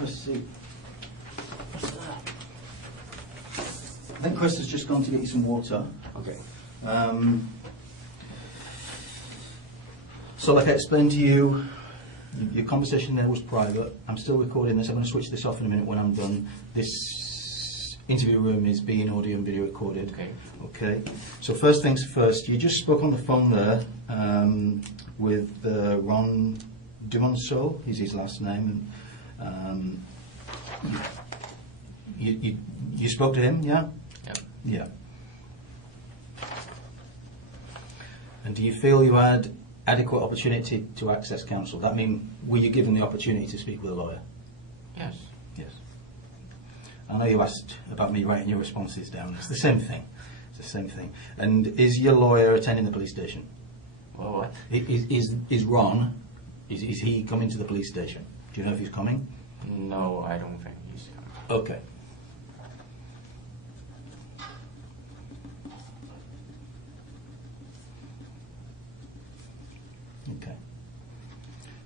have a seat. What's that? I think Chris has just gone to get you some water. Okay. So like I explained to you, your conversation there was private. I'm still recording this. I'm going to switch this off in a minute when I'm done. This interview room is being audio and video recorded. Okay. Okay. So first things first, you just spoke on the phone there with Ron Dumonceau, is his last name. You spoke to him, yeah? Yep. Yeah. And do you feel you had adequate opportunity to access counsel? That mean, were you given the opportunity to speak with a lawyer? Yes. Yes. I know you asked about me writing your responses down. It's the same thing. It's the same thing. And is your lawyer attending the police station? Well, what? Is Ron, is he coming to the police station? Do you know if he's coming? No, I don't think he's coming. Okay. Okay.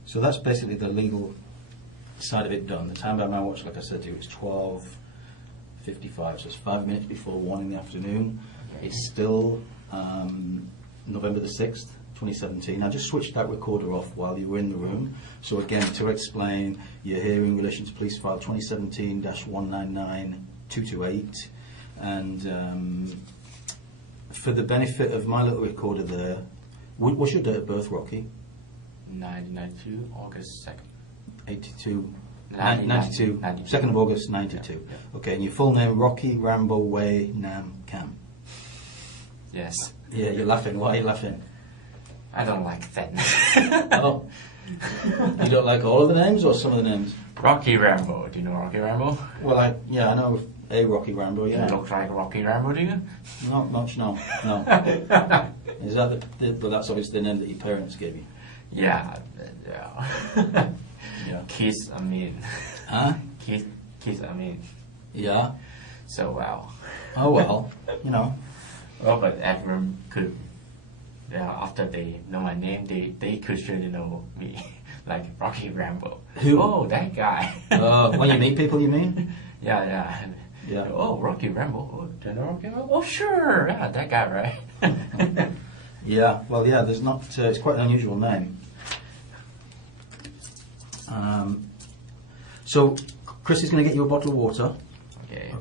So that's basically the legal side of it done. The time by my watch, like I said to you, it's 12:55, so it's 5 minutes before 1 in the afternoon. Okay. It's still November the 6th, 2017. I just switched that recorder off while you were in the room. So again, to explain, you're here in relation to police file 2017-199228, and for the benefit of my little recorder there, what's your date of birth, Rocky? 1992, August 2nd. 82. 92. 2nd of August 92. Yeah, yeah. Okay, and your full name, Rocky Rambo Wei Nam Kam. Yes. Yeah, you're laughing. Why are you laughing? I don't like that. Oh. You don't like all of the names or some of the names? Rocky Rambo. Do you know Rocky Rambo? Well, I know a Rocky Rambo, yeah. You look like Rocky Rambo, do you? Not much, no. No. Is that well, that's obviously the name that your parents gave you. Yeah. Yeah. Kiss, I mean. Huh? Kiss, I mean. Yeah. So well. Oh, well, you know. Well, but everyone could, after they know my name, they could surely know me, like Rocky Rambo. Who? Oh, that guy. When you meet people, you mean? Yeah. Yeah. Oh, Rocky Rambo. Oh, do you know Rocky Rambo? Oh, sure. Yeah, that guy, right? Yeah. Well, yeah. There's not. It's quite an unusual name. So, Chris is going to get you a bottle of water. Okay.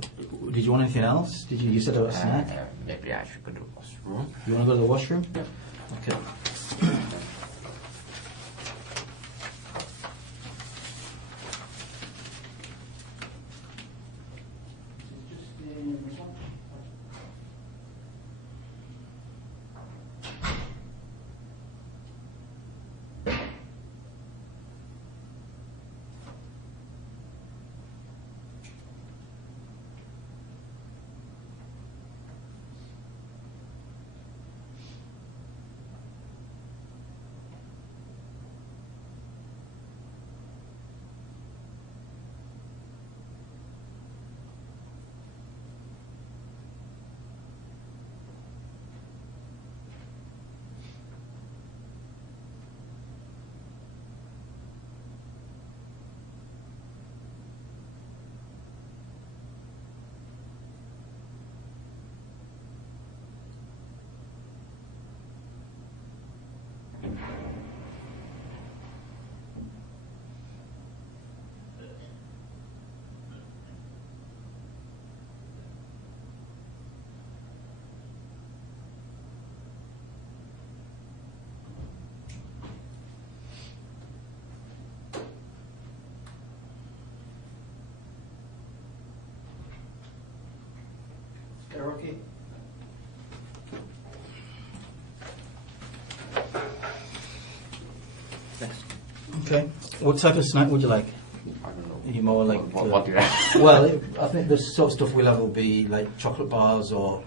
Did you want anything else? Did you said a snack? Maybe I should go to the washroom. You want to go to the washroom? Yeah. Okay. Okay, Rocky. Yes. Okay. What type of snack would you like? I don't know. Are you more like... What do you have? Well, I think the sort of stuff we'll have will be like chocolate bars or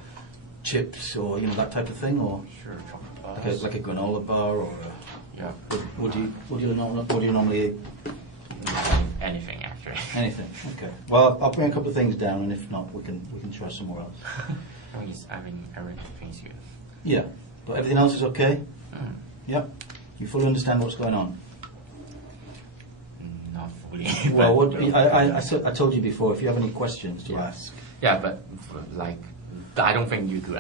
chips or, that type of thing, or Sure, chocolate bars. like a granola bar, or Yeah. what do you normally eat? Anything, actually. Anything. Okay. Well, I'll bring a couple of things down, and if not, we can try somewhere else. I mean, everything's good. Yeah. But everything else is okay? Mm. Yep. You fully understand what's going on? not fully. Well, but, I told you before, if you have any questions to ask. Yeah, but like, I don't think you could.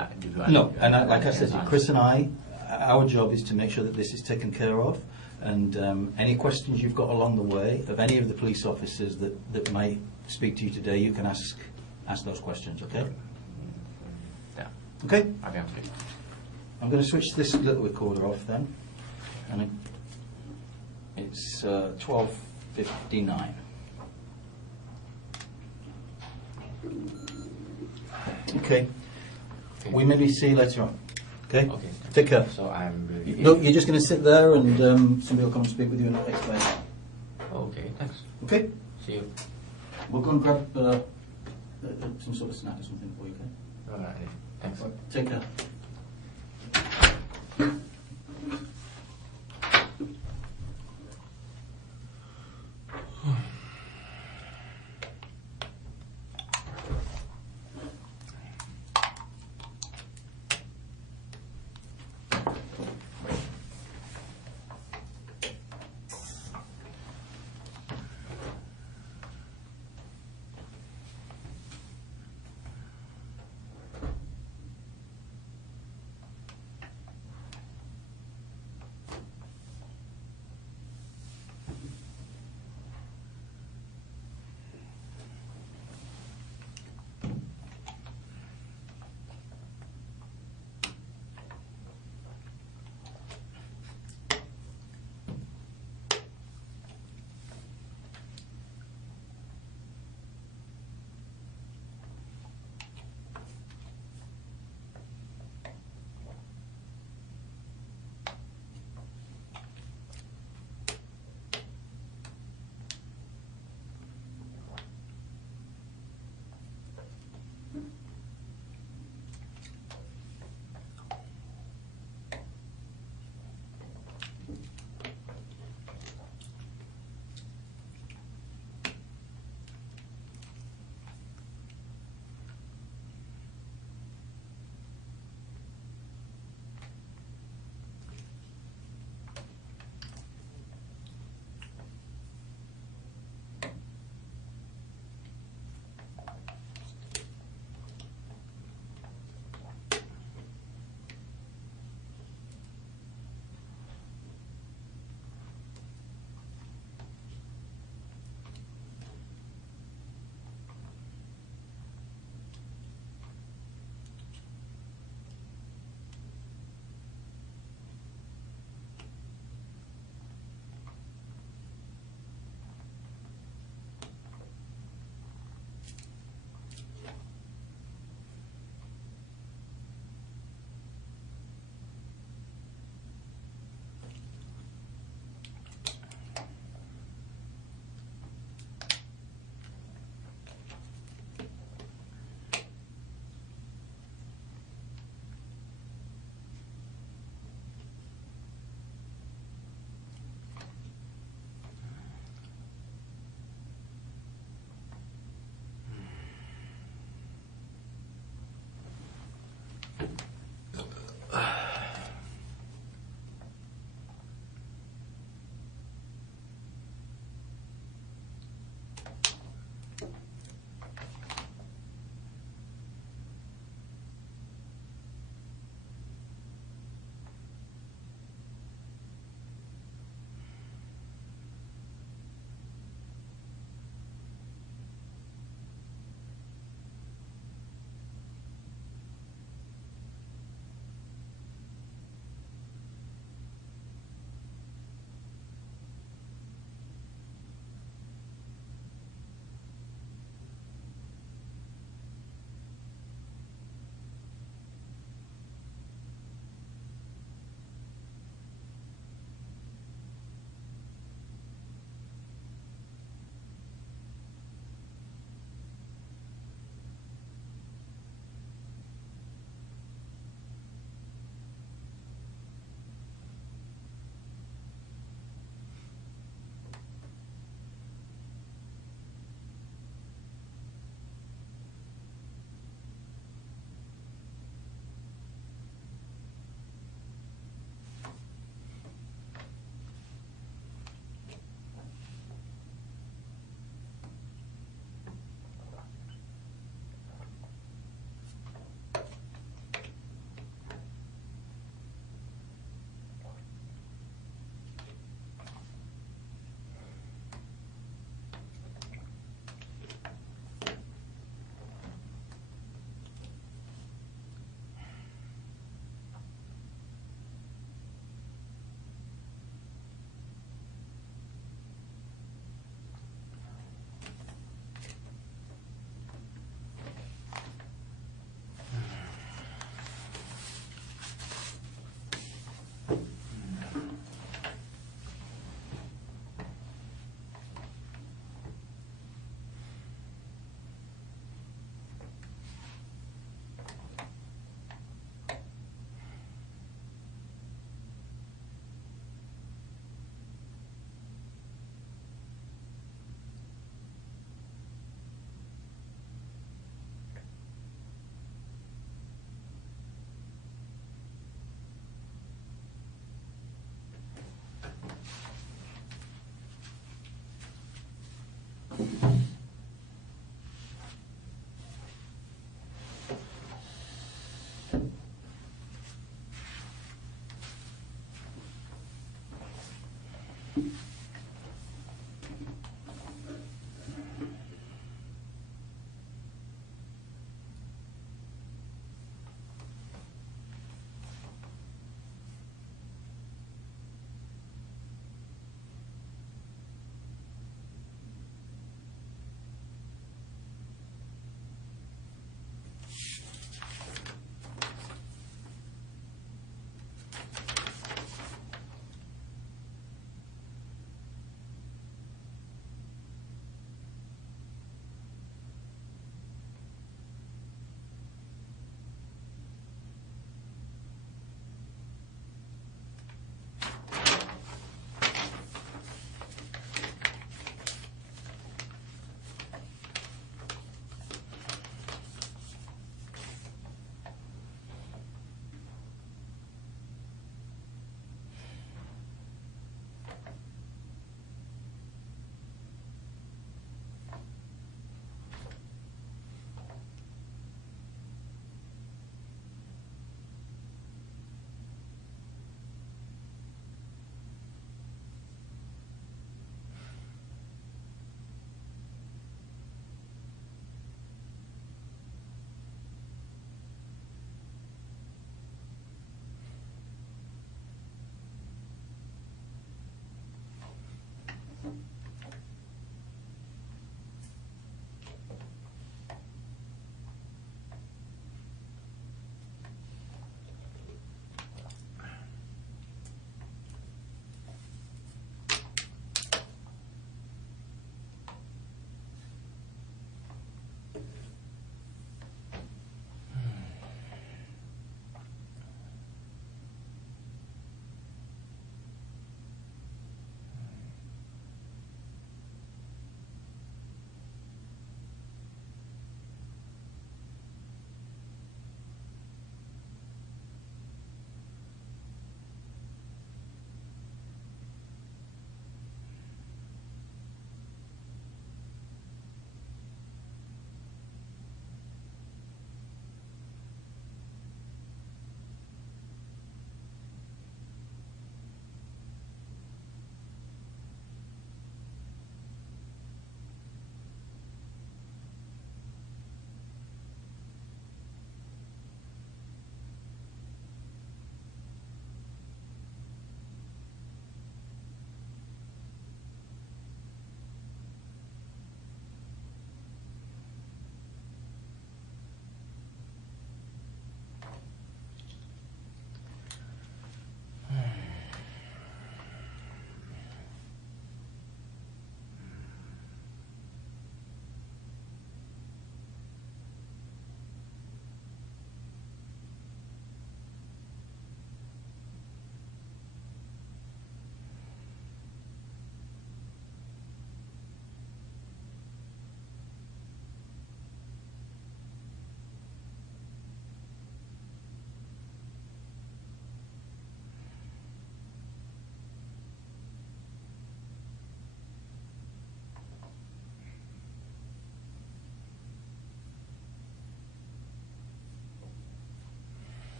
No, and like I said, Chris and I, our job is to make sure that this is taken care of. And any questions you've got along the way of any of the police officers that might speak to you today, you can ask those questions. Okay. Yeah. Okay. Okay. I'm going to switch this little recorder off then, and it's 12:59. Okay. We maybe see you later on. Okay. Okay. Take care. So I'm really. No, you're just going to sit there, and somebody will come and speak with you and explain. Okay. Thanks. Okay. See you. We'll go and grab some sort of snack or something for you. Okay. All right. Thanks. Right, take care.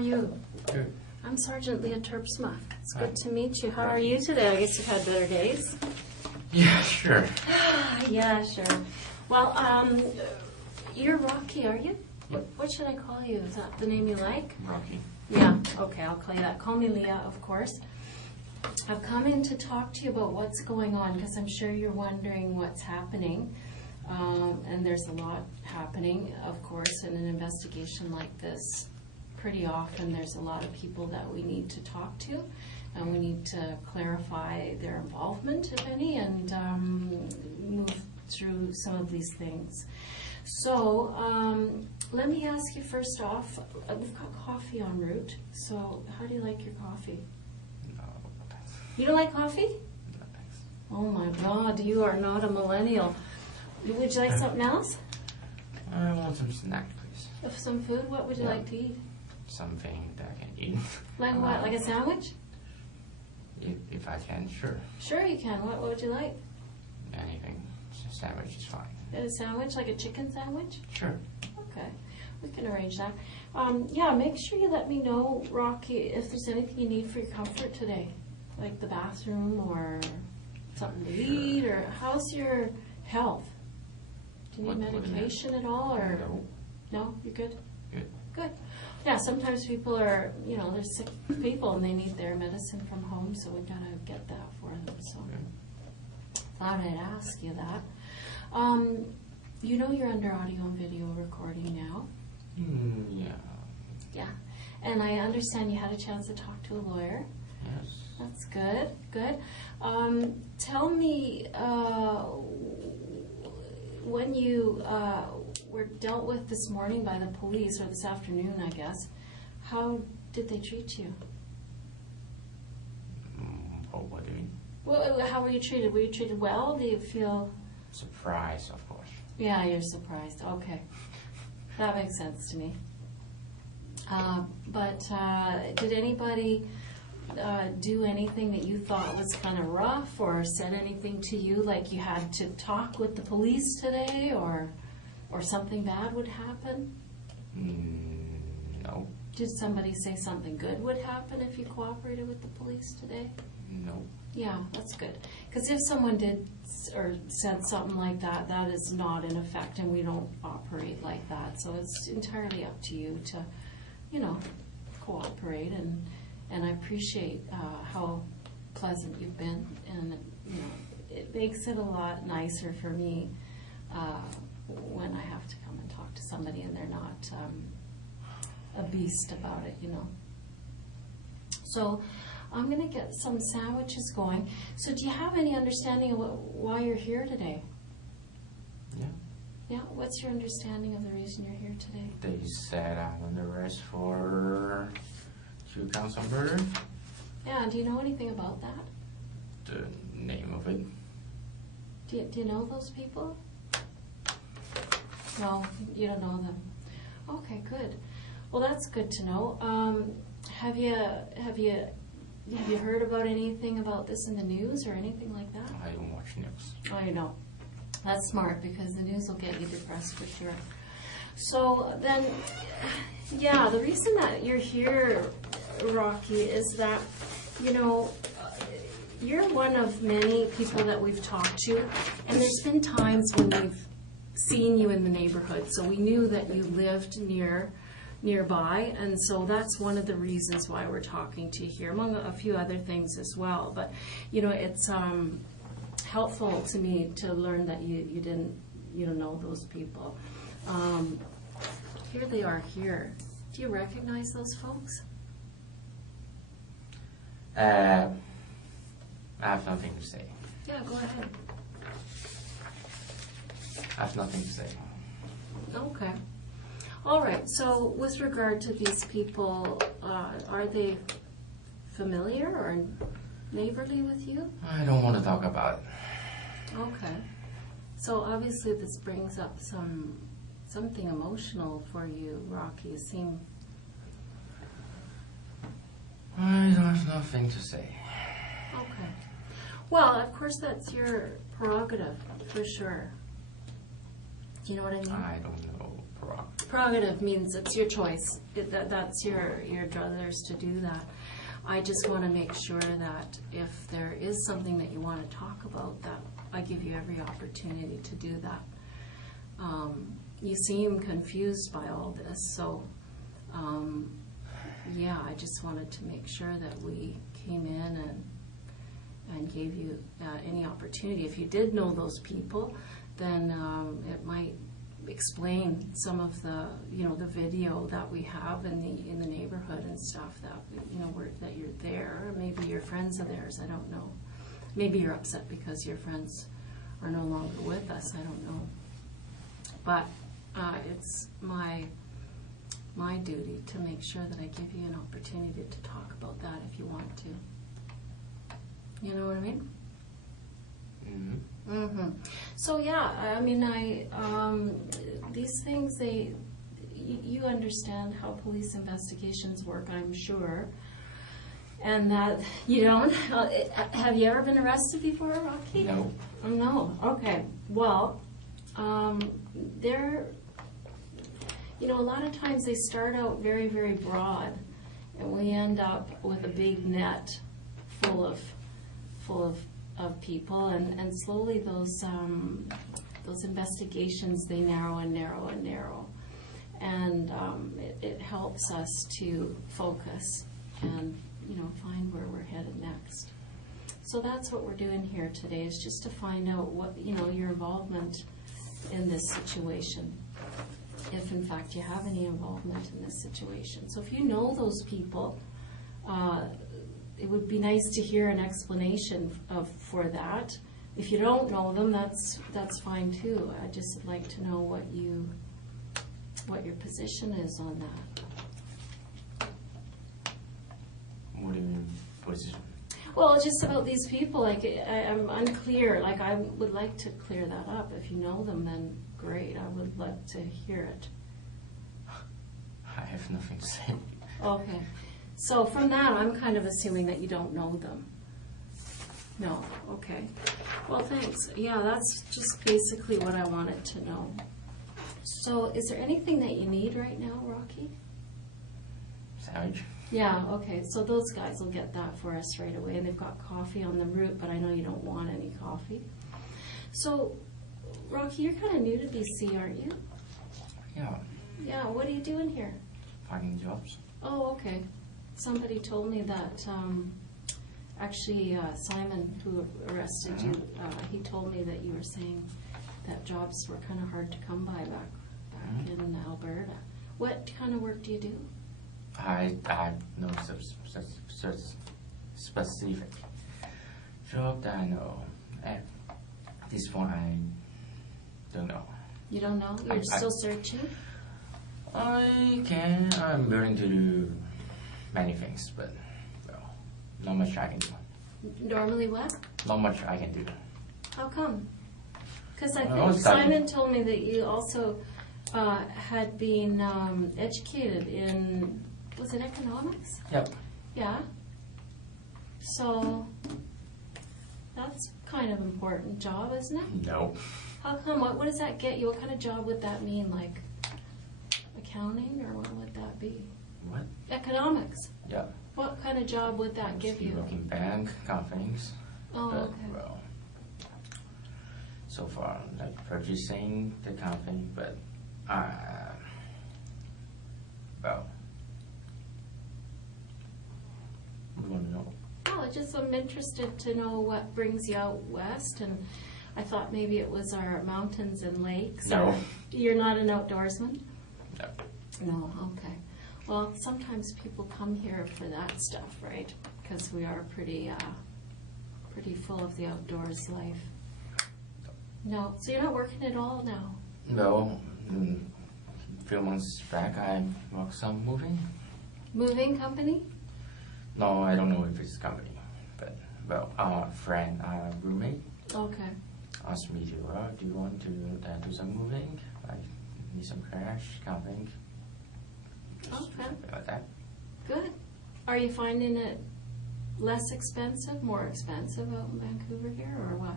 are you? Good. I'm Sergeant Leah Terpsma. It's good to meet you. How are you today? I guess you've had better days. Yeah, sure. Yeah, sure. Well, you're Rocky, are you? What should I call you? Is that the name you like? Rocky. Yeah, okay, I'll call you that. Call me Leah, of course. I've come in to talk to you about what's going on because I'm sure you're wondering what's happening. And there's a lot happening, of course, in an investigation like this. Pretty often there's a lot of people that we need to talk to, and we need to clarify their involvement, if any, and move through some of these things. So let me ask you first off, we've got coffee en route, so how do you like your coffee? No, thanks. You don't like coffee? No, thanks. Oh my God, you are not a millennial. Would you like something else? I want some snack, please. Some food? What would you like to eat? Something that I can eat. Like what? Like a sandwich? If I can, sure. Sure you can. What would you like? Anything. Sandwich is fine. A sandwich? Like a chicken sandwich? Sure. Okay. We can arrange that. Yeah, make sure you let me know, Rocky, if there's anything you need for your comfort today. Like the bathroom or something to eat, or how's your health? Do you need medication at all, or? No. No? You're good? Good. Good. Yeah, sometimes people are, they're sick people and they need their medicine from home, so we've got to get that for them. So thought I'd ask you that. You know you're under audio and video recording now? Yeah. Yeah. And I understand you had a chance to talk to a lawyer. Yes. That's good. Good. Tell me, when you were dealt with this morning by the police, or this afternoon, I guess, how did they treat you? What do you mean? Well, how were you treated? Were you treated well? Do you feel... Surprise, of course. Yeah, you're surprised. Okay. That makes sense to me. But did anybody do anything that you thought was kind of rough, or said anything to you like you had to talk with the police today, or something bad would happen? No. Did somebody say something good would happen if you cooperated with the police today? No. Yeah, that's good. Because if someone did or said something like that, that is not in effect, and we don't operate like that. So it's entirely up to you to, cooperate. And I appreciate how pleasant you've been, and it makes it a lot nicer for me when I have to come and talk to somebody and they're not a beast about it, So I'm going to get some sandwiches going. So do you have any understanding of why you're here today? Yeah. Yeah? What's your understanding of the reason you're here today? They said I'm under arrest for 2 counts of murder. Yeah, do you know anything about that? The name of it. Do you know those people? No, you don't know them. Okay, good. Well, that's good to know. Have you heard about anything about this in the news or anything like that? I don't watch news. Oh, you know. That's smart, because the news will get you depressed for sure. So then, yeah, the reason that you're here, Rocky, is that, you're one of many people that we've talked to, and there's been times when we've seen you in the neighborhood, so we knew that you lived nearby, and so that's one of the reasons why we're talking to you here, among a few other things as well. But it's helpful to me to learn that you didn't know those people. Here they are here. Do you recognize those folks? I have nothing to say. Yeah, go ahead. I have nothing to say. Okay. All right. So with regard to these people, are they familiar or neighborly with you? I don't want to talk about it. Okay. So obviously this brings up something emotional for you, Rocky. You seem... I don't have nothing to say. Okay. Well, of course that's your prerogative, for sure. Do you know what I mean? I don't know prerogative. prerogative means it's your choice. That's your druthers to do that. I just want to make sure that if there is something that you want to talk about, that I give you every opportunity to do that. You seem confused by all this, so yeah, I just wanted to make sure that we came in and gave you any opportunity. If you did know those people, then it might explain some of the, the video that we have in the neighborhood and stuff that, that you're there. Or maybe your friends are theirs, I don't know. Maybe you're upset because your friends are no longer with us, I don't know. But it's my duty to make sure that I give you an opportunity to talk about that if you want to. You know what I mean? Mm-hmm. Mm-hmm. So yeah, I mean, these things, you understand how police investigations work, I'm sure, and that you don't. Have you ever been arrested before, Rocky? No. No. Okay. Well, a lot of times they start out very, very broad, and we end up with a big net full of people, and slowly those investigations, they narrow and narrow and narrow, and it helps us to focus and find where we're headed next. So that's what we're doing here today, is just to find out what your involvement in this situation, if in fact you have any involvement in this situation. So if you know those people, it would be nice to hear an explanation for that. If you don't know them, that's fine too. I'd just like to know what your position is on that. What do you mean, position? Well, just about these people, I'm unclear. I would like to clear that up. If you know them, then great. I would like to hear it. I have nothing to say. Okay. So from that, I'm kind of assuming that you don't know them. No. Okay. Well, thanks. Yeah, that's just basically what I wanted to know. So is there anything that you need right now, Rocky? Savage? Yeah, okay. So those guys will get that for us right away. And they've got coffee on the route, but I know you don't want any coffee. So, Rocky, you're kind of new to BC, aren't you? Yeah. Yeah, what are you doing here? Finding jobs. Oh, okay. Somebody told me that, actually, Simon, who arrested you, he told me that you were saying that jobs were kind of hard to come by back in Alberta. What kind of work do you do? I know such specific job that I know. At this point, I don't know. You don't know? You're still searching? I'm willing to do many things, but, well, not much I can do. Normally what? Not much I can do. How come? Because I think Simon told me that you also had been educated in, was it economics? Yep. Yeah. So that's kind of an important job, isn't it? No. How come? What does that get you? What kind of job would that mean? Like accounting, or what would that be? What? Economics. Yeah. What kind of job would that give you? Working bank, kind of things. Oh, But, okay. well, so far, like purchasing, the kind of thing, but, well, we want to know. Oh, I'm interested to know what brings you out west, and I thought maybe it was our mountains and lakes. No. You're not an outdoorsman? No. No, okay. Well, sometimes people come here for that stuff, right? Because we are pretty full of the outdoors life. No, so you're not working at all now? Well, a few months back, I worked some moving. Moving company? No, I don't know if it's a company, but, well, a friend, a roommate, Okay. asked me to, do you want to do some moving? Like, need some cash, kind of thing. Just Okay. something like that. Good. Are you finding it less expensive, more expensive out in Vancouver here, or what?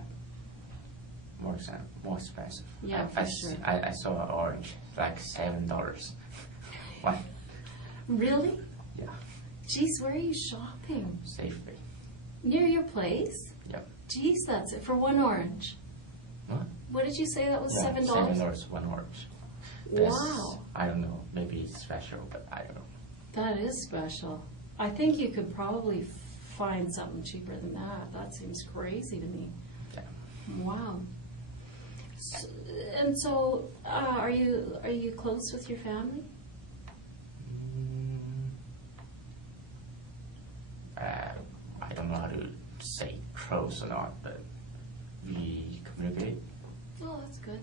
More expensive. Yeah, for sure. I saw orange, like $7. What? Really? Yeah, Geez, where are you shopping? Safeway. Near your place? Yep. Geez, that's it for one orange. What? What did you say that was? Yeah, $7? $7, one orange. That's- Wow. I don't know. Maybe it's special, but I don't know. That is special. I think you could probably find something cheaper than that. That seems crazy to me. Yeah. Wow. And so, are you close with your family? I don't know how to say close or not, but we communicate. Oh, that's good.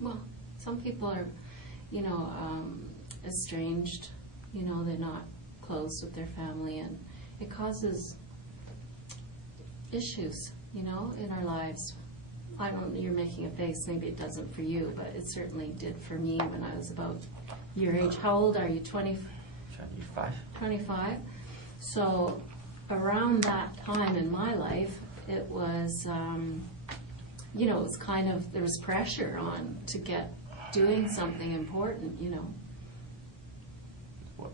Well, some people are, estranged. They're not close with their family, and it causes issues, in our lives. You're making a face, maybe it doesn't for you, but it certainly did for me when I was about your age. How old are you, 25. 25? So around that time in my life, it was, it was kind of, there was pressure on to get doing something important, What?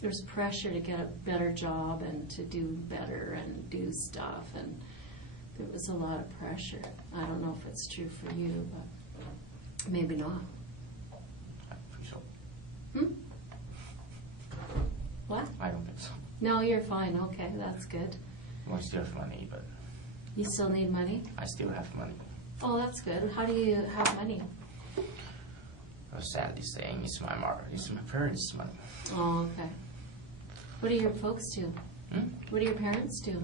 There's pressure to get a better job and to do better and do stuff, and there was a lot of pressure. I don't know if it's true for you, but maybe not. I think so. Hmm? What? I don't think so. No, you're fine. Okay, that's good. I still have money, but You still need money? I still have money. Oh, that's good. How do you have money? I was sadly saying it's my parents' money. Oh, okay. What do your folks do? Hmm? What do your parents do?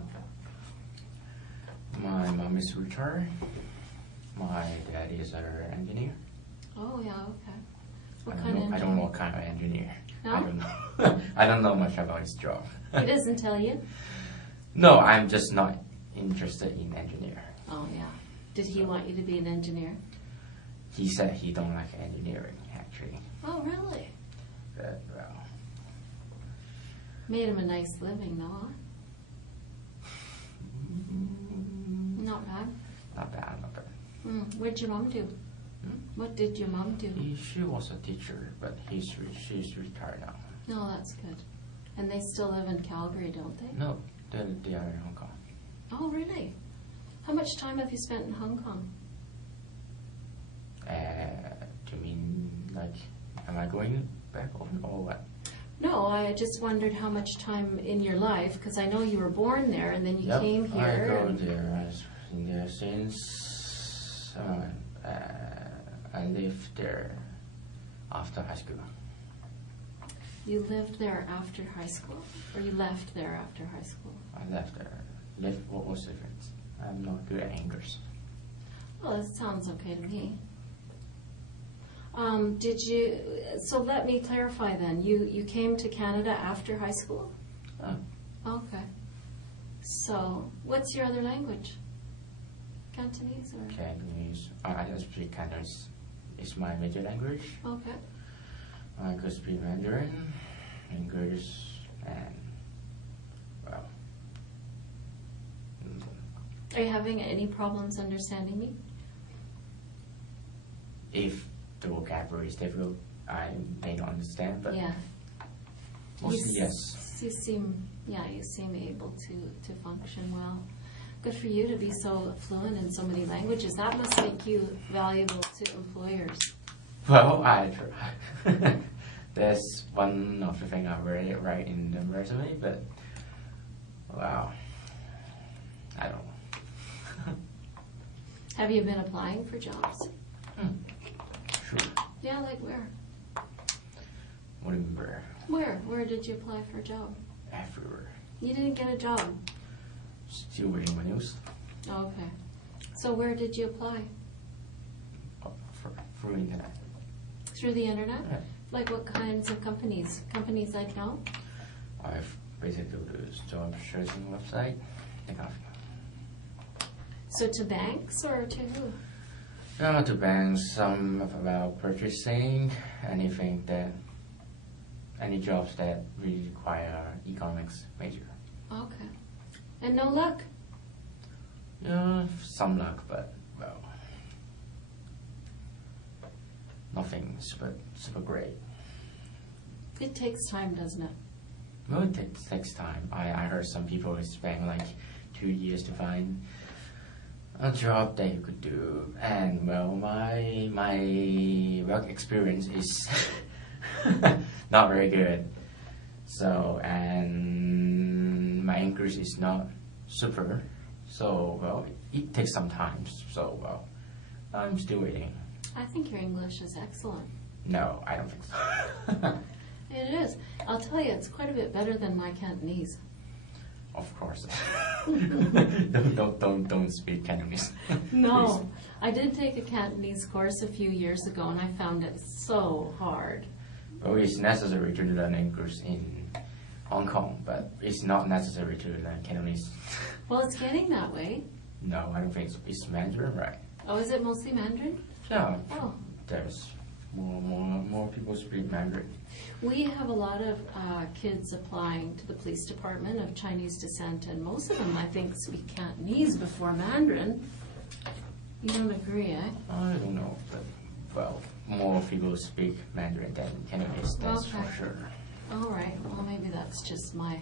My mom is retired. My dad is an engineer. Oh, yeah, okay. What I kind of don't know engineer? what kind of engineer. No? I don't know. I don't know much about his job. He doesn't tell you? No, I'm just not interested in engineer. Oh, yeah. Did he want you to be an engineer? He said he don't like engineering, actually. Oh, really? But, well, Made him a nice living, though, huh? Not bad. not bad, not bad. What'd your mom do? Hmm? What did your mom do? She was a teacher, but she's retired now. No, that's good. And they still live in Calgary, don't they? No, they are in Hong Kong. Oh, really? How much time have you spent in Hong Kong? Do you mean, like, am I going back or what? No, I just wondered how much time in your life, because I know you were born there and then you Yep, came here. I go and- there. I've been there since I lived there after high school. You lived there after high school? Or you left there after high school? I left there. What was the difference? I'm not good at English. Well, that sounds okay to me. So let me clarify then. You came to Canada after high school? Oh, Okay. So, what's your other language? Cantonese or? Cantonese. I don't speak Cantonese. It's my major language. Okay. I could speak Mandarin, English, and, well, Are you having any problems understanding me? if the vocabulary is difficult, I may not understand, but Yeah. mostly yes. You seem able to function well. Good for you to be so fluent in so many languages. That must make you valuable to employers. Well, I try. That's one of the things I write in the resume, but, wow, I don't know. Have you been applying for jobs? Sure. Yeah, like where? What do you mean where? Where? Where did you apply for a job? Everywhere. You didn't get a job. Still reading my news. Okay. So where did you apply? Through internet. Through the internet? Yeah. Like what kinds of companies? Companies I know? I've basically go to the job searching website. That kind of thing. So to banks or to who? To banks, some about purchasing, any jobs that really require economics major. Okay. And no luck? Yeah, some luck, but, well, nothing super great. It takes time, doesn't it? Well, it takes time. I heard some people spend like 2 years to find a job that you could do, and well, my work experience is not very good. So, and my English is not super. So, well, it takes some time. So, well, I'm still waiting. I think your English is excellent. No, I don't think so. It is. I'll tell you, it's quite a bit better than my Cantonese. Of course. don't speak Cantonese. No, Please. I did take a Cantonese course a few years ago, and I found it so hard. Well, it's necessary to learn English in Hong Kong, but it's not necessary to learn Cantonese. Well, it's getting that way. No, I don't think it's Mandarin, right? Oh, is it mostly Mandarin? Yeah. Oh. There's more people speak Mandarin. We have a lot of kids applying to the police department of Chinese descent, and most of them, I think, speak Cantonese before Mandarin. You don't agree, eh? I don't know, but, well, more people speak Mandarin than Cantonese, that's Okay. for sure. All right. Well, maybe that's just my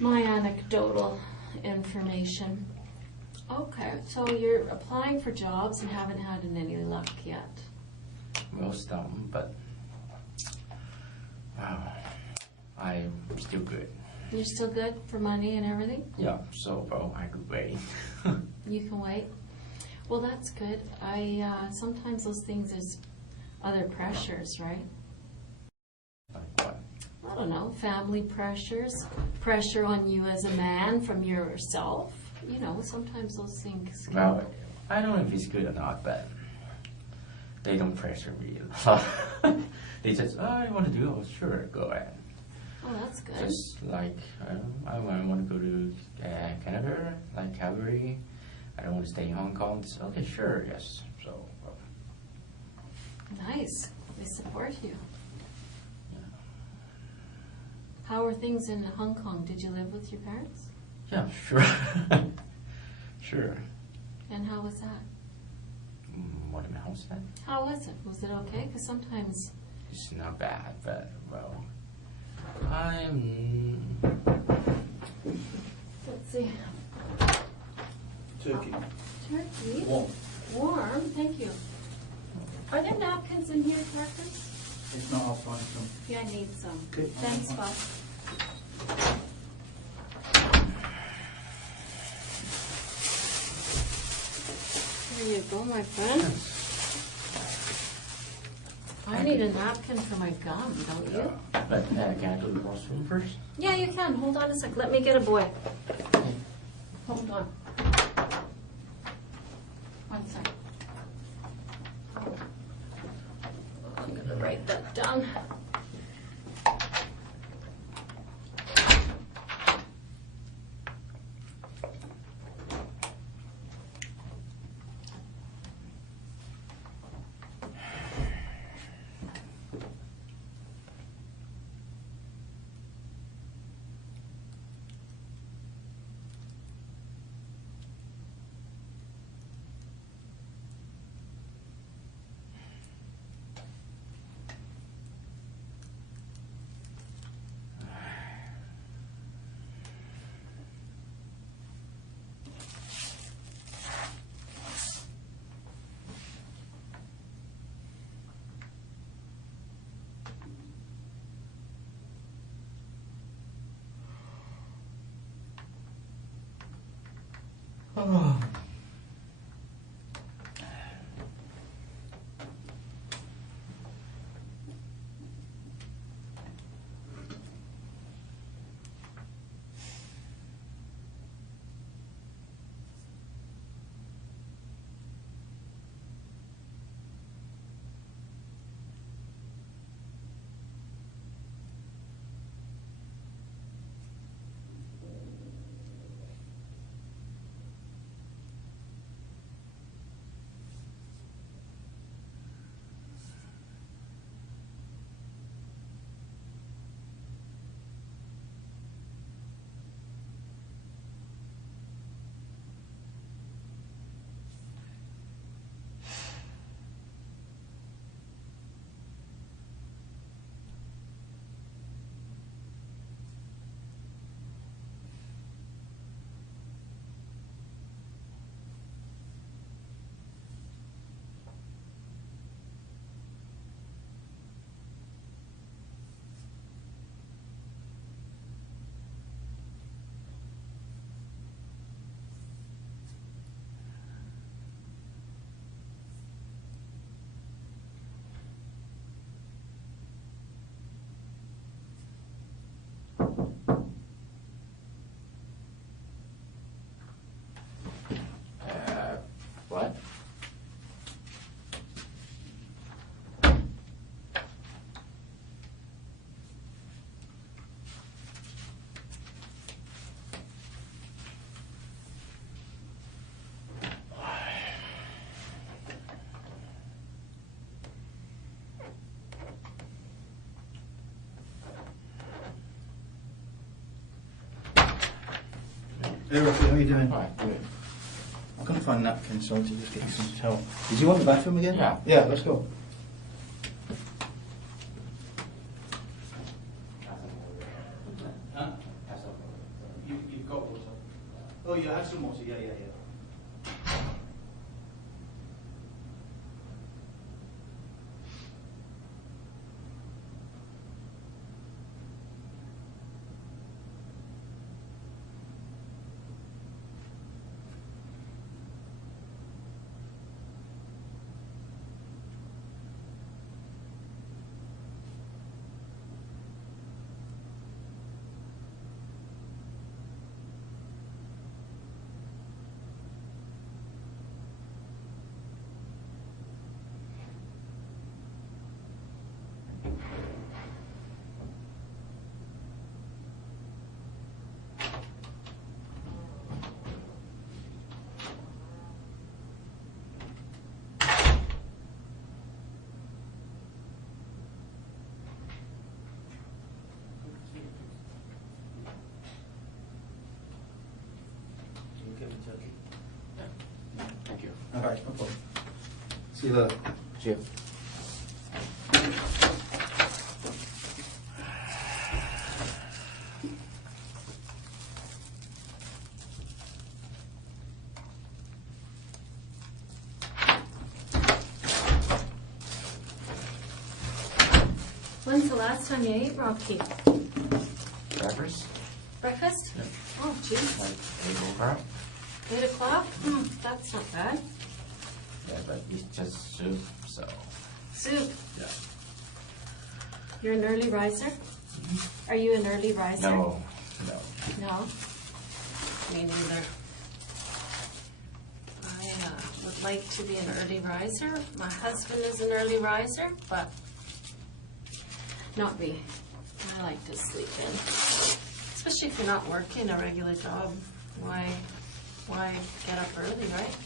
anecdotal information. Okay, so you're applying for jobs and haven't had any luck yet. Well, some, but I'm still good. You're still good for money and everything? Yeah, so, well, I could wait. You can wait? Well, that's good. Sometimes those things is other pressures, right? Like what? I don't know, family pressures, pressure on you as a man from yourself. You know, sometimes those things can... Well, I don't know if it's good or not, but they don't pressure me. They just, I want to do it. Oh, sure, go ahead. Oh, that's good. Just like, I want to go to Canada, like Calgary. I don't want to stay in Hong Kong. It's, okay, sure, yes. So, Nice. They support you. yeah. How are things in Hong Kong? Did you live with your parents? Yeah, sure. Sure. And how was that? What am I saying? How was it? Was it okay? Because sometimes... It's not bad, but, well, I'm... Let's see. Turkey. Turkey? Warm. Warm, thank you. Are there napkins in here, Parkers? If not, I'll find some. Yeah, I need some. Okay. Thanks, Bob. There you go, my friend. I need a napkin for my gum, don't you? But can I go to the washroom first? Yeah, you can. Hold on a sec. Let me get a boy. Hold on. One sec. I'm going to write that down. Oh. Hey Rocky, how are you doing? Alright, good. I'm going to find napkins so I to just get you some towel. Did you want the bathroom again? Yeah. Yeah, let's go. Huh? You've got water. Oh, you had some water, yeah. Turkey. Thank you. All right, no problem. See you later. See you. When's the last time you ate, Rocky? Breakfast? Breakfast? Yeah. Oh, geez. Like 8 o'clock? 8 o'clock? That's not bad. Yeah, but it's just soup, so. Soup. Yeah. You're an early riser? Are you an early riser? No. No? Me neither. I would like to be an early riser. My husband is an early riser, but not me. I like to sleep in. Especially if you're not working a regular job. Why get up early, right?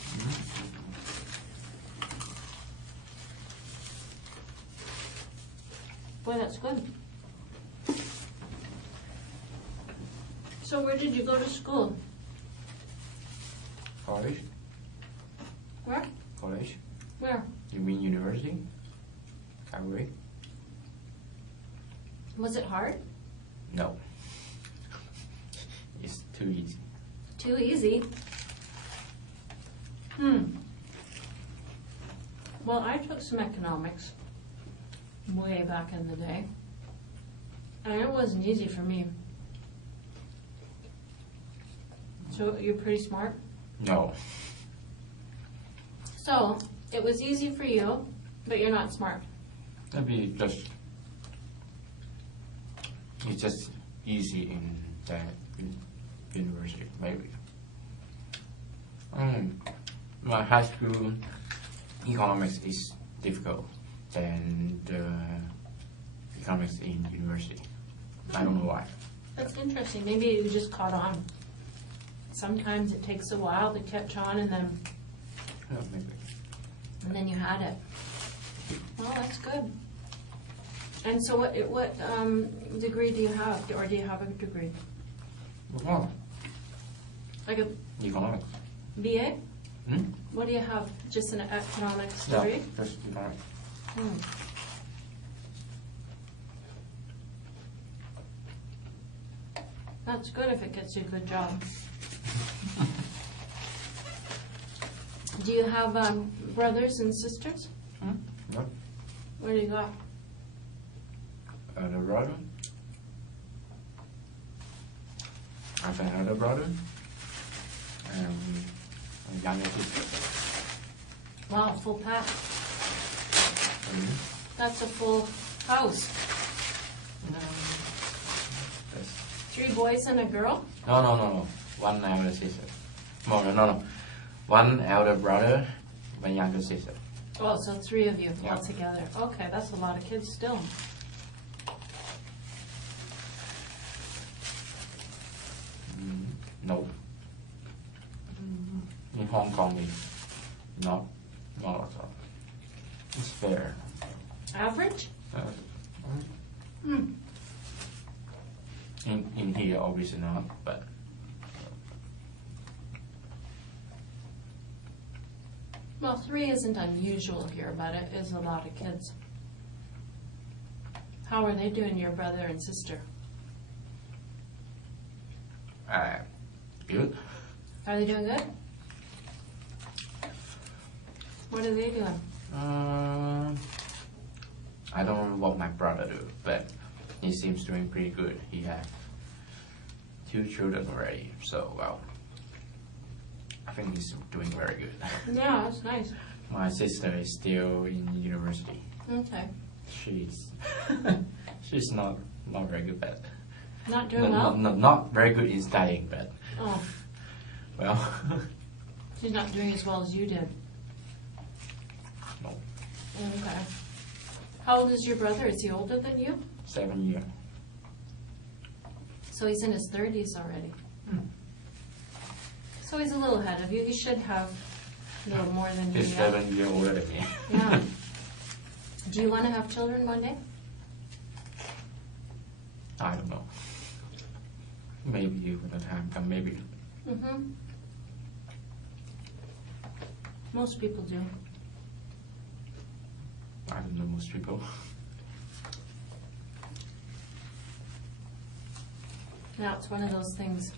Boy, that's good. So where did you go to school? College? Where? College? Where? You mean university? Calgary? Was it hard? No. It's too easy. Too easy? Well, I took some economics way back in the day. And it wasn't easy for me. So you're pretty smart? No. So, it was easy for you, but you're not smart. Maybe just, it's just easy in that university, maybe. My high school economics is difficult than the economics in university. I don't know why. That's interesting. Maybe you just caught on. Sometimes it takes a while to catch on, and Yeah, maybe. then you had it. Well, that's good. And so what degree do you have, or do you have a degree? Well, Like a economics. BA? Hmm? What do you have? Just an economics Yeah, degree? just economics. Hmm. That's good if it gets you a good job. Do you have brothers and sisters? No. What do you got? The brother. I have another brother. And a younger sister. Wow, full pack. Mhm. That's a full house. Yes. 3 boys and a girl? No. One elder sister. No. One elder brother, one younger sister. Oh, so 3 of you Yeah. all together. Okay, that's a lot of kids still. No. In Hong Kong, not at all. It's fair. Average? Uh, Hmm. in here, obviously not, but Well, 3 isn't unusual here, but it is a lot of kids. How are they doing, your brother and sister? Good. Are they doing good? What are they doing? I don't know what my brother do, but he seems doing pretty good. He has 2 children already, so well, I think he's doing very good. Yeah, that's nice. My sister is still in university. Okay. She's not very good, but Not doing well? not very good in studying, but Oh, well, she's not doing as well as you did. no, Okay. How old is your brother? Is he older than you? 7 years. So he's in his 30s already. So he's a little ahead of you. He should have a little more than you. He's 7 years older than me. Yeah. Do you want to have children one day? I don't know. Maybe when the time comes, maybe. Mm-hmm. Most people do. I don't know most people. Now, it's one of those things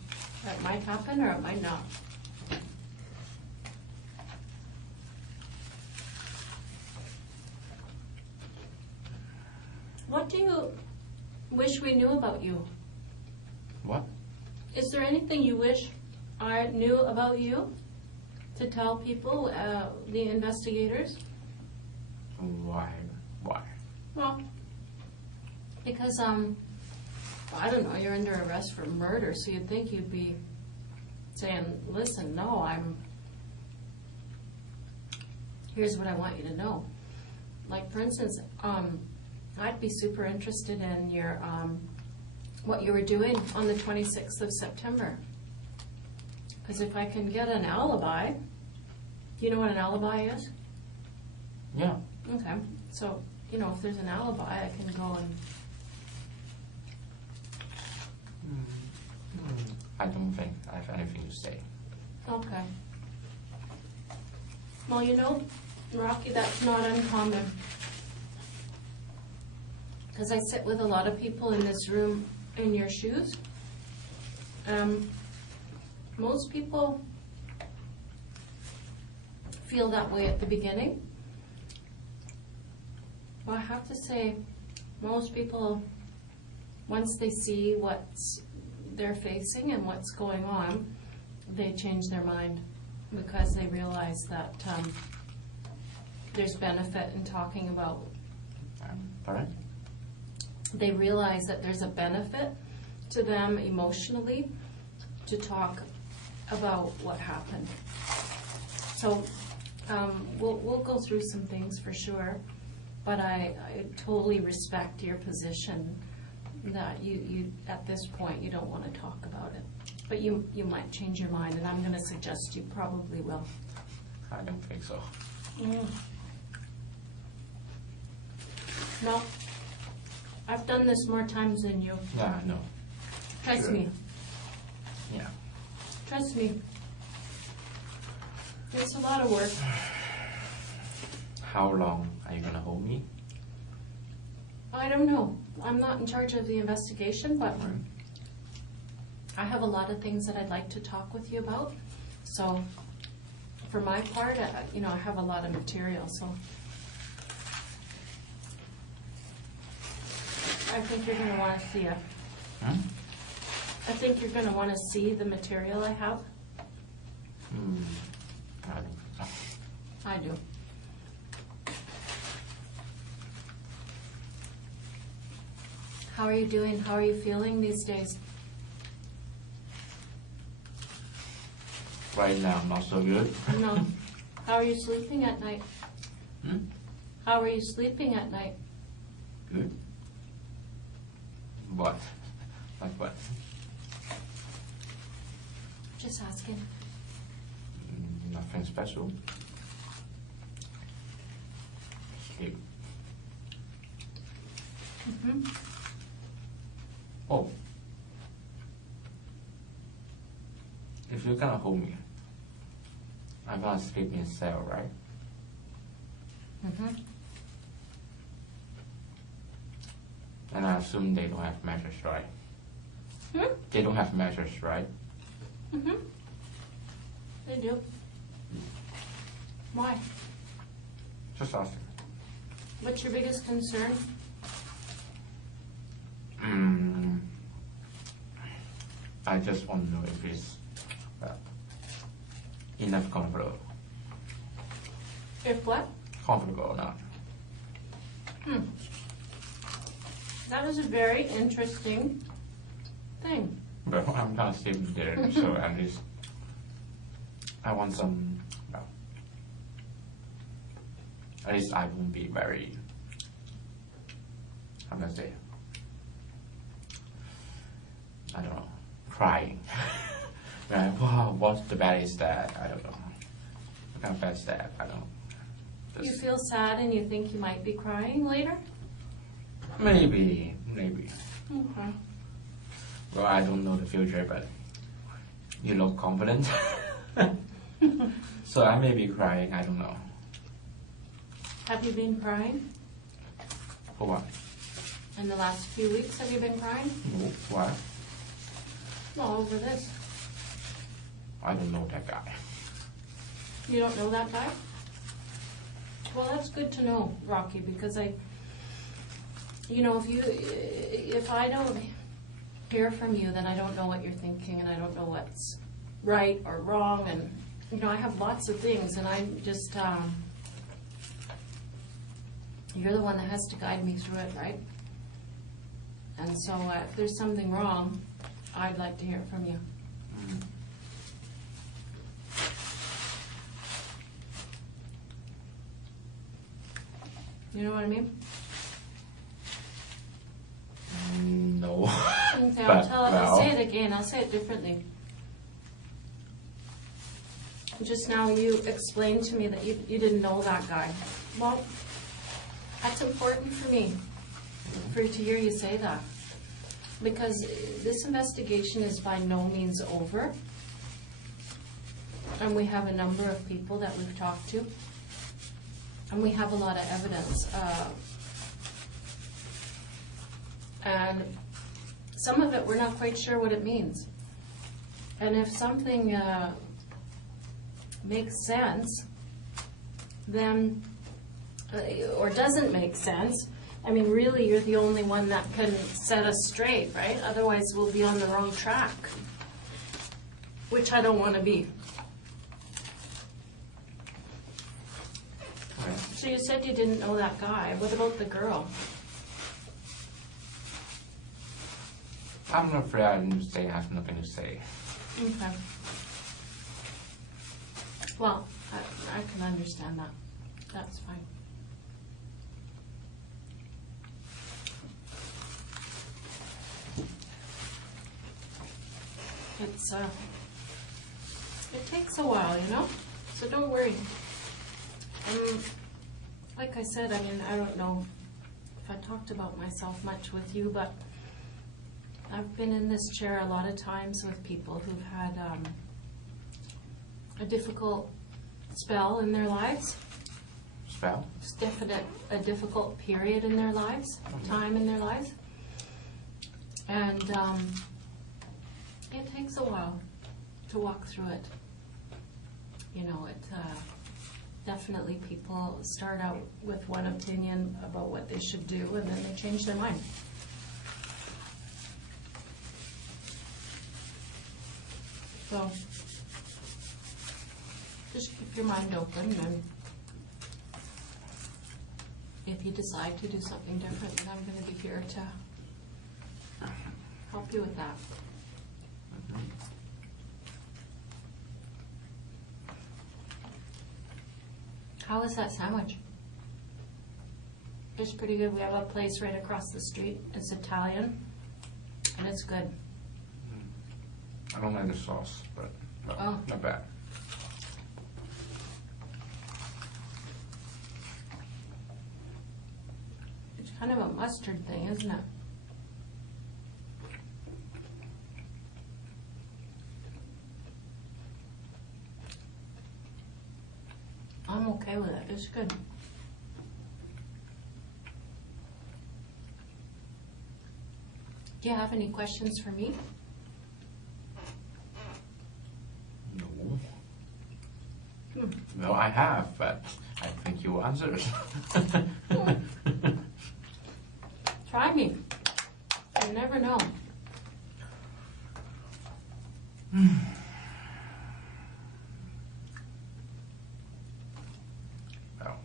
that might happen or it might not. What do you wish we knew about you? What? Is there anything you wish I knew about you to tell people, the investigators? Why? Well, because, I don't know, you're under arrest for murder, so you'd think you'd be saying, listen, no, here's what I want you to know. Like, for instance, I'd be super interested in your, what you were doing on the 26th of September. Because if I can get an alibi, do you know what an alibi is? Yeah. Okay, so, if there's an alibi, I can go and, I don't think I have anything to say. okay. Well, Rocky, that's not uncommon. Because I sit with a lot of people in this room in your shoes. Most people feel that way at the beginning. Well, I have to say, most people, once they see what they're facing and what's going on, they change their mind because they realize that there's benefit in talking about. Pardon? They realize that there's a benefit to them emotionally to talk about what happened. So we'll go through some things for sure, but I totally respect your position that you at this point you don't want to talk about it. But you might change your mind, and I'm going to suggest you probably will. I don't think so. No, I've done this more times than you. Yeah, I know. Trust Sure. me. Yeah. Trust me. It's a lot of work. How long are you gonna hold me? I don't know. I'm not in charge of the investigation, but I have a lot of things that I'd like to talk with you about. So, for my part, I have a lot of material. So, I think you're going to want to see it. I think you're going to want to see the material I have. I don't think so. I do. How are you doing? How are you feeling these days? Right now, not so good. No. How are you sleeping at night? How are you sleeping at night? Good. What? Like what? Just asking. Nothing special. Sleep. Oh. If you're gonna hold me, I'm gonna sleep in a cell, right? Mm-hmm. And I assume they don't have measures, right? Hmm? They don't have measures, right? Mm-hmm. They do. Why? Just asking. What's your biggest concern? I just want to know if it's enough comfortable. If what? Comfortable or not. That is a very interesting thing. But I'm not sleeping there, so at least I want some. At least I won't be very. How can I say? I don't know. Crying. Like, wow, what the bad is that? I don't know. What kind of bad is that? I don't know. You Just feel sad and you think you might be crying later? maybe. Okay. Well, I don't know the future, but you look confident. So I may be crying, I don't know. Have you been crying? For what? In the last few weeks, have you been crying? No, what? Well, over this. I don't know that guy. You don't know that guy? Well, that's good to know, Rocky, because if I don't hear from you, then I don't know what you're thinking, and I don't know what's right or wrong, and, I have lots of things, and I'm just, you're the one that has to guide me through it, right? And so if there's something wrong, I'd like to hear from you. You know what I mean? No. Okay, But, I'll say it again. I'll say it differently. Just now you explained to me that you didn't know that guy. Well, that's important for me, to hear you say that. Because this investigation is by no means over. And we have a number of people that we've talked to. And we have a lot of evidence. And some of it we're not quite sure what it means. And if something makes sense, then, or doesn't make sense, I mean, really, you're the only one that can set us straight, right? Otherwise, we'll be on the wrong track, which I don't want to be. Right. So you said you didn't know that guy. What about the girl? I'm afraid I didn't say I have nothing to say. Okay. Well, I can understand that. That's fine. It takes a while, so don't worry. Like I said, I mean, I don't know if I talked about myself much with you, but I've been in this chair a lot of times with people who've had a difficult spell in their lives. Spell? It's a difficult period in their lives, time in their lives. And it takes a while to walk through it. Definitely people start out with one opinion about what they should do, and then they change their mind. So just keep your mind open, and if you decide to do something different, then I'm going to be here to help you with that. How is that sandwich? It's pretty good. We have a place right across the street. It's Italian, and it's good. I don't like the sauce, but Oh. not bad. It's kind of a mustard thing, isn't it? I'm okay with it. It's good. Do you have any questions for me? No. Well, I have, but I think you answered. Try me. You never know. Well,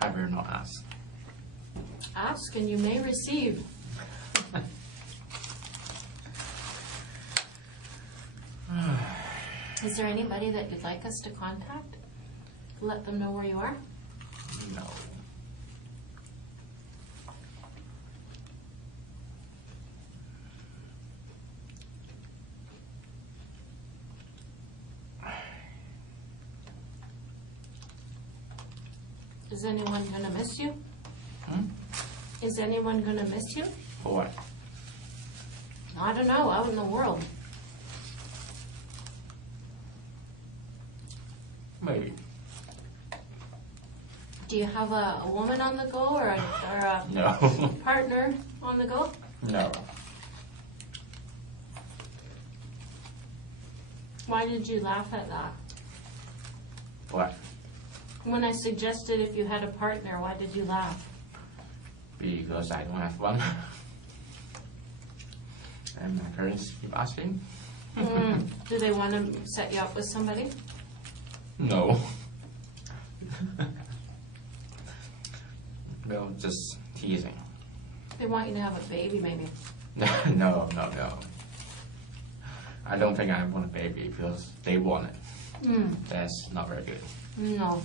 I will not ask. Ask and you may receive. Is there anybody that you'd like us to contact? Let them know where you are? No. Is anyone gonna miss you? Hmm? Is anyone gonna miss you? For what? I don't know, out in the world. Maybe. Do you have a woman on the go or a No. partner on the go? No. Why did you laugh at that? What? When I suggested if you had a partner, why did you laugh? Because I don't have one. And my parents keep asking. Do they want to set you up with somebody? No. Well, just teasing. They want you to have a baby, maybe. No. I don't think I want a baby because they want it. That's not very good. No.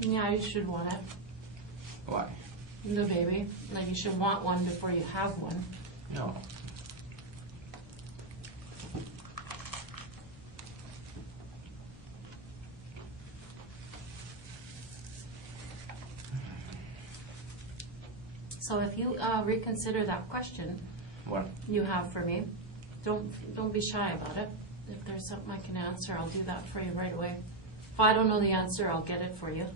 Yeah, you should want it. Why? The baby. Like you should want one before you have one. No. So if you reconsider that question What? you have for me, don't be shy about it. If there's something I can answer, I'll do that for you right away. If I don't know the answer, I'll get it for you.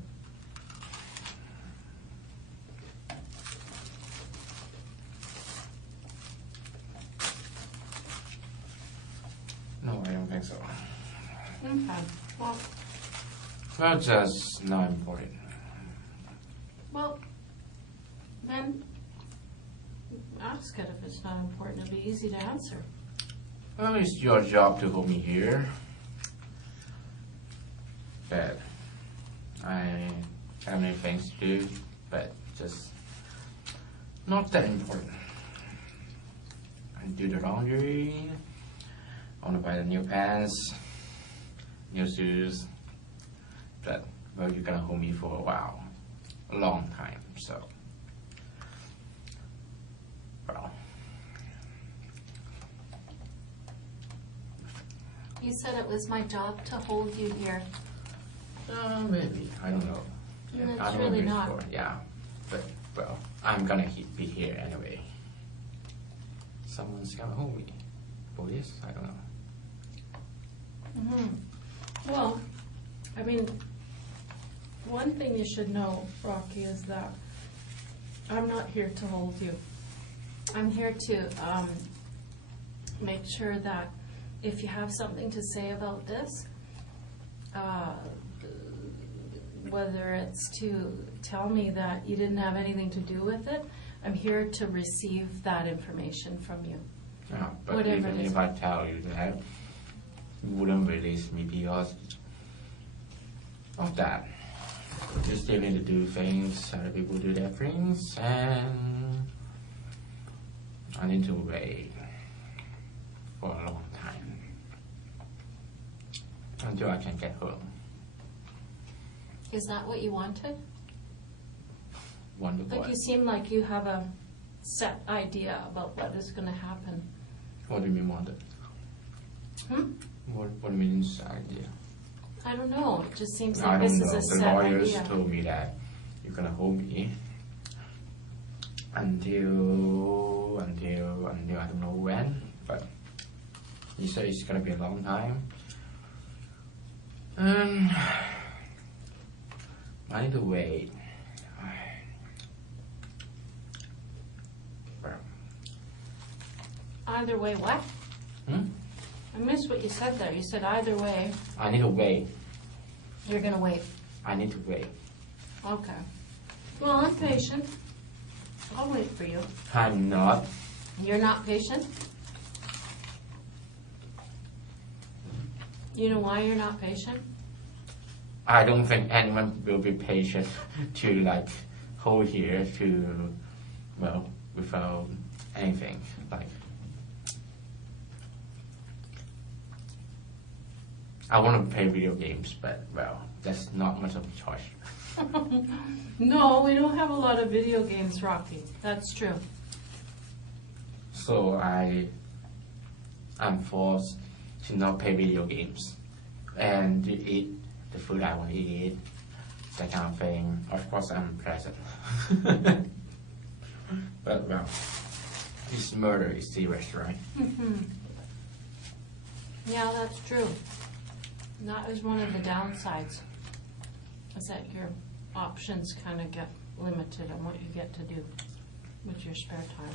No, I don't think so. Okay. Well, just not important. Well, then ask it if it's not important. It'll be easy to answer. Well, it's your job to hold me here. But I have many things to do, but just not that important. I do the laundry. I want to buy the new pants, new shoes. But, well, you're gonna hold me for a while. A long time, so. Well. You said it was my job to hold you here. Maybe. I don't know. No, it's I don't really know not. before. Yeah. But, well, I'm gonna be here anyway. Someone's gonna hold me. Police? I don't know. Well, I mean, one thing you should know, Rocky, is that I'm not here to hold you. I'm here to make sure that if you have something to say about this, whether it's to tell me that you didn't have anything to do with it, I'm here to receive that information from you. Yeah, but Whatever even it is. if I tell you that, you wouldn't release me because of that. You still need to do things, other people do their things, and I need to wait for a long time until I can get home. Is that what you wanted? Wonderful. Like you seem like you have a set idea about what is going to happen. What do you mean wanted? What do you mean is idea? I don't know. It just seems I like don't this is know. a The set lawyers idea. told me that you're gonna hold me until I don't know when, but he said it's gonna be a long time. I need to wait. Either way, what? Hmm? I missed what you said there. You said either way. I need to wait. You're gonna wait. I need to wait. Okay. Well, I'm patient. I'll wait for you. I'm not. You're not patient? You know why you're not patient? I don't think anyone will be patient to like hold here to, well, without anything. Like, I want to play video games, but well, that's not much of a choice. No, we don't have a lot of video games, Rocky. That's true. So I'm forced to not play video games and to eat the food I want to eat, that kind of thing. Of course, I'm present. But well, this murder is serious, right? Yeah, that's true. That is one of the downsides, is that your options kind of get limited on what you get to do with your spare time.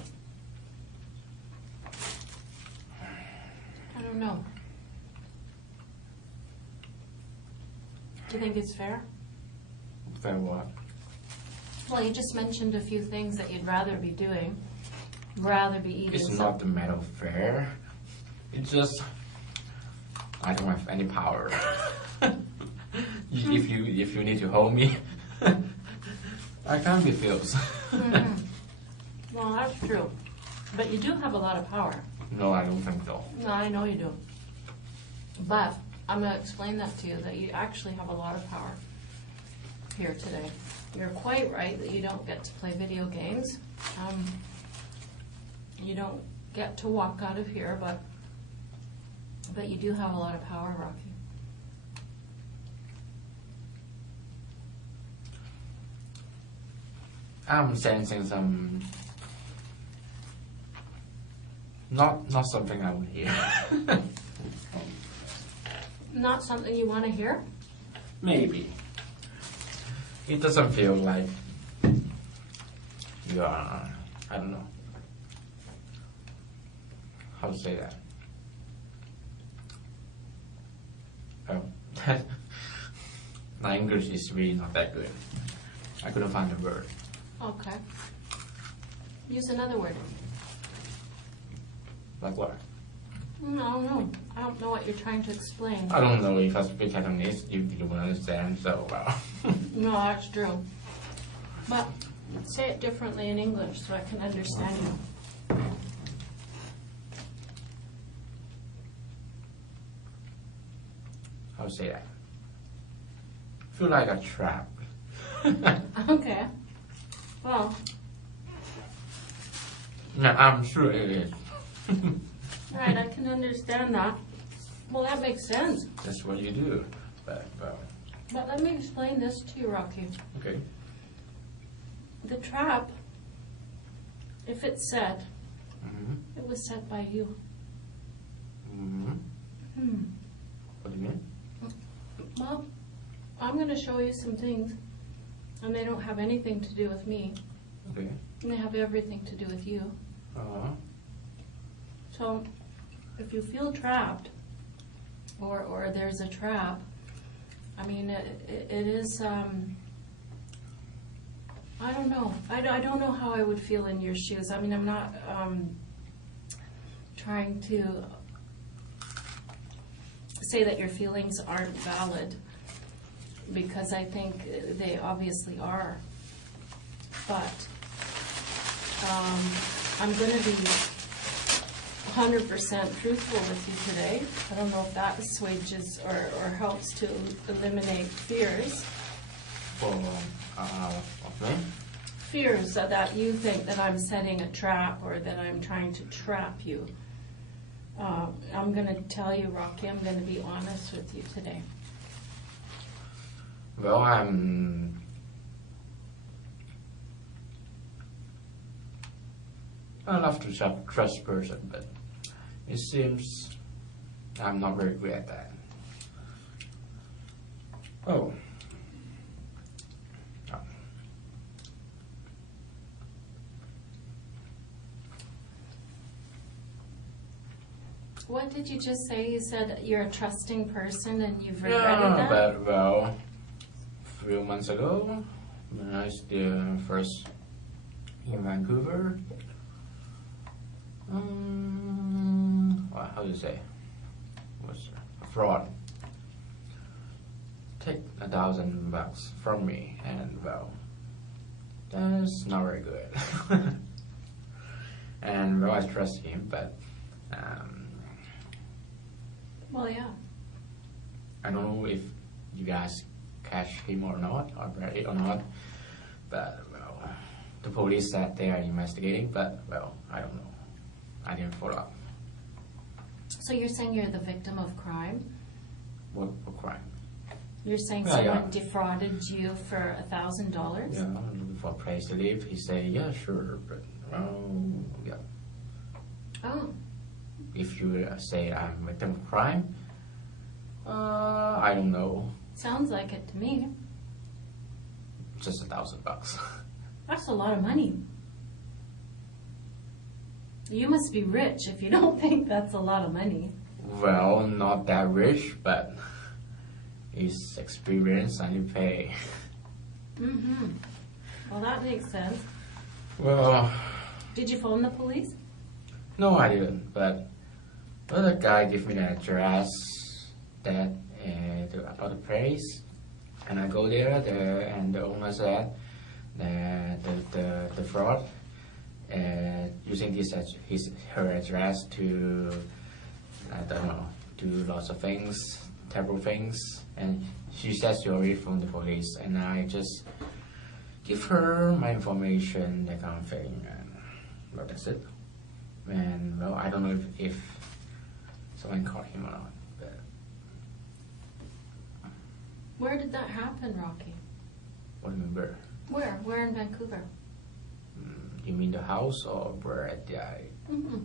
I don't know. Do you think it's fair? Fair what? Well, you just mentioned a few things that you'd rather be doing, rather be eating. It's not the matter of fair. It's just I don't have any power. If you need to hold me, I can't refuse. Well, that's true. But you do have a lot of power. No, I don't think so. No, I know you do. But I'm going to explain that to you, that you actually have a lot of power here today. You're quite right that you don't get to play video games. You don't get to walk out of here, but you do have a lot of power, Rocky. I'm sensing some not something I would hear. Not something you want to hear? Maybe. It doesn't feel like you are, I don't know how to say that. Oh, my English is really not that good. I couldn't find a word. Okay. Use another word. Like what? No. I don't know what you're trying to explain. I don't know if I speak Cantonese, you will understand, so well. No, that's true. But say it differently in English so I can understand you. How to say that? Feel like a trap. Okay. Well, No, I'm sure it is. right, I can understand that. Well, that makes sense. That's what you do. But, well, But let me explain this to you, Rocky. okay. The trap, if it's set, Mm-hmm. it was set by you. Mm-hmm. What do you mean? Well, I'm going to show you some things, and they don't have anything to do with me, Okay. and they have everything to do with you. Uh-huh. So, if you feel trapped, or there's a trap, I mean, it is, I don't know. I don't know how I would feel in your shoes. I mean, I'm not trying to say that your feelings aren't valid, because I think they obviously are. But I'm going to be 100% truthful with you today. I don't know if that assuages or helps to eliminate fears. For, okay. Fears that you think that I'm setting a trap or that I'm trying to trap you. I'm going to tell you, Rocky, I'm going to be honest with you today. Well, I'm I love to trust person, but it seems I'm not very good at that. Oh. What did you just say? You said you're a trusting person and you've regretted that? But well, a few months ago, when I was the first in Vancouver, well, how do you say? Was fraud. Take $1,000 from me, and well, that's not very good. And well, I trust him, but Well, yeah. I don't know if you guys catch him or not, or ready or not. But well, the police said they are investigating, but well, I don't know. I didn't follow up. So you're saying you're the victim of crime? What crime? You're saying Yeah, someone yeah. defrauded you for $1,000? Yeah, looking for a place to live. He said, yeah, sure, but well, yeah. Oh, If you say I'm a victim of crime, I don't know. sounds like it to me. Just $1,000. That's a lot of money. You must be rich if you don't think that's a lot of money. Well, not that rich, but it's experience I need to pay. Mm-hmm. Well, that makes sense. Well, Did you phone the police? no, I didn't. But the guy gave me the address that about the place, and I go there. And the owner said that the fraud using her address to I don't know, do lots of things, terrible things, and she says she already phoned the police, and I just give her my information, that kind of thing, and well, that's it. And well, I don't know if someone caught him or not. But Where did that happen, Rocky? what do you mean where? Where? Where in Vancouver? You mean the house or where at the? Mm-hmm.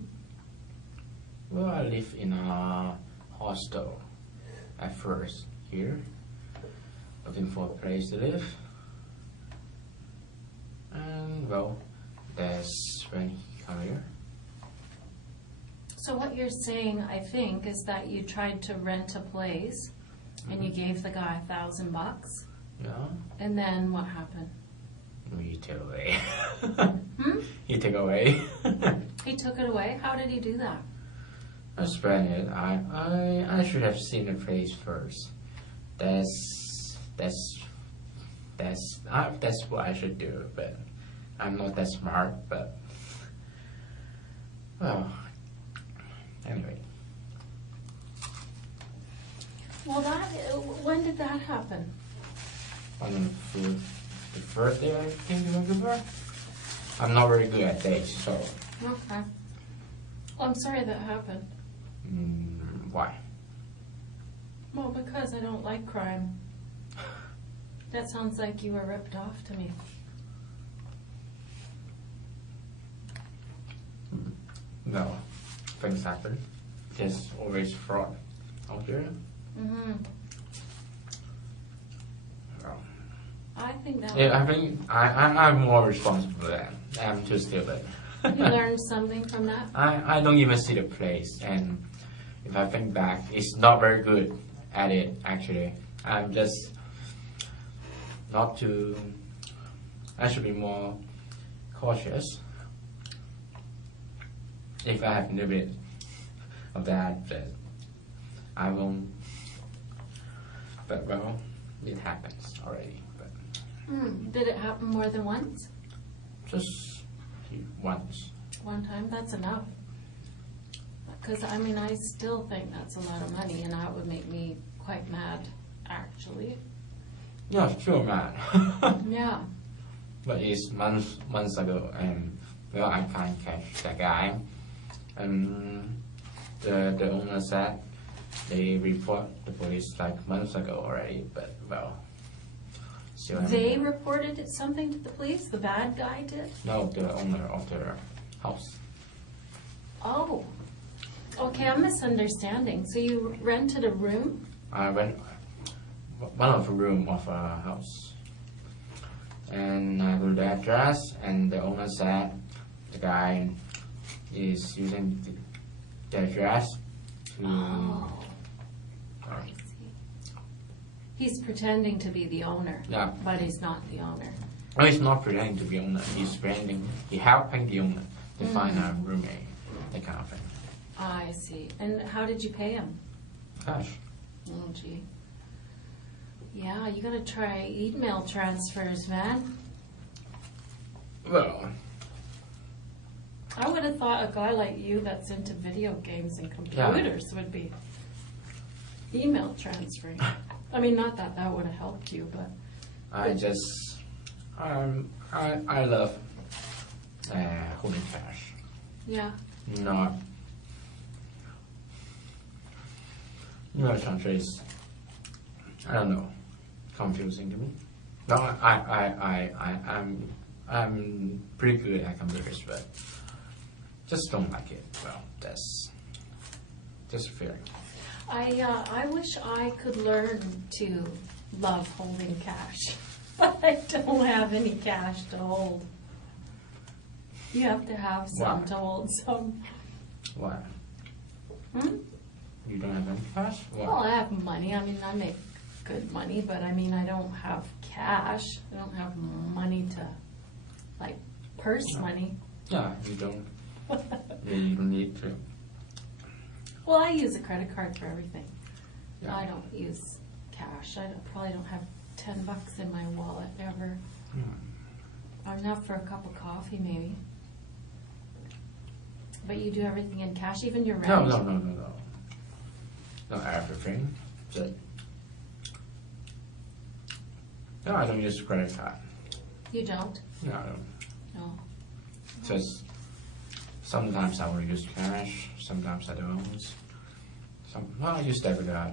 Well, I live in a hostel at first here, looking for a place to live. And well, that's when he came here. So what you're saying, I think, is that you tried to rent a place and you gave the guy $1,000, Yeah, and then what happened? he took away. Hmm? He took away. He took it away? How did he do that? I spent it. I should have seen the place first. That's what I should do. But I'm not that smart. But well, anyway. Well, when did that happen? On the first day I came to Vancouver, I'm not very good at dates, so Okay. Well, I'm sorry that happened. why? Well, because I don't like crime. That sounds like you were ripped off to me. No, things happen. There's always fraud out there. Mm-hmm. Well, I think that yeah, I think I'm more responsible than I'm too stupid. you learned something from that. I don't even see the place, and if I think back, it's not very good at it actually. I'm just not too. I should be more cautious. If I have a little bit of that, but I won't. But well, it happens already. But Did it happen more than once? just once. One time? That's enough. Because, I mean, I still think that's a lot of money, and that would make me quite mad, actually. Yeah, sure, man. Yeah. But it's months ago, and well, I can't catch that guy. And the owner said they report the police like months ago already. But well, still They reported something to the police? The bad guy did? no, the owner of the house. Oh. Okay, I'm misunderstanding. So you rented a room? I went one of the room of a house, and I go to the address, and the owner said the guy is using the address Oh, I see. He's pretending to be the owner. Yeah. But he's not the owner. No, he's not pretending to be owner. He's helping the owner to find a roommate, that kind of thing. I see. And how did you pay him? Cash. Oh, gee. Yeah, you gotta try email transfers, man. Well, I would have thought a guy like you that's into video games and computers would be email transferring. I mean, not that that would have helped you, but I love holding cash. yeah. Not transfers. I don't know. Confusing to me. No, I'm pretty good at computers, but just don't like it. Well, that's just a feeling. I wish I could learn to love holding cash, but I don't have any cash to hold. You have to have some Why? to hold some. Why? Hmm? You don't have any cash? Why? Well, I have money. I mean, I make good money, but I mean, I don't have cash. I don't have money to, like, purse money. Yeah, you don't. You don't need to. Well, I use a credit card for everything. Yeah. I don't use cash. Probably don't have $10 in my wallet ever. Enough for a cup of coffee, maybe. But you do everything in cash, even your rent? No. Not everything. Just, no, I don't use credit card. You don't? No, I don't. No. Just sometimes I will use cash, sometimes I don't. I use debit card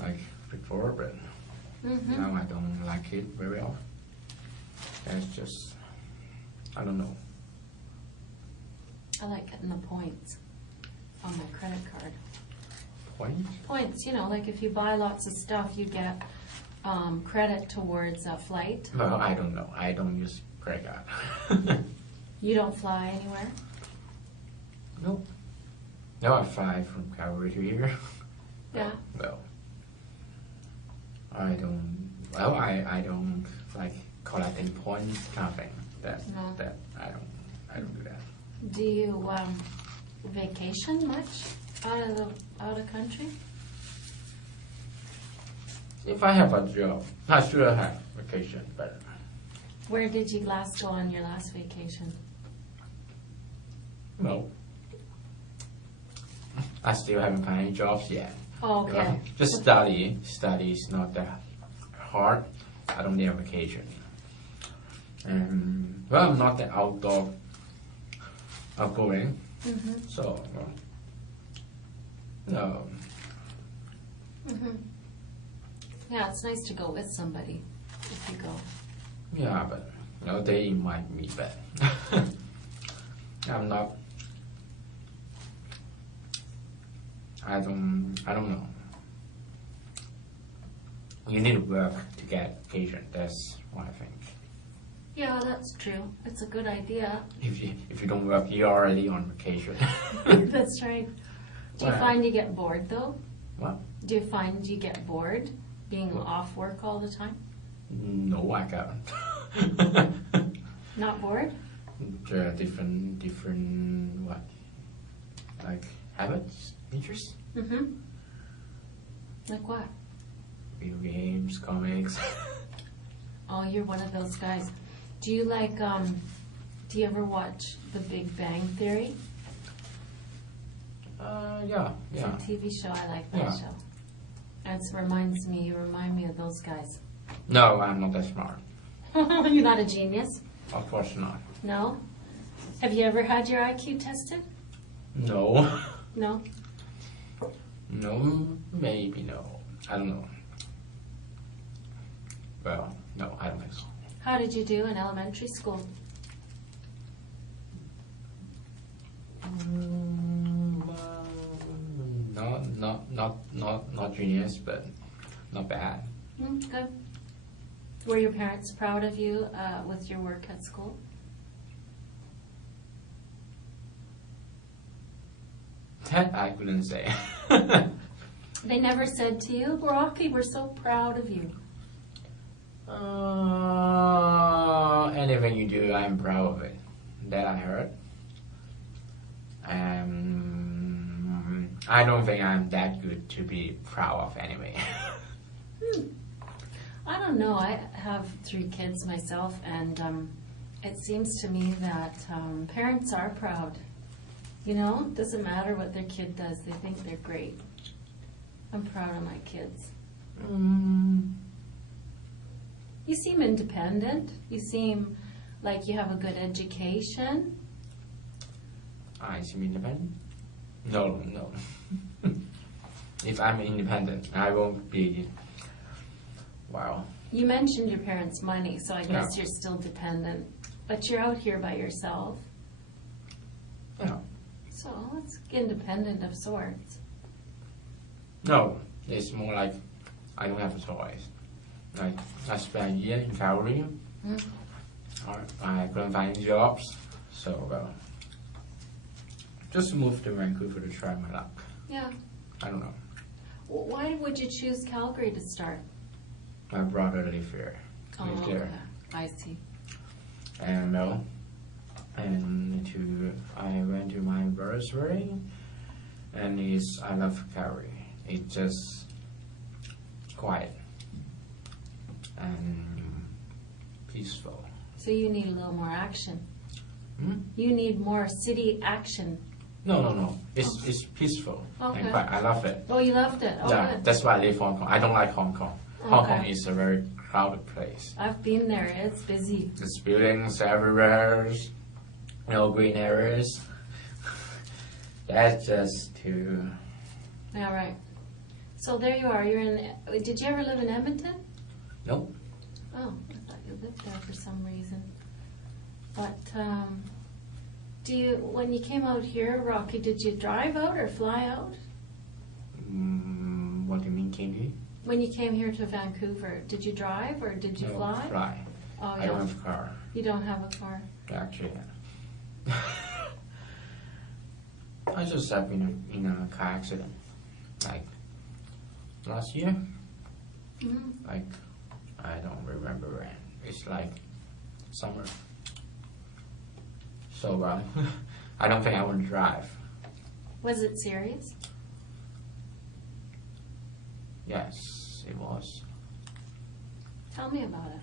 like before, but now I don't like it very often. It's just, I don't know. I like getting the points on my credit card. Point? Points, like if you buy lots of stuff, you get credit towards a flight. Well, I don't know. I don't use credit card. You don't fly anywhere? Nope. No, I fly from Calgary to here. Yeah. Well, I don't like collecting points kind of thing. That I don't do that. Do you vacation much out of country? If I have a job, I should have vacation, but Where did you last go on your last vacation? no. I still haven't found any jobs yet. Oh, okay. Just study. Study is not that hard. I don't need a vacation. Well, I'm not that outgoing. So, no. Yeah, it's nice to go with somebody if you go. Yeah, but they invite me, but I'm not. I don't know. You need to work to get vacation. That's what I think. Yeah, that's true. It's a good idea. If you don't work, you're already on vacation. That's right. Do you Well. find you get bored though? What? Do you find you get bored being off work all the time? No, I can't. Not bored? Different what? Like habits, interests, Like what? video games, comics. Oh, you're one of those guys. Do you like, do you ever watch The Big Bang Theory? Yeah. It's a TV show. I like that Yeah. show. You remind me of those guys. No, I'm not that smart. You're not a genius? Of course not. No? Have you ever had your IQ tested? No. No? No, maybe no. I don't know. Well, no, I don't think so. How did you do in elementary school? Not genius, but not bad. Good. Were your parents proud of you with your work at school? That I couldn't say. They never said to you, Rocky, we're so proud of you. Anything you do, I'm proud of it. That I heard. I don't think I'm that good to be proud of anyway. I don't know. I have 3 kids myself, and it seems to me that parents are proud. You know, it doesn't matter what their kid does. They think they're great. I'm proud of my kids. You seem independent. You seem like you have a good education. I seem independent? No. If I'm independent, I won't be. Wow. You mentioned your parents' money, so I guess you're still dependent. But you're out here by yourself. Yeah. So it's independent of sorts. No, it's more like I don't have a choice. Like I spent a year in Calgary. I couldn't find any jobs, so just moved to Vancouver to try my luck. Yeah. I don't know. Why would you choose Calgary to start? My brother lives here. Lives there. I see. And I went to my brother's wedding, and I love Calgary. It's just quiet and peaceful. So you need a little more action. Hmm? You need more city action. No. It's peaceful and quiet. I love it. Oh, you loved it? Oh, Yeah, good. that's why I live Hong Kong. I don't like Hong Kong. Hong Kong is a very crowded place. I've been there. It's busy. There's buildings everywhere, no green areas. That's just too... Yeah, right. So there you are. You're in. Did you ever live in Edmonton? Nope. Oh, I thought you lived there for some reason. But when you came out here, Rocky, did you drive out or fly out? What do you mean, Kingy? When you came here to Vancouver, did you drive or did you fly? Fly. Oh, yeah. I don't have a car. You don't have a car? Actually, I just have been in a car accident, like last year. Mm-hmm. Like I don't remember when. It's like summer. So I don't think I want to drive. Was it serious? Yes, it was. Tell me about it.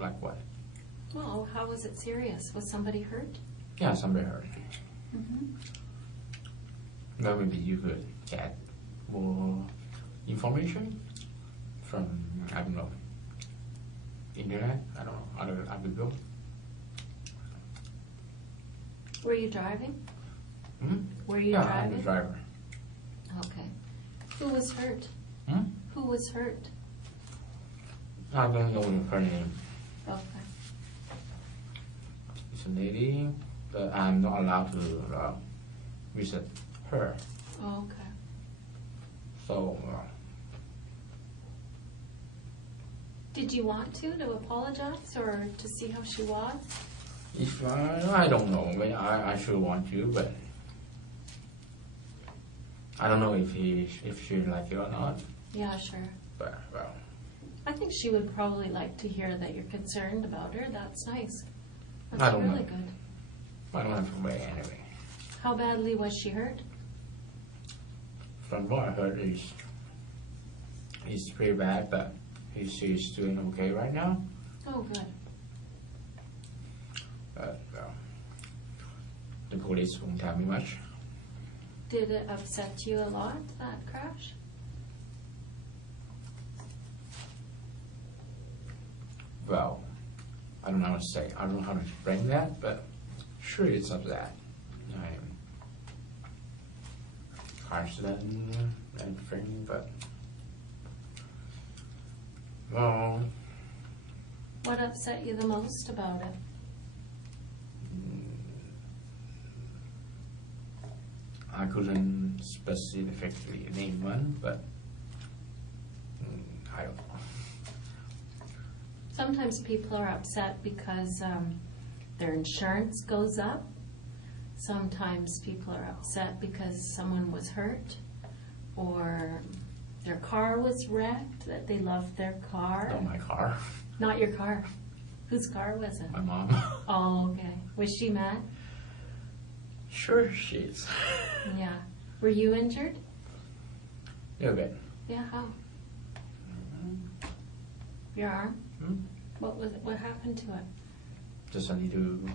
Like what? Well, how was it serious? Was somebody hurt? Yeah, somebody hurt. Mm-hmm. Well, maybe you could get more information from, I don't know, internet, I don't know, other people. Were you driving? Were you yeah, driving? I'm the driver. Okay. Who was hurt? Who was hurt? I don't know her name. Okay. It's a lady, but I'm not allowed to visit her. Oh, okay. So, Did you want to apologize or to see how she was? if I don't know, maybe I should want to, but I don't know if she like it or not. Yeah, sure. But well, I think she would probably like to hear that you're concerned about her. That's nice. That's I don't really know. good. I don't have to wait anyway. How badly was she hurt? From what I heard, it's pretty bad, but she's doing okay right now. Oh, good. But well, the police won't tell me much. Did it upset you a lot, that crash? Well, I don't know how to say. I don't know how to explain that, but sure it's upset. Accident and everything, but well, What upset you the most about it? I couldn't specifically name one, but I don't know. Sometimes people are upset because their insurance goes up. Sometimes people are upset because someone was hurt or their car was wrecked, that they loved their car. Not my car. Not your car. Whose car was it? My mom. Oh, okay. Was she mad? Sure she is. Yeah. Were you injured? A little bit. Yeah, how? Your arm? What was it? What happened to it? Just only do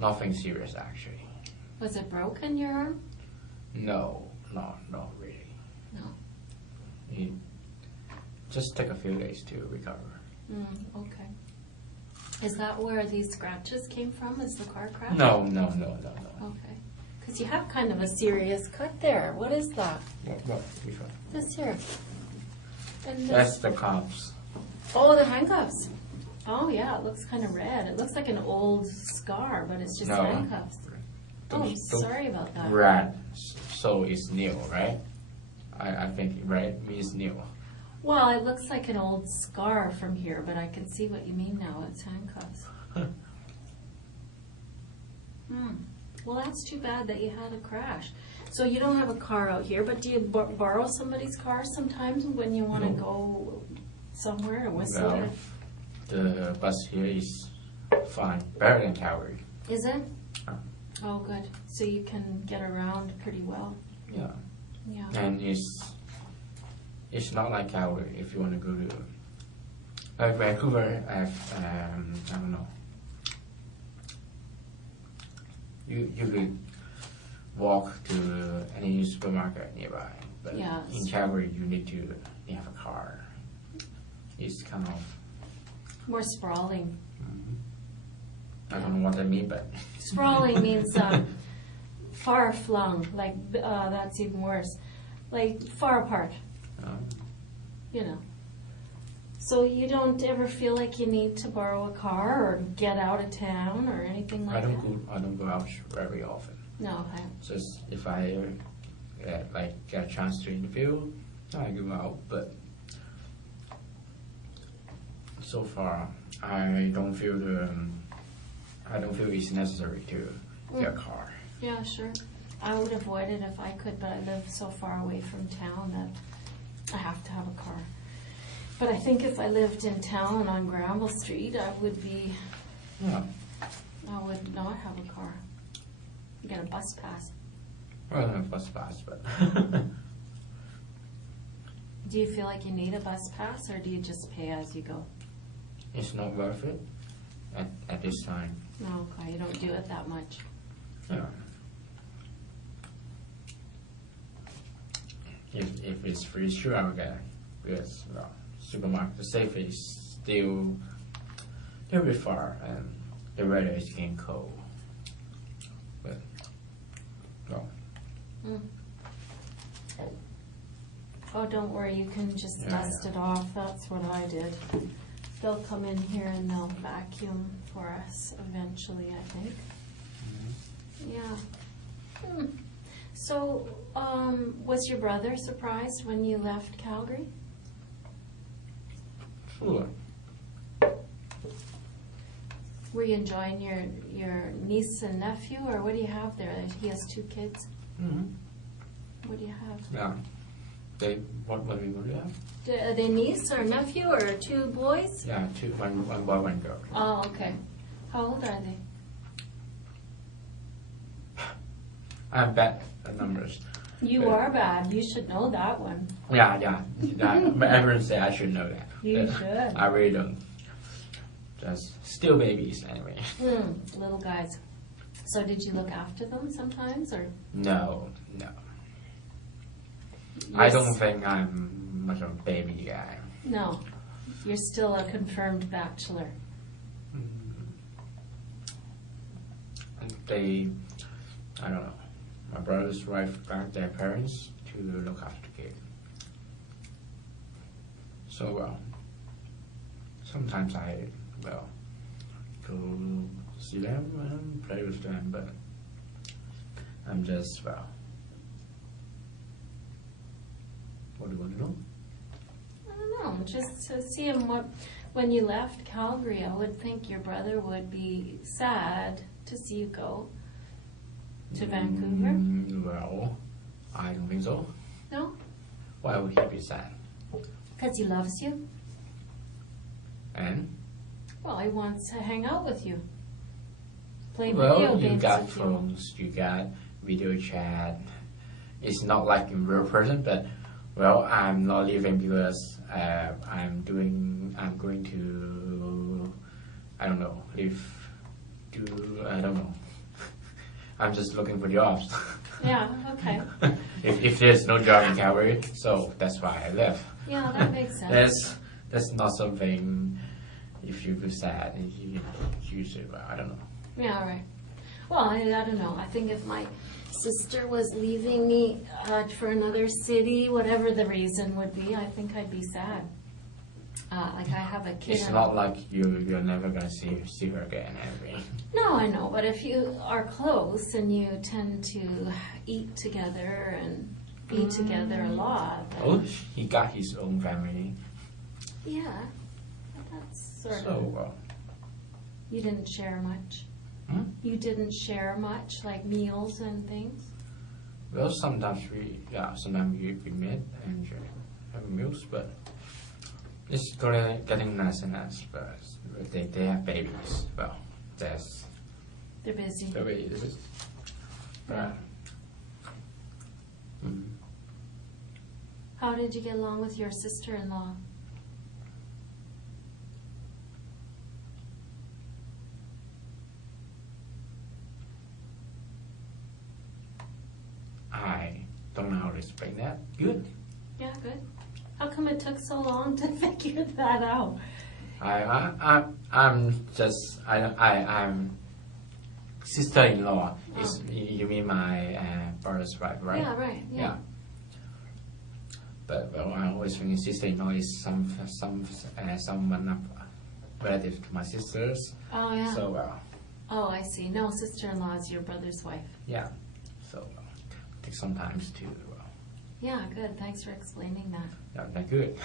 nothing serious actually. Was it broken, your arm? No, not really. No. It just take a few days to recover. Okay. Is that where these scratches came from? Is the car crash? No. Okay. Because you have kind of a serious cut there. What is that? What? Which one? This here. And this. That's the cuffs. Oh, the handcuffs. Oh, yeah, it looks kind of red. It looks like an old scar, but it's just No. handcuffs. Oh, sorry about that. Red, so it's new, right? I think red means new. Well, it looks like an old scar from here, but I can see what you mean now. It's handcuffs. Well, that's too bad that you had a crash. So you don't have a car out here, but do you borrow somebody's car sometimes when you want to go somewhere or whistle? Well, the bus here is fine, better than Calgary. Is it? Oh, good. So you can get around pretty well. Yeah. Yeah. And it's not like Calgary if you want to go to Vancouver. I don't know. You could walk to any supermarket nearby, but Yeah, in Calgary you have a car. It's kind of More sprawling. I don't know what that means, but Sprawling means far flung, like that's even worse. Like far apart, you know. So you don't ever feel like you need to borrow a car or get out of town or anything like that? I don't go out very often. No, okay. Just if I get a chance to interview, I go out. But so far, I don't feel it's necessary to get a car. Yeah, sure. I would avoid it if I could, but I live so far away from town that I have to have a car. But I think if I lived in town on Granville Street, I would not have a car. Get a bus pass. Well, not a bus pass, but Do you feel like you need a bus pass, or do you just pay as you go? it's not worth it at this time. No, okay, you don't do it that much. Yeah. If it's free, sure I will get it. Because supermarket, the safe is still a bit far, and the weather is getting cold. But no. Oh, don't worry, you can just Yeah, dust it off. That's what I did. They'll come in here and they'll vacuum for us eventually, I think. Yeah. So, was your brother surprised when you left Calgary? Sure. Were you enjoying your niece and nephew, or what do you have there? He has 2 kids. What do you have? Yeah. What do you have? Are they niece or nephew or 2 boys? Yeah, one boy, one girl. Oh, okay. How old are they? I'm bad at numbers. You are bad. You should know that one. Yeah. But everyone say I should know that. You But should. I really don't. Just still babies anyway. Little guys. So did you look after them sometimes, or? No. I don't think I'm much of a baby guy. No. You're still a confirmed bachelor. I don't know. My brother's wife got their parents to look after kids. So, sometimes I, go see them and play with them, but I'm just, what do you want to know? I don't know. Just to see him. When you left Calgary, I would think your brother would be sad to see you go. to Vancouver? Well, I don't think so. No? Why would he be sad? Because he loves you. And? Well, he wants to hang out with you. Play Well, video you games got with you. phones, you got video chat. It's not like in real person, but well, I'm not leaving because I'm going to, I don't know, I don't know. I'm just looking for jobs. Yeah, okay. if there's no job in Calgary, so that's why I left. Yeah, that makes sense. That's not something. If you feel sad, you say, well, I don't know. Yeah, right. Well, I don't know. I think if my sister was leaving me for another city, whatever the reason would be, I think I'd be sad. Like I have a kid. It's not like you're never gonna see her again, every. No, I know. But if you are close and you tend to eat together and be together a lot. Then, Oh, he got his own family. yeah, that's sort So, of. You didn't share much. hmm? You didn't share much, like meals and things. Well, sometimes we meet and have meals, but it's getting nice and nice. But they have babies. Well, They're busy. the way it is. Yeah. Mm. How did you get along with your sister-in-law? I don't know how to explain that. Good. Yeah, good. How come it took so long to figure that out? I'm sister-in-law. You mean my brother's wife, right? Yeah, right. Yeah. But well, I always think sister-in-law is someone relative to my sisters. Oh, yeah. So Oh, I see. No, sister-in-law is your brother's wife. yeah. So take some time to. Yeah, good. Thanks for explaining that. Yeah, not good.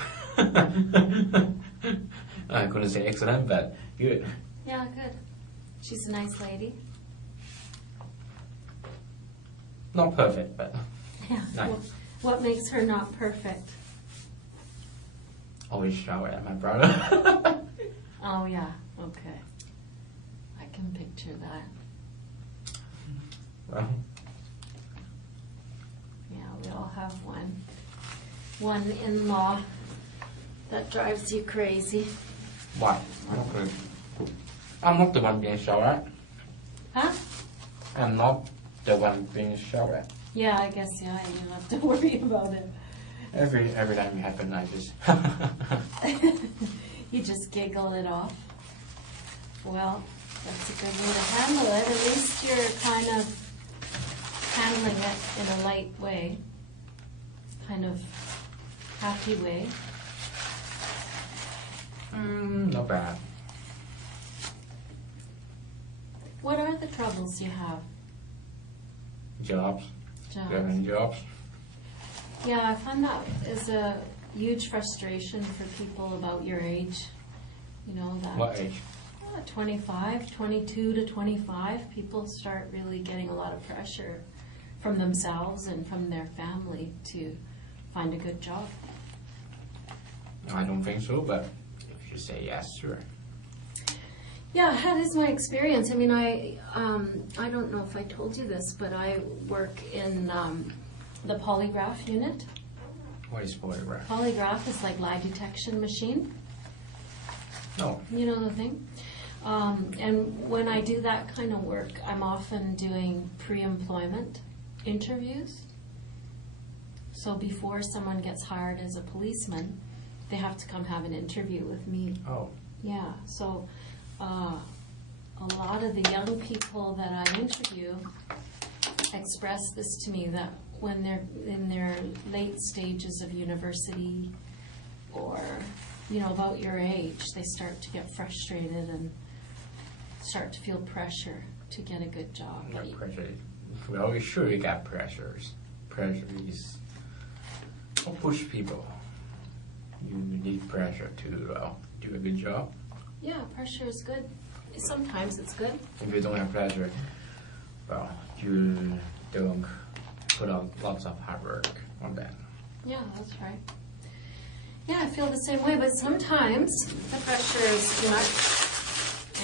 I couldn't say excellent, but good. Yeah, good. She's a nice lady. Not perfect, but Yeah. Nice. What makes her not perfect? always shower at my brother. Oh, yeah. Okay. I can picture that. Well, Yeah, we all have one in-law that drives you crazy. why? I'm not the one being showered at. Huh? I'm not the one being showered at. Yeah, I guess, yeah, you don't have to worry about it. Every time it happens, I just. You just giggle it off. Well, that's a good way to handle it. At least you're kind of handling it in a light way, kind of happy way. Not bad. What are the troubles you have? Jobs. Jobs. Getting jobs. Yeah, I find that is a huge frustration for people about your age. You know, that What age? 25, 22 to 25, people start really getting a lot of pressure from themselves and from their family to find a good job. I don't think so, but if you say yes, sure. Yeah, that is my experience. I mean, I don't know if I told you this, but I work in the polygraph unit. What is polygraph? Polygraph is like lie detection machine. No. You know the thing? And when I do that kind of work, I'm often doing pre-employment interviews. So before someone gets hired as a policeman, they have to come have an interview with me. Oh. Yeah, so a lot of the young people that I interview express this to me, that when they're in their late stages of university or, you know, about your age, they start to get frustrated and start to feel pressure to get a good job. Not pressure. Well, sure you got pressures. Pressure is what push people. You need pressure to do a good job. Yeah, pressure is good. Sometimes it's good. If you don't have pressure, well, you don't put on lots of hard work on that. Yeah, that's right. Yeah, I feel the same way, but sometimes the pressure is too much,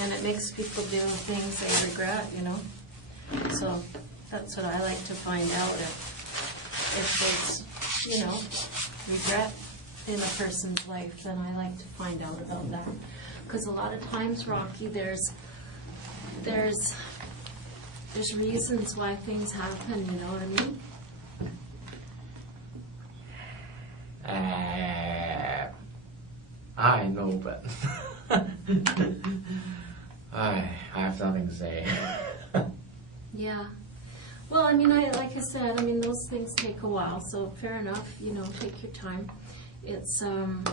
and it makes people do things they regret, you know. So that's what I like to find out, if there's, you know, regret in a person's life, then I like to find out about that. Because a lot of times, Rocky, there's reasons why things happen, you know what I mean? I know, but I have nothing to say. Yeah. Well, I mean, like I said, I mean, those things take a while, so fair enough, you know, take your time. It's one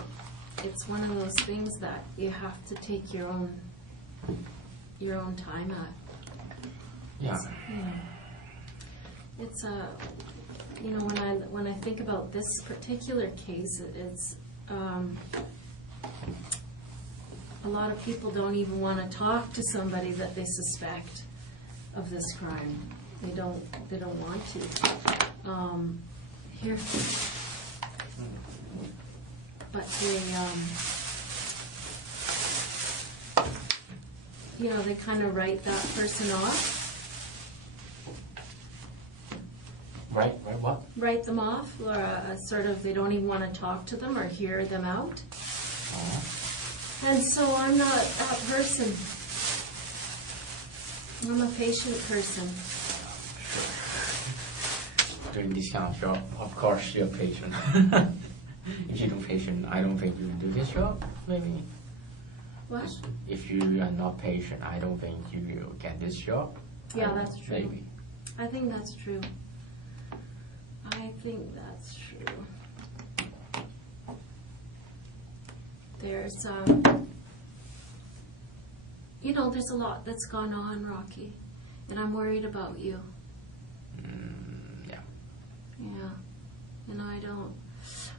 of those things that you have to take your own time at. Yeah. It's you know, when I think about this particular case, it's a lot of people don't even want to talk to somebody that they suspect of this crime. They don't want to. Here, but they, you know, they kind of write that person off. Right, what? Write them off, or a sort of, they don't even want to talk to them or hear them out. And so I'm not that person. I'm a patient person. Doing this kind of job, of course you're patient. If you're not patient, I don't think you will do this job, maybe. What? If you are not patient, I don't think you will get this job. Yeah, that's true. Maybe. I think that's true. I think that's true. There's, you know, there's a lot that's gone on, Rocky, and I'm worried about you. Yeah. Yeah. And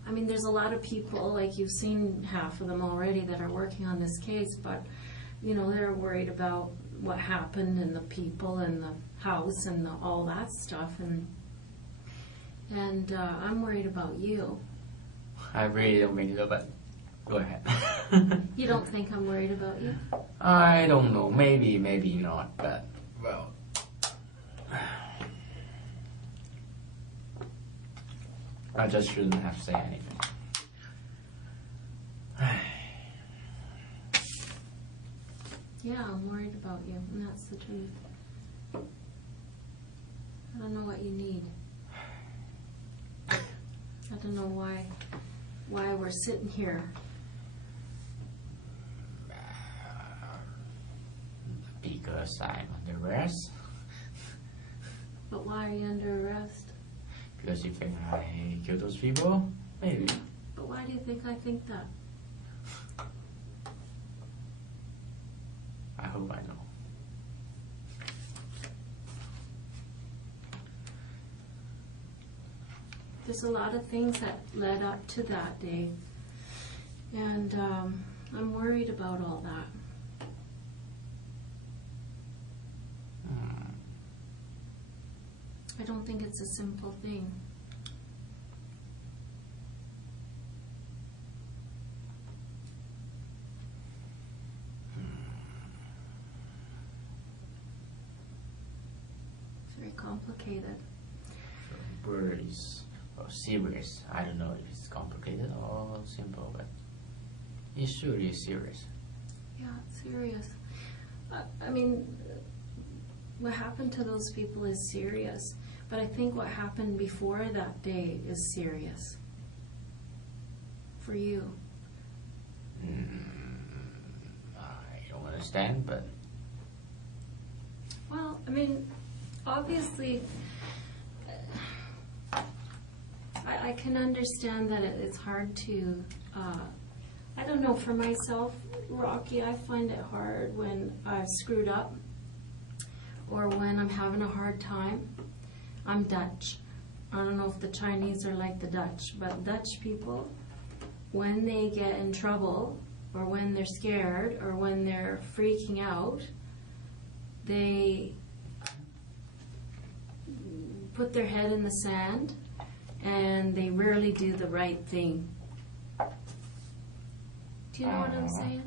I mean, there's a lot of people, like you've seen half of them already that are working on this case, but, you know, they're worried about what happened and the people and the house and all that stuff, and I'm worried about you. I really don't think so, but go ahead. You don't think I'm worried about you? I don't know. Maybe not, but, well. I just shouldn't have to say anything. Yeah, I'm worried about you, and that's the truth. I don't know what you need. I don't know why we're sitting here. Because I'm under arrest. But why are you under arrest? Because you think I killed those people? Maybe. But why do you think I think that? I hope I know. There's a lot of things that led up to that day. And I'm worried about all that. I don't think it's a simple thing. It's very complicated. Worries or serious. I don't know if it's complicated or simple, but it's surely serious. Yeah, it's serious. I mean, what happened to those people is serious, but I think what happened before that day is serious. For you. I don't understand, but... Well, I mean, obviously, I can understand that it's hard to, I don't know, for myself, Rocky, I find it hard when I've screwed up or when I'm having a hard time. I'm Dutch. I don't know if the Chinese are like the Dutch, but Dutch people, when they get in trouble or when they're scared or when they're freaking out, they put their head in the sand, and they rarely do the right thing. Do you know what I'm saying?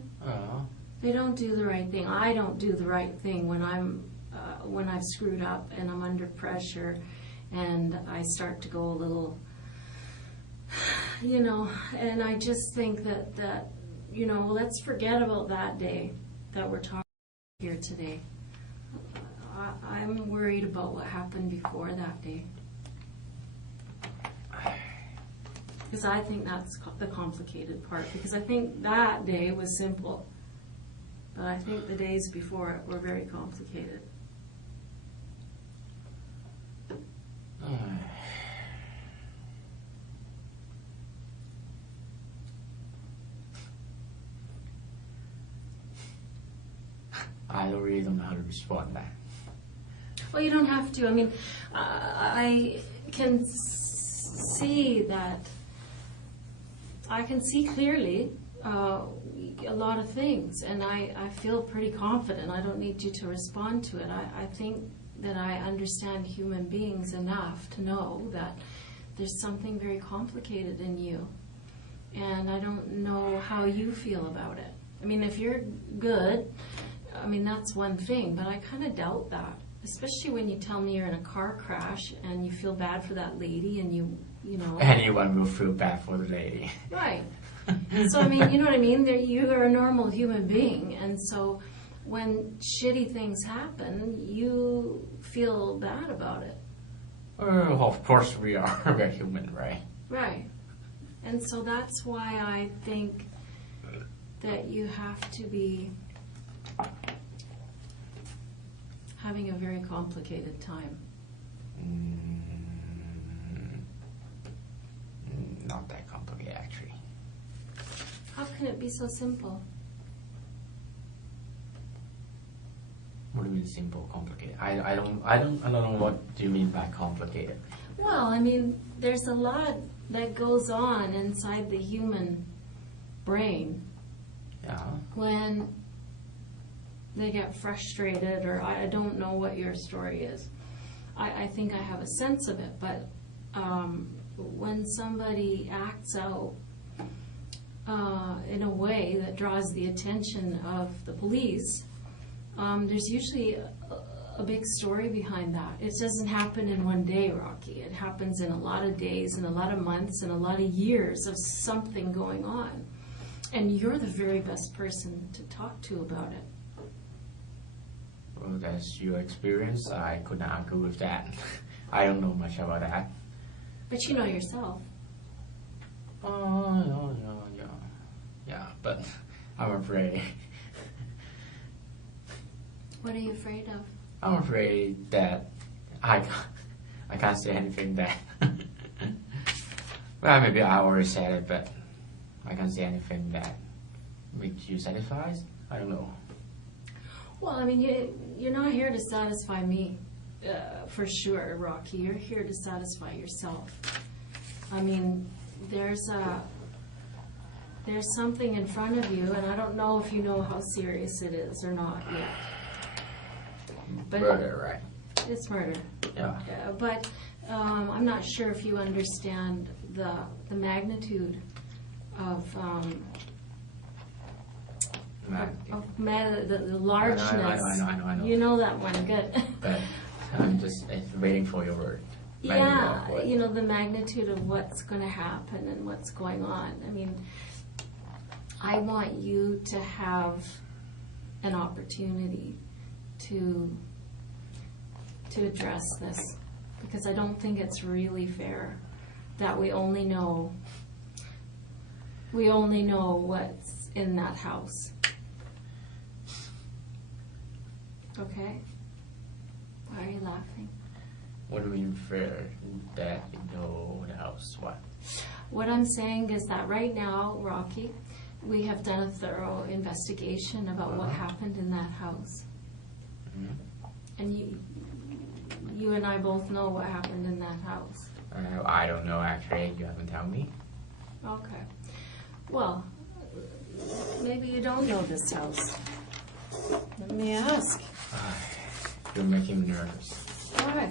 They don't do the right thing. I don't do the right thing when I've screwed up and I'm under pressure, and I start to go a little, and I just think that let's forget about that day that we're talking here today. I'm worried about what happened before that day. Because I think that's the complicated part. Because I think that day was simple. But I think the days before it were very complicated. I really don't know how to respond to that. Well, you don't have to. I mean, I can see that. I can see clearly a lot of things, and I feel pretty confident. I don't need you to respond to it. I think that I understand human beings enough to know that there's something very complicated in you, and I don't know how you feel about it. I mean, if you're good, I mean, that's one thing, but I kind of doubt that, especially when you tell me you're in a car crash and you feel bad for that lady, and you know. Anyone will feel bad for the lady. Right. So, I mean, you know what I mean? You are a normal human being, and so when shitty things happen, you feel bad about it. Of course we are. We're human, right? Right. And so that's why I think that you have to be having a very complicated time. Not that complicated, actually. How can it be so simple? What do you mean simple, complicated? I don't know what do you mean by complicated. Well, I mean, there's a lot that goes on inside the human brain. Yeah. When they get frustrated, or I don't know what your story is. I think I have a sense of it, but when somebody acts out in a way that draws the attention of the police, there's usually a big story behind that. It doesn't happen in one day, Rocky. It happens in a lot of days and a lot of months and a lot of years of something going on. And you're the very best person to talk to about it. Well, that's your experience. I could not argue with that. I don't know much about that. But you know yourself. Yeah, but I'm afraid. What are you afraid of? I'm afraid that I can't say anything that. Well, maybe I already said it, but I can't say anything that makes you satisfied. I don't know. Well, I mean, you're not here to satisfy me, for sure, Rocky. You're here to satisfy yourself. I mean, there's something in front of you, and I don't know if you know how serious it is or not yet. But Murder, right? It's murder. Yeah. But I'm not sure if you understand the magnitude of the largeness. I know. You know that one, good. But I'm just waiting for your word. Yeah, you know, the magnitude of what's going to happen and what's going on. I mean, I want you to have an opportunity to address this, because I don't think it's really fair that we only know what's in that house. Okay? Why are you laughing? What do you mean fair? That you know the house? What? What I'm saying is that right now, Rocky, we have done a thorough investigation about what happened in that house. Mm-hmm. And you and I both know what happened in that house. I don't know, actually. You haven't told me. Okay. Well, maybe you don't know this house. Let me ask. You're making me nervous. Why?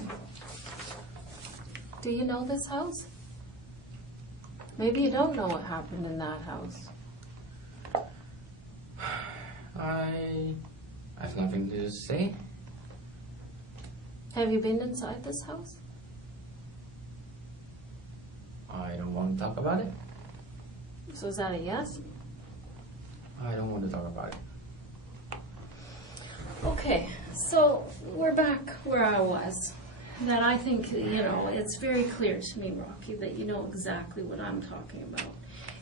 Do you know this house? Maybe you don't know what happened in that house. I have nothing to say. Have you been inside this house? I don't want to talk about it. So is that a yes? I don't want to talk about it. Okay, so we're back where I was. That I think, it's very clear to me, Rocky, that you know exactly what I'm talking about.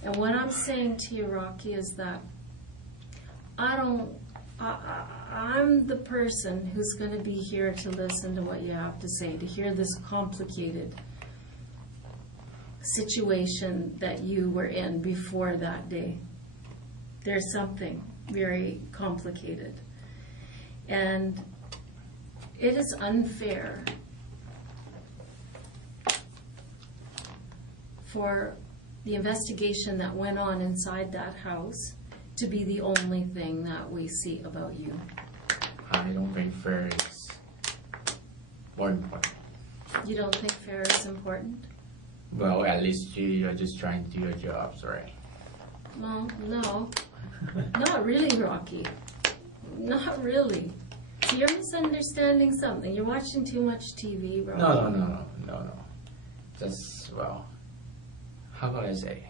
And what I'm saying to you, Rocky, is that I'm the person who's going to be here to listen to what you have to say, to hear this complicated situation that you were in before that day. There's something very complicated. And it is unfair for the investigation that went on inside that house to be the only thing that we see about you. I don't think fair is more important. You don't think fair is important? Well, at least you're just trying to do your jobs, right? Well, no. Not really, Rocky. Not really. So you're misunderstanding something. You're watching too much TV, Rocky. No. Just, well, how can I say?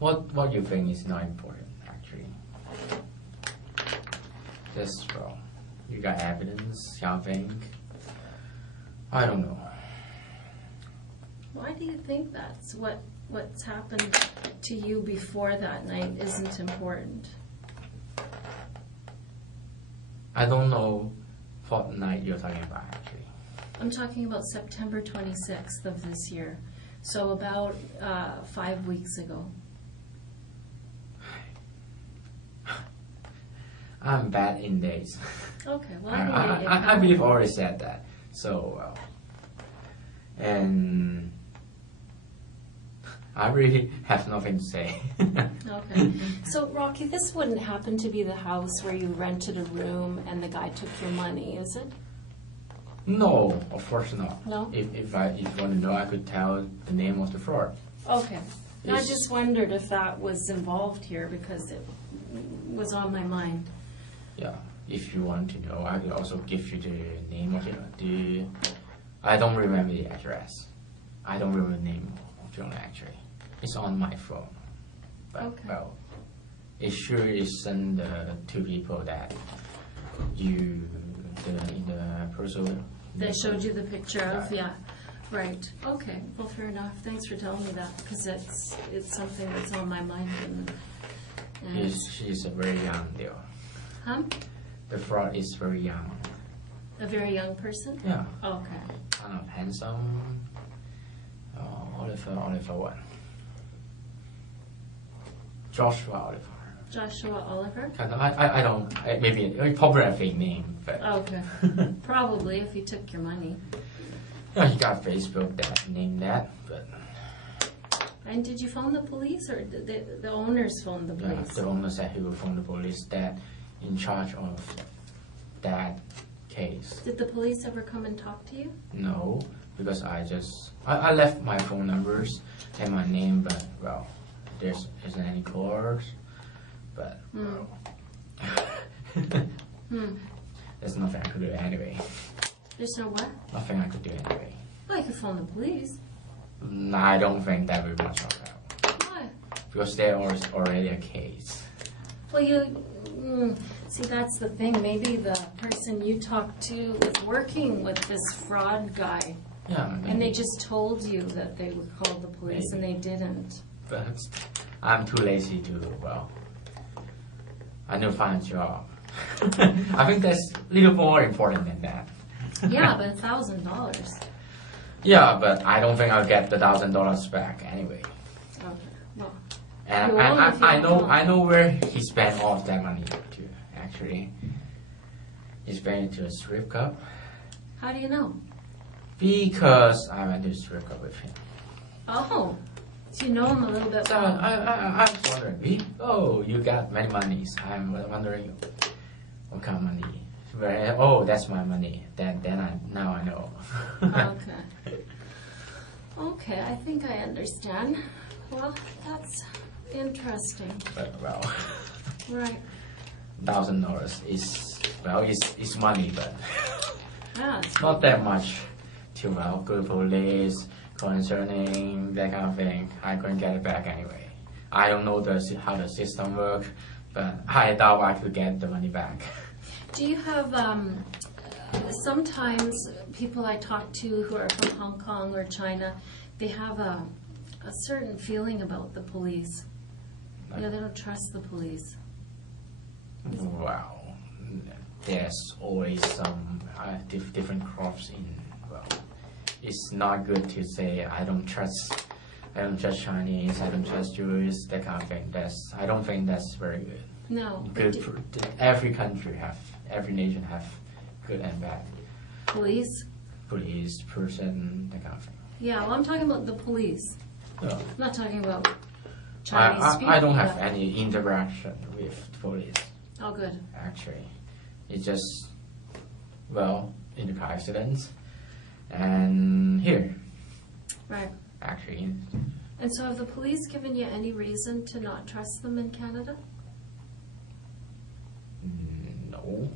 What you think is not important, actually. Just, well, you got evidence, something. I don't know. Why do you think that's what's happened to you before that night isn't important? I don't know what night you're talking about, actually. I'm talking about September 26th of this year. So about 5 weeks ago. I'm bad in days. Okay, well, I believe I already said that. So, well, and I really have nothing to say. Okay. So, Rocky, this wouldn't happen to be the house where you rented a room and the guy took your money, is it? No, of course not. No? If you want to know, I could tell the name of the fraud. Okay. I Yes. just wondered if that was involved here because it was on my mind. Yeah, if you want to know, I could also give you the name of I don't remember the address. I don't remember the name of the owner, actually. It's on my phone. But, Okay. well, it sure isn't the two people that in the person. They showed you the picture of, yeah. Right. Okay. Well, fair enough. Thanks for telling me that because it's something that's on my mind. And She's a very young girl. huh? The fraud is very young. A very young person? Yeah. Okay. Kind of handsome. Oliver what? Joshua Oliver. Joshua Oliver? I don't, maybe probably a fake name, but Okay. Probably if he took your money. yeah, he got Facebook that named that, but And did you phone the police or did the owners phone the yeah, police? the owner said he will phone the police that in charge of that case. Did the police ever come and talk to you? No, because I left my phone numbers and my name, but well, there isn't any calls, but well, there's nothing I could do anyway. There's no what? Nothing I could do anyway. Well, you could phone the police. I don't think that will much of help Why? because there is already a case. Well, see, that's the thing. Maybe the person you talked to was working with this fraud guy. Yeah, maybe. And they just told you that they would call the police and they didn't. But I'm too lazy to, well, I need to find a job. I think that's a little more important than that. Yeah, but $1,000. Yeah, but I don't think I'll get the $1,000 back anyway. Okay. Well, And You won't if you I don't. know where he spent all of that money to, actually. He spent it to a strip club. how do you know? Because I went to a strip club with him. Oh, so you know him a little bit So more. I was wondering, you got many monies. I'm wondering what kind of money oh, that's my money. Then now I know. Okay. Okay, I think I understand. Well, that's interesting. But well, Right. $1,000 is it's money, but Yeah, it's not that much to go to police concerning that kind of thing. I couldn't get it back anyway. I don't know how the system works, but I doubt I could get the money back. Do you have, sometimes people I talk to who are from Hong Kong or China, they have a certain feeling about the police. Yeah, they don't trust the police. Well, there's always some different crops in. Well, it's not good to say I don't trust Chinese, I don't trust Jews, that kind of thing. I don't think that's very good. No. Every nation have good and bad. Police? Police, person, that kind of thing. Yeah, well, I'm talking about the police. No. I'm not talking about Chinese people. I don't have any interaction with police. Oh, good. Actually, it's just, in the car accidents and here. Right. Actually. And so have the police given you any reason to not trust them in Canada? No.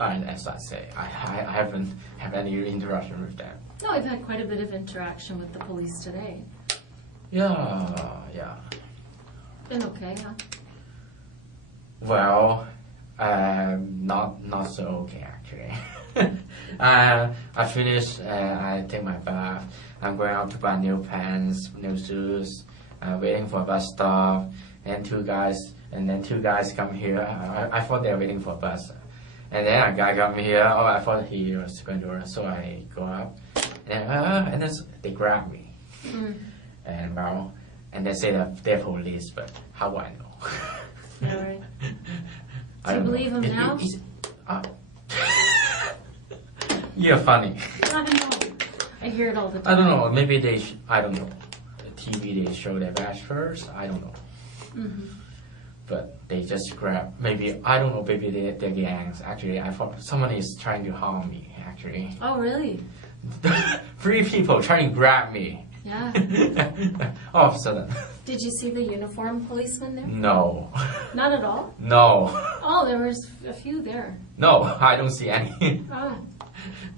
And as I say, I haven't had any interaction with them. No, I've had quite a bit of interaction with the police today. Yeah. Been okay, huh? Well, not so okay actually. I finished. I take my bath. I'm going out to buy new pants, new shoes. Waiting for a bus stop, and two guys come here. I thought they were waiting for a bus, and then a guy come here. Oh, I thought he was going to, so I go up, and then they grab me, and they say that they're police, but how would I know? All right. Do you believe him now? You're funny. I don't know. I hear it all the time. I don't know. Maybe I don't know. TV they show their badge first. I don't know. Mm-hmm. But they just grab. Maybe I don't know. Maybe they're gangs. Actually, I thought someone is trying to harm me. Actually. Oh, really? 3 people trying to grab me. Yeah. All of a sudden. Did you see the uniformed policeman there? No. Not at all? No. Oh, there was a few there. No, I don't see any. Ah,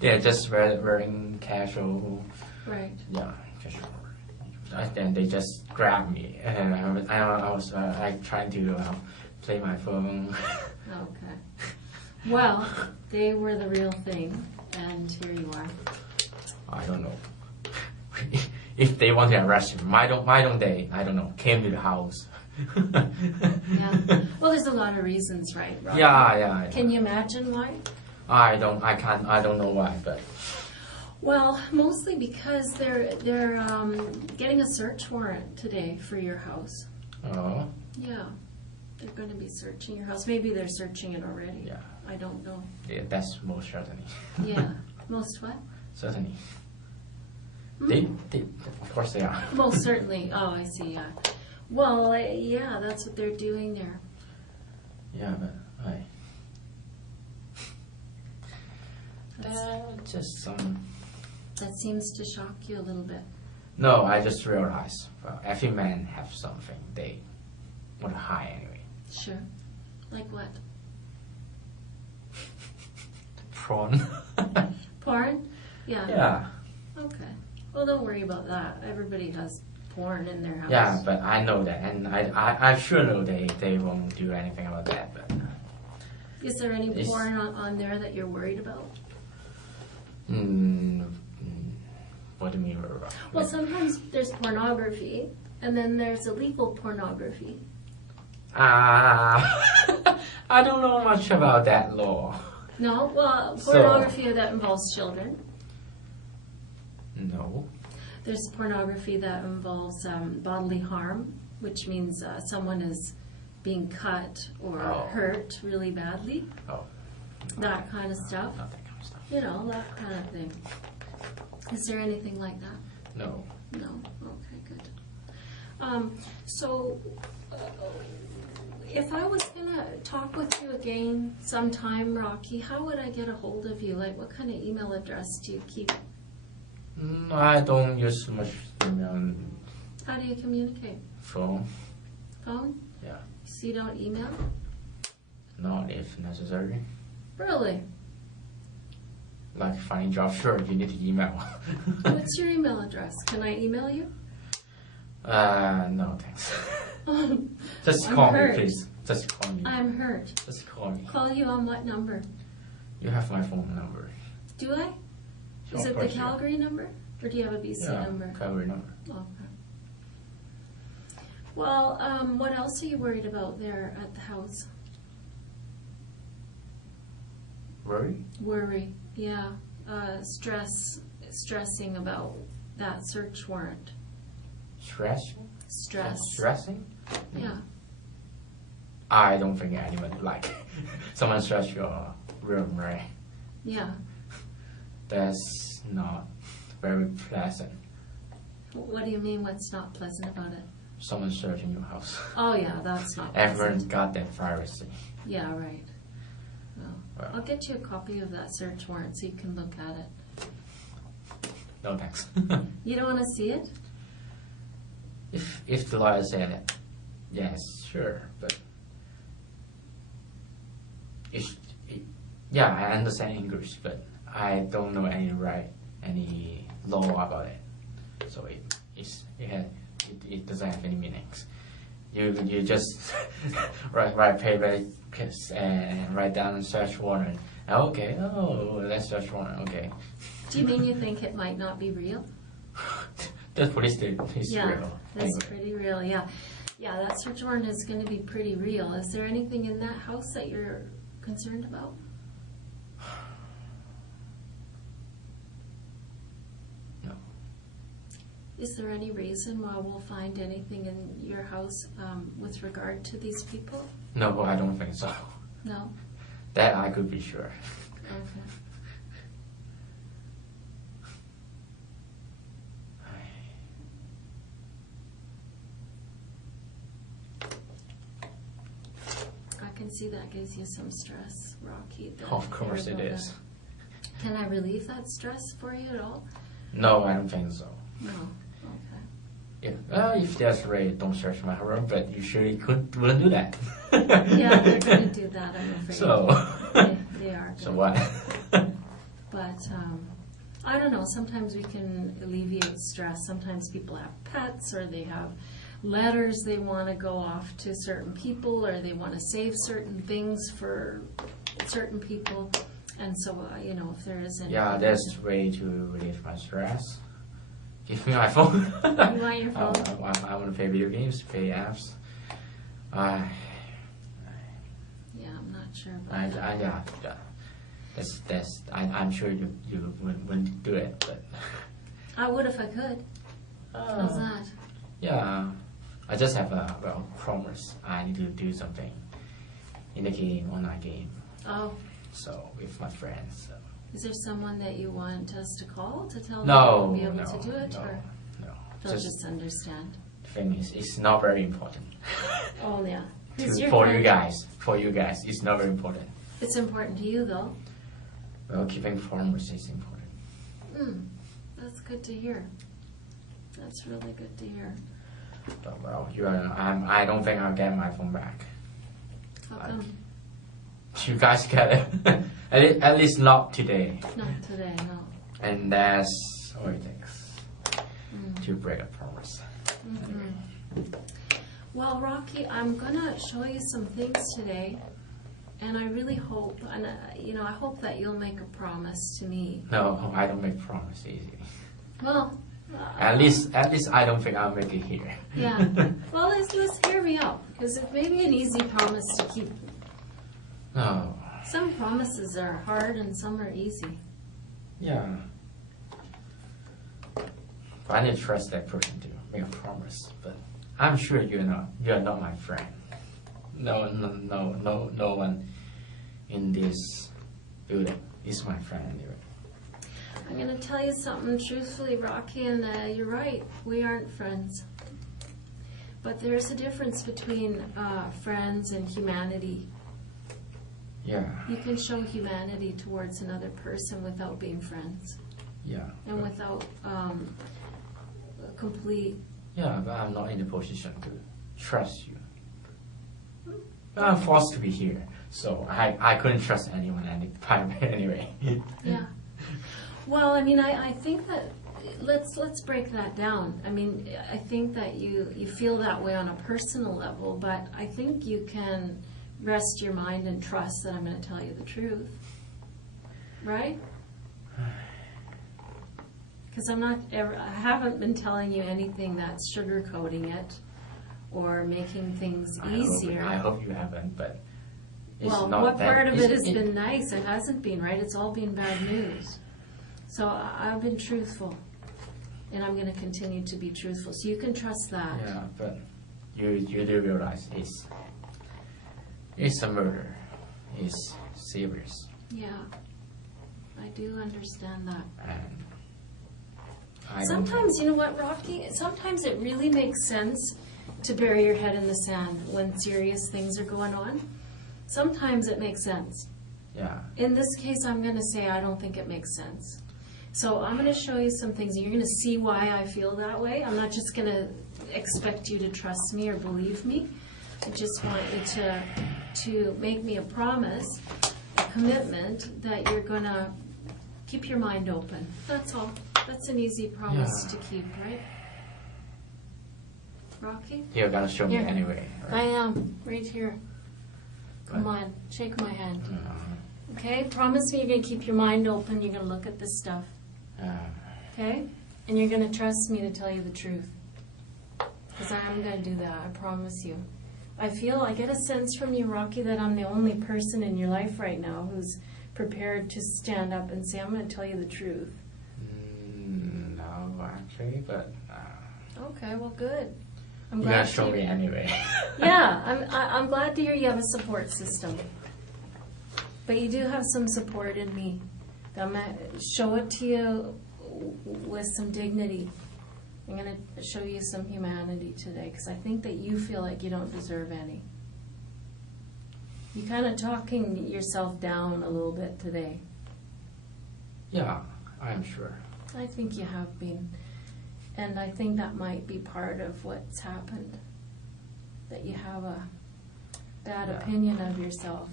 They're just wearing casual. right. Yeah, casual. And they just grabbed me, and I was like trying to play my phone. Okay. Well, they were the real thing, and here you are. I don't know. If they want to arrest me, why don't they? I don't know. Came to the house. Yeah. Well, there's a lot of reasons, right, Rob? Yeah. Can you imagine why? I don't know why, but. Well, mostly because they're getting a search warrant today for your house. Oh. Yeah. They're going to be searching your house. Maybe they're searching it already. Yeah. I don't know. Yeah, that's most certainly. Yeah. Most what? Certainly. Hmm? They, of course they are. Most certainly. Oh, I see. Yeah. Well, yeah, that's what they're doing there. Yeah, but just some. That seems to shock you a little bit. No, I just realized. Well, every man have something they want to hide anyway. Sure. Like what? Prawn. Porn? Yeah. Yeah. Okay. Well, don't worry about that. Everybody has porn in their house. Yeah, but I know that, and I sure know they won't do anything about that. But Is there any porn on there that you're worried about? What do you mean? Well, sometimes there's pornography, and then there's illegal pornography. I don't know much about that law. No? Well, pornography that involves children. No. There's pornography that involves bodily harm, which means someone is being cut or hurt really badly. Oh. That kind of stuff. Not that kind of stuff. You know, that kind of thing. Is there anything like that? No. No? Okay, good. So, If I was gonna talk with you again sometime, Rocky, how would I get a hold of you? Like, what kind of email address do you keep? I don't use much email. How do you communicate? Phone. Phone? Yeah. So you don't email? Not if necessary. Really? Like finding job, sure, you need to email. What's your email address? Can I email you? No thanks. Just I'm call hurt. me, please. Just call me. I'm hurt. Just call me. Call you on what number? You have my phone number. Do I? Is Of it the course, yeah. Calgary number? Or do you have a BC Yeah, number? Calgary number. Okay. Well, what else are you worried about there at the house? Worry? Worry, yeah. Stressing about that search warrant. Stress? Stressing? Yeah. I don't think anyone like someone stress your room, right? Yeah. That's not very pleasant. What do you mean what's not pleasant about it? Someone searching your house. Oh yeah, that's not Everyone's pleasant. got their privacy. Yeah, right. Well, Well. I'll get you a copy of that search warrant so you can look at it. No thanks. You don't want to see it? If the lawyer said yes, sure, but yeah, I understand English, but I don't know any law about it, so it doesn't have any meanings. You just write paper and write down a search warrant. Okay, that's search warrant. Okay. Do you mean you think it might not be real? That's police is Yeah, real. that's Anyway. pretty real, yeah. Yeah, that search warrant is going to be pretty real. Is there anything in that house that you're concerned about? No. Is there any reason why we'll find anything in your house with regard to these people? No, I don't think so. No? That I could be sure. Okay. I can see that gives you some stress, Rocky. Of course it Hear about is. that. Can I relieve that stress for you at all? No, I don't think so. No. Okay. Yeah. If there's raid, don't search my room, but you surely wouldn't do that. Yeah, they're going to do that, I'm afraid. So. They are. So gonna what? But I don't know, sometimes we can alleviate stress. Sometimes people have pets or they have letters they want to go off to certain people or they want to save certain things for certain people. And so, if there isn't... Yeah, that's the way to relieve my stress. Give me my phone. You want your phone? I want to play video games, play apps. Yeah, I'm not sure about that. Yeah. I'm sure you wouldn't do it, but... I would if I could. How's that? Yeah, I just have a promise. I need to do something in the game, online game. Oh, So with my friends. So. is there someone that you want us to call to tell them No, to be able no, to do it? no, Or no. they'll just understand? The thing is, it's not very important. Oh, yeah. Who's your For friend? you guys, it's not very important. It's important to you, though. Well, keeping promises is important. That's good to hear. That's really good to hear. But I don't think I'll get my phone back. How Like, come? You guys get it. At least not today. Not today, no. And that's all it takes to break a promise. Well, Rocky, I'm gonna show you some things today, and I really hope, and I hope that you'll make a promise to me. No, I don't make promises easy. Well, At least I don't think I'll make it here. yeah. Well, let's hear me out, because it may be an easy promise to keep. No. Some promises are hard and some are easy. Yeah. But I need to trust that person to make a promise. But I'm sure you're not my friend. No one in this building is my friend anyway. I'm going to tell you something truthfully, Rocky, and you're right. We aren't friends. But there's a difference between friends and humanity. Yeah. You can show humanity towards another person without being friends. Yeah. And without a complete... Yeah, but I'm not in the position to trust you. But I'm forced to be here, so I couldn't trust anyone anyway. Yeah. Well, I mean, I think that let's break that down. I mean, I think that you feel that way on a personal level, but I think you can rest your mind and trust that I'm going to tell you the truth. Right? Because I haven't been telling you anything that's sugarcoating it or making things easier. I hope you haven't, but it's well, not what that, part of it has been nice? It hasn't been, right? It's all been bad news. So I've been truthful, and I'm going to continue to be truthful. So you can trust that. Yeah, but you do realize it's a murder. It's serious. Yeah, I do understand that. And sometimes, you know what, Rocky? Sometimes it really makes sense to bury your head in the sand when serious things are going on. Sometimes it makes sense. Yeah. In this case, I'm going to say I don't think it makes sense. So I'm going to show you some things. You're going to see why I feel that way. I'm not just going to expect you to trust me or believe me. I just want you to make me a promise, a commitment that you're going to keep your mind open. That's all. That's an easy promise to keep, right? Rocky? You're going to show me anyway. Right? I am. Right here. Come on. Shake my hand. Okay? Promise me you're going to keep your mind open. You're going to look at this stuff. Okay? And you're going to trust me to tell you the truth. Because I'm going to do that. I promise you. I get a sense from you, Rocky, that I'm the only person in your life right now who's prepared to stand up and say, I'm going to tell you the truth. No, actually, but... Okay, well, good. I'm you're going to show me anyway. Yeah, I'm glad to hear you have a support system. But you do have some support in me. I'm going to show it to you with some dignity. I'm going to show you some humanity today because I think that you feel like you don't deserve any. You're kind of talking yourself down a little bit today. Yeah, I am sure. I think you have been. And I think that might be part of what's happened. That you have a bad opinion of yourself.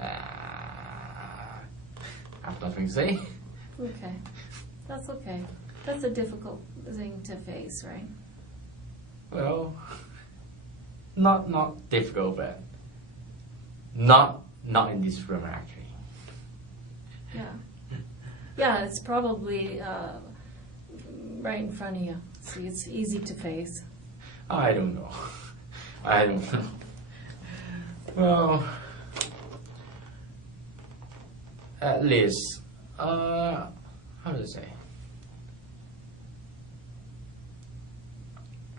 I have nothing to say. Okay. That's okay. That's a difficult thing to face, right? Well, not difficult, but not in this room actually. Yeah. Yeah, it's probably right in front of you. See, it's easy to face. I don't know. I don't know. Well, at least, how to say?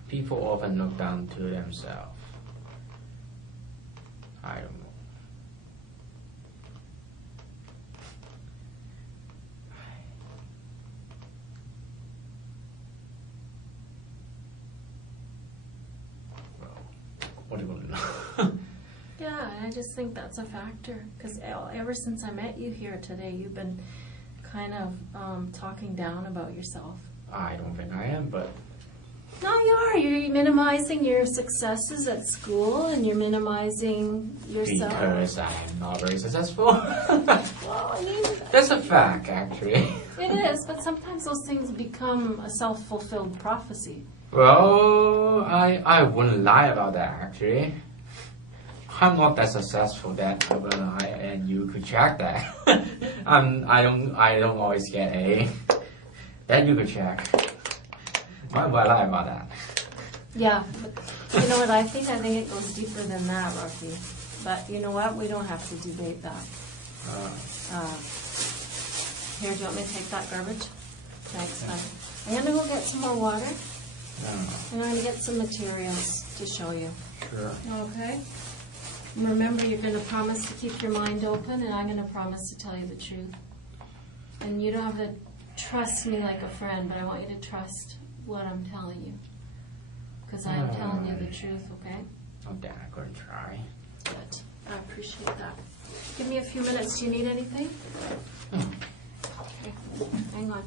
People often look down to themselves. I don't know. Well, what do you want to know? Yeah, I just think that's a factor. Because ever since I met you here today, you've been kind of talking down about yourself. I don't think I am, but... No, you are. You're minimizing your successes at school, and you're minimizing yourself. Because I'm not very successful. Well, I mean... That's a fact, actually. It is, but sometimes those things become a self-fulfilled prophecy. Well, I wouldn't lie about that, actually. I'm not that successful that and you could check that. I don't always get A. That you could check. Why would I lie about that? Yeah, but you know what I think? I think it goes deeper than that, Rocky. But you know what? We don't have to debate that. Here, do you want me to take that garbage? Thanks, fine. I'm going to go get some more water. And I'm going to get some materials to show you. Sure. Okay? And remember, you're going to promise to keep your mind open, and I'm going to promise to tell you the truth. And you don't have to trust me like a friend, but I want you to trust what I'm telling you. Because I'm telling you the truth, okay? Okay, I'm going to try. Good. I appreciate that. Give me a few minutes. Do you need anything? Okay. Hang on.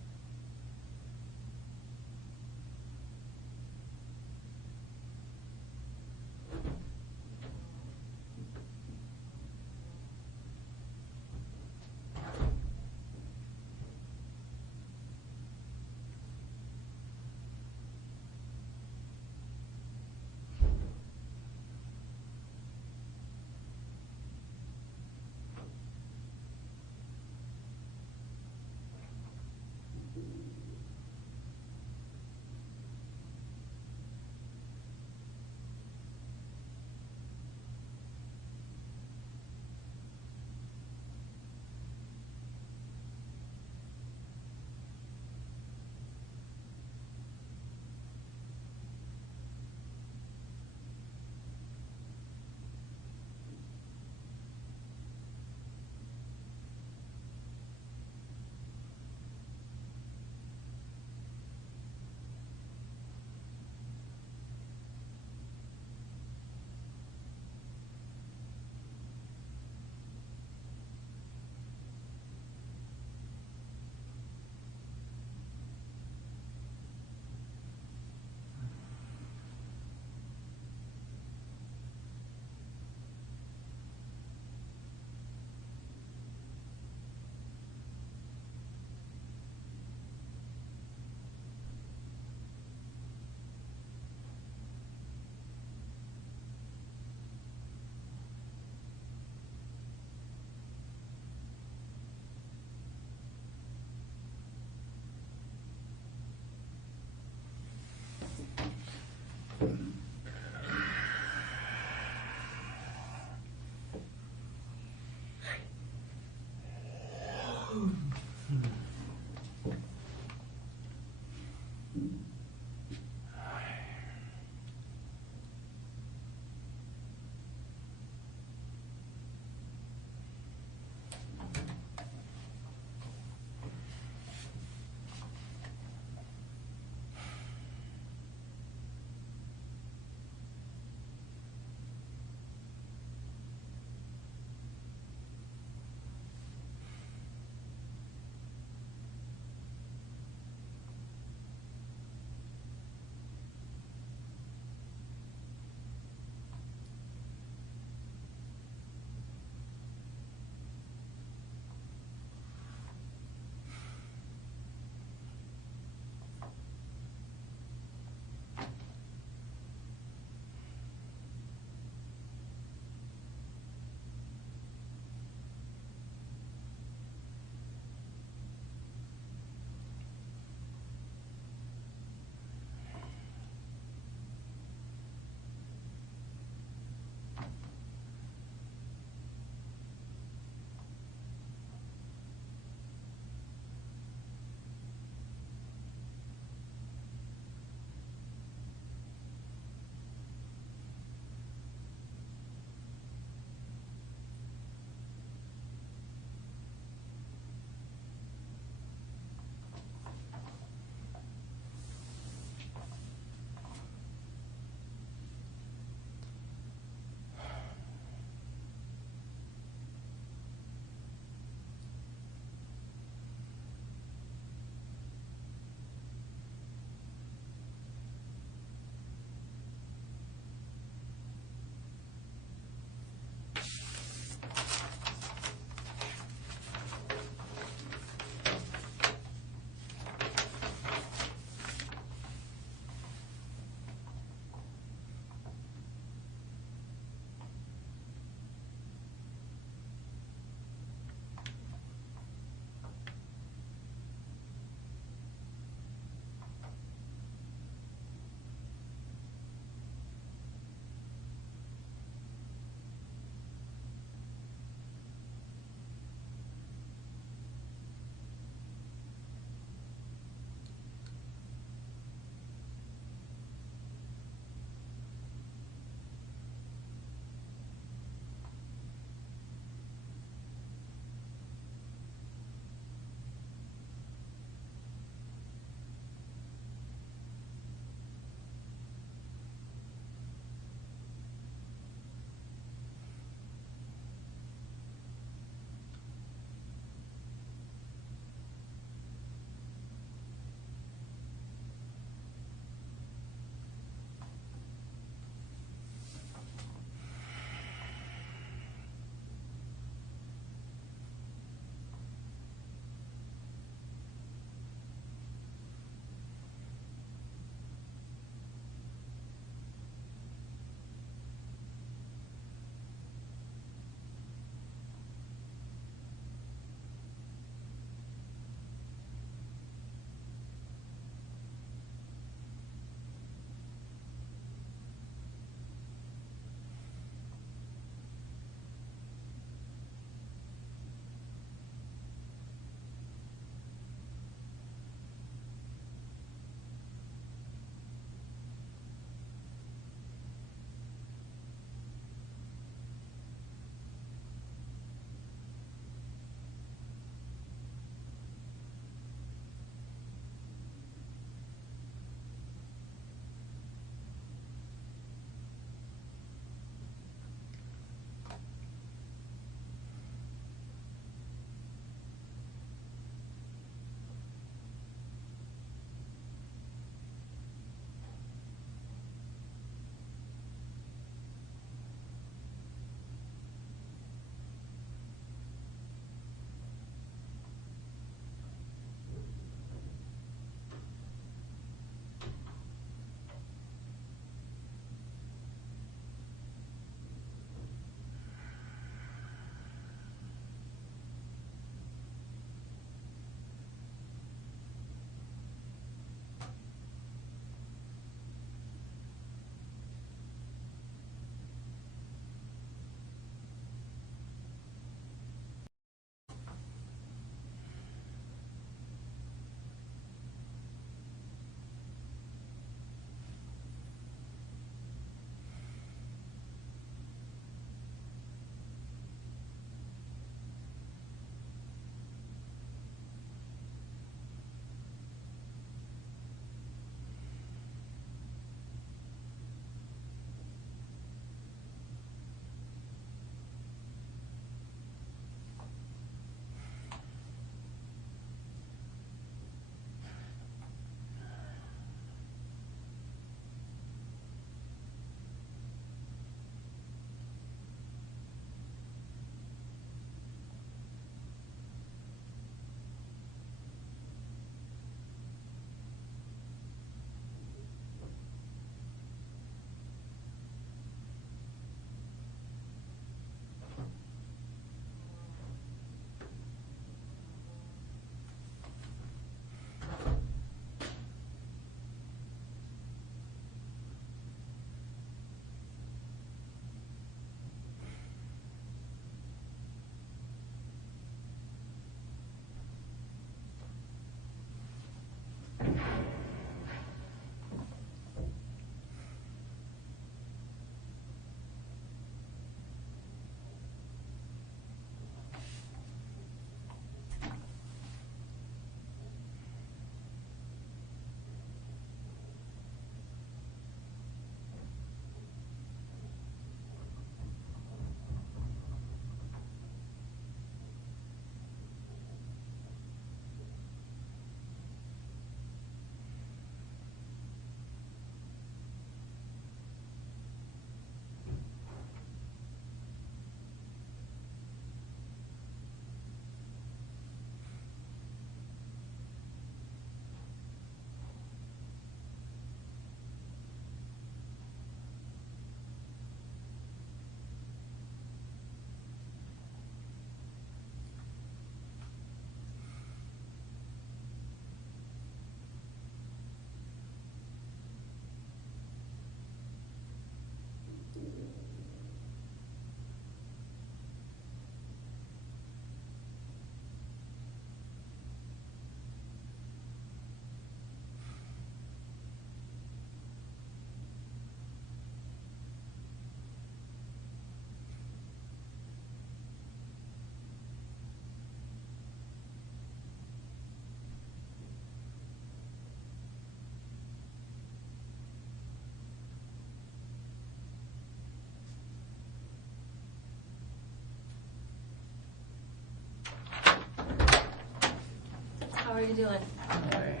How are you doing? Okay.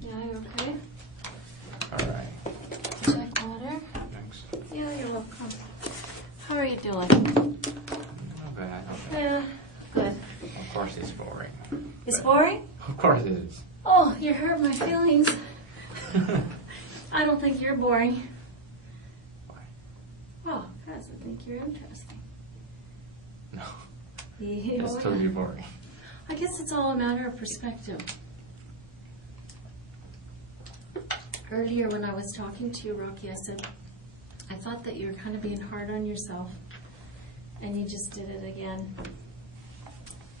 Yeah, you okay? Alright. Check water. Thanks. Yeah, you're welcome. How are you doing? Not bad, not bad. Yeah, good. Of course it's boring. It's But- boring? Of course it is. Oh, you hurt my feelings. I don't think you're boring. Why? Oh, because I think you're interesting. No. Yeah, It's totally boring. I guess it's all a matter of perspective. Earlier when I was talking to you, Rocky, I said, I thought that you were kind of being hard on yourself. And you just did it again.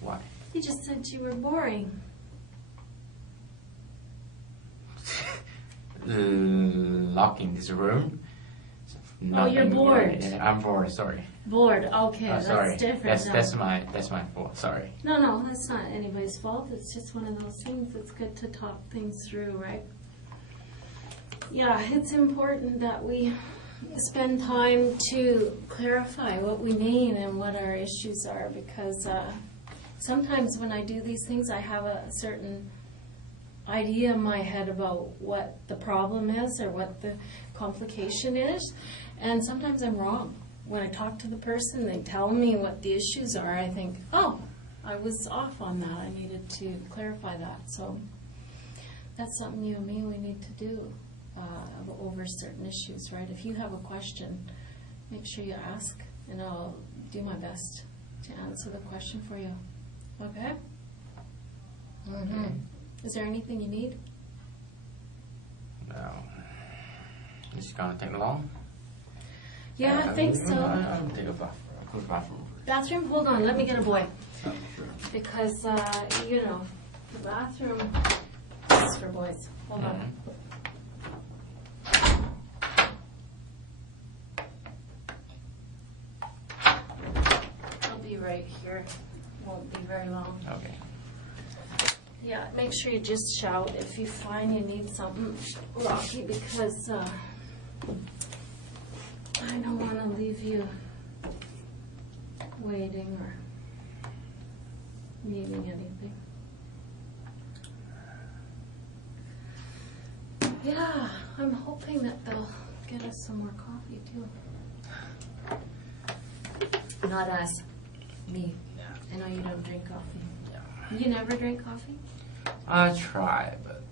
Why? You just said you were boring. Locking this room. Oh, you're bored. Yeah, I'm bored. Sorry. Bored. Okay, Oh, sorry. that's different. That's now. that's my fault. Sorry. No, that's not anybody's fault. It's just one of those things. It's good to talk things through, right? Yeah, it's important that we spend time to clarify what we mean and what our issues are, because sometimes when I do these things, I have a certain idea in my head about what the problem is or what the complication is, and sometimes I'm wrong. When I talk to the person, they tell me what the issues are, I think, oh, I was off on that. I needed to clarify that. So that's something you and me, we need to do over certain issues, right? If you have a question, make sure you ask, and I'll do my best to answer the question for you. Okay? Mm-hmm. Is there anything you need? No. It's gonna take long. Yeah, I think so. I'll take a bath. I'll go to the bathroom. Bathroom? Hold on, let me get a boy. Oh, sure. Because, the bathroom is for boys. Hold on. I'll be right here. Won't be very long. Okay. Yeah, make sure you just shout if you find you need something, Rocky, because I don't want to leave you waiting or needing anything. Yeah, I'm hoping that they'll get us some more coffee too. Not us, me. I know you don't drink coffee. You never drink coffee? I try, but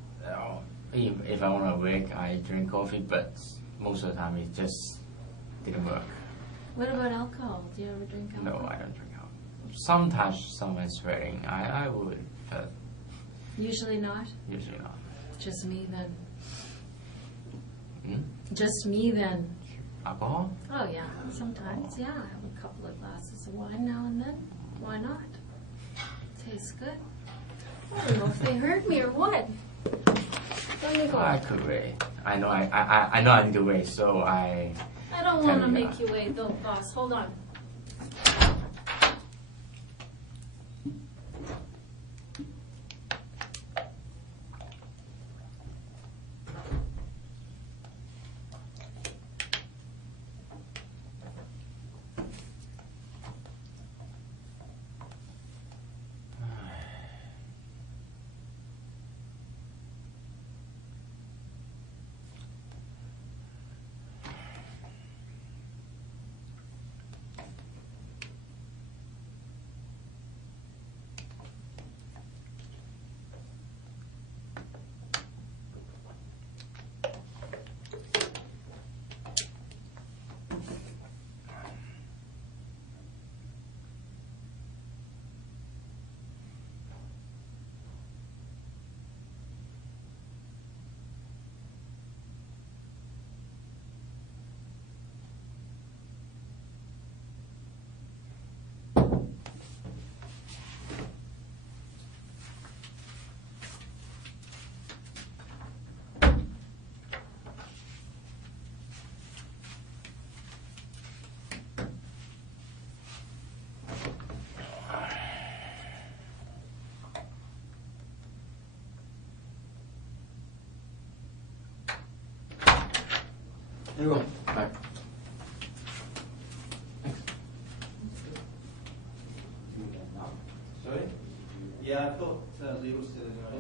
if I want to work, I drink coffee, but most of the time it just didn't work. What about alcohol? Do you ever drink alcohol? No, I don't drink alcohol. Sometimes someone's swearing, I would, but Usually not? usually not. Just me then. Hmm? Just me then. Alcohol? Oh yeah, sometimes, yeah. I have a couple of glasses of wine now and then. Why not? Tastes good. I don't know if they heard me or what. Let me go. I could wait. I know I need to wait, so I don't want to Can you, make you wait though, boss. Hold on. Here you go. Bye. Sorry? Yeah, I thought legal still anyway.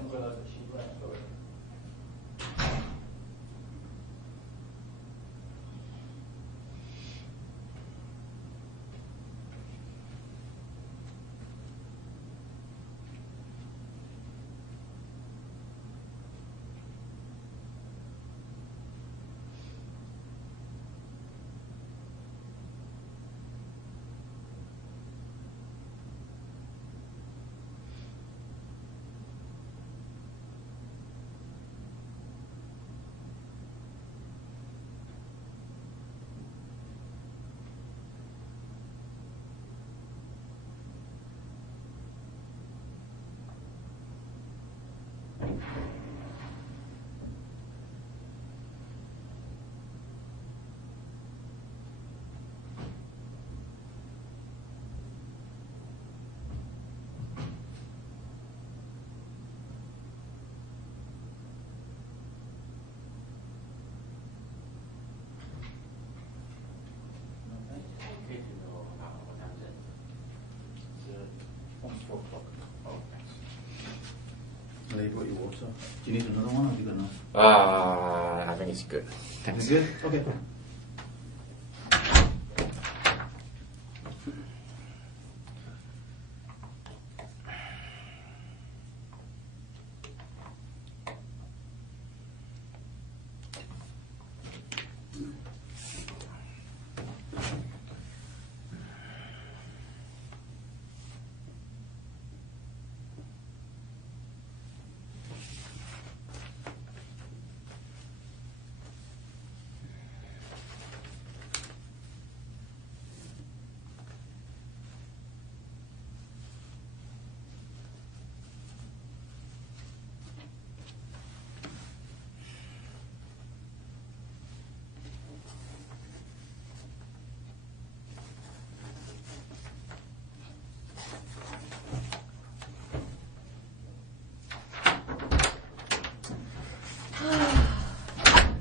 Do you need another one, or have you got enough? I think it's good. Thanks. Good? Okay.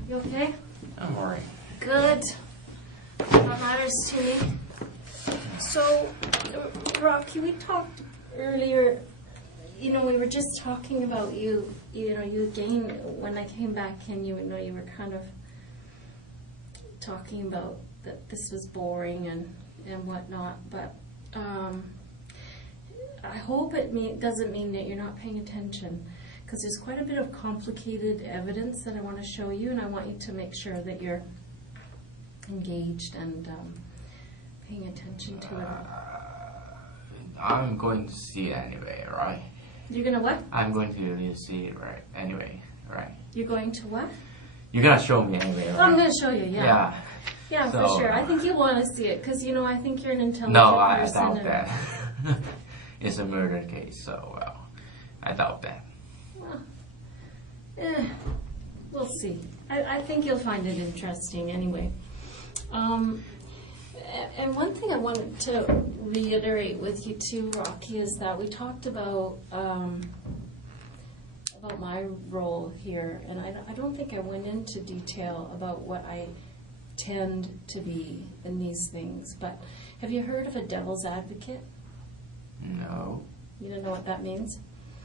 You okay? I'm alright. Good. That matters to me. So, Rocky, we talked earlier, we were just talking about you again, when I came back in, you were kind of talking about that this was boring and whatnot, but I hope it doesn't mean that you're not paying attention, because there's quite a bit of complicated evidence that I want to show you, and I want you to make sure that you're engaged and paying attention to it. I'm going to see it anyway, right? You're going to what? I'm going to see it anyway, right? You're going to what? You're going to show me anyway, right? I'm going to show you, yeah. Yeah. Yeah, So, for sure. I think you want to see it, because, I think you're an intelligent No, I person. doubt that. It's a murder case, so, I doubt that. Well, we'll see. I think you'll find it interesting anyway. And one thing I wanted to reiterate with you too, Rocky, is that we talked about my role here, and I don't think I went into detail about what I tend to be in these things. But have you heard of a devil's advocate? No. You don't know what that means?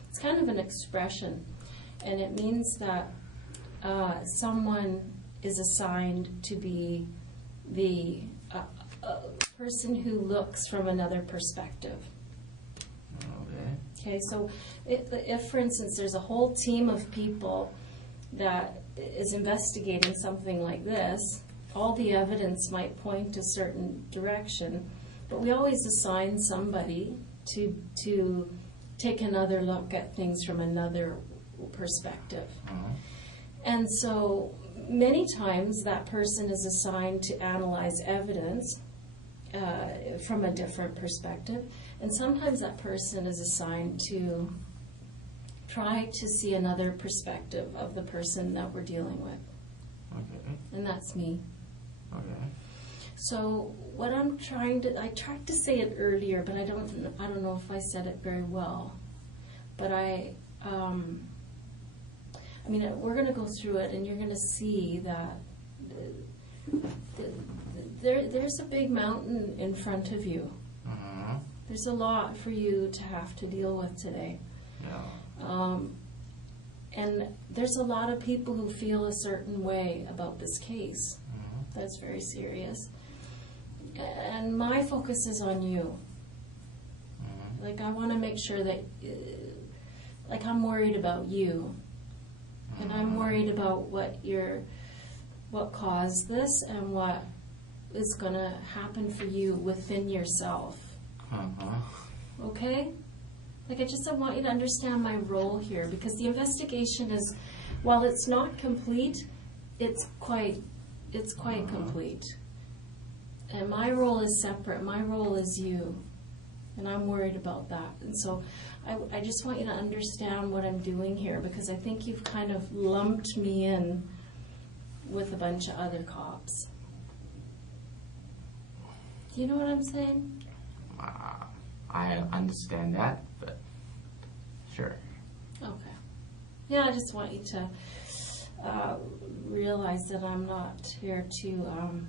It's kind of an expression, and it means that someone is assigned to be the person who looks from another perspective. Okay, so if, for instance, there's a whole team of people that is investigating something like this, all the evidence might point a certain direction, but we always assign somebody to take another look at things from another perspective. And so many times that person is assigned to analyze evidence from a different perspective, and sometimes that person is assigned to try to see another perspective of the person that we're dealing with. Okay. And that's me. Okay. So what I tried to say it earlier, but I don't know if I said it very well. But we're going to go through it, and you're going to see that there's a big mountain in front of you. There's a lot for you to have to deal with today. Yeah. And there's a lot of people who feel a certain way about this case. That's very serious. And my focus is on you. Like, I want to make sure that, I'm worried about you. And I'm worried about what caused this and what is going to happen for you within yourself. Okay? I want you to understand my role here, because the investigation is, while it's not complete, it's quite complete. And my role is separate. My role is you. And I'm worried about that. And so I just want you to understand what I'm doing here, because I think you've kind of lumped me in with a bunch of other cops. Do you know what I'm saying? I understand that, but sure. Okay. Yeah, I just want you to realize that I'm not here to,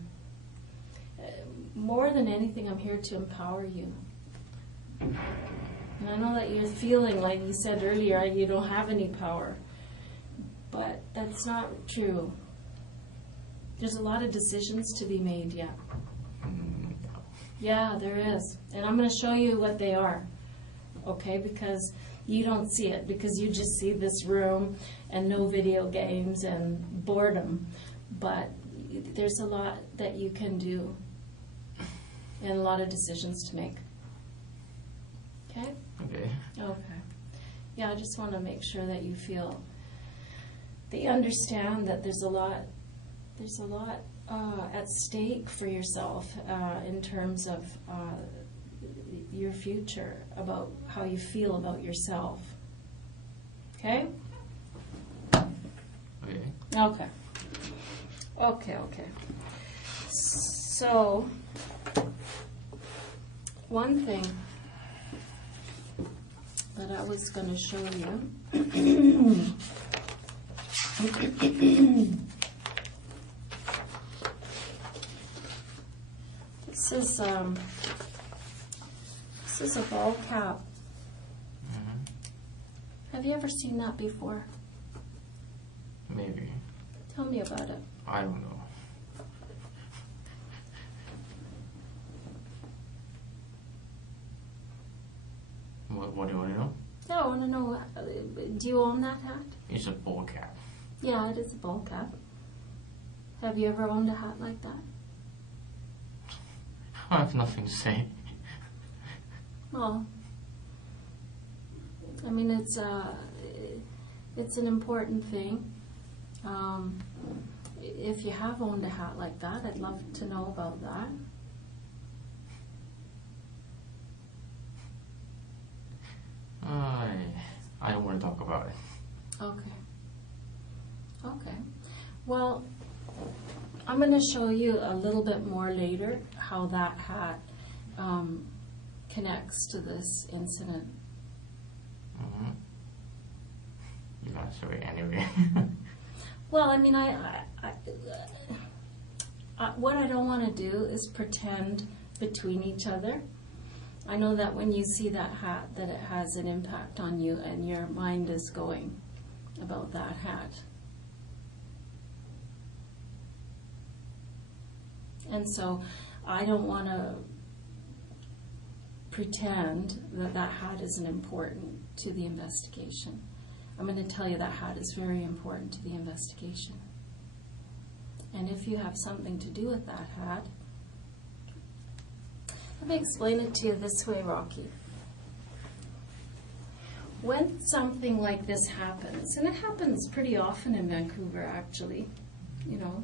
more than anything, I'm here to empower you. And I know that you're feeling, like you said earlier, you don't have any power. but that's not true. There's a lot of decisions to be made yet. Yeah, there is. And I'm going to show you what they are, okay? Because you don't see it, because you just see this room and no video games and boredom. But there's a lot that you can do and a lot of decisions to make. Okay? Okay. Okay. Yeah, I just want to make sure that you feel, that you understand that there's a lot at stake for yourself in terms of your future, about how you feel about yourself. Okay? Okay. Okay. Okay. So, one thing that I was going to show you. This is a ball cap. Mm-hmm. Have you ever seen that before? Maybe. Tell me about it. I don't know. What do you want to know? Yeah, I want to know, do you own that hat? It's a ball cap. Yeah, it is a ball cap. Have you ever owned a hat like that? I have nothing to say. Well, I mean, it's an important thing. If you have owned a hat like that, I'd love to know about that. I don't want to talk about it. Okay. Well, I'm going to show you a little bit more later how that hat connects to this incident. Mm-hmm. You're gonna show it anyway. Well, I mean, what I don't want to do is pretend between each other. I know that when you see that hat, that it has an impact on you and your mind is going about that hat. And so I don't want to pretend that that hat isn't important to the investigation. I'm going to tell you that hat is very important to the investigation. And if you have something to do with that hat, let me explain it to you this way, Rocky. When something like this happens, and it happens pretty often in Vancouver actually, you know,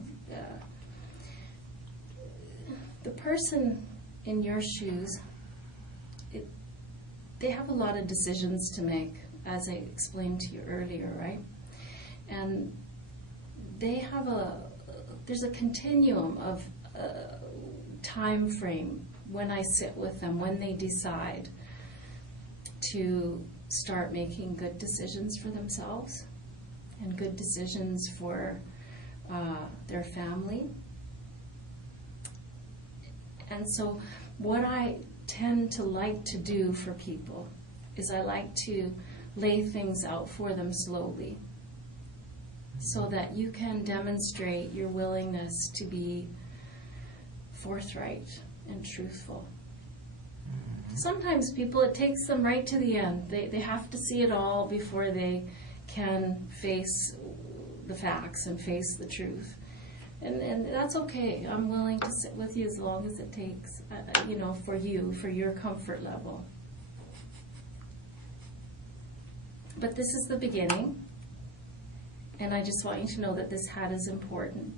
the person in your shoes, they have a lot of decisions to make, as I explained to you earlier, right? And they have there's a continuum of time frame when I sit with them, when they decide to start making good decisions for themselves and good decisions for their family. And so what I tend to like to do for people is I like to lay things out for them slowly so that you can demonstrate your willingness to be forthright and truthful. Sometimes people, it takes them right to the end. They have to see it all before they can face the facts and face the truth. And that's okay. I'm willing to sit with you as long as it takes, for you, for your comfort level. But this is the beginning, and I just want you to know that this hat is important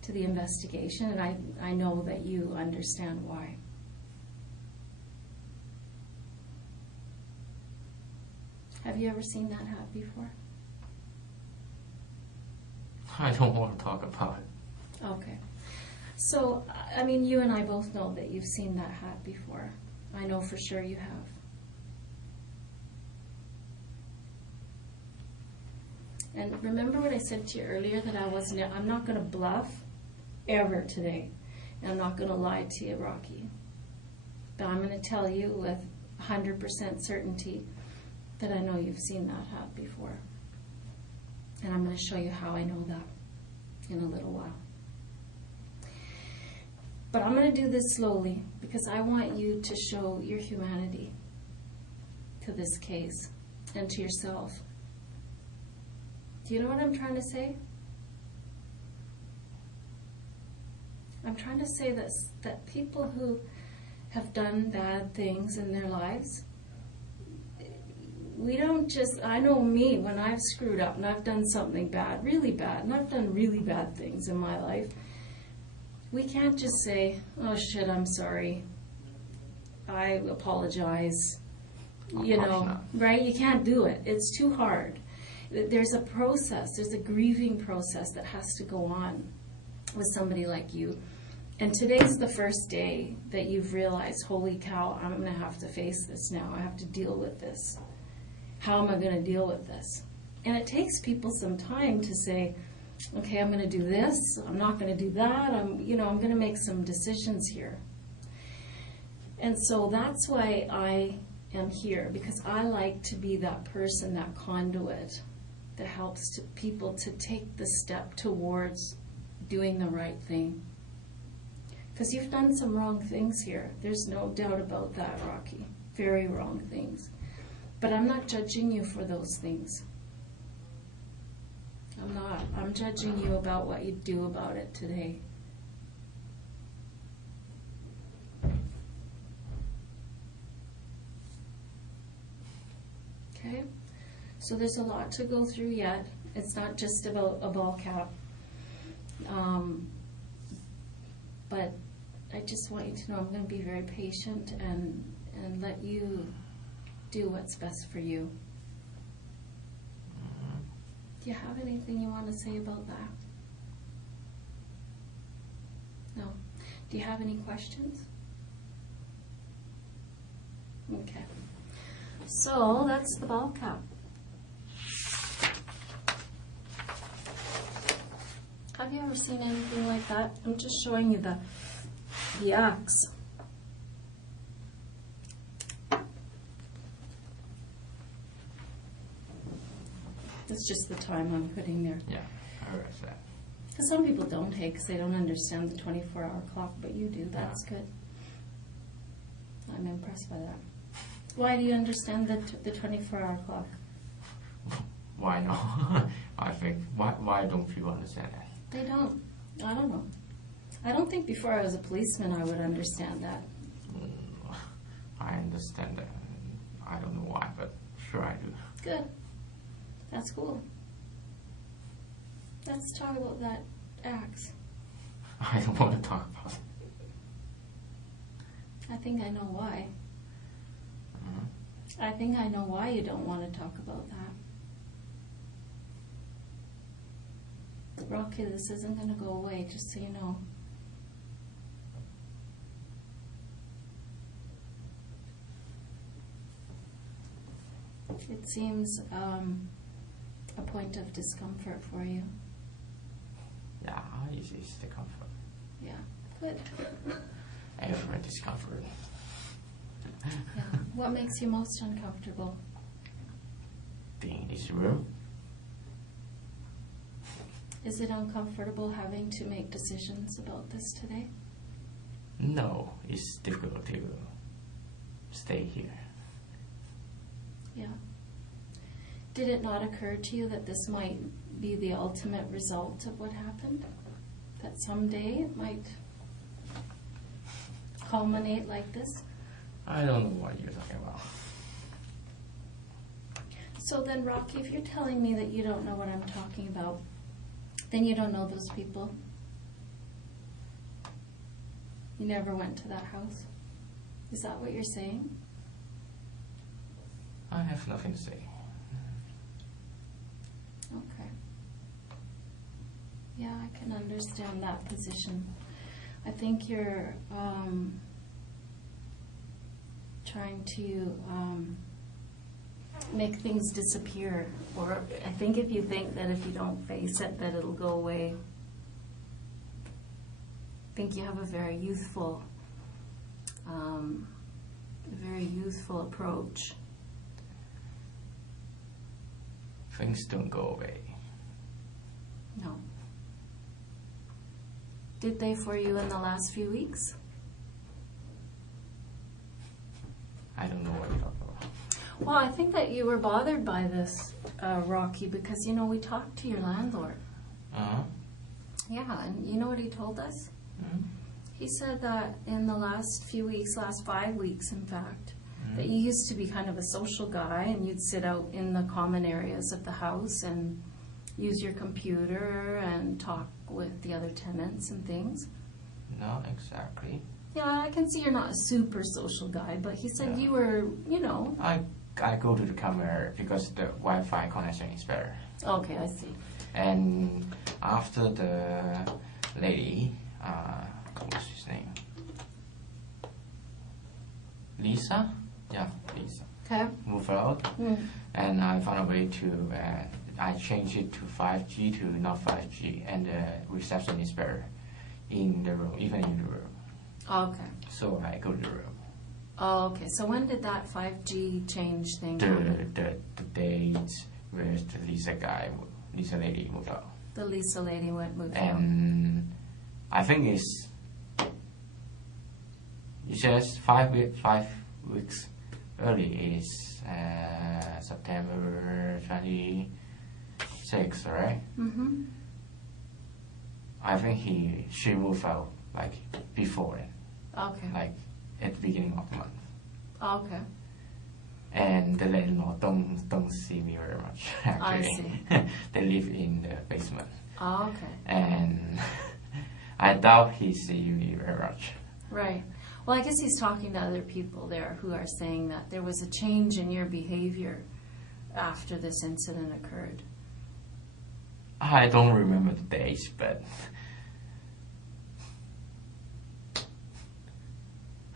to the investigation, and I know that you understand why. Have you ever seen that hat before? I don't want to talk about it. Okay. So, I mean, you and I both know that you've seen that hat before. I know for sure you have. And remember what I said to you earlier, that I'm not going to bluff ever today. And I'm not going to lie to you, Rocky. But I'm going to tell you with 100% certainty that I know you've seen that hat before. And I'm going to show you how I know that in a little while. But I'm going to do this slowly because I want you to show your humanity to this case and to yourself. Do you know what I'm trying to say? I'm trying to say this, that people who have done bad things in their lives, we don't just, I know me, when I've screwed up and I've done something bad, really bad, and I've done really bad things in my life, we can't just say, oh shit, I'm sorry, I apologize, you know, right? You can't do it. It's too hard. There's a process, there's a grieving process that has to go on with somebody like you. And today's the first day that you've realized, holy cow, I'm going to have to face this now. I have to deal with this. How am I going to deal with this? And it takes people some time to say, okay, I'm going to do this. I'm not going to do that. I'm going to make some decisions here. And so that's why I am here, because I like to be that person, that conduit that helps people to take the step towards doing the right thing. Because you've done some wrong things here. There's no doubt about that, Rocky. Very wrong things. But I'm not judging you for those things. I'm not. I'm judging you about what you do about it today. Okay? So there's a lot to go through yet. It's not just about a ball cap. But I just want you to know I'm going to be very patient and let you do what's best for you. Do you have anything you want to say about that? No. Do you have any questions? Okay. So that's the ball cap. Have you ever seen anything like that? I'm just showing you the axe. It's just the time I'm putting there. Yeah, I read that. Because some people don't take, because they don't understand the 24-hour clock, but you do. That's good. I'm impressed by that. Why do you understand the 24-hour clock? Why not? I think, why don't people understand that? They don't. I don't know. I don't think before I was a policeman I would understand that. I understand that. I don't know why, but sure I do. Good. That's cool. Let's talk about that axe. I don't want to talk about it. I think I know why. Mm-hmm. I think I know why you don't want to talk about that. Rocky, this isn't going to go away, just so you know. It seems a point of discomfort for you. Yeah, it's the comfort. Yeah, good. Every discomfort. Yeah. What makes you most uncomfortable? Being in this room. Is it uncomfortable having to make decisions about this today? No, it's difficult to stay here. Yeah. Did it not occur to you that this might be the ultimate result of what happened? That someday it might culminate like this? I don't know what you're talking about. So then, Rocky, if you're telling me that you don't know what I'm talking about, then you don't know those people. You never went to that house. Is that what you're saying? I have nothing to say. Okay. Yeah, I can understand that position. I think you're trying to make things disappear. Or I think if you think that if you don't face it, that it'll go away. I think you have a very youthful approach. Things don't go away. No. Did they for you in the last few weeks? I don't know what you're talking about. Well, I think that you were bothered by this, Rocky, because, you know, we talked to your landlord. Uh-huh. Yeah, and you know what he told us? Mm-hmm. He said that in the last few weeks, last 5 weeks, in fact, that you used to be kind of a social guy and you'd sit out in the common areas of the house and use your computer and talk with the other tenants and things. Not exactly. Yeah, I can see you're not a super social guy, but he said Yeah. you were, you know. I go to the common area because the Wi-Fi connection is better. Okay, I see. And after the lady, what's his name? Lisa? Yeah, Lisa. Okay. Move out. And I found a way to, I changed it to 5G to not 5G, and the reception is better in the room, even in the room. Okay. So I go to the room. Oh, okay. So when did that 5G change thing happen? The date where the Lisa lady moved out. The Lisa lady moved out. And I think it's just 5 weeks early is September 26th, right? Mm-hmm. I think she moved out like before it, Okay. like at the beginning of the month. Okay. And the landlord don't see me very much. Actually, I see. They live in the basement, Okay. and I doubt he see me very much. Right. Well, I guess he's talking to other people there who are saying that there was a change in your behavior after this incident occurred. I don't remember the dates, but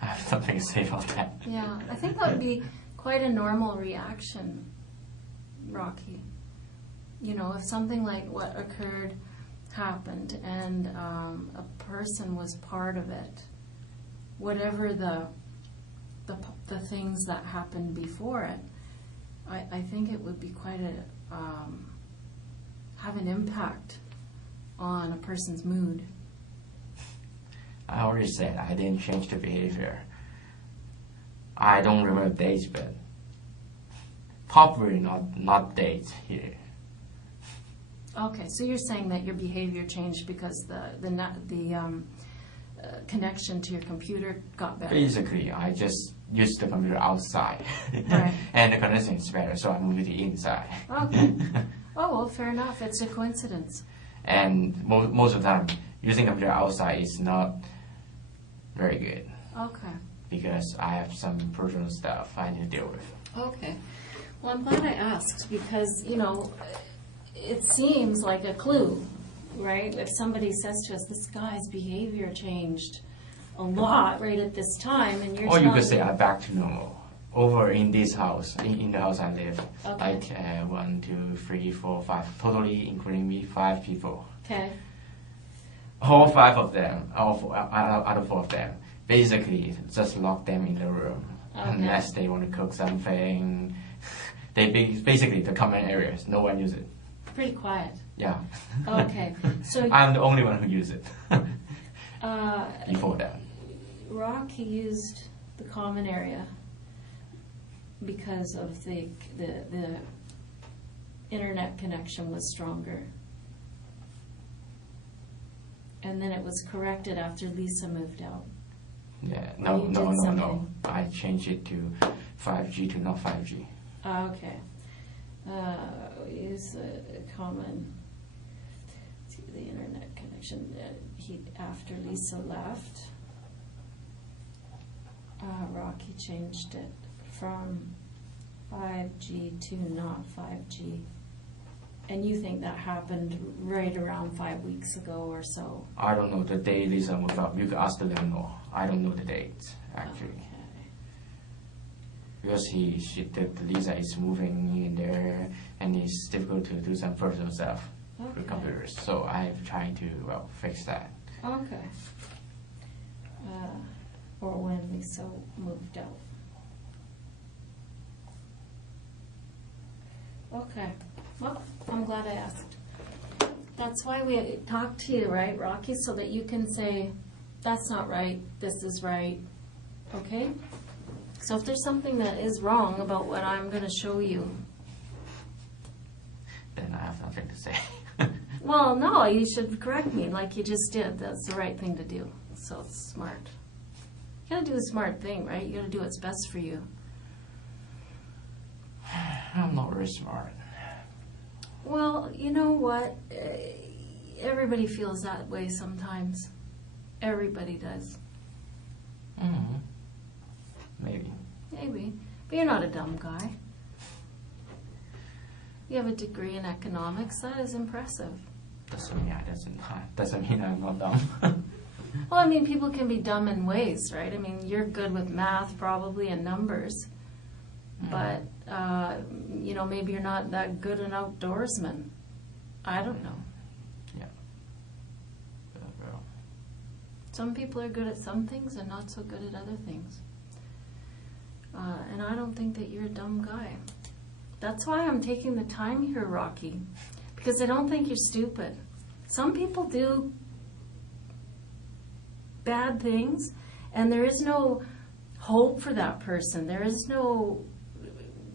I have something to say about that. Yeah, I think that would be quite a normal reaction, Rocky. You know, if something like what occurred happened and a person was part of it, whatever the things that happened before it, I think it would be quite a have an impact on a person's mood. I already said I didn't change the behavior. I don't remember dates, but probably not dates here. Okay, so you're saying that your behavior changed because the connection to your computer got better. Basically, I just use the computer outside, Right. and the connection is better, so I move it inside. Okay. Oh, well, fair enough. It's a coincidence. And most of the time, using computer outside is not very good Okay. because I have some personal stuff I need to deal with. Okay. Well, I'm glad I asked because, you know, it seems like a clue, right? If somebody says to us, this guy's behavior changed a lot right at this time, and you're Or you telling could say me- I'm back to normal. Over in this house, in the house I live, Okay. like 1, 2, 3, 4, 5, totally including me, 5 people. Okay. All 5 of them, out of 4 of them, basically just lock them in the room Okay. unless they want to cook something. They basically the common areas, no one uses it. Pretty quiet. Yeah. Okay. So I'm the only one who used it uh, before that. Rocky used the common area because of the internet connection was stronger. And then it was corrected after Lisa moved out. Yeah. Or you did No. something. I changed it to 5G to not 5G. Okay. Use the common, let's see, the internet connection. After Lisa left, Rocky changed it from 5G to not 5G. And you think that happened right around 5 weeks ago or so? I don't know the day Lisa moved out. You can ask the landlord. I don't know the date actually. Okay. Because Lisa is moving in there and it's difficult to do some personal stuff Okay. with computers. So I'm trying to fix that. Okay. Or when Lisa moved out. Okay. Well, I'm glad I asked. That's why we talk to you, right, Rocky, so that you can say, that's not right, this is right, okay? So if there's something that is wrong about what I'm going to show you, then I have nothing to say. well, no, you should correct me like you just did. That's the right thing to do. So it's smart. You gotta do the smart thing, right? You gotta do what's best for you. I'm not very smart. Well, you know what? Everybody feels that way sometimes. Everybody does. Mm-hmm. Maybe. Maybe. But you're not a dumb guy. You have a degree in economics. That is impressive. Doesn't mean I'm not dumb. Well, I mean, people can be dumb in ways, right? I mean, you're good with math probably and numbers. But, you know, maybe you're not that good an outdoorsman. I don't know. Yeah. Well, Some people are good at some things and not so good at other things. And I don't think that you're a dumb guy. That's why I'm taking the time here, Rocky, because I don't think you're stupid. Some people do bad things, and there is no hope for that person. There is no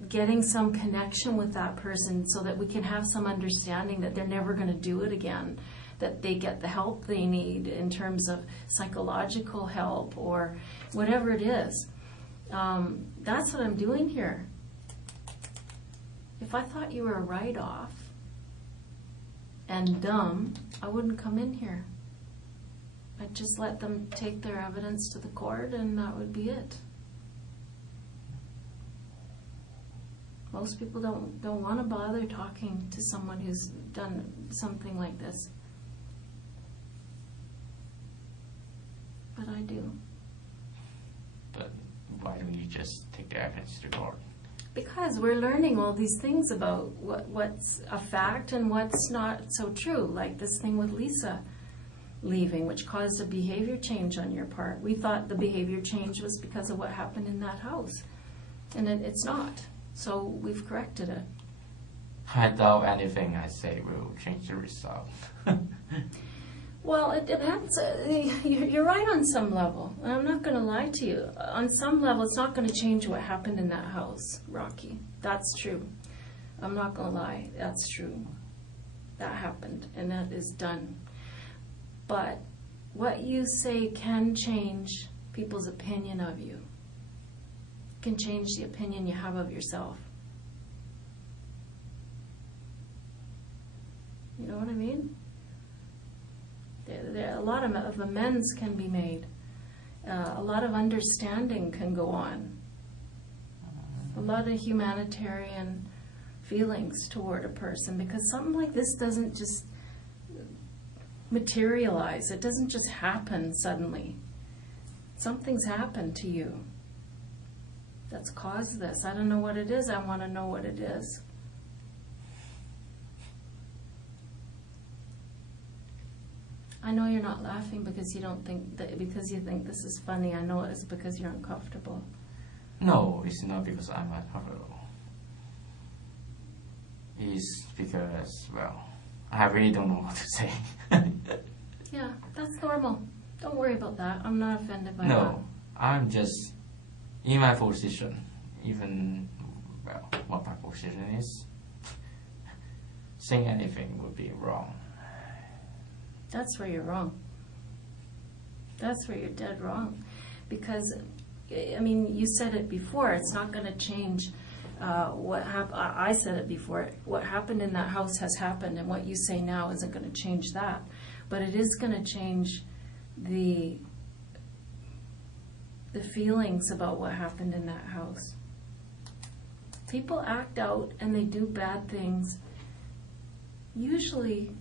getting some connection with that person so that we can have some understanding that they're never going to do it again, that they get the help they need in terms of psychological help or whatever it is. That's what I'm doing here. If I thought you were a write-off and dumb, I wouldn't come in here. I'd just let them take their evidence to the court and that would be it. Most people don't want to bother talking to someone who's done something like this. But I do. but why don't you just take the evidence to court? Because we're learning all these things about what's a fact and what's not so true, like this thing with Lisa leaving, which caused a behavior change on your part. We thought the behavior change was because of what happened in that house, and it's not. So we've corrected it. I doubt anything I say will change the result. Well, it depends. You're right on some level. I'm not going to lie to you. On some level, it's not going to change what happened in that house, Rocky. That's true. I'm not going to lie. That's true. That happened, and that is done. But what you say can change people's opinion of you. It can change the opinion you have of yourself. You know what I mean? A lot of amends can be made. A lot of understanding can go on. A lot of humanitarian feelings toward a person, because something like this doesn't just materialize. It doesn't just happen suddenly. Something's happened to you that's caused this. I don't know what it is. I want to know what it is. I know you're not laughing because you don't think that, because you think this is funny. I know it's because you're uncomfortable. No, it's not because I'm uncomfortable. It's because, well, I really don't know what to say. Yeah, that's normal. Don't worry about that. I'm not offended by that. No, I'm just in my position. Even, well, what my position is, saying anything would be wrong. That's where you're wrong. That's where you're dead wrong. Because, I mean, you said it before, it's not going to change what happened. I said it before. What happened in that house has happened, and what you say now isn't going to change that. But it is going to change the feelings about what happened in that house. People act out and they do bad things. Usually,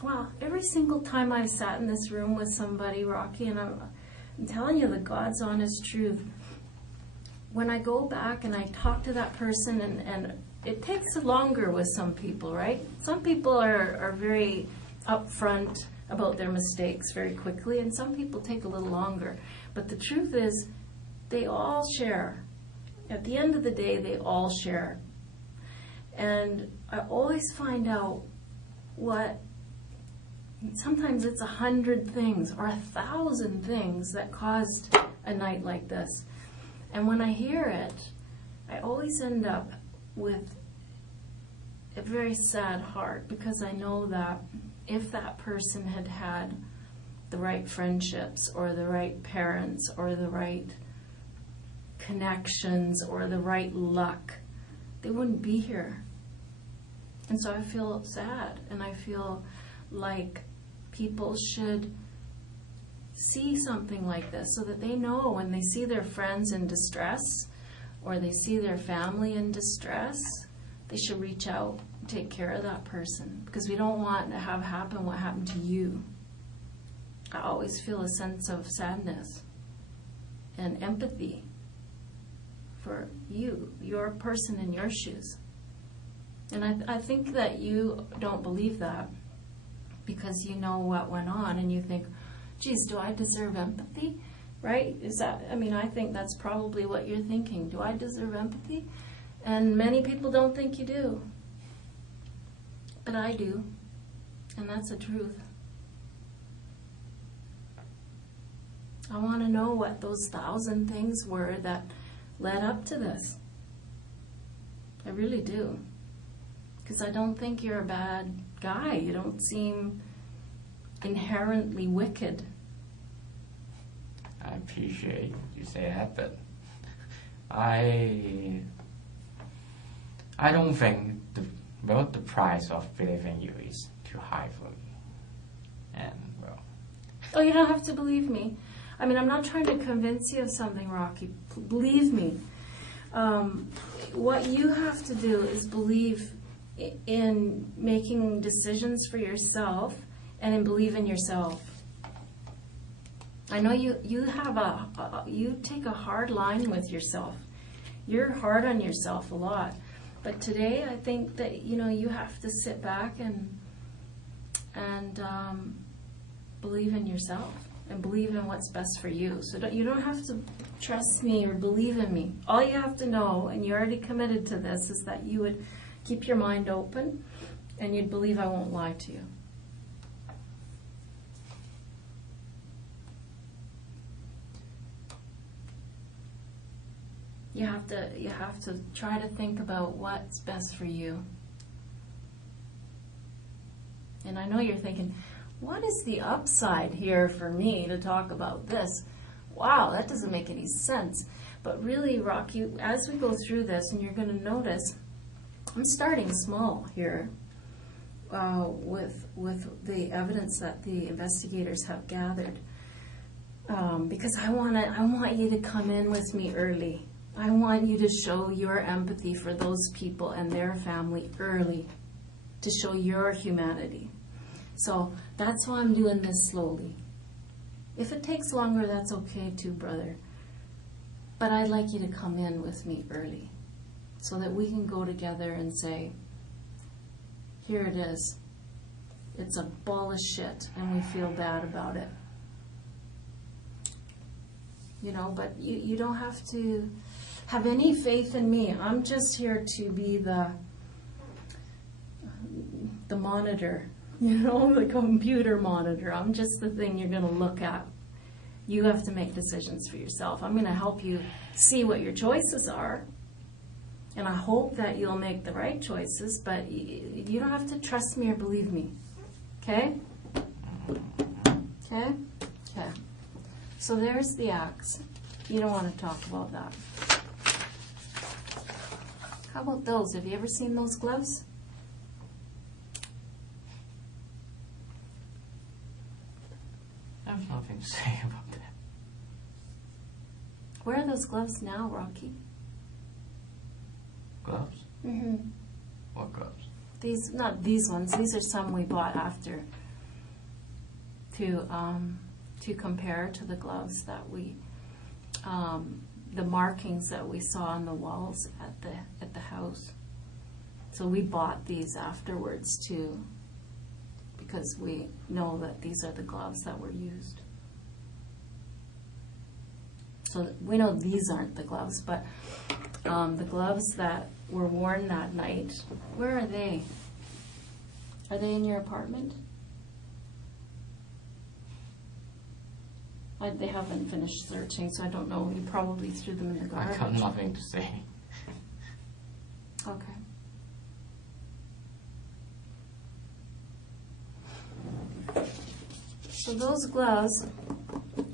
well, every single time I've sat in this room with somebody, Rocky, and I'm telling you the God's honest truth, when I go back and I talk to that person, and it takes longer with some people, right? Some people are very upfront about their mistakes very quickly, and some people take a little longer. But the truth is, they all share. At the end of the day, they all share. And I always find out what Sometimes it's 100 things or 1,000 things that caused a night like this. And when I hear it, I always end up with a very sad heart, because I know that if that person had had the right friendships or the right parents or the right connections or the right luck, they wouldn't be here. And so I feel sad, and I feel like people should see something like this so that they know when they see their friends in distress or they see their family in distress, they should reach out and take care of that person, because we don't want to have happen what happened to you. I always feel a sense of sadness and empathy for you, your person in your shoes. And I think that you don't believe that because you know what went on, and you think, geez, do I deserve empathy? Right? I think that's probably what you're thinking. Do I deserve empathy? And many people don't think you do. But I do. And that's the truth. I want to know what those 1,000 things were that led up to this. I really do. Because I don't think you're a bad guy. You don't seem inherently wicked. I appreciate you say that, but I don't think the price of believing you is too high for me. And well, oh, you don't have to believe me. I'm not trying to convince you of something, Rocky. Believe me. What you have to do is believe in making decisions for yourself and in believe in yourself. I know you take a hard line with yourself. You're hard on yourself a lot. But today I think that you have to sit back and believe in yourself and believe in what's best for you. So you don't have to trust me or believe in me. All you have to know, and you're already committed to this, is that you would keep your mind open and you'd believe I won't lie to you. You have to try to think about what's best for you. And I know you're thinking, what is the upside here for me to talk about this? Wow, that doesn't make any sense. But really, Rocky, as we go through this, and you're going to notice, I'm starting small here with the evidence that the investigators have gathered, because I want you to come in with me early. I want you to show your empathy for those people and their family early, to show your humanity. So that's why I'm doing this slowly. If it takes longer, that's okay too, brother. But I'd like you to come in with me early so that we can go together and say, here it is. It's a ball of shit and we feel bad about it. But you don't have to have any faith in me. I'm just here to be the monitor, the computer monitor. I'm just the thing you're going to look at. You have to make decisions for yourself. I'm going to help you see what your choices are, and I hope that you'll make the right choices, but you don't have to trust me or believe me. Okay? Okay? Okay. So there's the axe. You don't want to talk about that. How about those? Have you ever seen those gloves? I have nothing to say about that. Where are those gloves now, Rocky? Gloves? Mm-hmm. What gloves? These, not these ones. These are some we bought after to compare to the gloves that we, the markings that we saw on the walls at the house. So we bought these afterwards too, because we know that these are the gloves that were used. So we know these aren't the gloves, but the gloves that were worn that night, where are they? Are they in your apartment? They haven't finished searching, so I don't know. You probably threw them in the I garbage. got nothing to say. Okay. So those gloves,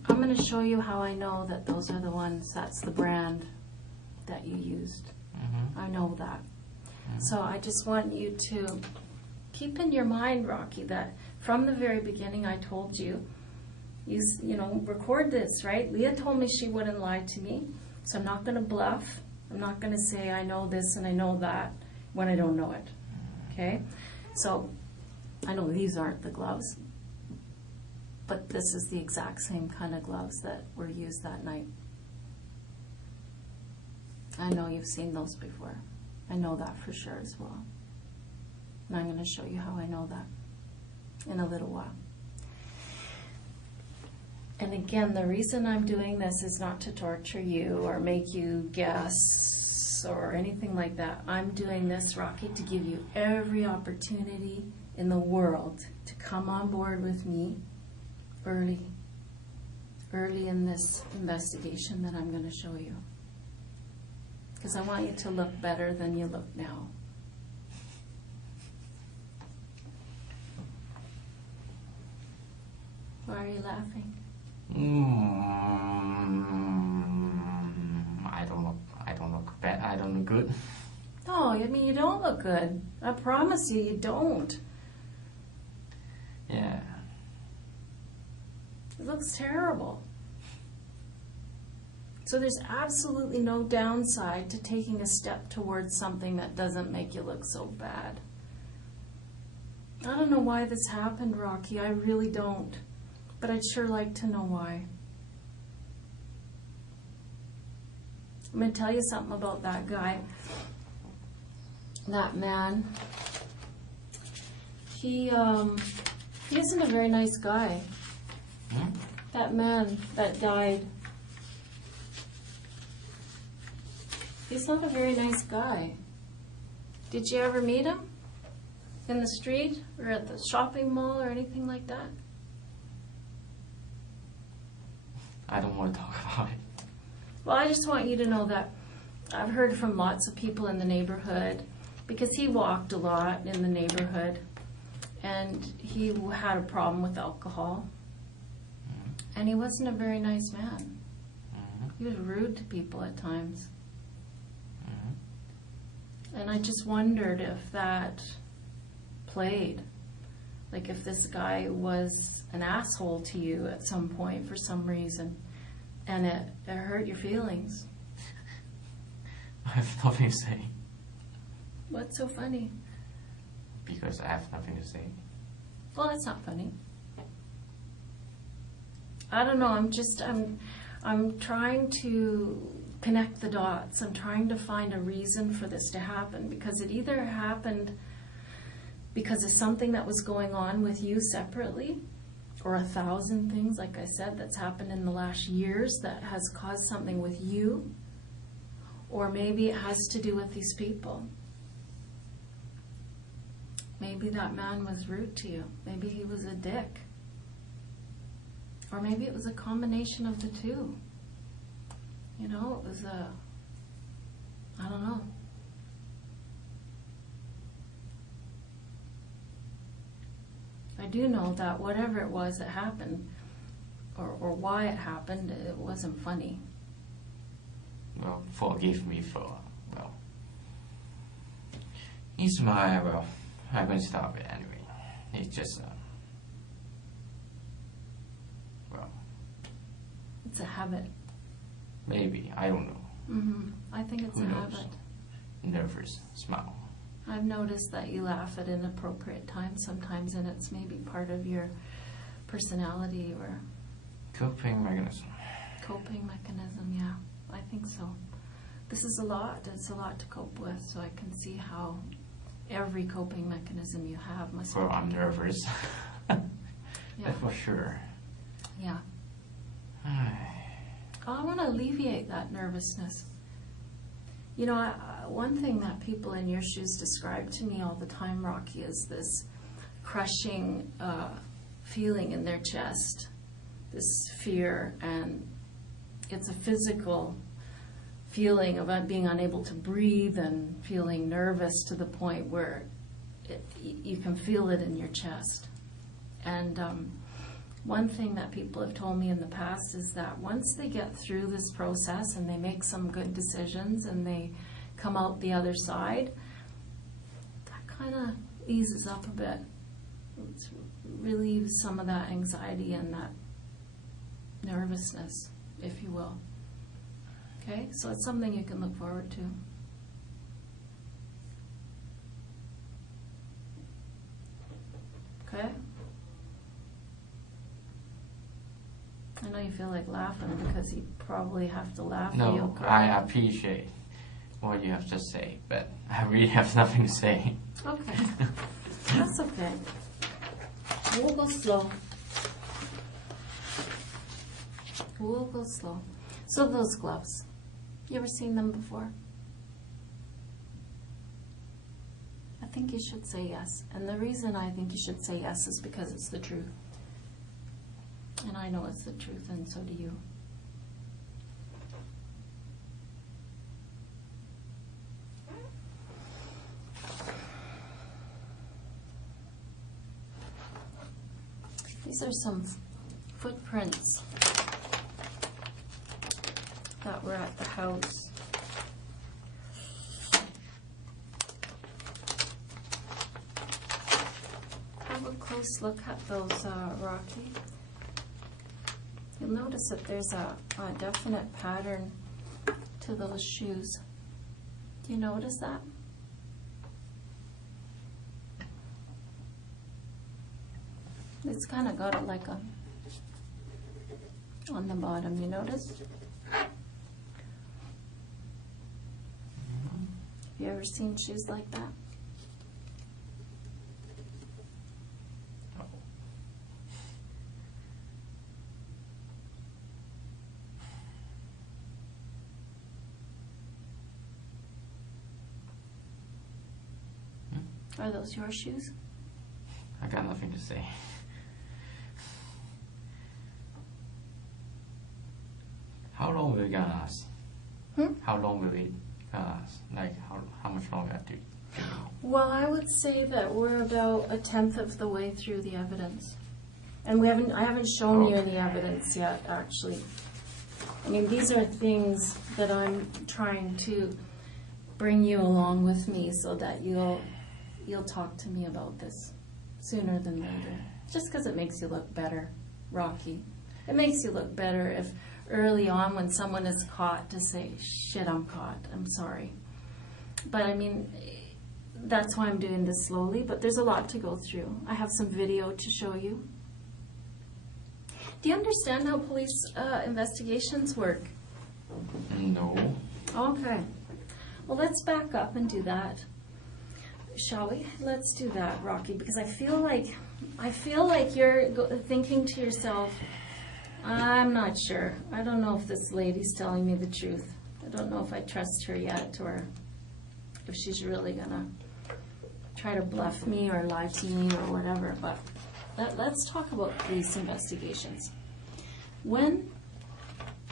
I'm going to show you how I know that those are the ones, that's the brand that you used. I know that. So I just want you to keep in your mind, Rocky, that from the very beginning I told you, you know, record this, right? Leah told me she wouldn't lie to me, so I'm not going to bluff. I'm not going to say I know this and I know that when I don't know it. Okay? So I know these aren't the gloves, but this is the exact same kind of gloves that were used that night. I know you've seen those before. I know that for sure as well. And I'm going to show you how I know that in a little while. And again, the reason I'm doing this is not to torture you or make you guess or anything like that. I'm doing this, Rocky, to give you every opportunity in the world to come on board with me early in this investigation that I'm going to show you. Because I want you to look better than you look now. Why are you laughing? I don't look bad. I don't look good. No, I mean, you don't look good. I promise you, you don't. Yeah. It looks terrible. So there's absolutely no downside to taking a step towards something that doesn't make you look so bad. I don't know why this happened, Rocky. I really don't. But I'd sure like to know why. I'm going to tell you something about that guy. That man. He isn't a very nice guy. That man that died. He's not a very nice guy. Did you ever meet him? In the street or at the shopping mall or anything like that? I don't want to talk about it. Well, I just want you to know that I've heard from lots of people in the neighborhood, because he walked a lot in the neighborhood, and he had a problem with alcohol, and he wasn't a very nice man. He was rude to people at times. And I just wondered if that played. Like if this guy was an asshole to you at some point for some reason, and it hurt your feelings. I have nothing to say. What's so funny? Because I have nothing to say. Well, that's not funny. I don't know, I'm trying to connect the dots. I'm trying to find a reason for this to happen, because it either happened because of something that was going on with you separately, or 1,000 things, like I said, that's happened in the last years that has caused something with you, or maybe it has to do with these people. Maybe that man was rude to you. Maybe he was a dick. Or maybe it was a combination of the two. You know, it was I don't know. I do know that whatever it was that happened, or why it happened, it wasn't funny. Well, forgive me for, it's my, I won't stop it anyway. It's just, It's a habit. Maybe, I don't know. I think it's Who a knows? habit. Nervous smile. I've noticed that you laugh at inappropriate times sometimes, and it's maybe part of your personality or Coping mechanism. coping mechanism, yeah. I think so. This is a lot. It's a lot to cope with, so I can see how every coping mechanism you have must Well, I'm nervous. Yeah. That's for sure. Yeah. I want to alleviate that nervousness. You know, one thing that people in your shoes describe to me all the time, Rocky, is this crushing feeling in their chest. this fear, and it's a physical feeling of being unable to breathe and feeling nervous to the point where you can feel it in your chest. And one thing that people have told me in the past is that once they get through this process and they make some good decisions and they come out the other side, that kind of eases up a bit. It relieves some of that anxiety and that nervousness, if you will. Okay, so it's something you can look forward to. Okay? I know you feel like laughing because you probably have to laugh. or you'll No, cry. I appreciate what you have to say, but I really have nothing to say. Okay, that's okay. We'll go slow. We'll go slow. So those gloves, you ever seen them before? I think you should say yes. And the reason I think you should say yes is because it's the truth. And I know it's the truth, and so do you. These are some footprints that were at the house. Have a close look at those, Rocky. You'll notice that there's a definite pattern to those shoes. Do you notice that? It's kind of got it like a on the bottom, you notice? Have you ever seen shoes like that? Are those your shoes? I got nothing to say. How long will it gonna last? How long will it gonna last? Like how much longer do you know? Well, I would say that we're about 1/10 of the way through the evidence. And I haven't shown you any evidence yet, actually. I mean, these are things that I'm trying to bring you along with me so that you'll talk to me about this sooner than later. Just because it makes you look better, Rocky. It makes you look better if early on when someone is caught to say, shit, I'm caught, I'm sorry. But I mean, that's why I'm doing this slowly, but there's a lot to go through. I have some video to show you. Do you understand how police investigations work? No. Okay. Well, let's back up and do that. Shall we? Let's do that, Rocky, because I feel like you're thinking to yourself, I'm not sure. I don't know if this lady's telling me the truth. I don't know if I trust her yet, or if she's really gonna try to bluff me or lie to me or whatever. But let's talk about police investigations. When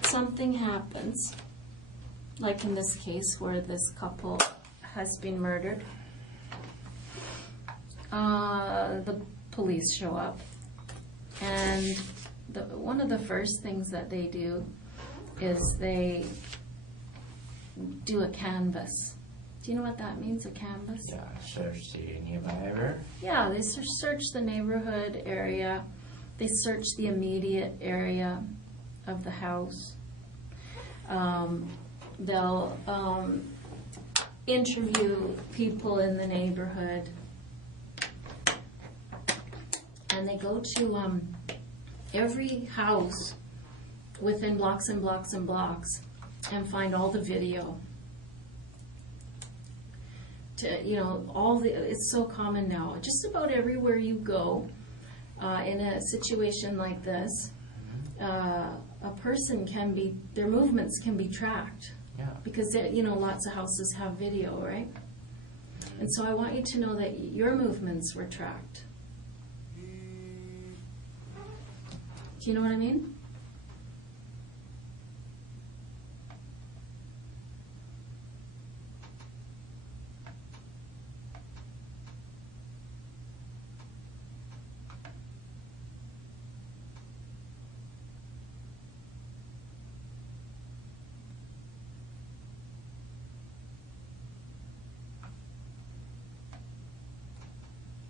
something happens, like in this case where this couple has been murdered, the police show up, and one of the first things that they do is they do a canvass. Do you know what that means, a canvass? Yeah, search the nearby area. Yeah, they search the neighborhood area. They search the immediate area of the house. They'll interview people in the neighborhood. And they go to every house within blocks and blocks and blocks and find all the video. It's so common now. Just about everywhere you go, in a situation like this, a person their movements can be tracked. Yeah. Because, lots of houses have video, right? And so I want you to know that your movements were tracked. Do you know what I mean?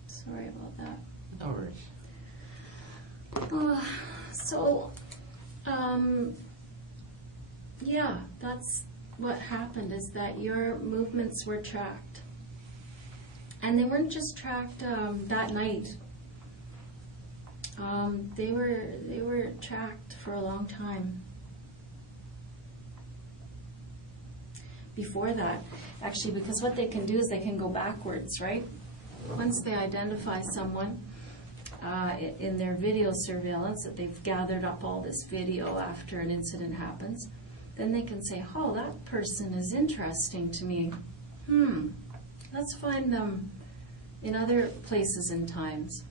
Sorry about that. No worries. So, yeah, that's what happened, is that your movements were tracked. And they weren't just tracked that night. They were tracked for a long time. Before that, actually, because what they can do is they can go backwards, right? Once they identify someone in their video surveillance, that they've gathered up all this video after an incident happens, then they can say, oh, that person is interesting to me. Let's find them in other places and times.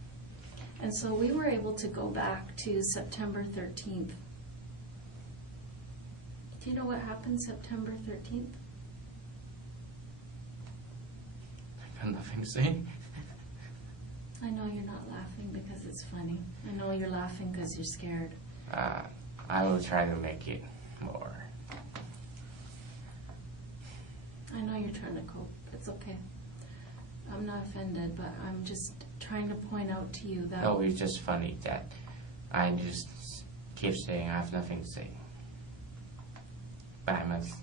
And so we were able to go back to September 13th. Do you know what happened September 13th? I got nothing to say. I know you're not laughing because it's funny. I know you're laughing because you're scared. I will try to make it more. I know you're trying to cope. It's okay. I'm not offended, but I'm just trying to point out to you that... No, it's just funny that I just keep saying I have nothing to say. But I must.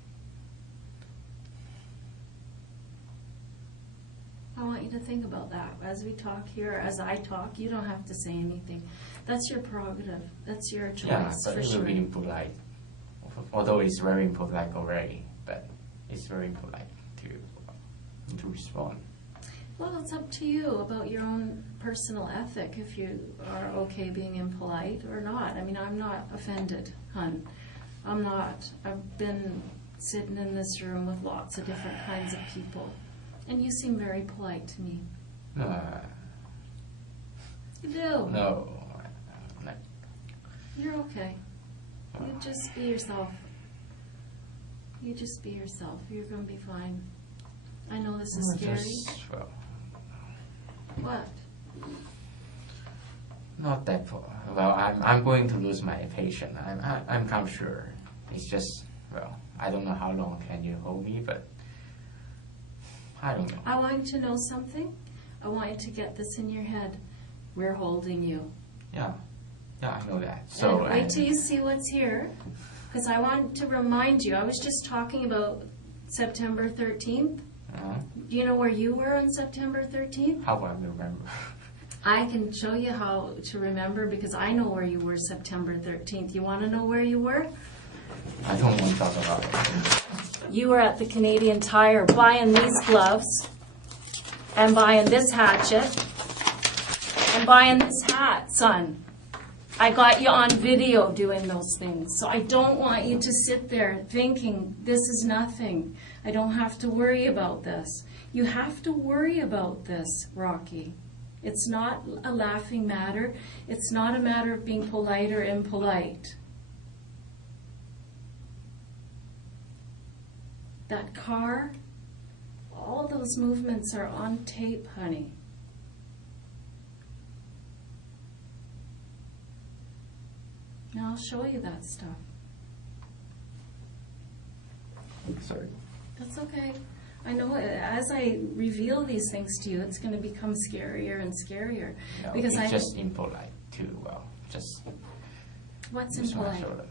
I want you to think about that. As we talk here, as I talk, you don't have to say anything. That's your prerogative. That's your choice, Yeah, but for it sure. will be impolite. Although it's very impolite already, but it's very impolite to respond. Well, it's up to you about your own personal ethic, if you are okay being impolite or not. I mean, I'm not offended, hun. I'm not. I've been sitting in this room with lots of different kinds of people, and you seem very polite to me. You do. No. You're okay. You just be yourself. You just be yourself. You're going to be fine. I know this is scary. What? Not that far. Well, I'm going to lose my patient. I'm kind of sure. It's just, well, I don't know how long can you hold me, but I don't know. I want you to know something. I want you to get this in your head. We're holding you. Yeah, I know that. So and wait till you see what's here, because I want to remind you. I was just talking about September 13th. Do you know where you were on September 13th? How do I remember? I can show you how to remember, because I know where you were September 13th. You want to know where you were? I don't want to talk about it. You were at the Canadian Tire buying these gloves, and buying this hatchet, and buying this hat, son. I got you on video doing those things. So I don't want you to sit there thinking this is nothing. I don't have to worry about this. You have to worry about this, Rocky. It's not a laughing matter. It's not a matter of being polite or impolite. That car, all those movements are on tape, honey. Now I'll show you that stuff. Sorry. That's okay. I know as I reveal these things to you, it's going to become scarier and scarier. No, because it's just impolite too. Well, just what's use my impolite? shoulder.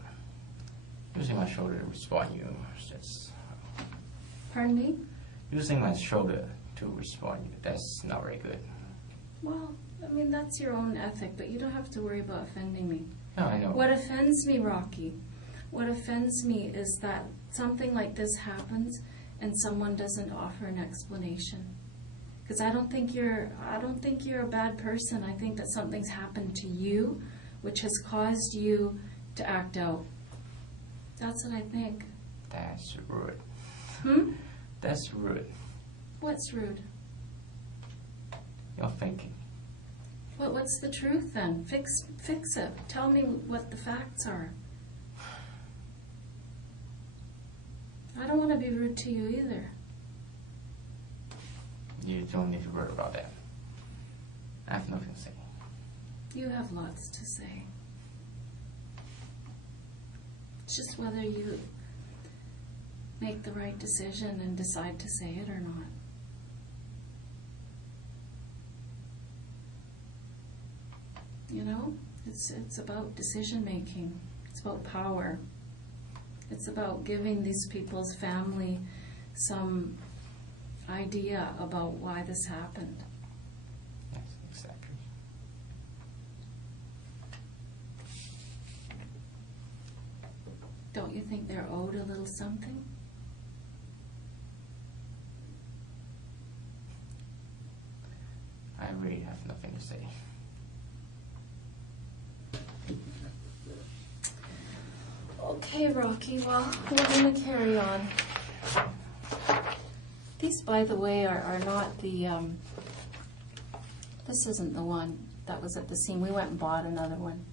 Using my shoulder to respond you. Just Pardon me? using my shoulder to respond you. That's not very good. Well, I mean, that's your own ethic, but you don't have to worry about offending me. No, I know. What offends me, Rocky, what offends me is that something like this happens and someone doesn't offer an explanation. Because I don't think you're a bad person. I think that something's happened to you which has caused you to act out. That's what I think. That's rude. That's rude. What's rude? You're thinking. What's the truth then? Fix it. Tell me what the facts are. I don't want to be rude to you either. You don't need to worry about that. I have nothing to say. You have lots to say. It's just whether you make the right decision and decide to say it or not. You know, it's about decision making. It's about power. It's about giving these people's family some idea about why this happened. Yes, exactly. Don't you think they're owed a little something? I really have nothing to say. Okay, Rocky, well, we're going to carry on. These, by the way, are not the, this isn't the one that was at the scene. We went and bought another one.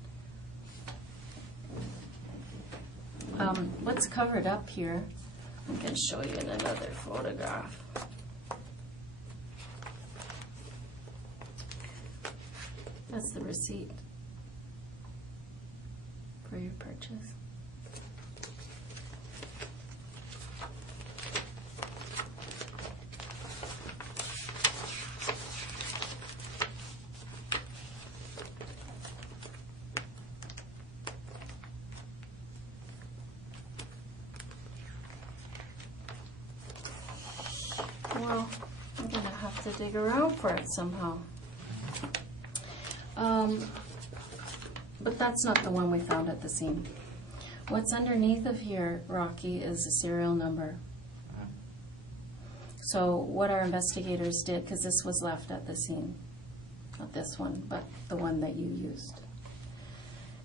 What's covered up here, I can show you in another photograph. That's the receipt for your purchase. Well, I'm going to have to dig around for it somehow. But that's not the one we found at the scene. What's underneath of here, Rocky, is a serial number. So what our investigators did, because this was left at the scene, not this one, but the one that you used.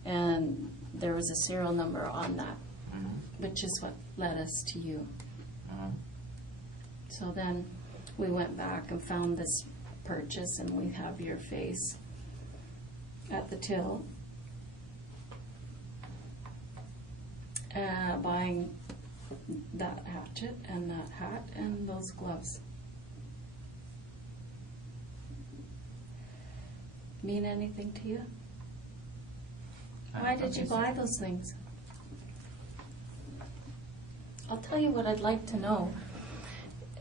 And there was a serial number on that, which is what led us to you. So then we went back and found this purchase, and we have your face at the till buying that hatchet and that hat and those gloves. Mean anything to you? Why did you buy those things? I'll tell you what I'd like to know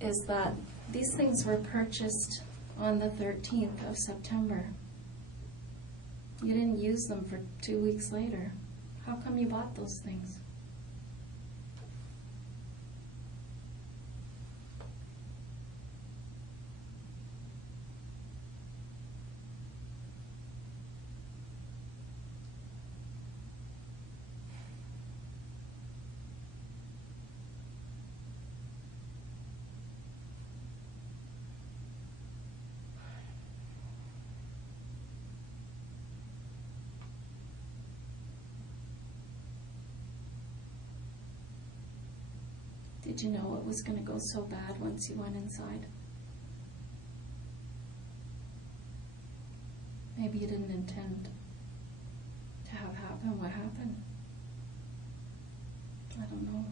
is that these things were purchased on the 13th of September. You didn't use them for 2 weeks later. How come you bought those things? Did you know it was going to go so bad once you went inside? Maybe you didn't intend to have happen what happened. I don't know.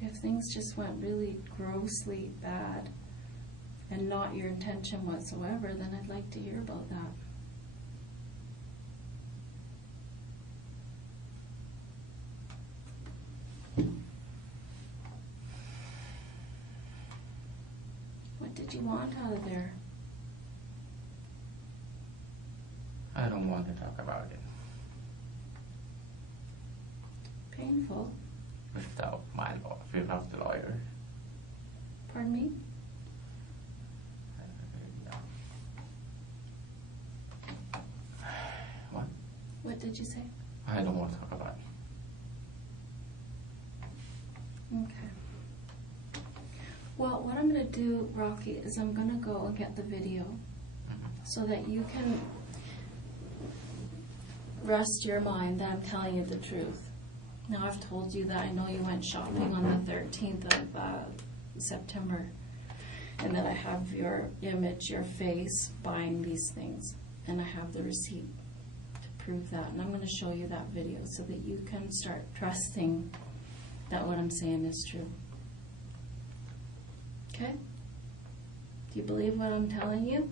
If things just went really grossly bad and not your intention whatsoever, then I'd like to hear about that. What did you want out of there? I don't want to talk about it. Painful. Without the lawyer. Pardon me? What? What did you say? I don't want to talk about it. Okay. Well, what I'm going to do, Rocky, is I'm going to go and get the video so that you can rest your mind that I'm telling you the truth. Now, I've told you that I know you went shopping on the 13th of September. and that I have your image, your face, buying these things. And I have the receipt to prove that. And I'm going to show you that video so that you can start trusting that what I'm saying is true. Okay? Do you believe what I'm telling you?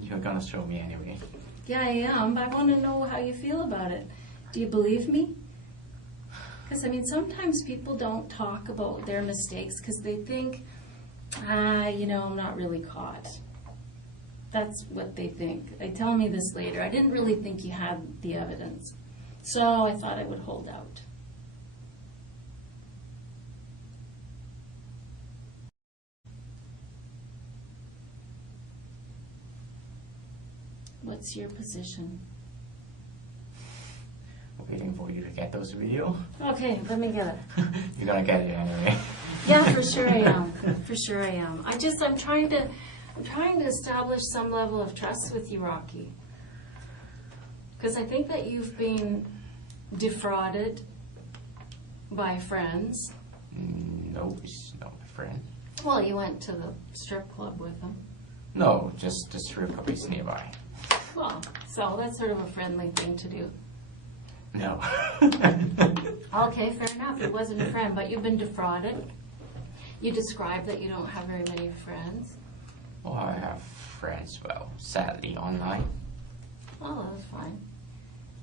You're gonna show me anyway. Yeah, I am, but I want to know how you feel about it. Do you believe me? Because, I mean, sometimes people don't talk about their mistakes because they think, I'm not really caught. That's what they think. They tell me this later. I didn't really think you had the evidence, so I thought I would hold out. What's your position? Waiting for you to get those videos. Okay, let me get it. You're gonna get it anyway. Yeah, for sure I am. For sure I am. I'm trying to establish some level of trust with you, Rocky. Because I think that you've been defrauded by friends. No, he's not my friend. Well, you went to the strip club with them. No, just the strip club is nearby. Well, so that's sort of a friendly thing to do. No. Okay, fair enough. It wasn't a friend, but you've been defrauded. You described that you don't have very many friends. Well, I have friends, well, sadly, online. Oh, that's fine.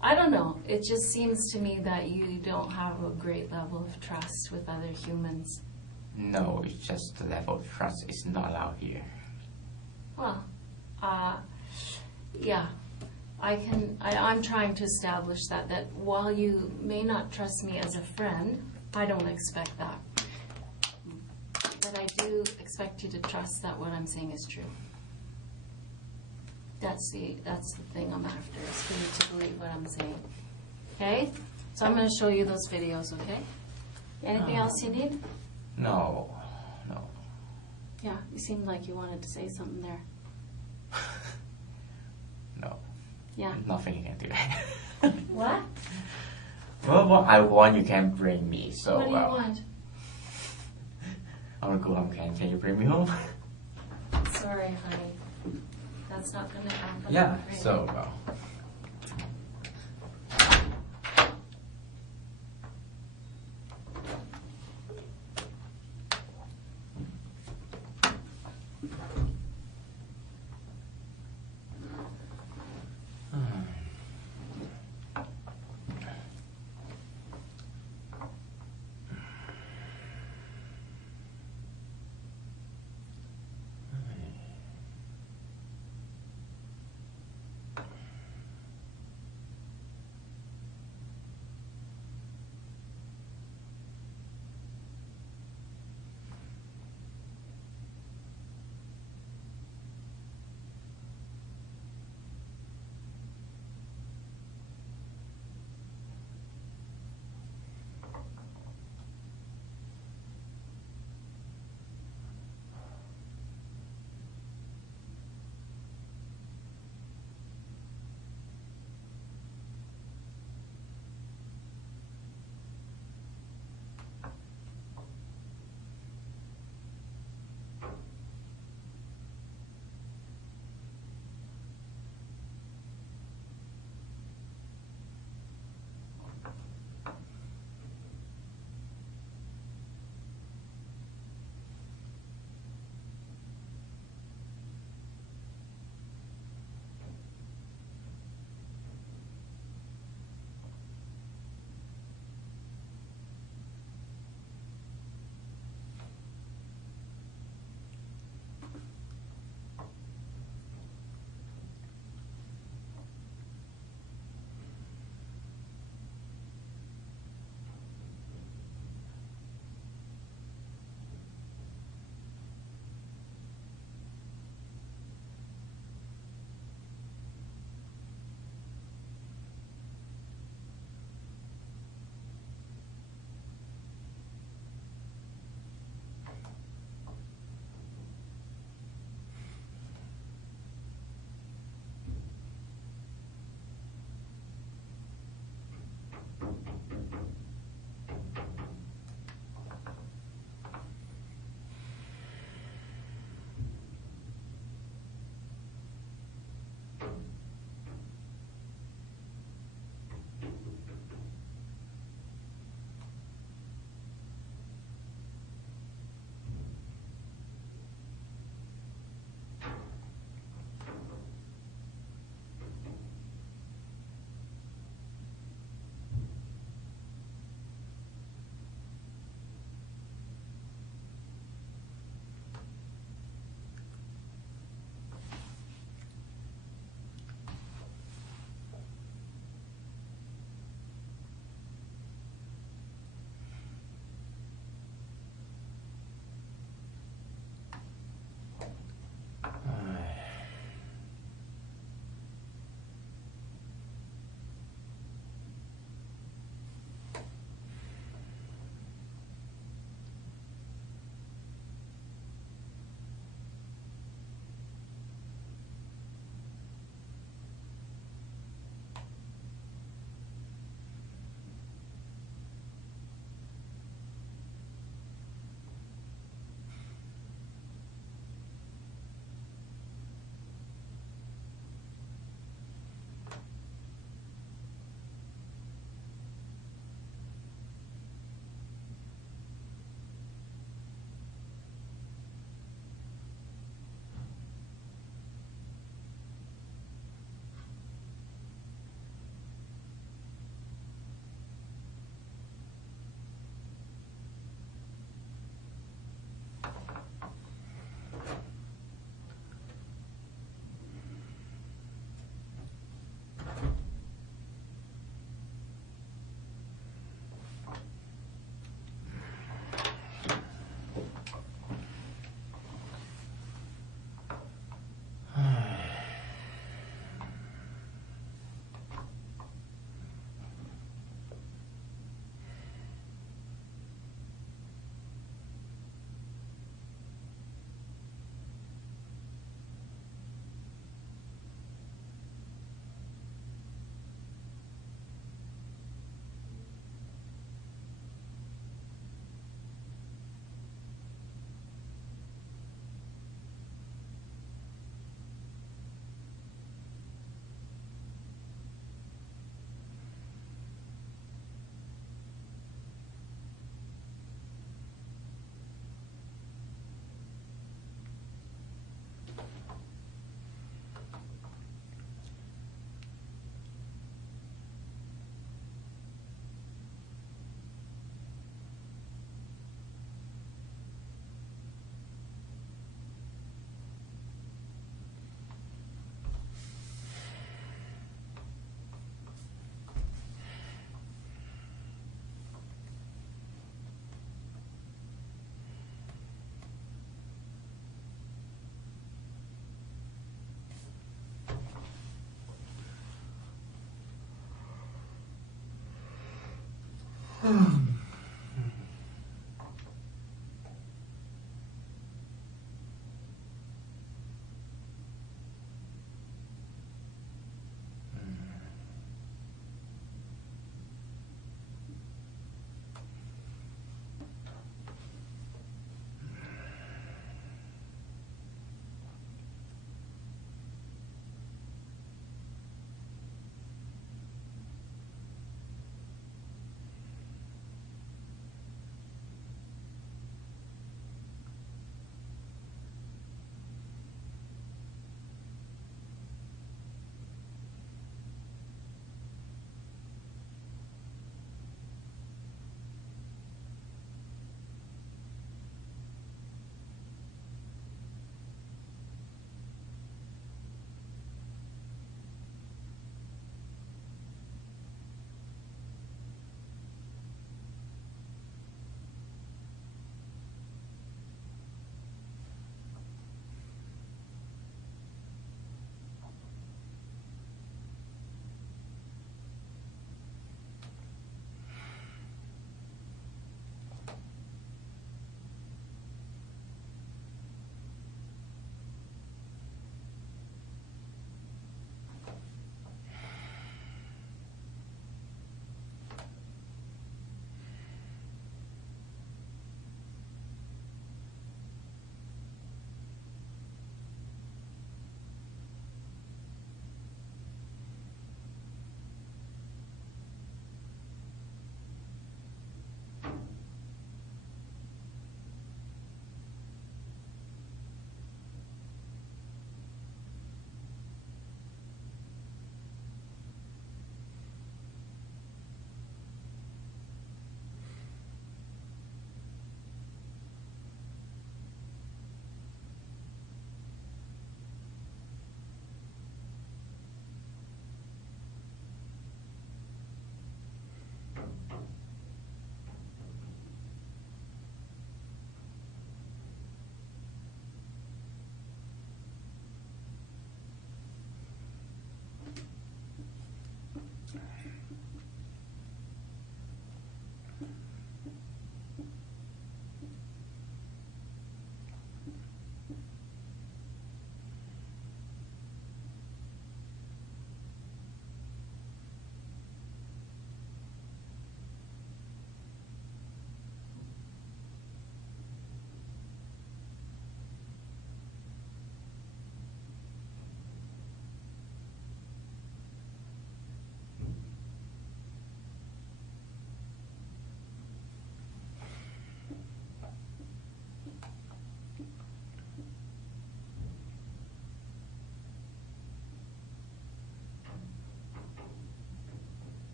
I don't know. It just seems to me that you don't have a great level of trust with other humans. No, it's just the level of trust is not allowed here. Well, yeah. I'm trying to establish that while you may not trust me as a friend, I don't expect that. But I do expect you to trust that what I'm saying is true. That's the thing I'm after, is for you to believe what I'm saying. Okay? So I'm going to show you those videos, okay? Anything else you need? No. Yeah, you seemed like you wanted to say something there. No. Yeah. Nothing you can do. What? Well, what I want you can bring me, so What do you want? I want to go home, can you bring me home? Sorry, honey. That's not going to happen. Yeah, right? so well.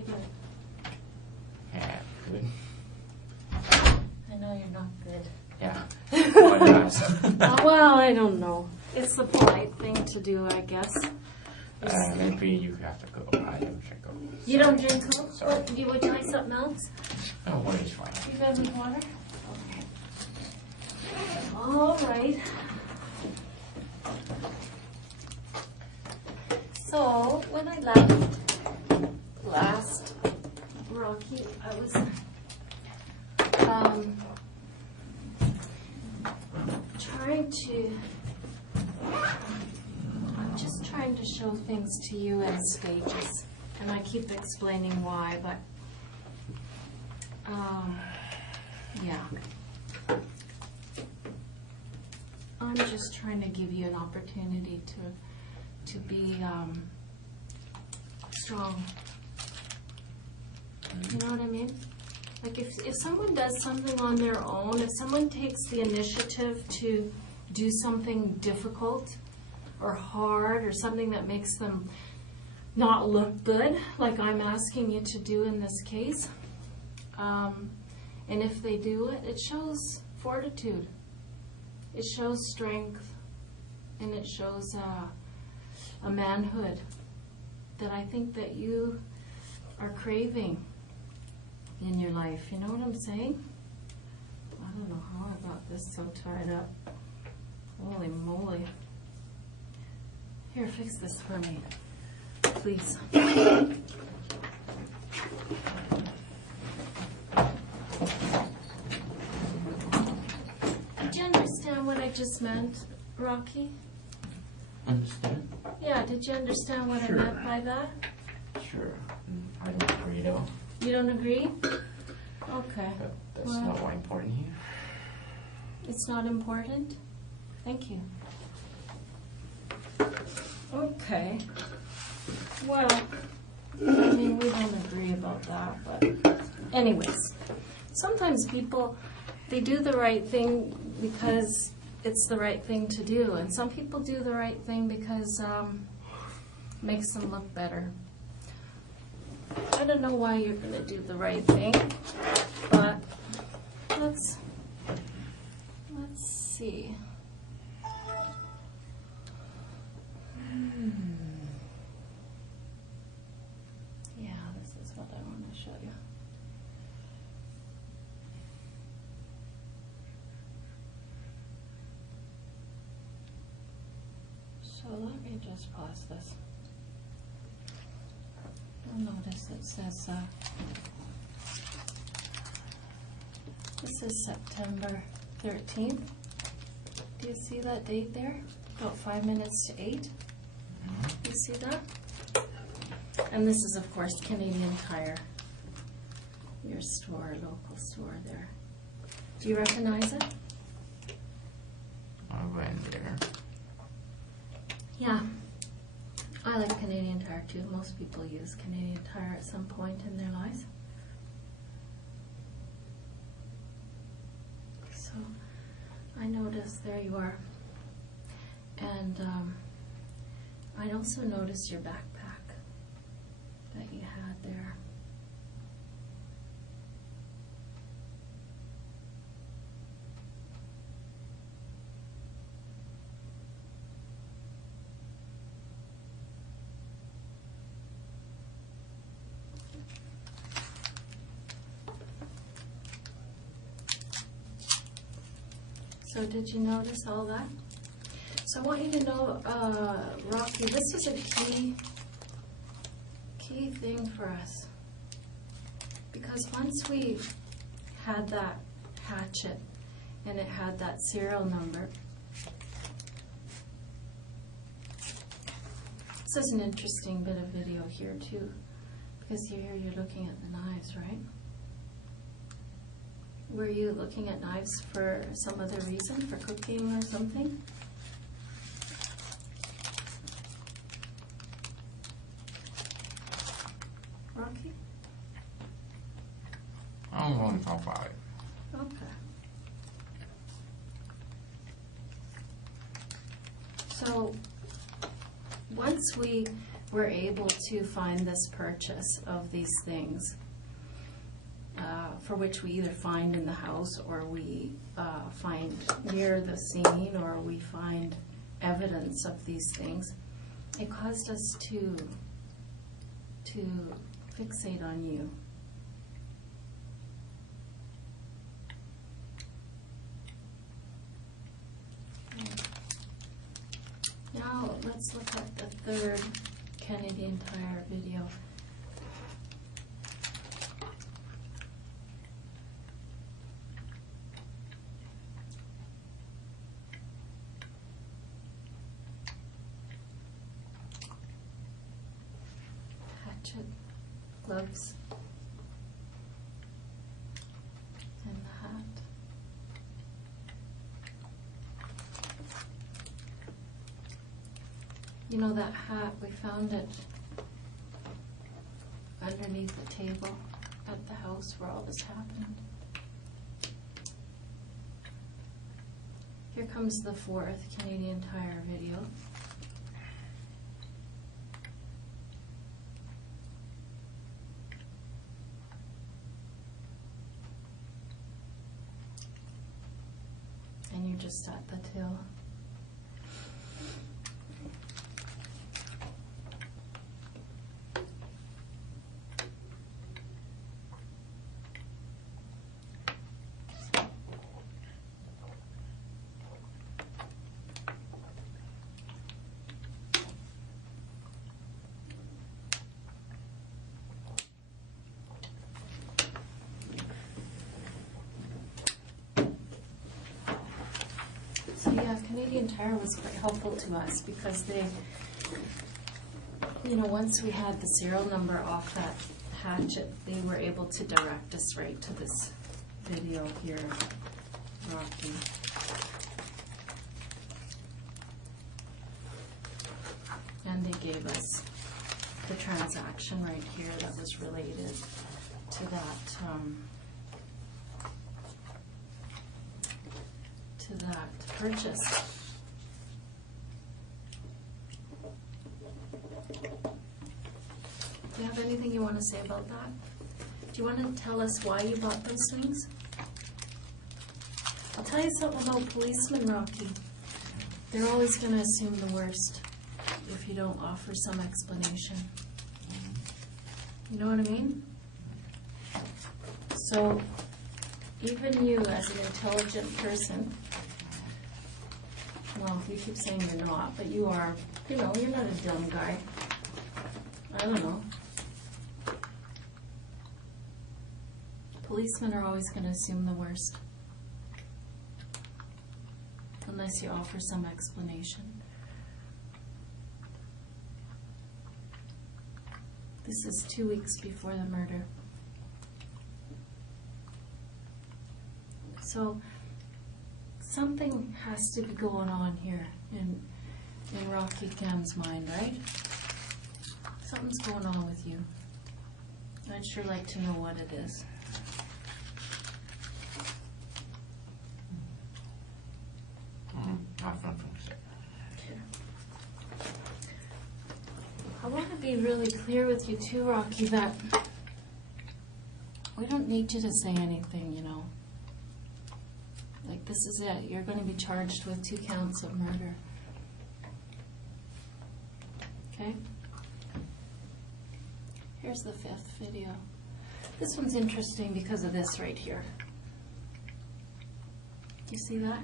you doing? Yeah, good. I know you're not good. Yeah. What else? Well, I don't know. It's the polite thing to do, I guess. Maybe you have to go. I don't drink Coke. You don't drink Coke? Sorry. Would you like something else? No, water is fine. You good with water? Okay. All right. So, when I last, Rocky, I was I'm just trying to show things to you in stages, and I keep explaining why, but yeah. I'm just trying to give you an opportunity to be strong. You know what I mean? Like if someone does something on their own, if someone takes the initiative to do something difficult or hard or something that makes them not look good, like I'm asking you to do in this case, and if they do it, it shows fortitude. It shows strength, and it shows a manhood that I think that you are craving in your life. You know what I'm saying? I don't know how I got this so tied up. Holy moly. Here, fix this for me, please. Did you understand what I just meant, Rocky? Understand? Yeah, did you understand what Sure. I meant by that? Sure. I don't agree though. You don't agree? Okay. But that's Well, not what important here. it's not important? Thank you. Okay. Well, I mean, we don't agree about that, but anyways, sometimes people, they do the right thing because it's the right thing to do, and some people do the right thing because it makes them look better. I don't know why you're going to do the right thing, but let's see. Yeah, this is what I want to show you. So let me just pause this. You'll notice it says, this is September 13th. Do you see that date there? About 5 minutes to 8. You see that? And this is, of course, Canadian Tire. Your store, local store there. Do you recognize it? I went there. Yeah. I like Canadian Tire too. Most people use Canadian Tire at some point in their lives. So I noticed there you are. And I also noticed your backpack that you had there. So did you notice all that? So I want you to know, Rocky, this is a key thing for us. Because once we had that hatchet and it had that serial number, this is an interesting bit of video here too. Because here you're looking at the knives, right? Were you looking at knives for some other reason, for cooking or something? Rocky? I don't want to talk about it. Okay. So, once we we're able to find this purchase of these things, for which we either find in the house or we find near the scene or we find evidence of these things. It caused us to fixate on you. Now let's look at the third Canadian Tire video. Hatchet, gloves, and the hat. You know that hat, we found it underneath the table at the house where all this happened. Here comes the fourth Canadian Tire video. And you're just at the till. So yeah, Canadian Tire was quite helpful to us because they, you know, once we had the serial number off that hatchet, they were able to direct us right to this video here, Rocky. And they gave us the transaction right here that was related to that, purchase. Do you have anything you want to say about that? Do you want to tell us why you bought those things? I'll tell you something about policemen, Rocky. They're always going to assume the worst if you don't offer some explanation. You know what I mean? So, even you as an intelligent person, well, you keep saying you're not, but you are, you know, you're not a dumb guy. I don't know. Policemen are always going to assume the worst, unless you offer some explanation. This is 2 weeks before the murder. So, something has to be going on here in Rocky Cam's mind, right? Something's going on with you. I'd sure like to know what it is. I want to be really clear with you too, Rocky, that we don't need you to say anything, you know. Like, this is it. You're going to be charged with 2 counts of murder. Okay? Here's the 5th video. This one's interesting because of this right here. Do you see that?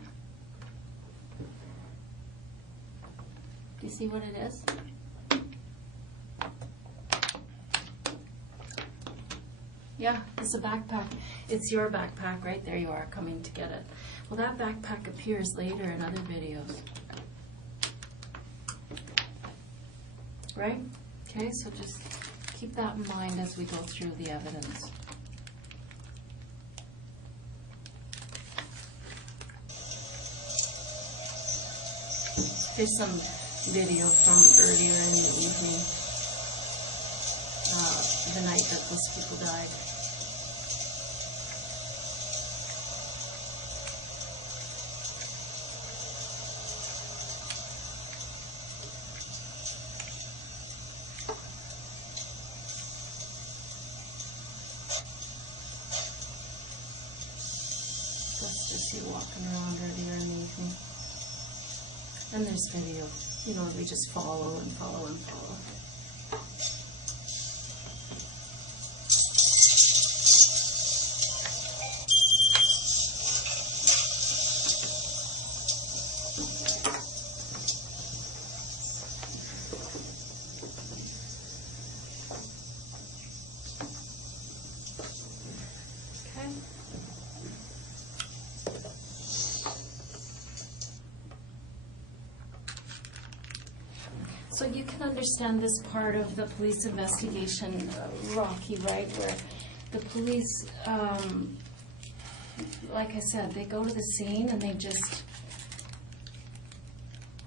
Do you see what it is? Yeah, it's a backpack. It's your backpack, right? There you are, coming to get it. Well, that backpack appears later in other videos. Right? Okay, so just keep that in mind as we go through the evidence. Here's some video from earlier in the evening, the night that those people died. Just to see walking around earlier in the evening. And there's video. You know, we just follow and follow and follow. So you can understand this part of the police investigation, Rocky, right, where the police, like I said, they go to the scene and they just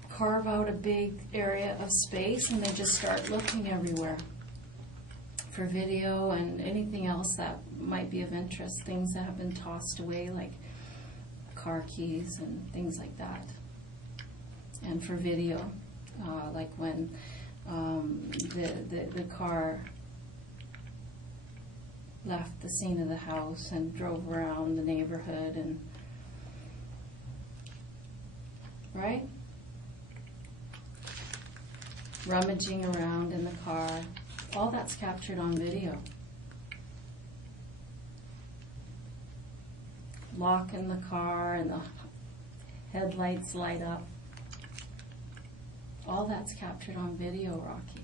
carve out a big area of space and they just start looking everywhere for video and anything else that might be of interest, things that have been tossed away, like car keys and things like that, and for video. Like when the car left the scene of the house and drove around the neighborhood, and right? Rummaging around in the car. All that's captured on video. Lock in the car and the headlights light up. All that's captured on video, Rocky.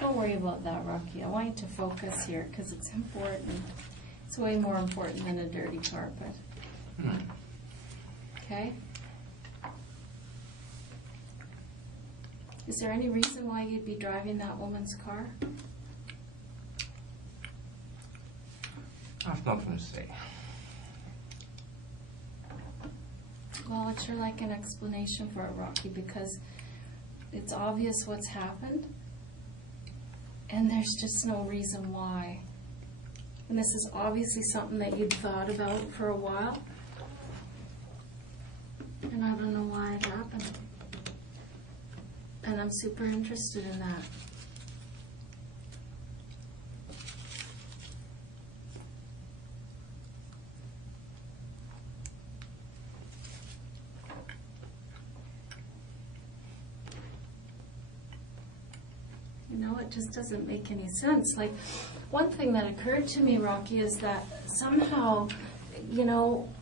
Don't worry about that, Rocky. I want you to focus here because it's important. It's way more important than a dirty carpet. Okay? Is there any reason why you'd be driving that woman's car? I have nothing to say. Well, I'd sure like an explanation for it, Rocky, because it's obvious what's happened, and there's just no reason why. And this is obviously something that you'd thought about for a while, and I don't know why it happened. And I'm super interested in that. You know, it just doesn't make any sense. Like, one thing that occurred to me, Rocky, is that somehow, you know,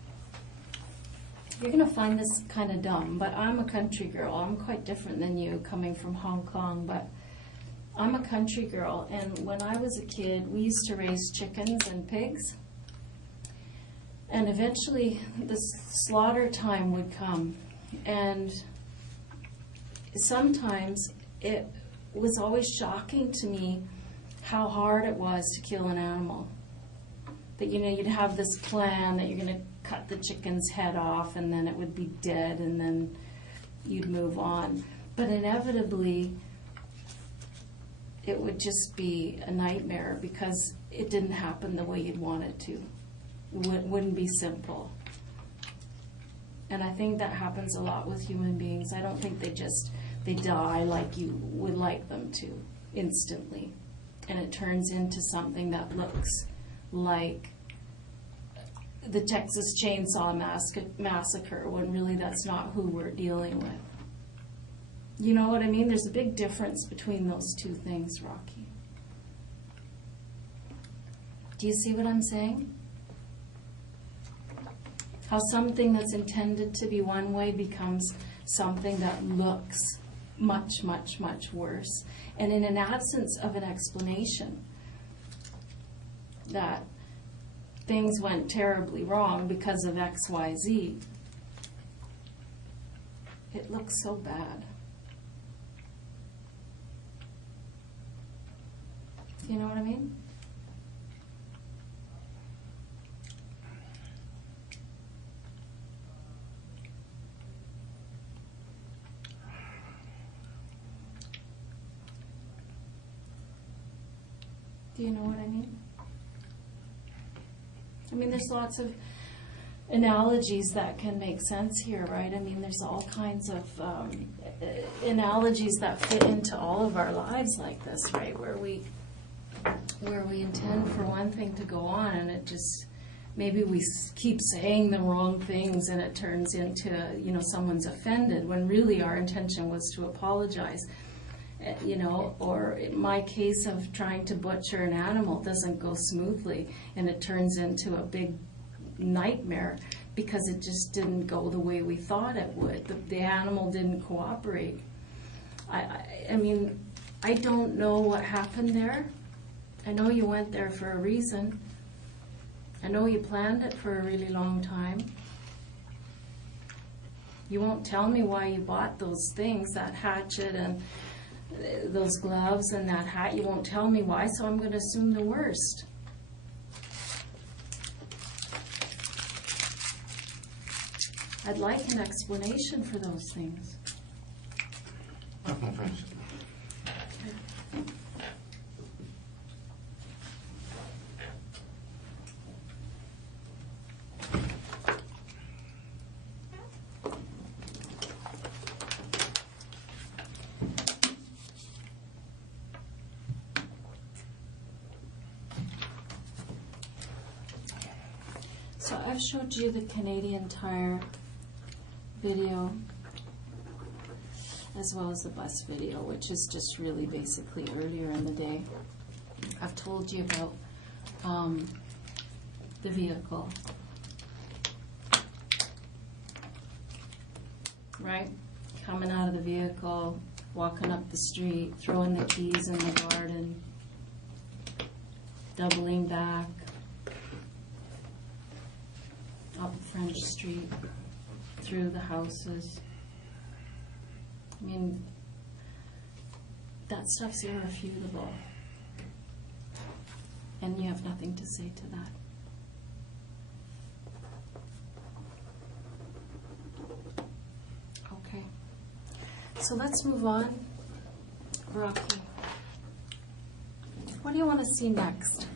you're going to find this kind of dumb, but I'm a country girl. I'm quite different than you, coming from Hong Kong, but I'm a country girl, and when I was a kid, we used to raise chickens and pigs, and eventually the slaughter time would come, and sometimes it was always shocking to me how hard it was to kill an animal. That, you know, you'd have this plan that you're going to cut the chicken's head off and then it would be dead and then you'd move on. But inevitably, it would just be a nightmare because it didn't happen the way you'd want it to. It wouldn't be simple. And I think that happens a lot with human beings. I don't think they die like you would like them to, instantly. And it turns into something that looks like the Texas Chainsaw Massacre, when really that's not who we're dealing with. You know what I mean? There's a big difference between those two things, Rocky. Do you see what I'm saying? How something that's intended to be one way becomes something that looks much, much, much worse. And in an absence of an explanation that things went terribly wrong because of X, Y, Z, it looks so bad. Do you know what I mean? Do you know what I mean? I mean, there's lots of analogies that can make sense here, right? I mean, there's all kinds of analogies that fit into all of our lives like this, right? Where we where we intend for one thing to go on, and it just, maybe we keep saying the wrong things, and it turns into, someone's offended, when really our intention was to apologize. Or in my case of trying to butcher an animal doesn't go smoothly, and it turns into a big nightmare because it just didn't go the way we thought it would. The animal didn't cooperate. I mean, I don't know what happened there. I know you went there for a reason. I know you planned it for a really long time. You won't tell me why you bought those things, that hatchet and those gloves and that hat. You won't tell me why, so I'm going to assume the worst. I'd like an explanation for those things. So I've showed you the Canadian Tire video as well as the bus video, which is just really basically earlier in the day. I've told you about the vehicle, right? Coming out of the vehicle, walking up the street, throwing the keys in the garden, doubling back, up French Street, through the houses. I mean, that stuff's irrefutable. And you have nothing to say to that. Okay. So let's move on. Rocky, what do you want to see next?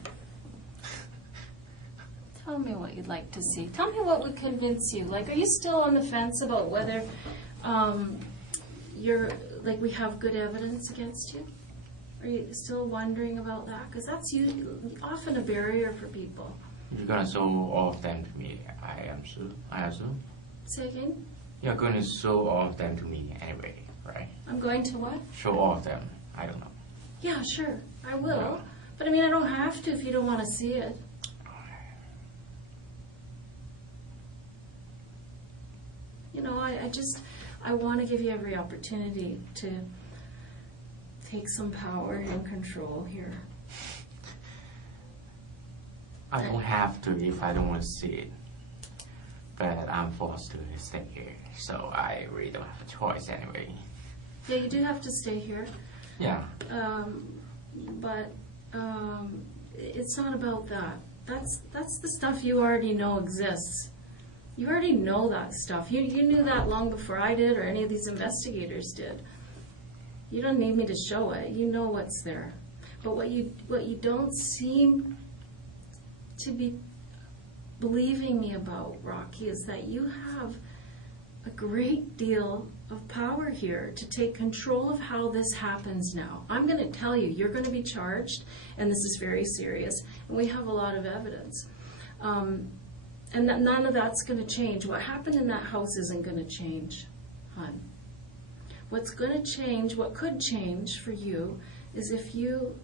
Tell me what you'd like to see. Tell me what would convince you. Like, are you still on the fence about whether we have good evidence against you? Are you still wondering about that? Because that's often a barrier for people. You're gonna show all of them to me, I assume. Say again? You're going to show all of them to me anyway, right? I'm going to what? Show all of them. I don't know. Yeah, sure. I will. Yeah. But I mean, I don't have to if you don't want to see it. I want to give you every opportunity to take some power and control here. I don't have to if I don't want to see it. But I'm forced to stay here, so I really don't have a choice anyway. Yeah, you do have to stay here. Yeah. But it's not about that. That's the stuff you already know exists. You already know that stuff. You knew that long before I did or any of these investigators did. You don't need me to show it. You know what's there. But what you don't seem to be believing me about, Rocky, is that you have a great deal of power here to take control of how this happens now. I'm going to tell you, you're going to be charged, and this is very serious, and we have a lot of evidence. And none of that's going to change. What happened in that house isn't going to change, hon. What's going to change, what could change for you, is if you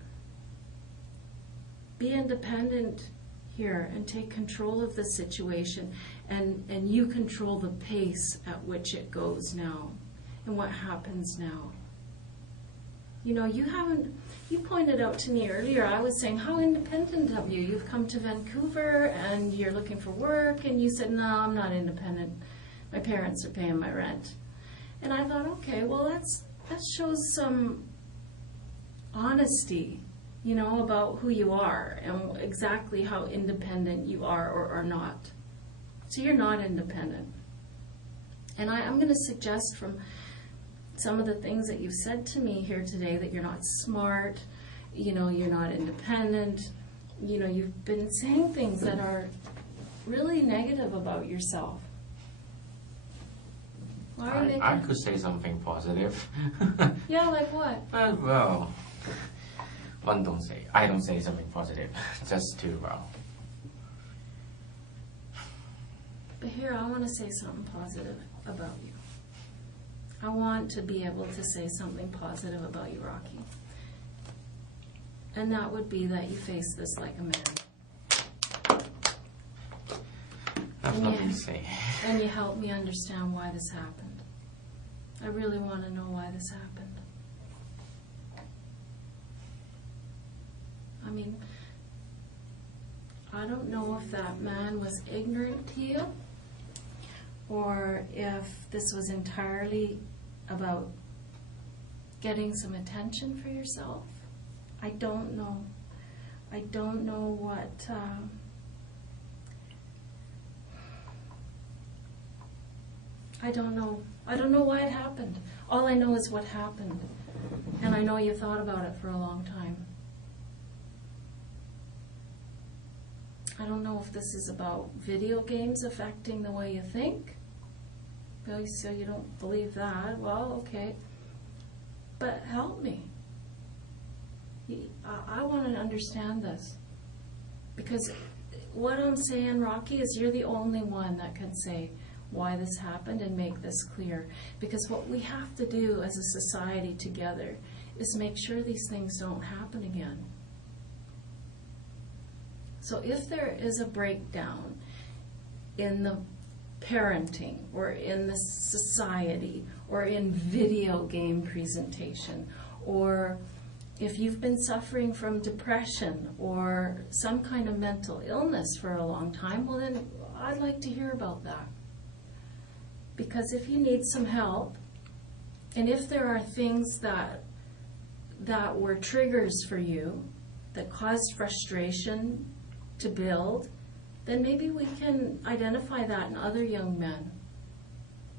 be independent here and take control of the situation, and you control the pace at which it goes now and what happens now. You pointed out to me earlier, I was saying, how independent of you? You've come to Vancouver and you're looking for work, and you said, no, I'm not independent. My parents are paying my rent. And I thought, okay, well, that shows some honesty, about who you are and exactly how independent you are or are not. So you're not independent. And I'm going to suggest from some of the things that you've said to me here today that you're not smart, you're not independent, you've been saying things that are really negative about yourself. Why are you I could say something positive. Yeah, like what? Well, I don't say something positive, just to, But here, I want to say something positive about you. I want to be able to say something positive about you, Rocky. And that would be that you face this like a man. That's nothing to say. And you help me understand why this happened. I really want to know why this happened. I mean, I don't know if that man was ignorant to you, or if this was entirely about getting some attention for yourself. I don't know. I don't know what... I don't know. I don't know why it happened. All I know is what happened. And I know you thought about it for a long time. I don't know if this is about video games affecting the way you think. Well, so you don't believe that. Well, okay. But help me. I want to understand this. Because what I'm saying, Rocky, is you're the only one that can say why this happened and make this clear. Because what we have to do as a society together is make sure these things don't happen again. So if there is a breakdown in the parenting or in the society or in video game presentation, or if you've been suffering from depression or some kind of mental illness for a long time, well then I'd like to hear about that. Because if you need some help, and if there are things that were triggers for you that caused frustration to build, then maybe we can identify that in other young men.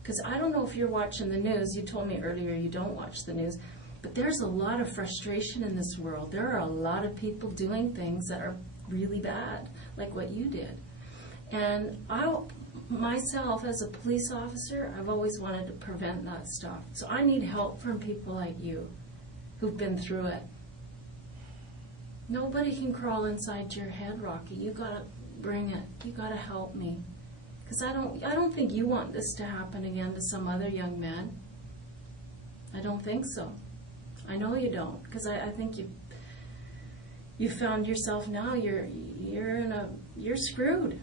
Because I don't know if you're watching the news. You told me earlier you don't watch the news. But there's a lot of frustration in this world. There are a lot of people doing things that are really bad, like what you did. And myself, as a police officer, I've always wanted to prevent that stuff. So I need help from people like you who've been through it. Nobody can crawl inside your head, Rocky. You gotta bring it. You gotta help me. Because I don't think you want this to happen again to some other young man. I don't think so. I know you don't. Because I think you found yourself now, you're screwed.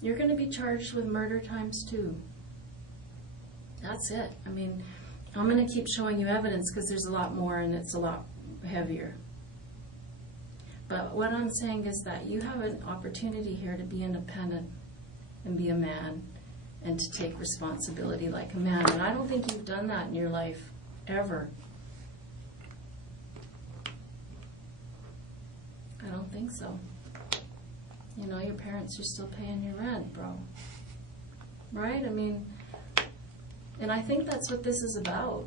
You're going to be charged with murder ×2. That's it. I mean, I'm going to keep showing you evidence because there's a lot more and it's a lot heavier. But what I'm saying is that you have an opportunity here to be independent and be a man and to take responsibility like a man. And I don't think you've done that in your life, ever. I don't think so. You know, your parents are still paying your rent, bro. Right? I mean, and I think that's what this is about.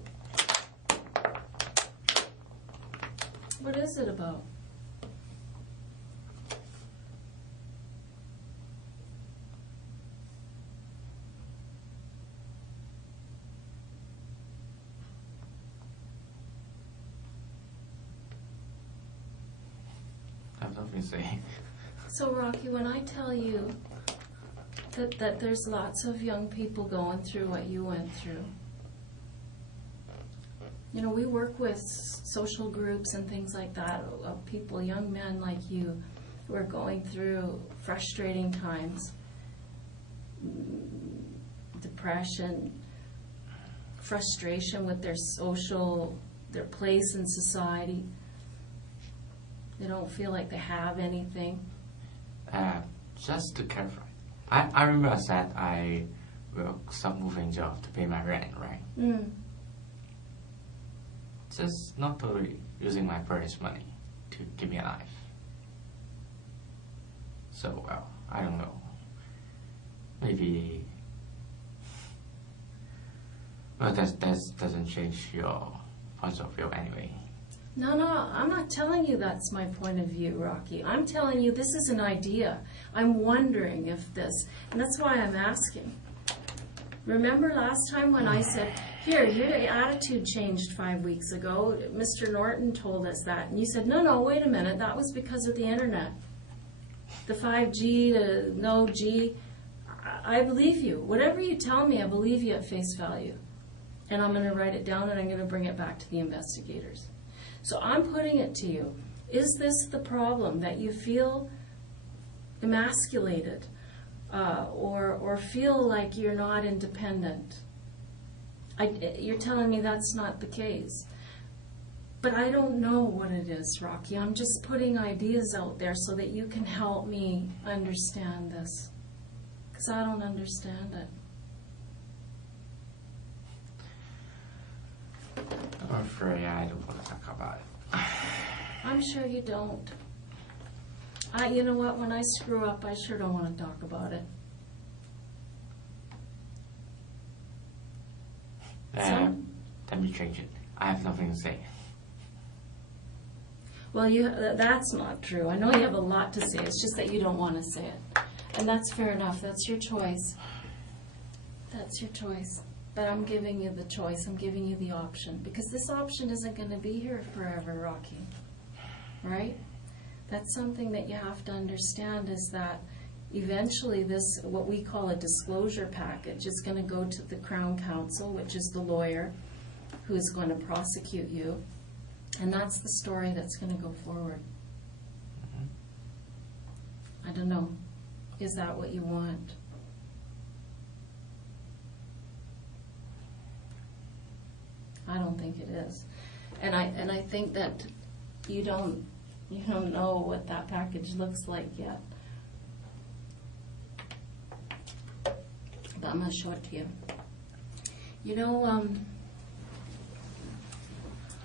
What is it about? I have nothing to say. So, Rocky, when I tell you that there's lots of young people going through what you went through, you know, we work with social groups and things like that of people, young men like you, who are going through frustrating times, depression, frustration with their place in society. They don't feel like they have anything. Just to clarify, I remember I said I work some moving job to pay my rent, right? Mm. Just not totally using my parents' money to keep me alive. So, well, I don't know. Maybe... Well, that doesn't change your point of view anyway. No, I'm not telling you that's my point of view, Rocky. I'm telling you this is an idea. I'm wondering if this, and that's why I'm asking. Remember last time when I said, your attitude changed 5 weeks ago. Mr. Norton told us that. And you said, no, wait a minute. That was because of the internet. The 5G, the no G. I believe you. Whatever you tell me, I believe you at face value. And I'm going to write it down and I'm going to bring it back to the investigators. So I'm putting it to you. Is this the problem, that you feel emasculated or feel like you're not independent? You're telling me that's not the case. But I don't know what it is, Rocky. I'm just putting ideas out there so that you can help me understand this. Because I don't understand it. I'm afraid I don't want to talk about it. I'm sure you don't. You know what? When I screw up, I sure don't want to talk about it. Let me change it. I have nothing to say. Well, that's not true. I know you have a lot to say. It's just that you don't want to say it. And that's fair enough. That's your choice. That's your choice. But I'm giving you the choice. I'm giving you the option. Because this option isn't going to be here forever, Rocky. Right? That's something that you have to understand, is that eventually this, what we call a disclosure package, is going to go to the Crown Counsel, which is the lawyer who is going to prosecute you. And that's the story that's going to go forward. I don't know. Is that what you want? I don't think it is. And I think that you don't know what that package looks like yet. But I'm going to show it to you. You know,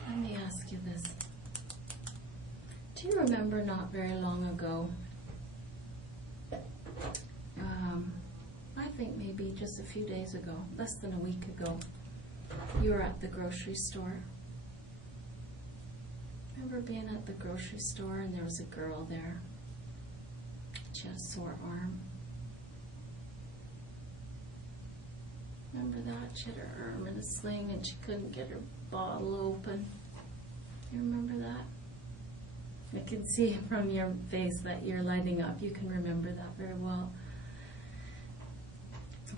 let me ask you this. Do you remember not very long ago, I think maybe just a few days ago, less than a week ago, you were at the grocery store? Remember being at the grocery store and there was a girl there? She had a sore arm. Remember that? She had her arm in a sling and she couldn't get her bottle open. You remember that? I can see from your face that you're lighting up. You can remember that very well.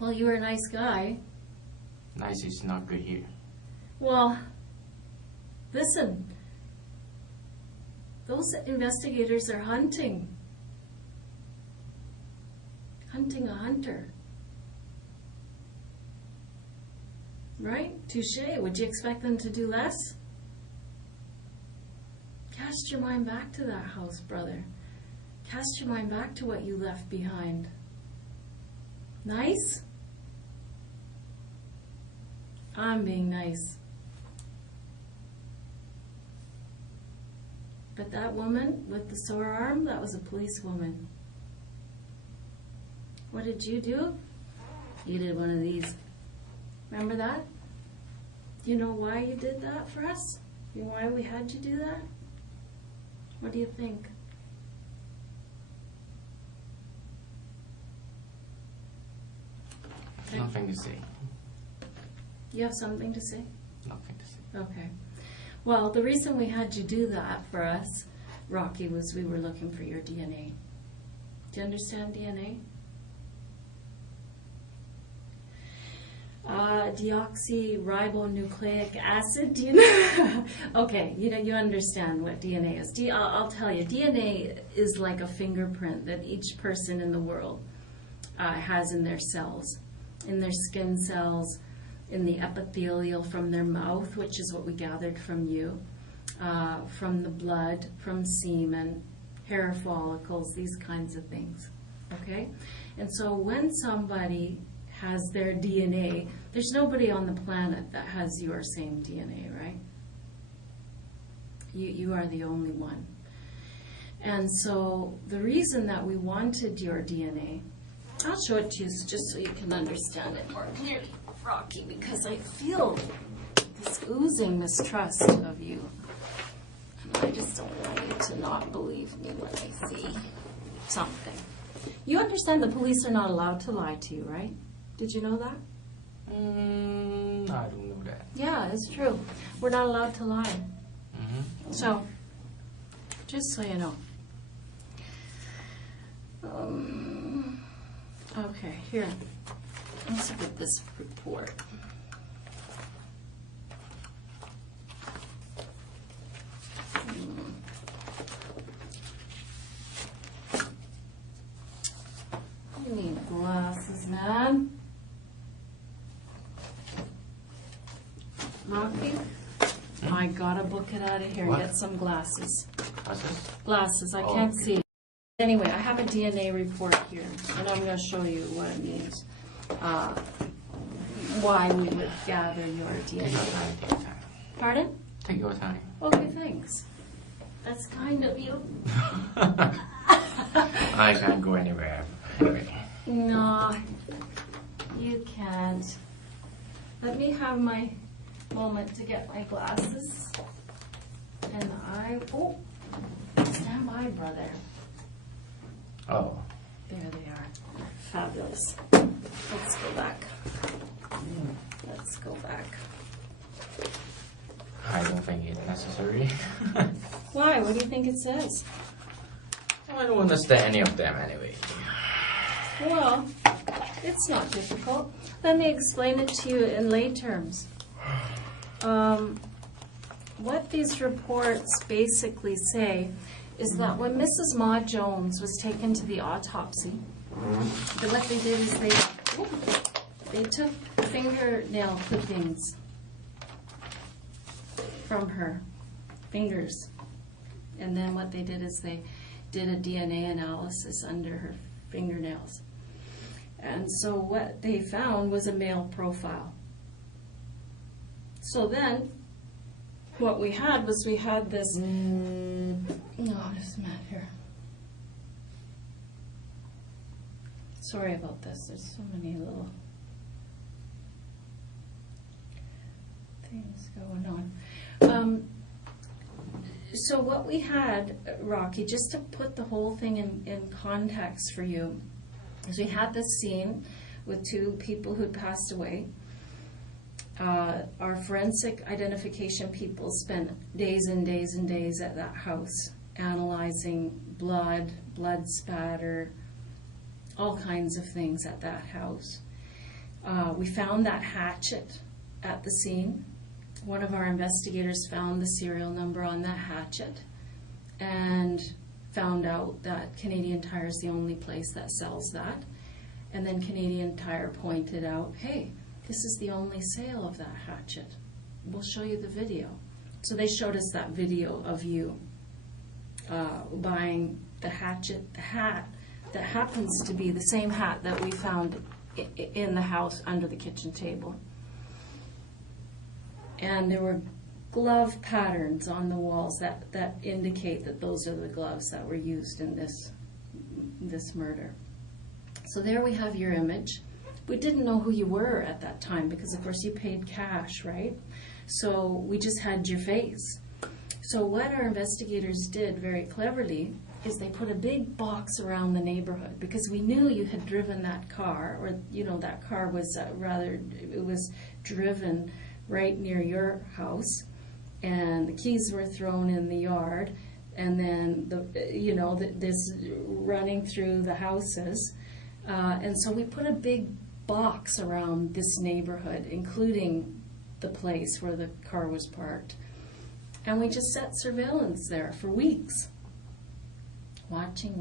Well, you were a nice guy. Nice is not good here. Well, listen. Those investigators are hunting a hunter. Right? Touché. Would you expect them to do less? Cast your mind back to that house, brother. Cast your mind back to what you left behind. Nice? I'm being nice. But that woman with the sore arm, that was a policewoman. What did you do? You did one of these. Remember that? Do you know why you did that for us? You know why we had you do that? What do you think? Nothing to say. You have something to say? Nothing to say. Okay. Well, the reason we had you do that for us, Rocky, was we were looking for your DNA. Do you understand DNA? Deoxyribonucleic acid. Do you know? Okay, you understand what DNA is. I'll tell you, DNA is like a fingerprint that each person in the world has in their cells, in their skin cells, in the epithelial from their mouth, which is what we gathered from you, from the blood, from semen, hair follicles, these kinds of things. Okay? And so when somebody has their DNA, there's nobody on the planet that has your same DNA, right? You are the only one. And so the reason that we wanted your DNA, I'll show it to you just so you can understand it more clearly, Rocky, because I feel this oozing mistrust of you. And I just don't want you to not believe me when I see something. You understand the police are not allowed to lie to you, right? Did you know that? I don't know that. Yeah, it's true. We're not allowed to lie. Mm-hmm. So, just so you know. Okay, here. Let's look at this report. You need glasses, man. Rocky, I gotta book it out of here and What? get some glasses. What's this? Glasses, I Oh, can't okay. see. Anyway, I have a DNA report here, and I'm going to show you what it means. Why we would gather your Take your DNA. time, take your time. Pardon? Take your time. Okay, thanks. That's kind of you. I can't go anywhere. Anyway. No, you can't. Let me have my moment to get my glasses. And oh, stand by, brother. Oh. There they are. Fabulous. Let's go back. Let's go back. I don't think it's necessary. Why? What do you think it says? I don't understand any of them anyway. Well, it's not difficult. Let me explain it to you in lay terms. What these reports basically say is that when Mrs. Mah-Jones was taken to the autopsy, what they did is they took fingernail clippings from her fingers, and then what they did is they did a DNA analysis under her fingernails. And so what they found was a male profile. So then, what we had was we had this, this mat here. Sorry about this, there's so many little things going on. So what we had, Rocky, just to put the whole thing in context for you, is we had this scene with two people who'd passed away. Our forensic identification people spent days and days and days at that house analyzing blood spatter, all kinds of things at that house. We found that hatchet at the scene. One of our investigators found the serial number on that hatchet and found out that Canadian Tire is the only place that sells that. And then Canadian Tire pointed out, hey, this is the only sale of that hatchet. We'll show you the video. So they showed us that video of you buying the hatchet, the hat that happens to be the same hat that we found in the house under the kitchen table. And there were glove patterns on the walls that indicate that those are the gloves that were used in this murder. So there we have your image. We didn't know who you were at that time because, of course, you paid cash, right? So we just had your face. So what our investigators did very cleverly is they put a big box around the neighborhood because we knew you had driven that car, or, that car was it was driven right near your house, and the keys were thrown in the yard, and then this running through the houses, and so we put a big box around this neighborhood, including the place where the car was parked, and we just set surveillance there for weeks, watching,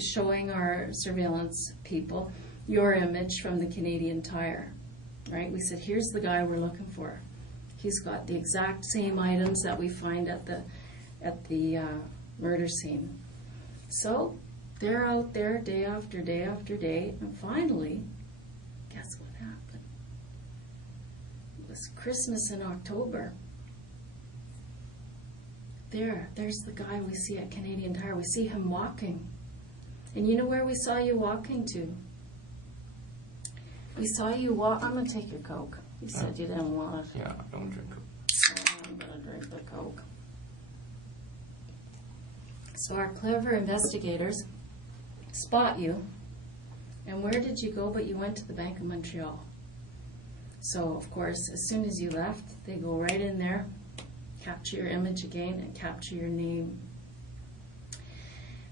showing our surveillance people your image from the Canadian Tire. Right? We said, here's the guy we're looking for. He's got the exact same items that we find at the murder scene. So they're out there day after day after day, and finally, guess what happened? It was Christmas in October. There's the guy we see at Canadian Tire. We see him walking. And you know where we saw you walking to? We saw you walk. I'm going to take your Coke. You said you didn't want it. Yeah, I don't drink Coke. So I'm going to drink the Coke. So our clever investigators spot you. And where did you go? But you went to the Bank of Montreal. So, of course, as soon as you left, they go right in there, capture your image again, and capture your name.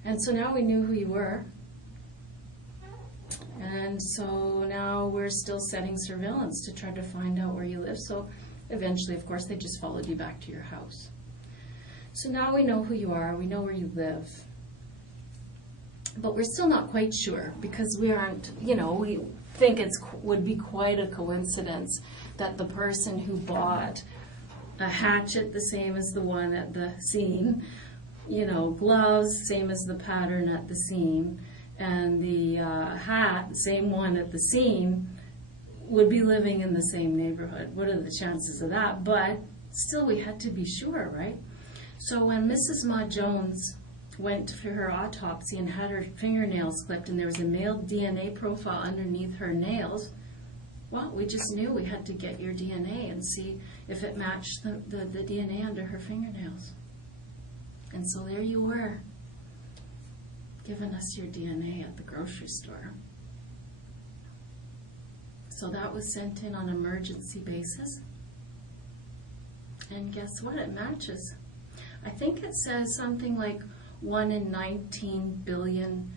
And so now we knew who you were. And so now we're still setting surveillance to try to find out where you live. So eventually, of course, they just followed you back to your house. So now we know who you are, we know where you live. But we're still not quite sure because we aren't, we think would be quite a coincidence that the person who bought a hatchet the same as the one at the scene, gloves, same as the pattern at the scene, and the hat, the same one at the scene, would be living in the same neighborhood. What are the chances of that? But still, we had to be sure, right? So when Mrs. Mah-Jones went for her autopsy and had her fingernails clipped and there was a male DNA profile underneath her nails, well, we just knew we had to get your DNA and see if it matched the DNA under her fingernails. And so there you were, giving us your DNA at the grocery store. So that was sent in on an emergency basis. And guess what? It matches. I think it says something like 1 in 19 billion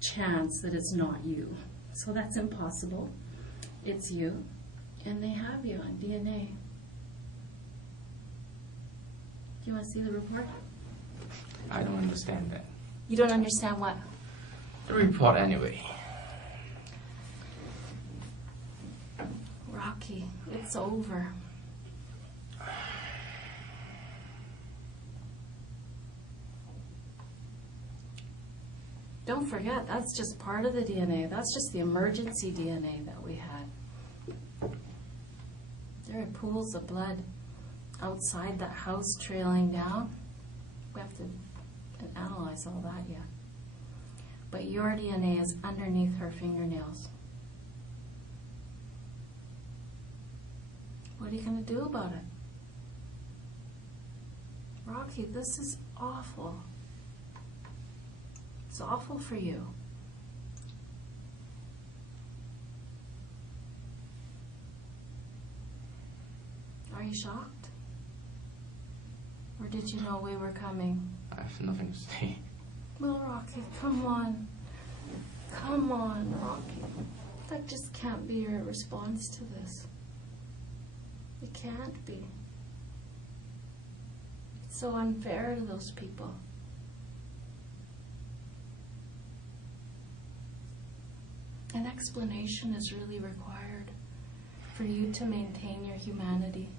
chance that it's not you. So that's impossible. It's you. And they have you on DNA. Do you want to see the report? I don't understand that. You don't understand what? The report anyway. Rocky, it's over. Don't forget, that's just part of the DNA. That's just the emergency DNA that we had. There are pools of blood outside that house trailing down. We have to analyze all that yet. But your DNA is underneath her fingernails. What are you going to do about it? Rocky, this is awful. It's awful for you. Are you shocked? Or did you know we were coming? I have nothing to say. Well, Rocky, come on. Come on, Rocky. That just can't be your response to this. It can't be. It's so unfair to those people. An explanation is really required for you to maintain your humanity.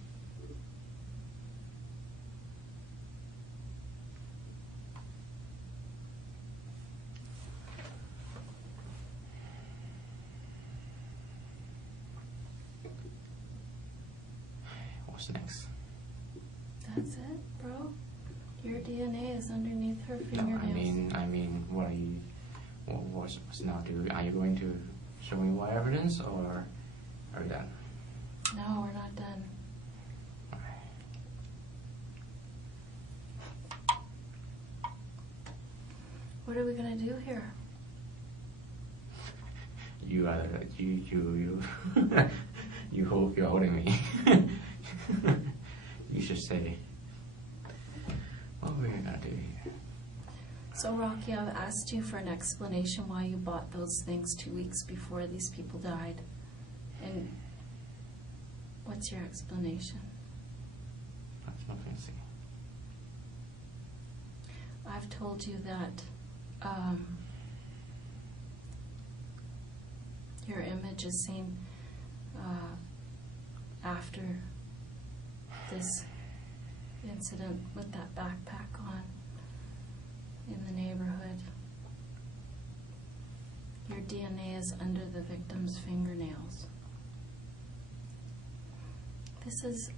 What's next? That's it, bro. Your DNA is underneath her No, fingernails. I mean, what are you? What's now? Are you going to show me more evidence, or are we done? No, we're not done. What are we gonna do here? You are you you're holding me. You should say, what are we gonna do here? So, Rocky, I've asked you for an explanation why you bought those things 2 weeks before these people died. And what's your explanation? That's nothing to say. I've told you that your image is seen after this incident with that backpack on in the neighborhood. Your DNA is under the victim's fingernails. This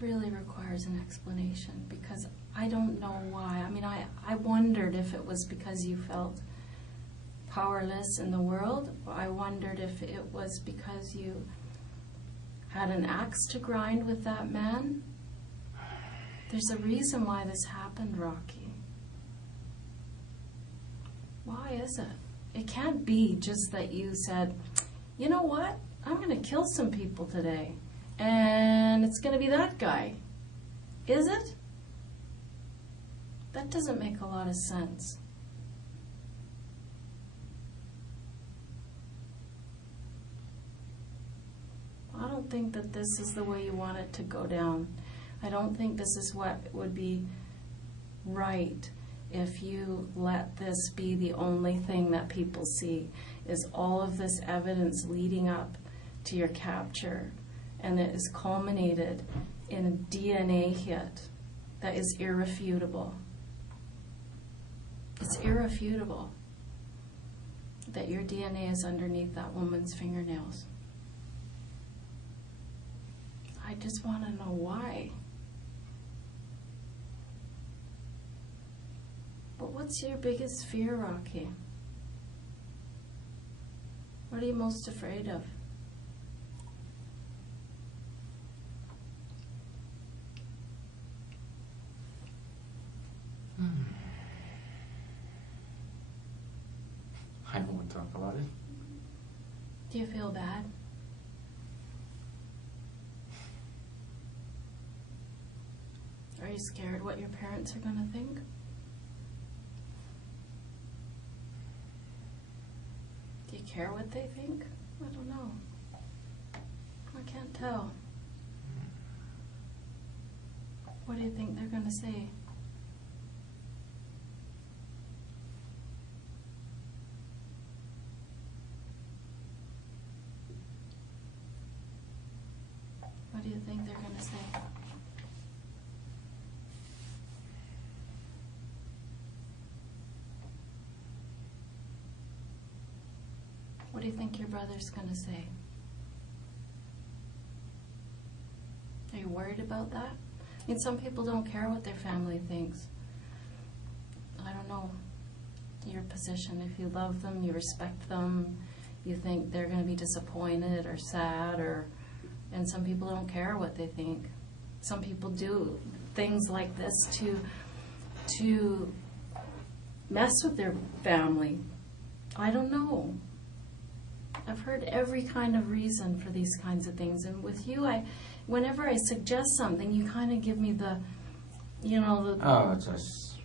really requires an explanation because I don't know why. I mean, I wondered if it was because you felt powerless in the world. I wondered if it was because you had an axe to grind with that man. There's a reason why this happened, Rocky. Why is it? It can't be just that you said, you know what, I'm going to kill some people today, and it's going to be that guy. Is it? That doesn't make a lot of sense. I don't think that this is the way you want it to go down. I don't think this is what would be right if you let this be the only thing that people see, is all of this evidence leading up to your capture, and it is culminated in a DNA hit that is irrefutable. It's irrefutable that your DNA is underneath that woman's fingernails. I just want to know why. But what's your biggest fear, Rocky? What are you most afraid of? I don't want to talk about it. Do you feel bad? Are you scared what your parents are going to think? Do you care what they think? I don't know. I can't tell. What do you think they're going to say? What do you think they're going to say? What do you think your brother's going to say? Are you worried about that? I mean, some people don't care what their family thinks. I don't know your position. If you love them, you respect them, you think they're going to be disappointed or sad, and some people don't care what they think. Some people do things like this to mess with their family. I don't know. I've heard every kind of reason for these kinds of things, and with you, whenever I suggest something, you kind of give me the. Oh, just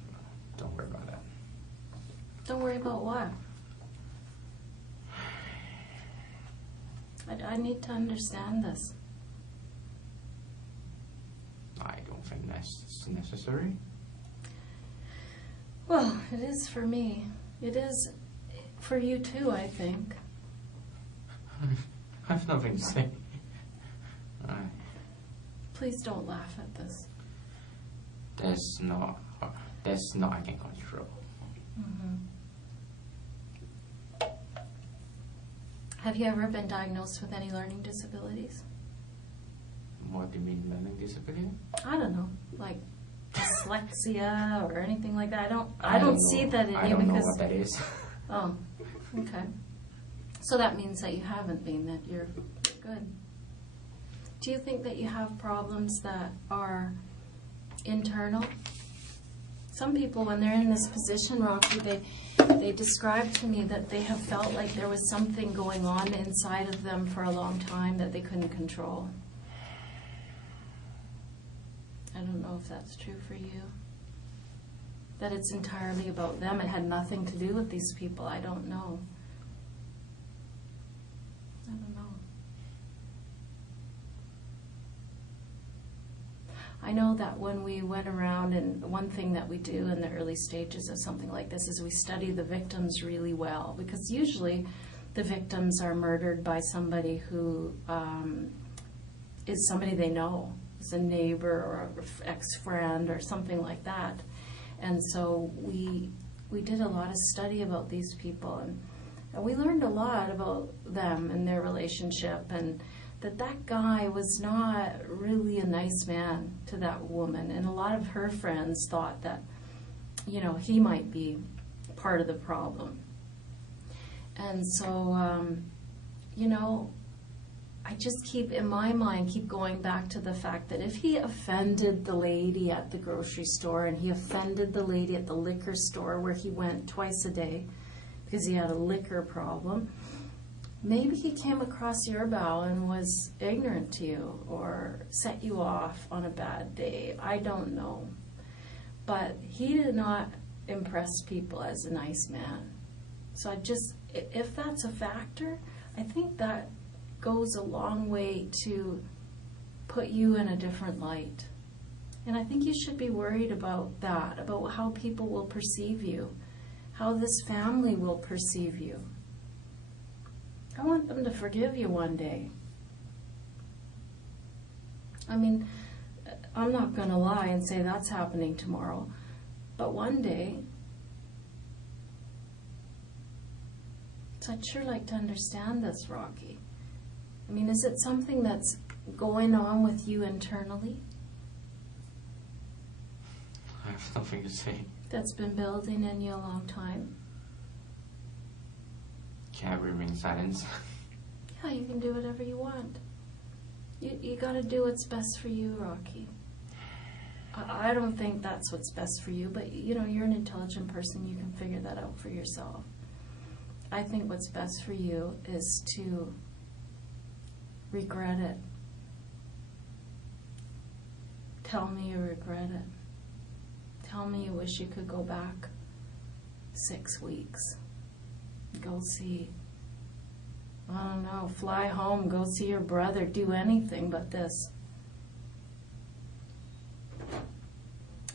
don't worry about that. Don't worry about what? I need to understand this. I don't think that's necessary. Well, it is for me. It is for you too, I think. I have nothing to say. Please don't laugh at this. That's not I can control. Mm-hmm. Have you ever been diagnosed with any learning disabilities? What do you mean learning disability? I don't know, like dyslexia or anything like that. I don't see that in you I don't know because. what that is. Oh, okay. So that means that you haven't been, that you're good. Do you think that you have problems that are internal? Some people, when they're in this position, Rocky, they describe to me that they have felt like there was something going on inside of them for a long time that they couldn't control. I don't know if that's true for you. That it's entirely about them. It had nothing to do with these people. I don't know. I don't know. I know that when we went around, and one thing that we do in the early stages of something like this is we study the victims really well, because usually the victims are murdered by somebody who is somebody they know, is a neighbor or an ex-friend or something like that. And so we did a lot of study about these people, and we learned a lot about them and their relationship, and that guy was not really a nice man to that woman. And a lot of her friends thought that, he might be part of the problem. And so, I just keep, in my mind, keep going back to the fact that if he offended the lady at the grocery store, and he offended the lady at the liquor store where he went twice a day, because he had a liquor problem. Maybe he came across your bow and was ignorant to you or set you off on a bad day. I don't know. But he did not impress people as a nice man. So if that's a factor, I think that goes a long way to put you in a different light. And I think you should be worried about that, about how people will perceive you, how this family will perceive you. I want them to forgive you one day. I mean, I'm not going to lie and say that's happening tomorrow, but one day, so I'd sure like to understand this, Rocky. I mean, is it something that's going on with you internally? I have nothing to say. That's been building in you a long time? Can I remain silent? Yeah, you can do whatever you want. You got to do what's best for you, Rocky. I don't think that's what's best for you, but you're an intelligent person. You can figure that out for yourself. I think what's best for you is to regret it. Tell me you regret it. Tell me you wish you could go back 6 weeks. Go see, I don't know, fly home, go see your brother, do anything but this.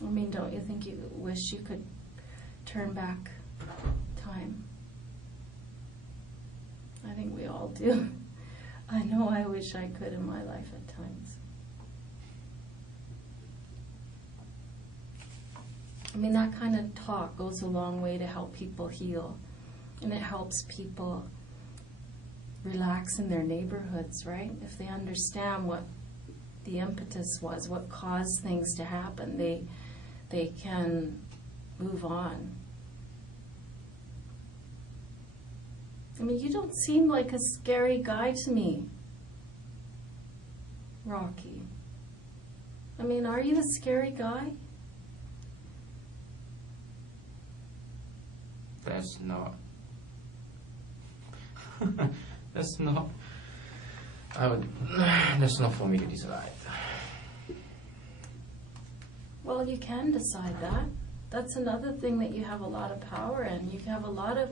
I mean, don't you think you wish you could turn back time? I think we all do. I know I wish I could in my life at times. I mean, that kind of talk goes a long way to help people heal. And it helps people relax in their neighborhoods, right? If they understand what the impetus was, what caused things to happen, they can move on. I mean, you don't seem like a scary guy to me, Rocky. I mean, are you a scary guy? That's not. That's not. That's not for me to decide. Well, you can decide that. That's another thing that you have a lot of power in. You have a lot of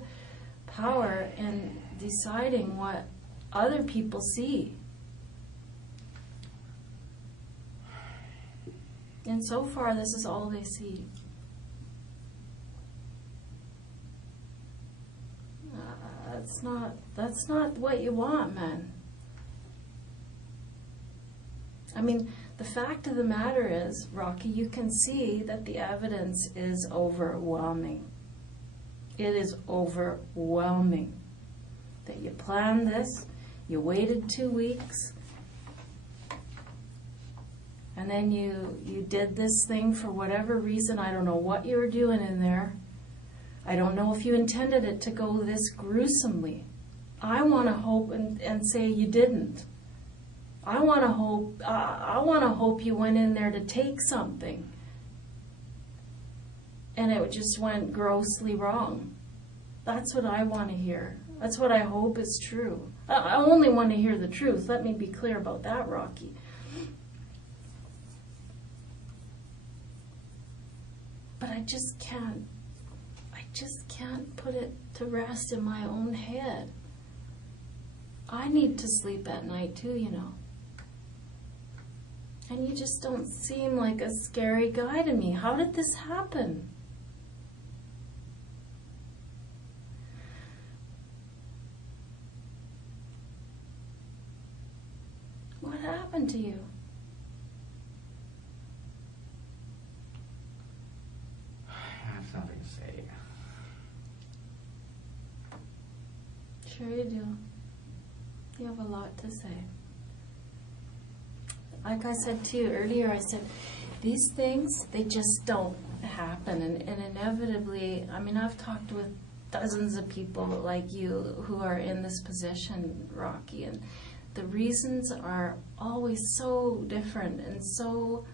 power in deciding what other people see. And so far, this is all they see. That's not what you want, man. I mean, the fact of the matter is, Rocky, you can see that the evidence is overwhelming. It is overwhelming. That you planned this, you waited 2 weeks, and then you did this thing for whatever reason. I don't know what you were doing in there. I don't know if you intended it to go this gruesomely. I want to hope and say you didn't. I want to hope you went in there to take something, and it just went grossly wrong. That's what I want to hear. That's what I hope is true. I only want to hear the truth. Let me be clear about that, Rocky. But I just can't put it to rest in my own head. I need to sleep at night too, you know. And you just don't seem like a scary guy to me. How did this happen? What happened to you? I have nothing to say. Sure you do. You have a lot to say. Like I said to you earlier, I said, these things, they just don't happen. And inevitably, I mean, I've talked with dozens of people like you who are in this position, Rocky, and the reasons are always so different and so...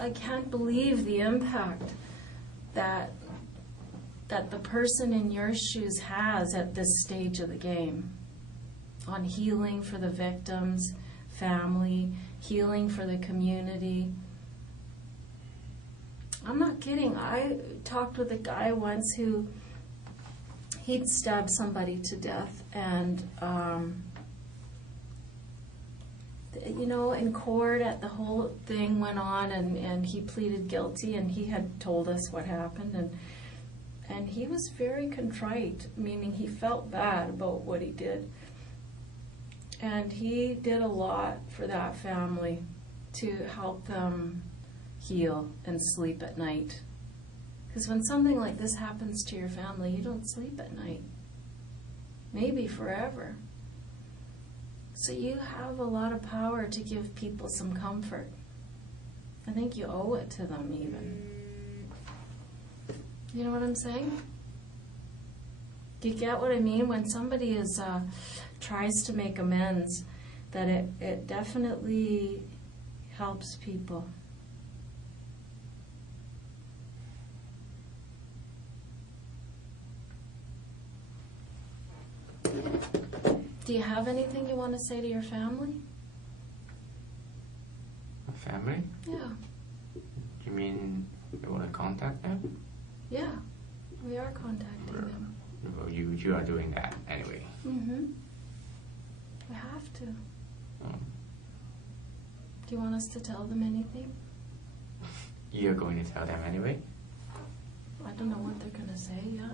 I can't believe the impact that that the person in your shoes has at this stage of the game on healing for the victims, family, healing for the community. I'm not kidding. I talked with a guy once who he'd stabbed somebody to death, and in court, the whole thing went on, and he pleaded guilty, and he had told us what happened, and he was very contrite, meaning he felt bad about what he did. And he did a lot for that family to help them heal and sleep at night. Because when something like this happens to your family, you don't sleep at night. Maybe forever. So you have a lot of power to give people some comfort. I think you owe it to them even. You know what I'm saying? Do you get what I mean? When somebody tries to make amends, that it definitely helps people. Do you have anything you want to say to your family? Family? Yeah. You mean you want to contact them? Yeah, we are contacting them. Well, you are doing that anyway. Mm-hmm. We have to. Oh. Do you want us to tell them anything? You're going to tell them anyway? I don't know what they're going to say, yeah.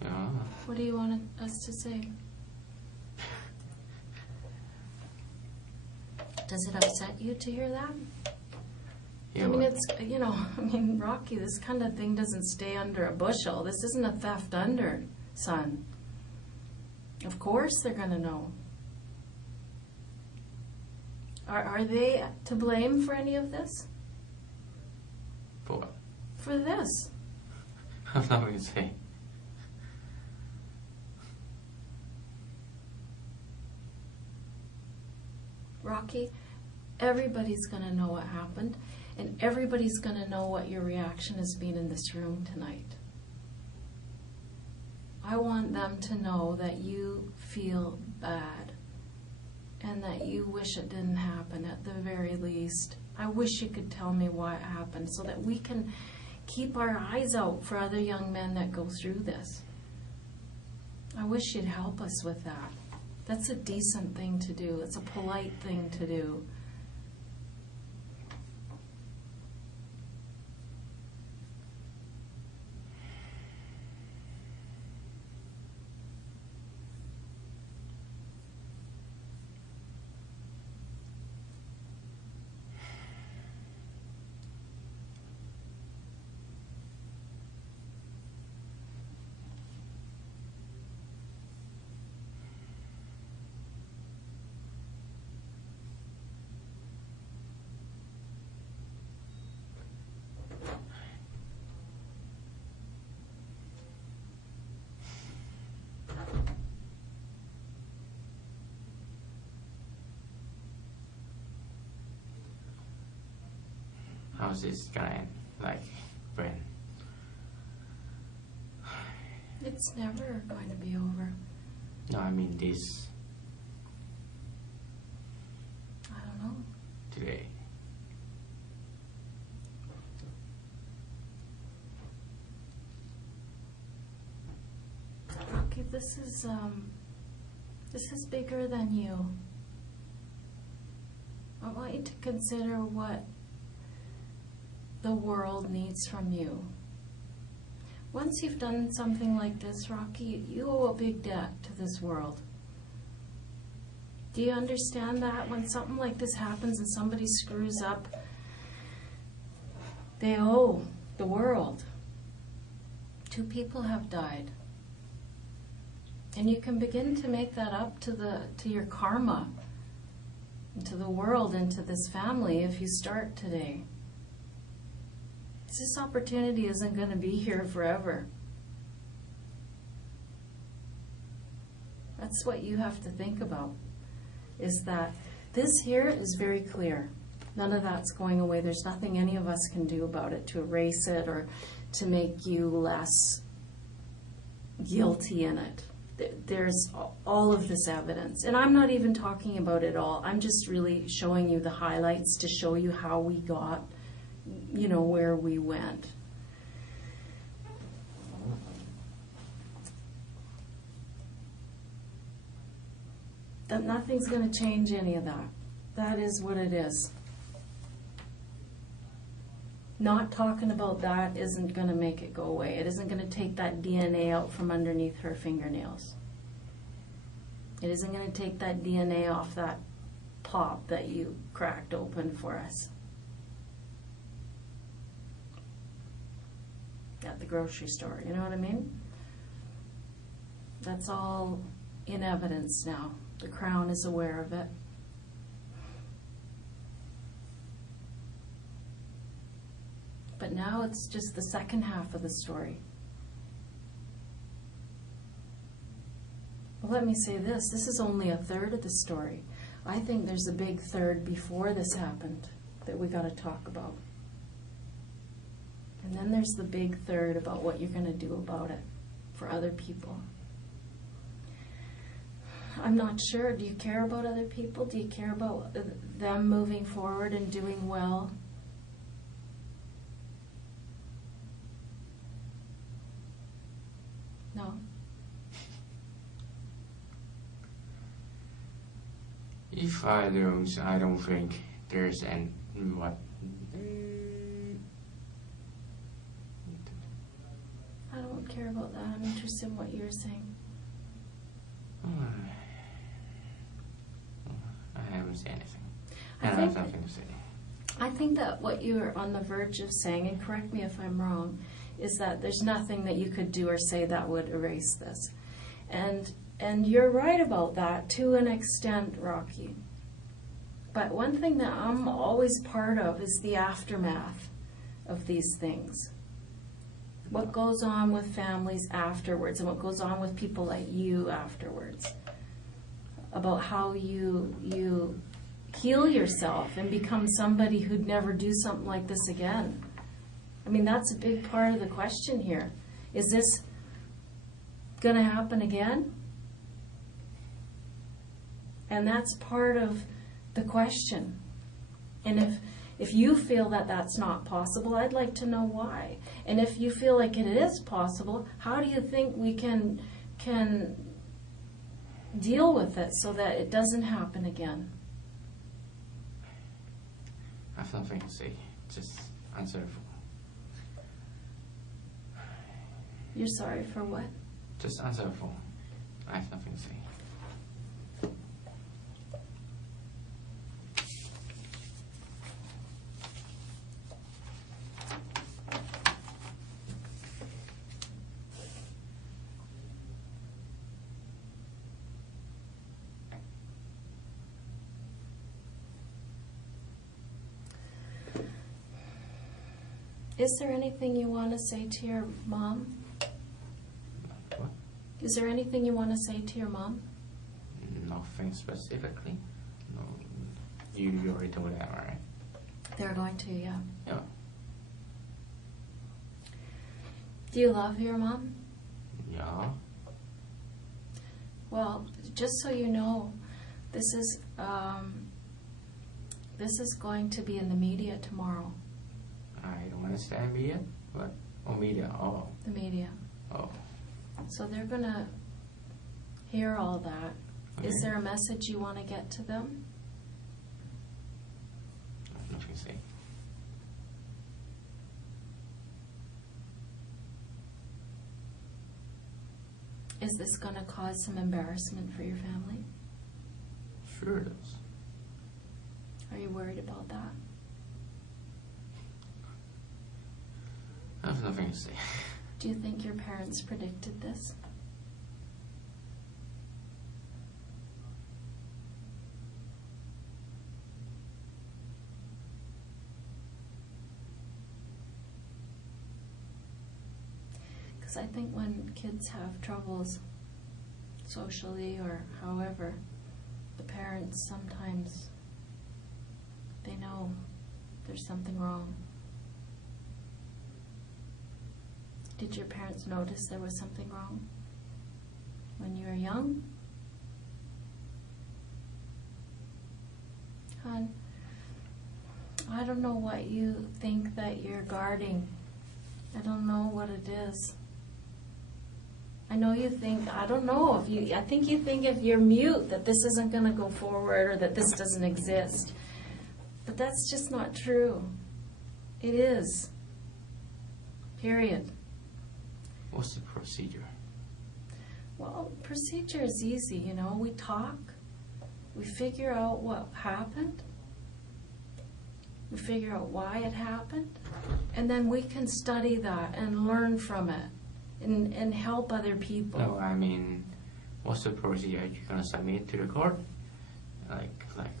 Yeah. What do you want us to say? Does it upset you to hear that? Yeah, I mean, well, Rocky, this kind of thing doesn't stay under a bushel. This isn't a theft under, son. Of course they're going to know. Are they to blame for any of this? for what? For this? I'm not going to say. Rocky, everybody's going to know what happened, and everybody's going to know what your reaction has been in this room tonight. I want them to know that you feel bad and that you wish it didn't happen at the very least. I wish you could tell me why it happened so that we can keep our eyes out for other young men that go through this. I wish you'd help us with that. That's a decent thing to do. It's a polite thing to do. How's this gonna end? Like, when? It's never going to be over. No, I mean this I don't know. today. Rocky, this is bigger than you. I want you to consider what the world needs from you. Once you've done something like this, Rocky, you owe a big debt to this world. Do you understand that? When something like this happens and somebody screws up, they owe the world. 2 people have died. And you can begin to make that up to your karma, and to the world, and to this family if you start today. This opportunity isn't going to be here forever. That's what you have to think about, is that this here is very clear. None of that's going away. There's nothing any of us can do about it to erase it or to make you less guilty in it. There's all of this evidence. And I'm not even talking about it all. I'm just really showing you the highlights to show you how we got, where we went. That nothing's going to change any of that. That is what it is. Not talking about that isn't going to make it go away. It isn't going to take that DNA out from underneath her fingernails. It isn't going to take that DNA off that pop that you cracked open for us at the grocery store. You know what I mean? That's all in evidence now. The Crown is aware of it. But now it's just the second half of the story. Well, let me say this. This is only a third of the story. I think there's a big third before this happened that we got to talk about. And then there's the big third about what you're going to do about it for other people. I'm not sure. Do you care about other people? Do you care about them moving forward and doing well? No. If I don't think there's any what. I don't care about that. I'm interested in what you're saying. I haven't said anything. I have nothing to say. I think that what you're on the verge of saying, and correct me if I'm wrong, is that there's nothing that you could do or say that would erase this. And you're right about that to an extent, Rocky. But one thing that I'm always part of is the aftermath of these things. What goes on with families afterwards and what goes on with people like you afterwards. About how you heal yourself and become somebody who'd never do something like this again. I mean, that's a big part of the question here. Is this going to happen again? And that's part of the question. And if you feel that that's not possible, I'd like to know why. And if you feel like it is possible, how do you think we can deal with it so that it doesn't happen again? I have nothing to say. Just answer the phone. You're sorry for what? Just answer the phone. I have nothing to say. Is there anything you want to say to your mom? What? Is there anything you want to say to your mom? Nothing specifically. No, you already told that, right? They're going to, yeah. Yeah. Do you love your mom? Yeah. Well, just so you know, this is going to be in the media tomorrow. I don't understand media. What? Oh, media. Oh. The media. Oh. So they're going to hear all that. Okay. Is there a message you want to get to them? I have nothing to say. Is this going to cause some embarrassment for your family? Sure it is. Are you worried about that? I have nothing to say. Do you think your parents predicted this? Because I think when kids have troubles socially or however, the parents sometimes, they know there's something wrong. Did your parents notice there was something wrong? when you were young? Hon, I don't know what you think that you're guarding. I don't know what it is. I know you think, I don't know, I think you think if you're mute that this isn't going to go forward or that this doesn't exist. But that's just not true. It is. Period. What's the procedure? Well, procedure is easy, you know. We talk. We figure out what happened. We figure out why it happened. And then we can study that and learn from it and help other people. No, I mean, what's the procedure you're gonna submit to the court? Like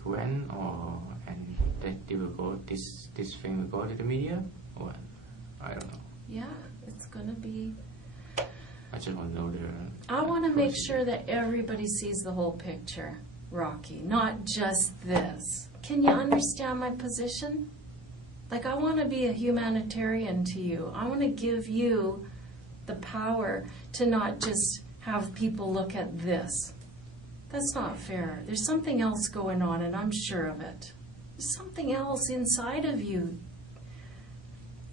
when, or and that they will go, this thing will go to the media, or I don't know. Yeah, it's gonna be. I just want to know the. I want to make sure that everybody sees the whole picture, Rocky, not just this. Can you understand my position? Like, I want to be a humanitarian to you. I want to give you the power to not just have people look at this. That's not fair. There's something else going on, and I'm sure of it. There's something else inside of you.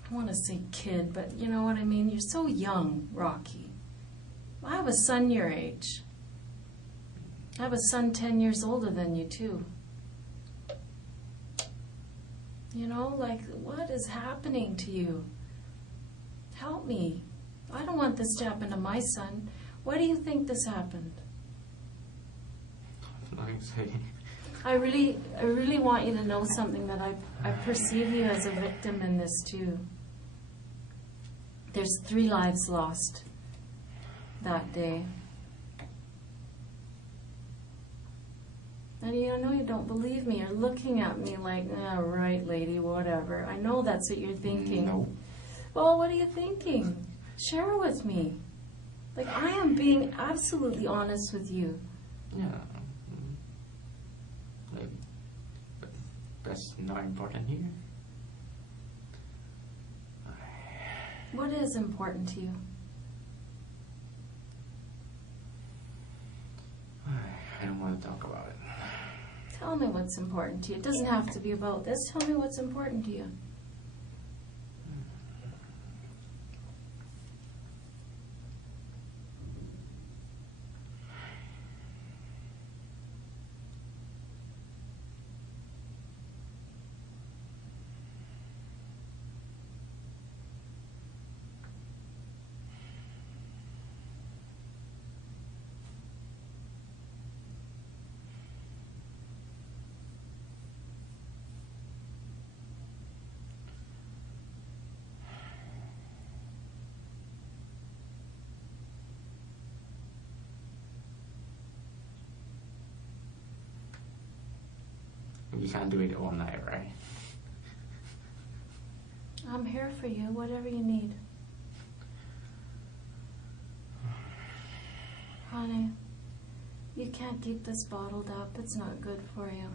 I want to say kid, but you know what I mean? You're so young, Rocky. I have a son your age. I have a son 10 years older than you, too. You know, like, what is happening to you? Help me. I don't want this to happen to my son. Why do you think this happened? Nothing to say. I really want you to know something, that I perceive you as a victim in this too. There's 3 lives lost that day. And I know you don't believe me. You're looking at me like, ah, right, lady, whatever. I know that's what you're thinking. No. Well, what are you thinking? Share with me. Like, I am being absolutely honest with you. Yeah. Like, but that's not important here. What is important to you? I don't want to talk about it. Tell me what's important to you. It doesn't have to be about this. Tell me what's important to you. You can't do it all night, right? I'm here for you, whatever you need. Honey, you can't keep this bottled up. It's not good for you.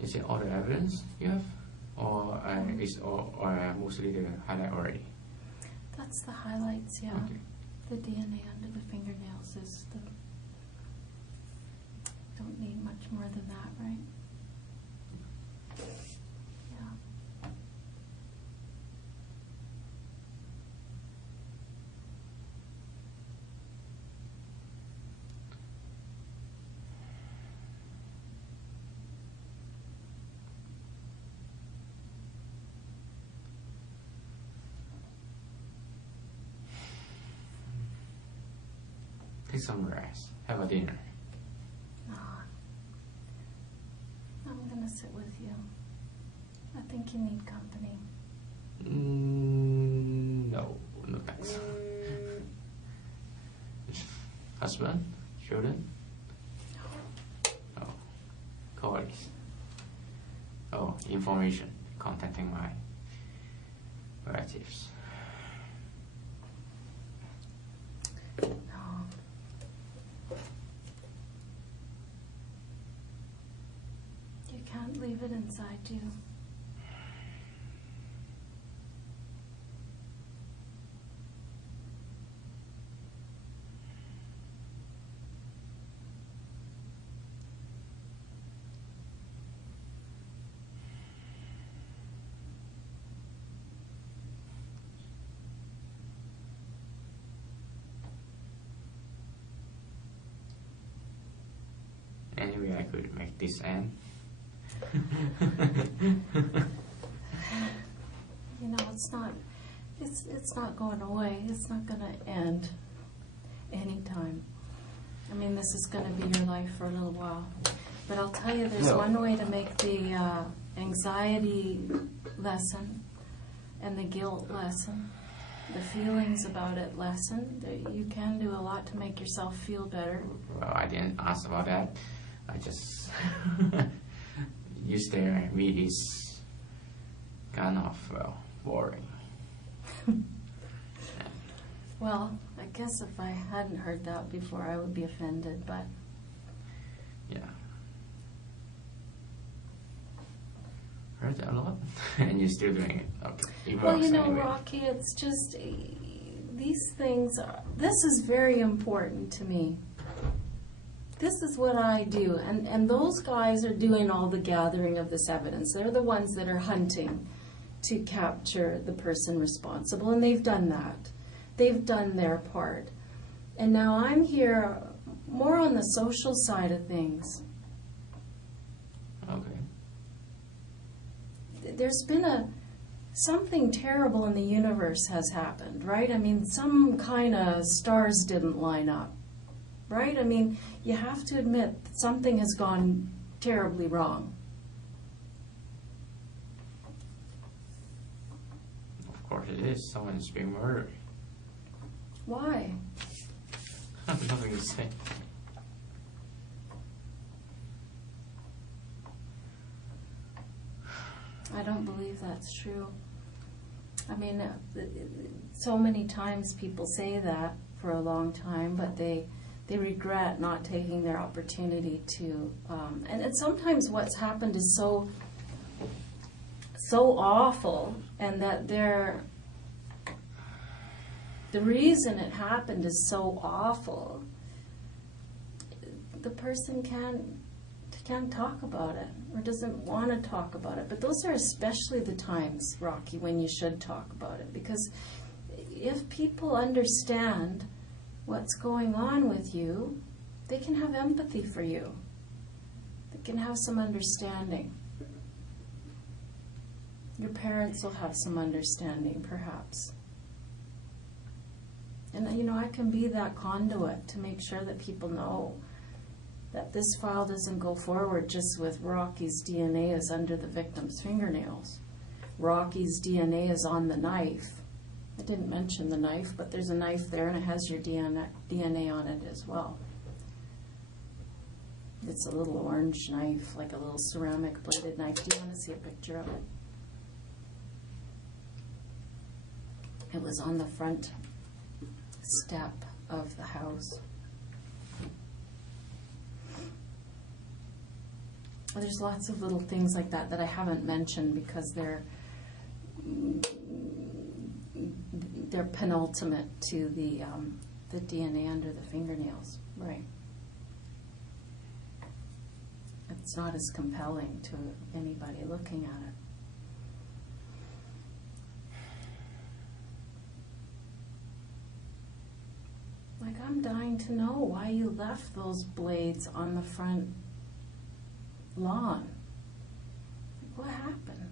Is it all the evidence you have? Or is or mostly the highlight already? That's the highlights, yeah. Okay. The DNA under the fingernails is the... Don't need much more than that, right? Yeah. Take some rest. Have a dinner. Ah. I'm gonna sit with you. I think you need company. No, no thanks. Husband? Children? Oh, colleagues. Oh, information. Contacting my relatives. No. You can't leave it inside you. Anyway, I could make this end. You know, it's not going away. It's not going to end anytime. I mean, this is going to be your life for a little while. But I'll tell you, there's one way to make the anxiety lessen and the guilt lessen, the feelings about it lessen. You can do a lot to make yourself feel better. Well, I didn't ask about that. I just you stare at me is kind of boring. Well, I guess if I hadn't heard that before, I would be offended, but Yeah. Heard that a lot, and you're still doing it. Okay. It well, works you know, anyway. Rocky, it's just these things. This is very important to me. This is what I do, and those guys are doing all the gathering of this evidence. They're the ones that are hunting to capture the person responsible, and they've done that. They've done their part. And now I'm here more on the social side of things. Okay. There's been something terrible in the universe has happened, right? I mean, some kind of stars didn't line up, right? I mean, you have to admit that something has gone terribly wrong. Of course it is. Someone's being murdered. Why? I have nothing to say. I don't believe that's true. I mean, so many times people say that for a long time, but they regret not taking their opportunity to. And sometimes what's happened is so awful, and that the reason it happened is so awful. The person can't talk about it or doesn't want to talk about it. But those are especially the times, Rocky, when you should talk about it. Because if people understand what's going on with you, they can have empathy for you. They can have some understanding. Your parents will have some understanding, perhaps. And, you know, I can be that conduit to make sure that people know that this file doesn't go forward just with Rocky's DNA is under the victim's fingernails. Rocky's DNA is on the knife. I didn't mention the knife, but there's a knife there and it has your DNA on it as well. It's a little orange knife, like a little ceramic bladed knife. Do you want to see a picture of it? It was on the front step of the house. There's lots of little things like that that I haven't mentioned because they're penultimate to the DNA under the fingernails, right? It's not as compelling to anybody looking at it. Like, I'm dying to know why you left those blades on the front lawn. Like, what happened?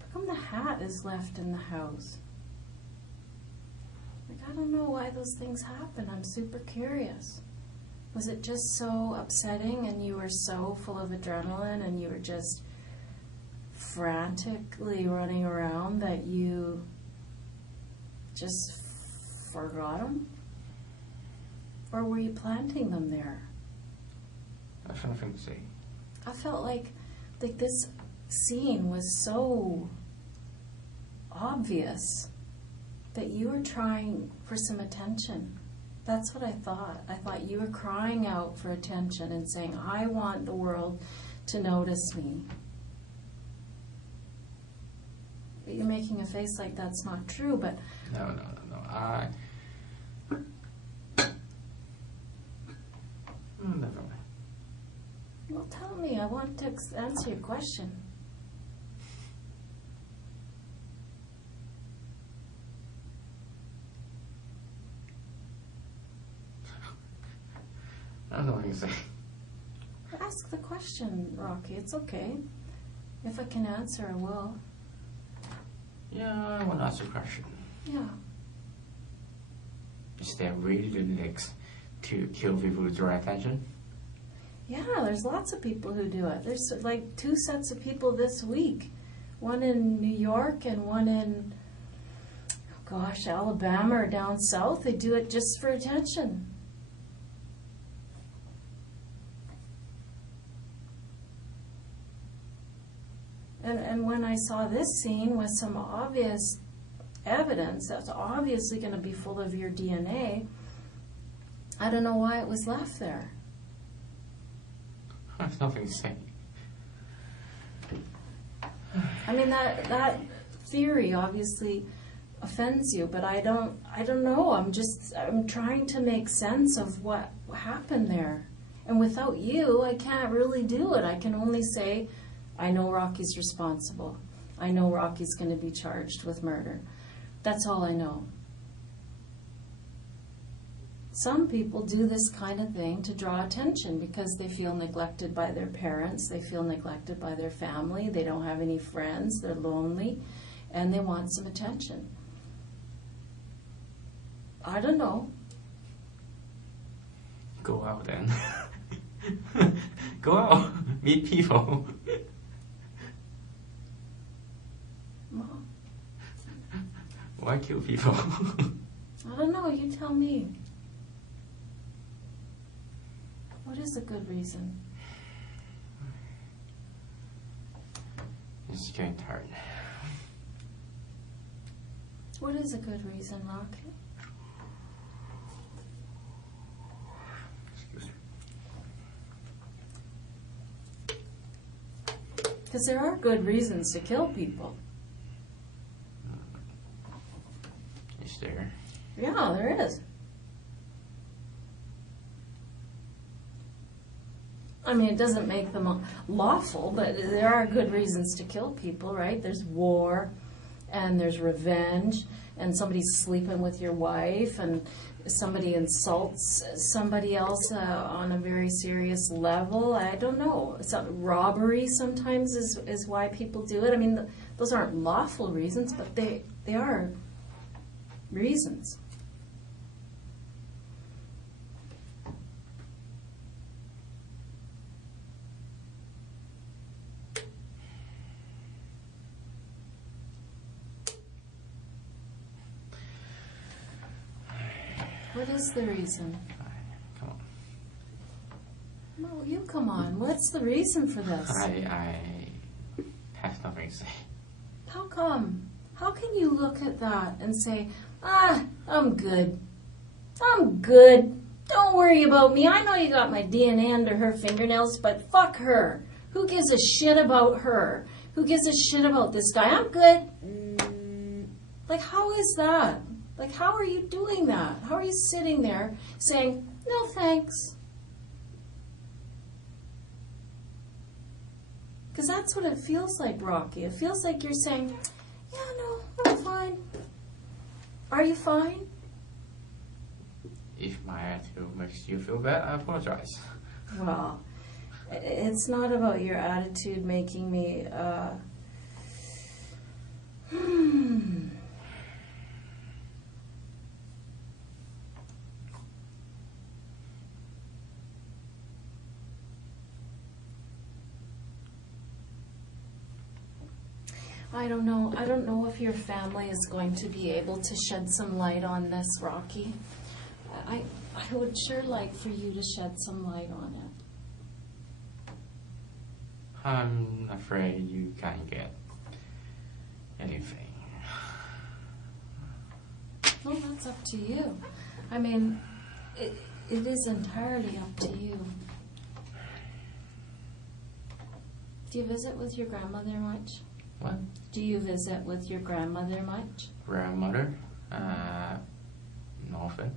How come the hat is left in the house? Like, I don't know why those things happen. I'm super curious. Was it just so upsetting and you were so full of adrenaline and you were just frantically running around that you just forgot them? Or were you planting them there? I have nothing to say. I felt like this scene was so obvious that you were trying for some attention. That's what I thought. I thought you were crying out for attention and saying, I want the world to notice me. But you're making a face like that's not true, but... No. Never mind. Well, tell me. I want to answer your question. I don't know what you say. Ask the question, Rocky. It's okay. If I can answer, I will. Yeah, I want to ask a question. Yeah. Is there really the next to kill people to draw attention? Yeah, there's lots of people who do it. There's like 2 sets of people this week. One in New York and one in, Alabama or down south. They do it just for attention. And when I saw this scene with some obvious evidence that's obviously going to be full of your DNA, I don't know why it was left there. I have nothing to say. I mean, that theory obviously offends you, but I don't know. I'm trying to make sense of what happened there. And without you, I can't really do it. I can only say, I know Rocky's responsible. I know Rocky's going to be charged with murder. That's all I know. Some people do this kind of thing to draw attention because they feel neglected by their parents, they feel neglected by their family, they don't have any friends, they're lonely, and they want some attention. I don't know. Go out then. Go out. Meet people. Well, Why kill people? I don't know. You tell me. What is a good reason? It's getting tired. What is a good reason, Rocky? Excuse me. Because there are good reasons to kill people. Is there? Yeah, there is. I mean, it doesn't make them lawful, but there are good reasons to kill people, right? There's war, and there's revenge, and somebody's sleeping with your wife, and somebody insults somebody else on a very serious level. I don't know. Robbery sometimes is why people do it. I mean, those aren't lawful reasons, but they are reasons. What is the reason? Come on. No, you come on. What's the reason for this? I have nothing to say. How come? How can you look at that and say, I'm good. I'm good. Don't worry about me. I know you got my DNA under her fingernails, but fuck her. Who gives a shit about her? Who gives a shit about this guy? I'm good. Like, how is that? Like, how are you doing that? How are you sitting there saying, no thanks? Because that's what it feels like, Rocky. It feels like you're saying, yeah, no, I'm fine. Are you fine? If my attitude makes you feel bad, I apologize. Well, it's not about your attitude making me, I don't know. I don't know if your family is going to be able to shed some light on this, Rocky. I would sure like for you to shed some light on it. I'm afraid you can't get anything. No, that's up to you. I mean, it is entirely up to you. Do you visit with your grandmother much? What? Do you visit with your grandmother much? Grandmother? Not often,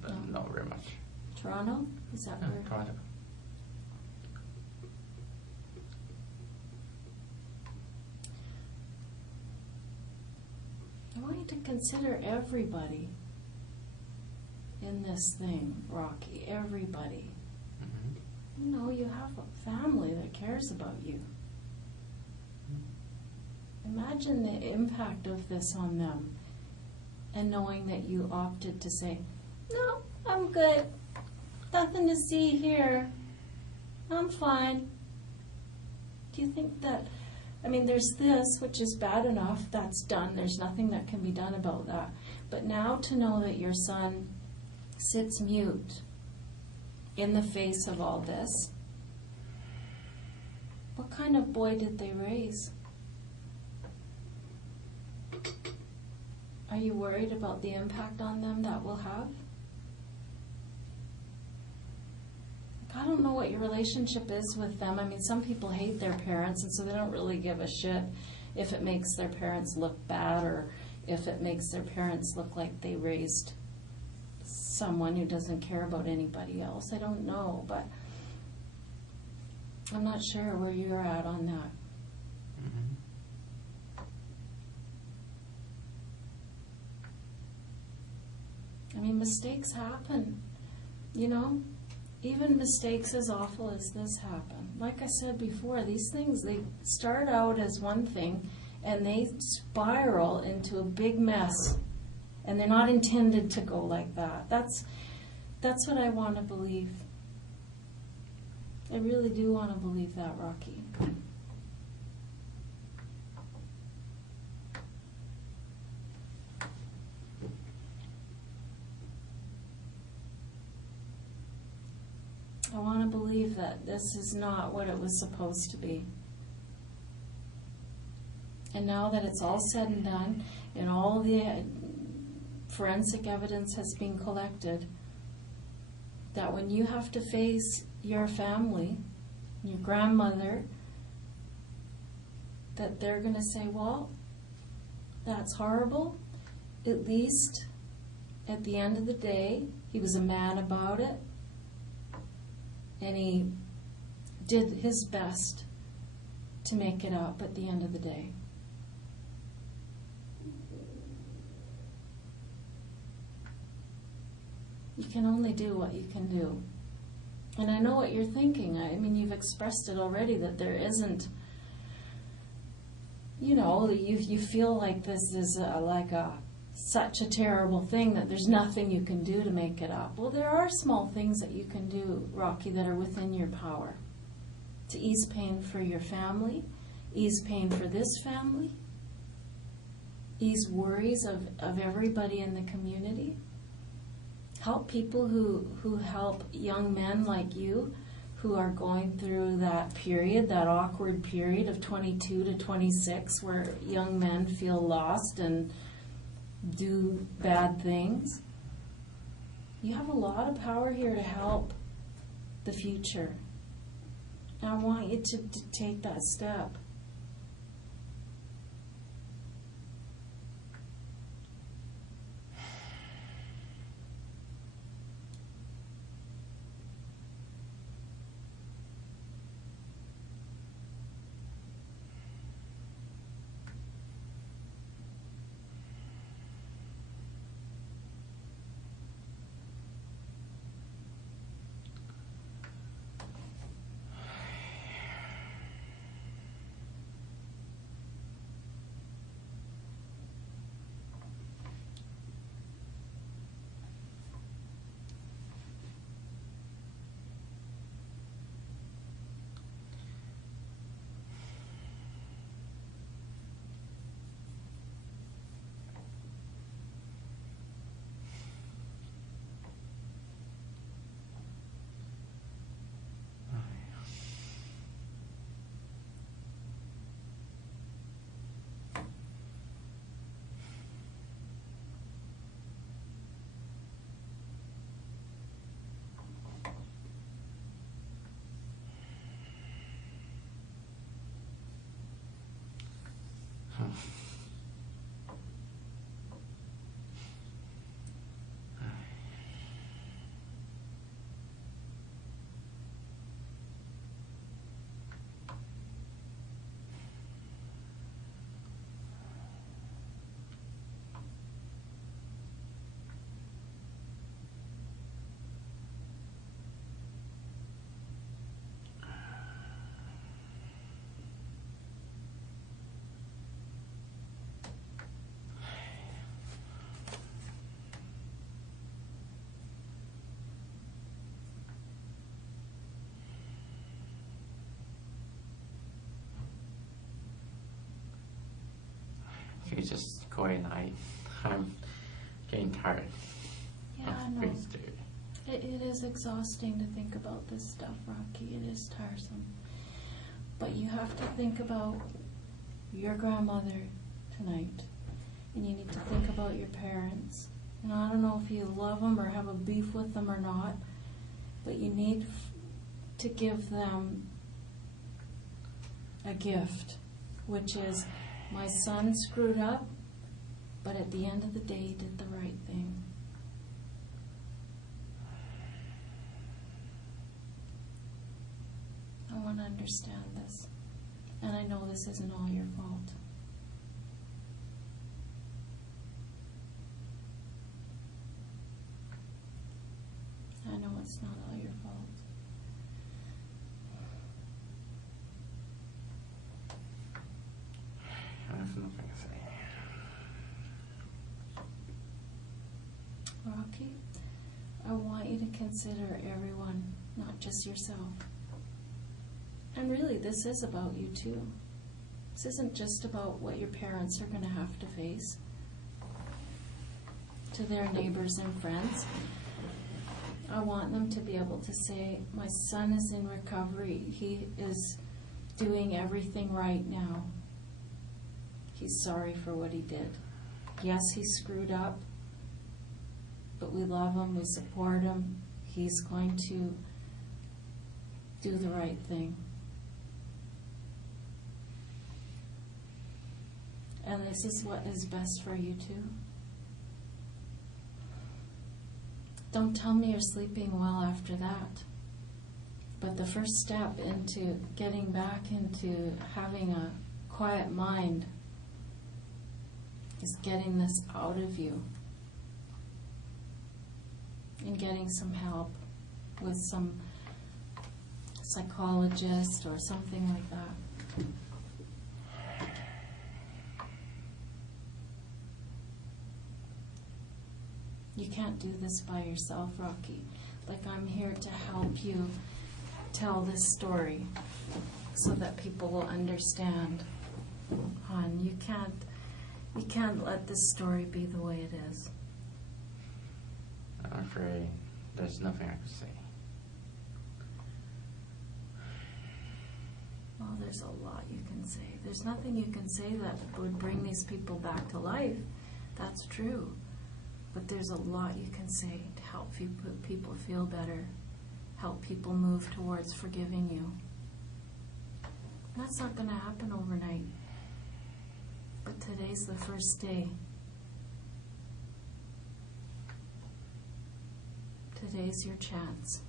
but No. not very much. Toronto? Is that Yeah, where? Toronto. I want you to consider everybody in this thing, Rocky. Everybody. Mm-hmm. You know, you have a family that cares about you. Imagine the impact of this on them, and knowing that you opted to say, no, I'm good. Nothing to see here. I'm fine. Do you think that, I mean, there's this, which is bad enough, that's done. There's nothing that can be done about that. But now to know that your son sits mute in the face of all this, what kind of boy did they raise? Are you worried about the impact on them that will have? I don't know what your relationship is with them. I mean, some people hate their parents, and so they don't really give a shit if it makes their parents look bad or if it makes their parents look like they raised someone who doesn't care about anybody else. I don't know, but I'm not sure where you're at on that. Mm-hmm. I mean, mistakes happen, you know? Even mistakes as awful as this happen. Like I said before, these things, they start out as one thing and they spiral into a big mess. And they're not intended to go like that. That's what I want to believe. I really do want to believe that, Rocky. I want to believe that this is not what it was supposed to be. And now that it's all said and done, and all the forensic evidence has been collected, that when you have to face your family, your grandmother, that they're going to say, well, that's horrible. At least at the end of the day, he was a man about it. And he did his best to make it up at the end of the day. You can only do what you can do. And I know what you're thinking. I mean, you've expressed it already, that there isn't, you know, you feel like this is such a terrible thing that there's nothing you can do to make it up. Well, there are small things that you can do, Rocky, that are within your power to ease pain for your family, ease pain for this family, ease worries of everybody in the community, help people who help young men like you who are going through that period, that awkward period of 22 to 26 where young men feel lost and do bad things. You have a lot of power here to help the future. And I want you to take that step. You just go in. I'm getting tired. Yeah, I know. It is exhausting to think about this stuff, Rocky. It is tiresome. But you have to think about your grandmother tonight. And you need to think about your parents. And I don't know if you love them or have a beef with them or not, but you need to give them a gift, which is, my son screwed up, but at the end of the day, he did the right thing. I want to understand this. And I know this isn't all your fault. I know it's not all your fault. I have nothing to say. Rocky, I want you to consider everyone, not just yourself. And really, this is about you too. This isn't just about what your parents are going to have to face to their neighbors and friends. I want them to be able to say, my son is in recovery. He is doing everything right now. He's sorry for what he did. Yes, he screwed up, but we love him, we support him. He's going to do the right thing. And this is what is best for you too. Don't tell me you're sleeping well after that. But the first step into getting back into having a quiet mind is getting this out of you and getting some help with some psychologist or something like that. You can't do this by yourself, Rocky. Like, I'm here to help you tell this story so that people will understand. Hon, you can't let this story be the way it is. I'm afraid there's nothing I can say. Well, there's a lot you can say. There's nothing you can say that would bring these people back to life. That's true. But there's a lot you can say to help people feel better, help people move towards forgiving you. That's not going to happen overnight. But today's the first day. Today's your chance.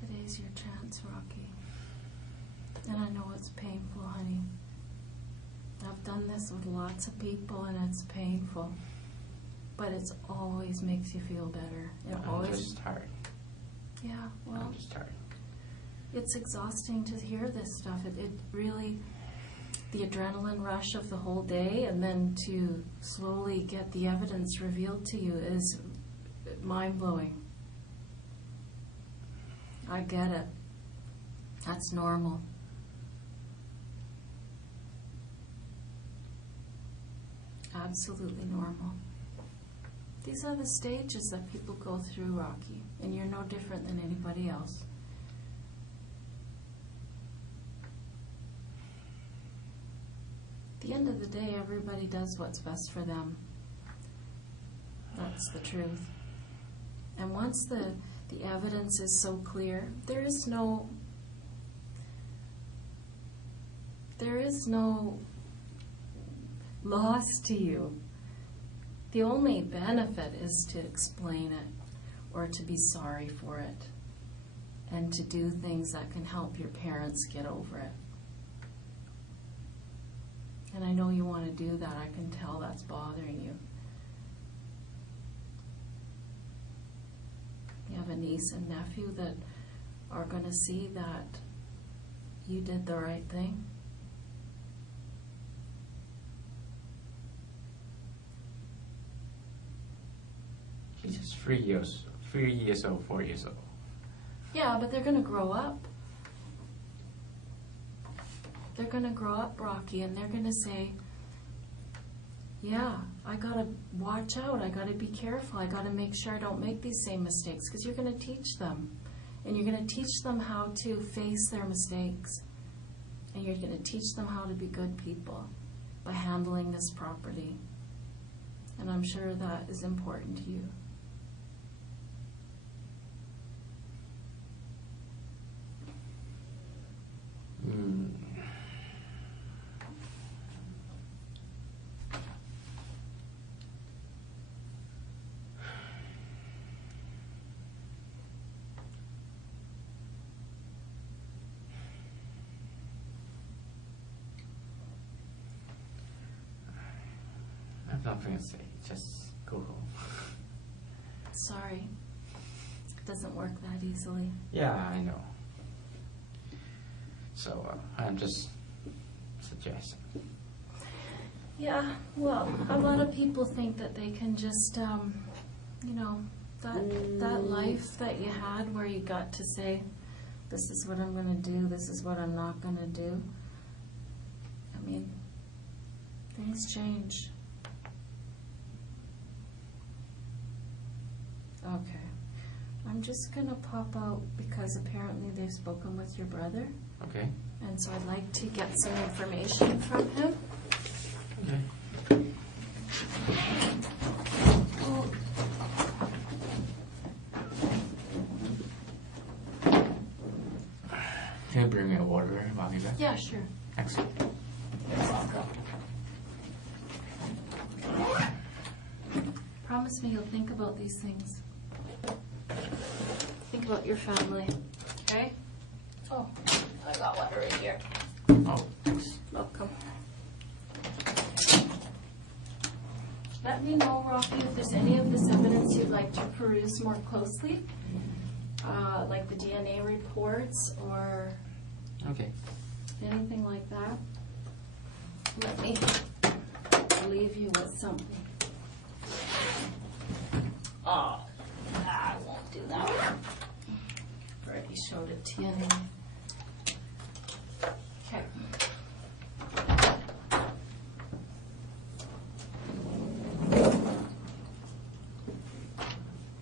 Today's your chance, Rocky. And I know it's painful, honey. I've done this with lots of people and it's painful. But it always makes you feel better. I'm just tired. Yeah, well, I'm just tired. It's exhausting to hear this stuff. It really, the adrenaline rush of the whole day and then to slowly get the evidence revealed to you is mind-blowing. I get it. That's normal. Absolutely normal. These are the stages that people go through, Rocky, and you're no different than anybody else. the end of the day, everybody does what's best for them. That's the truth. And once the evidence is so clear, there is no loss to you. The only benefit is to explain it or to be sorry for it and to do things that can help your parents get over it. And I know you want to do that. I can tell that's bothering you. You have a niece and nephew that are going to see that you did the right thing. She's just 3 years old, 4 years old. Yeah, but they're going to grow up. They're going to grow up, Rocky, and they're going to say, yeah, I got to watch out. I got to be careful. I got to make sure I don't make these same mistakes, because you're going to teach them. And you're going to teach them how to face their mistakes. And you're going to teach them how to be good people by handling this property. And I'm sure that is important to you. I have nothing to say. Just go home. Sorry. It doesn't work that easily. Yeah, I know. So I'm just suggesting. Yeah, well, a lot of people think that they can just, that life that you had where you got to say, this is what I'm going to do, this is what I'm not going to do. I mean, things change. Okay. I'm just going to pop out because apparently they've spoken with your brother. Okay. And so I'd like to get some information from him. Okay. Oh. Can you bring me a water while you're back? Yeah, sure. Excellent. Promise me you'll think about these things. Think about your family. Okay? Oh, I got water right here. Oh, thanks. Welcome. Let me know, Rocky, if there's any of this evidence you'd like to peruse more closely, like the DNA reports or Okay. anything like that. Let me leave you with something. Oh, I won't do that. Already showed it to you anyway. Okay.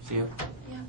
See you. Yeah.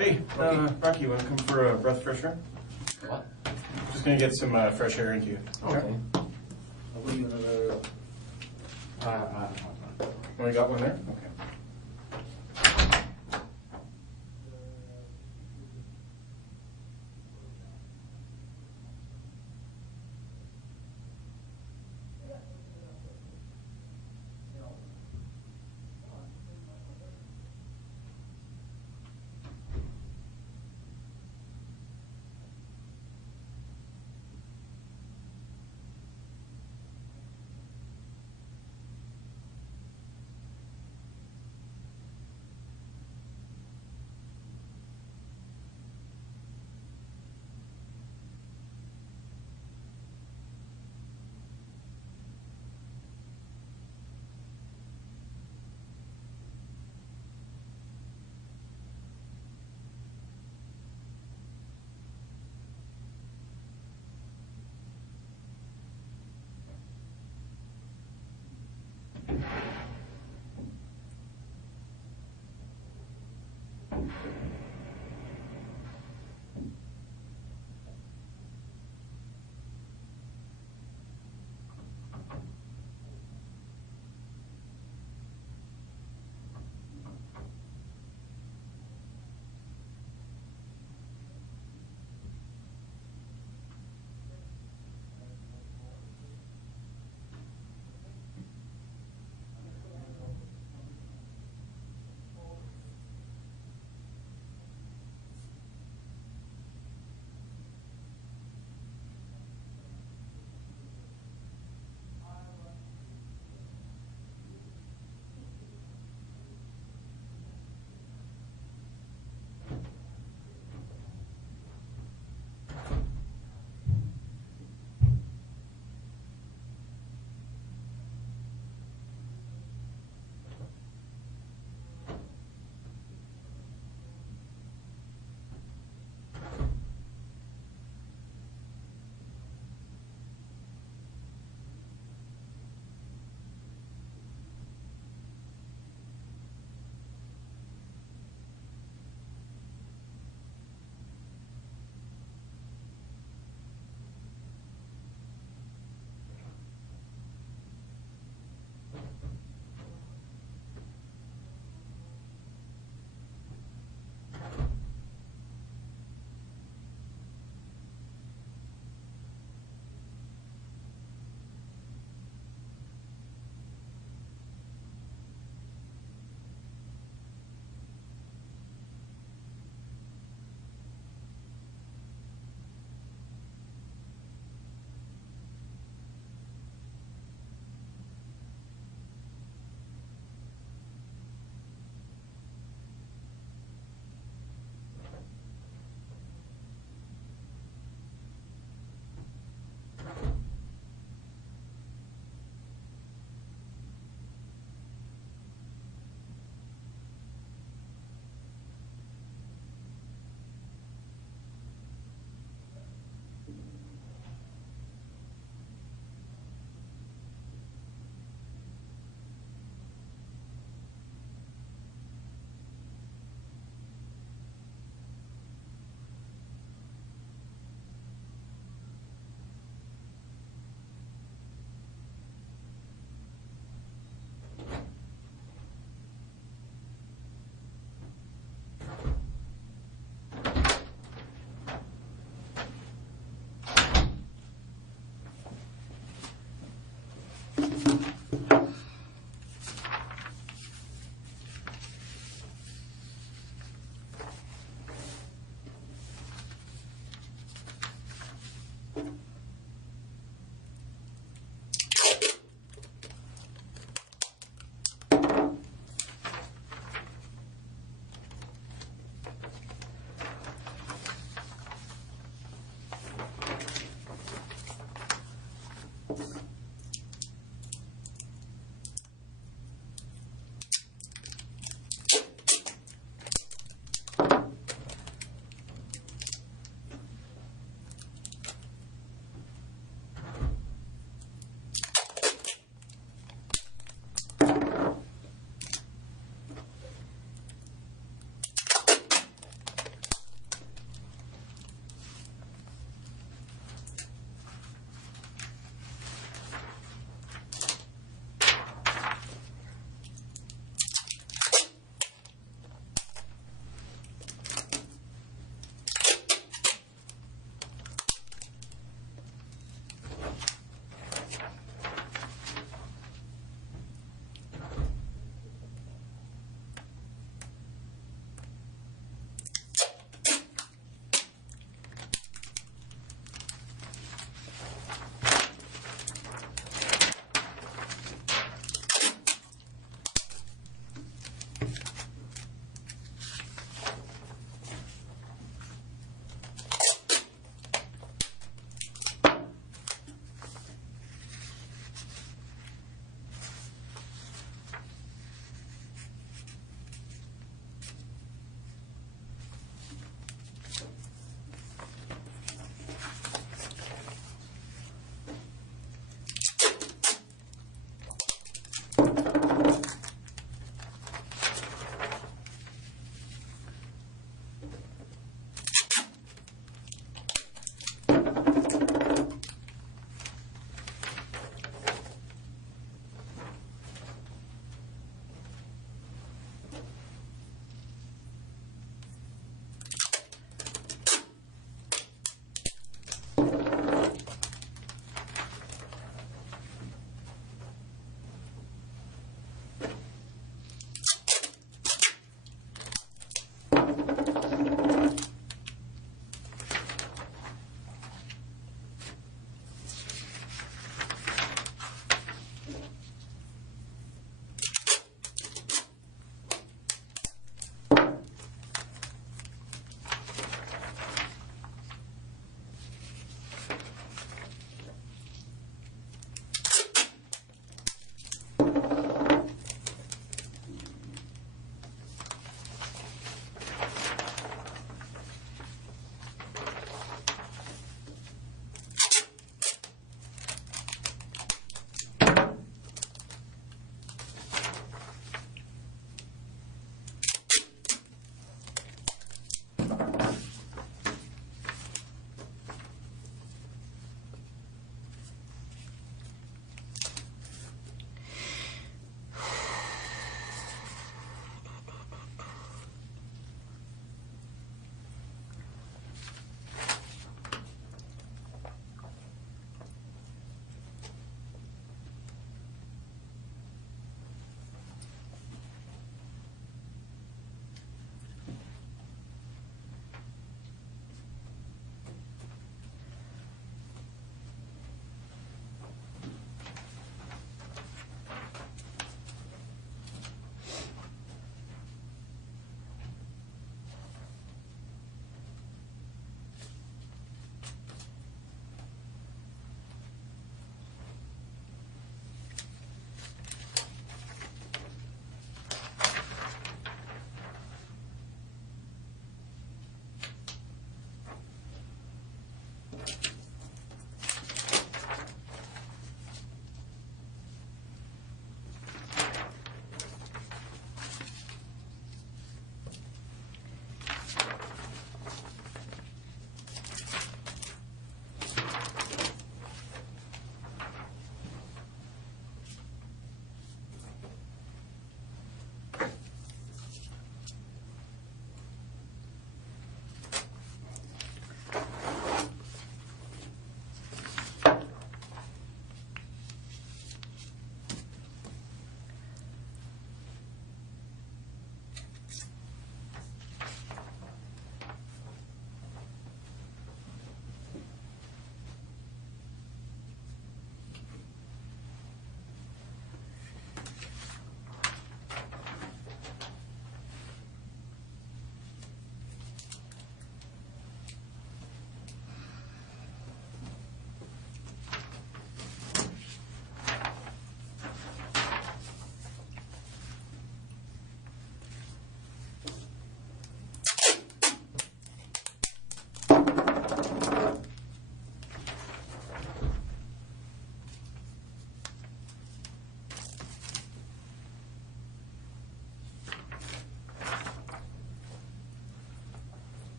Hey, Rocky, you want to come for a breath fresh air? What? Just gonna get some fresh air into you. Okay. I'll give you another. Only got one there? Okay.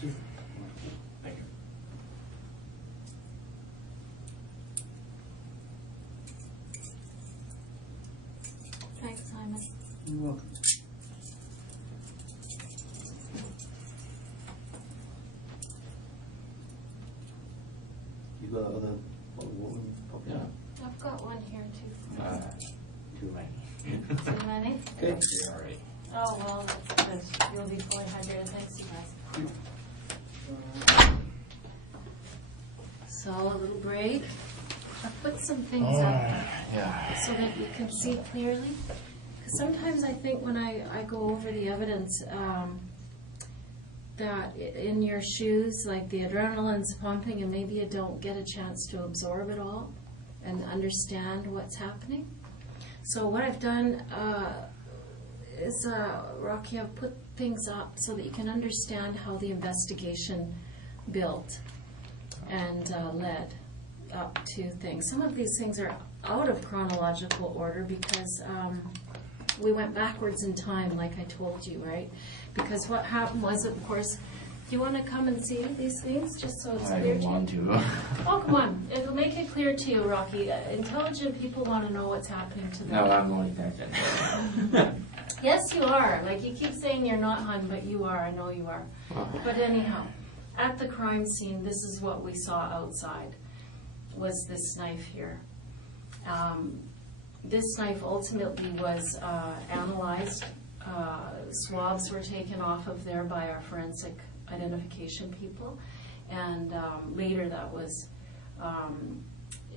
Thank you. Thanks, Simon. You're welcome. You got other, what we probably Yeah. I've got one here too. Too many. Too many? Okay. You're already. Oh, well, that's good. You'll be fully hydrated. Thanks, you guys. So, a little break. I've put some things up Yeah. so that you can see clearly. Because sometimes I think when I go over the evidence, that in your shoes, like the adrenaline's pumping and maybe you don't get a chance to absorb it all and understand what's happening. So what I've done is, Rocky, I've put things up so that you can understand how the investigation built and led up to things. Some of these things are out of chronological order because we went backwards in time, like I told you, right? Because what happened was, of course, do you want to come and see these things just so it's I clear don't to you? want to. Oh, come on. It'll make it clear to you, Rocky. Intelligent people want to know what's happening to them. No, I'm not intelligent. Yes, you are. Like, you keep saying you're not, hon, but you are. I know you are. But anyhow, at the crime scene, this is what we saw outside, was this knife here. This knife ultimately was analyzed. Swabs were taken off of there by our forensic identification people. And later that was,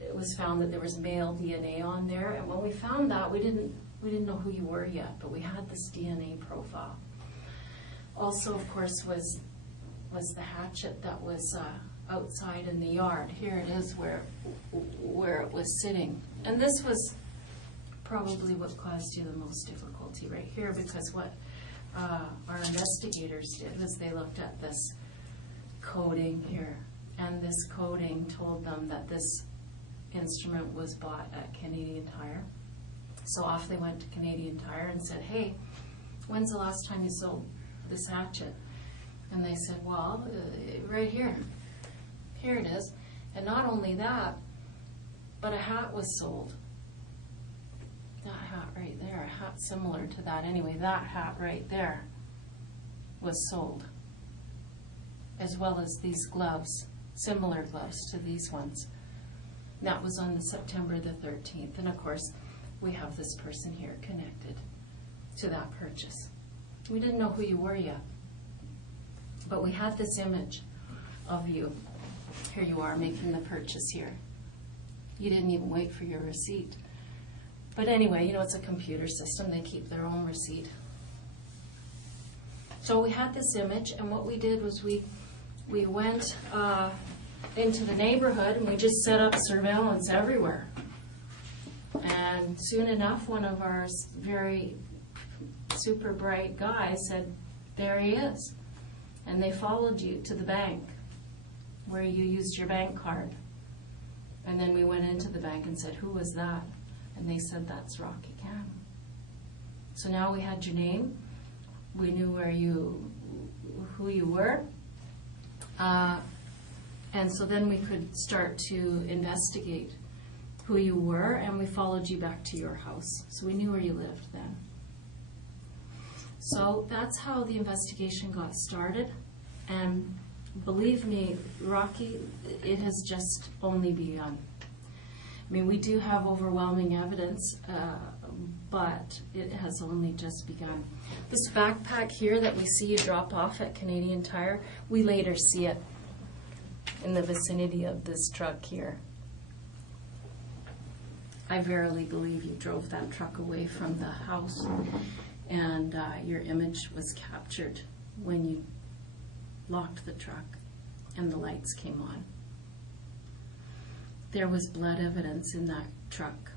it was found that there was male DNA on there. And when we found that, we didn't know who you were yet, but we had this DNA profile. Also, of course, was the hatchet that was outside in the yard. Here it is where it was sitting. And this was probably what caused you the most difficulty right here, because what our investigators did was they looked at this coding here, and this coding told them that this instrument was bought at Canadian Tire. So off they went to Canadian Tire and said, hey, when's the last time you sold this hatchet? And they said, well, right here. Here it is. And not only that, but a hat was sold. That hat right there, a hat similar to that. Anyway, that hat right there was sold, as well as these gloves, similar gloves to these ones. That was on September the 13th. And of course, we have this person here connected to that purchase. We didn't know who you were yet, but we had this image of you. Here you are making the purchase here. You didn't even wait for your receipt. But anyway, you know, it's a computer system. They keep their own receipt. So we had this image, and what we did was we went into the neighborhood, and we just set up surveillance everywhere. And soon enough, one of our very super bright guys said, there he is. And they followed you to the bank where you used your bank card. And then we went into the bank and said, who was that? And they said, that's Rocky Kam. So now we had your name. We knew who you were. And so then we could start to investigate who you were, and we followed you back to your house. So we knew where you lived then. So that's how the investigation got started. And believe me, Rocky, it has just only begun. I mean, we do have overwhelming evidence, but it has only just begun. This backpack here that we see you drop off at Canadian Tire, we later see it in the vicinity of this truck here. I verily believe you drove that truck away from the house, and your image was captured when you locked the truck and the lights came on. There was blood evidence in that truck.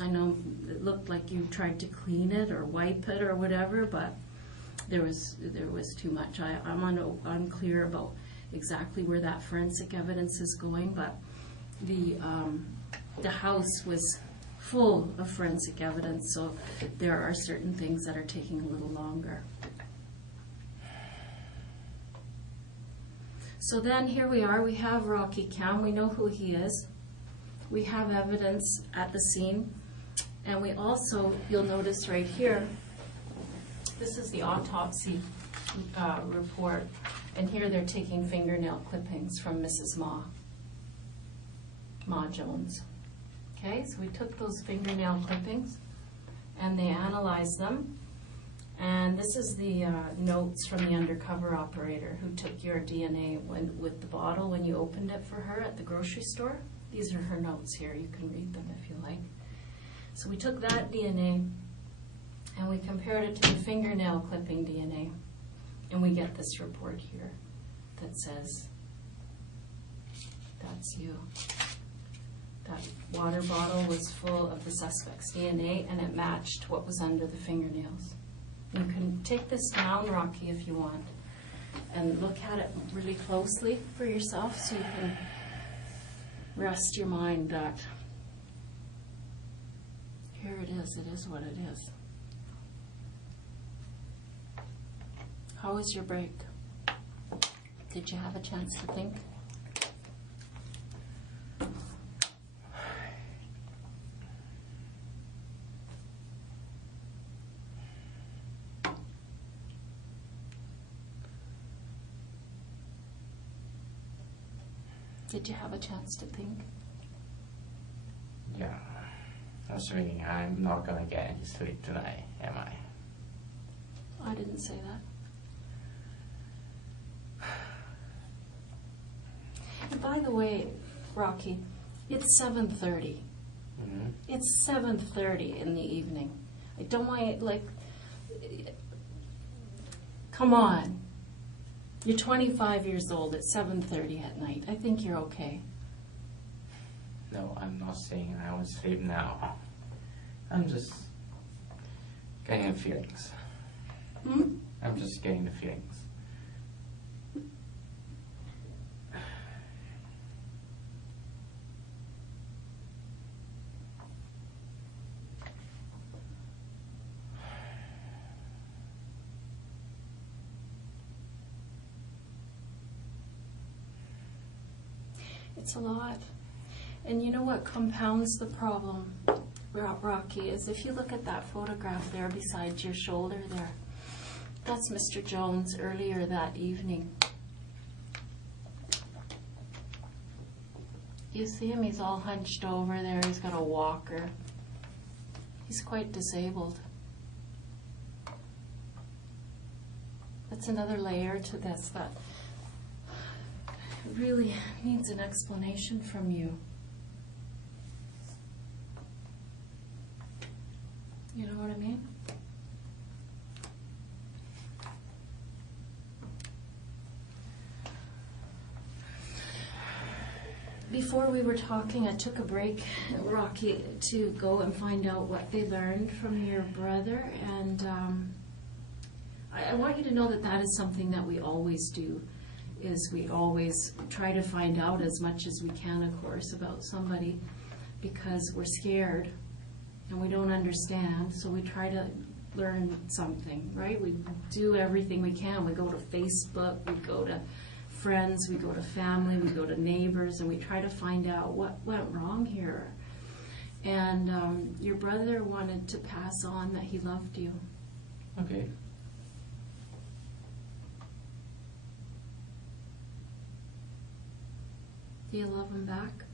I know it looked like you tried to clean it or wipe it or whatever, but there was too much. I'm unclear about exactly where that forensic evidence is going, but the house was full of forensic evidence, so there are certain things that are taking a little longer. So then here we are, we have Rocky Cam, we know who he is. We have evidence at the scene. And we also, you'll notice right here, this is the autopsy report. And here they're taking fingernail clippings from Mrs. Mah-Jones. Okay, so we took those fingernail clippings and they analyzed them. And this is the notes from the undercover operator who took your DNA with the bottle when you opened it for her at the grocery store. These are her notes here. You can read them if you like. So we took that DNA and we compared it to the fingernail clipping DNA. And we get this report here that says, that's you. That water bottle was full of the suspect's DNA and it matched what was under the fingernails. You can take this down, Rocky, if you want, and look at it really closely for yourself so you can rest your mind that here it is what it is. How was your break? Did you have a chance to think? Did you have a chance to think? Yeah. I was thinking I'm not gonna get any sleep tonight, am I? I didn't say that. And by the way, Rocky, it's 7:30. Mm-hmm. It's 7:30 in the evening. I don't want, like, come on. You're 25 years old at 7:30 at night. I think you're okay. No, I'm not saying I will sleep now. I'm just getting the feelings. Hmm? I'm just getting the feelings. It's a lot. And you know what compounds the problem, Rocky, is if you look at that photograph there beside your shoulder there, that's Mr. Jones earlier that evening. You see him? He's all hunched over there. He's got a walker. He's quite disabled. That's another layer to this that really needs an explanation from you. You know what I mean? Before we were talking, I took a break, Rocky, to go and find out what they learned from your brother, and I want you to know that that is something that we always do, is we always try to find out as much as we can, of course, about somebody, because we're scared and we don't understand, so we try to learn something, right? We do everything we can. We go to Facebook, we go to friends, we go to family, we go to neighbors, and we try to find out what went wrong here. And your brother wanted to pass on that he loved you. Okay. Do you love him back?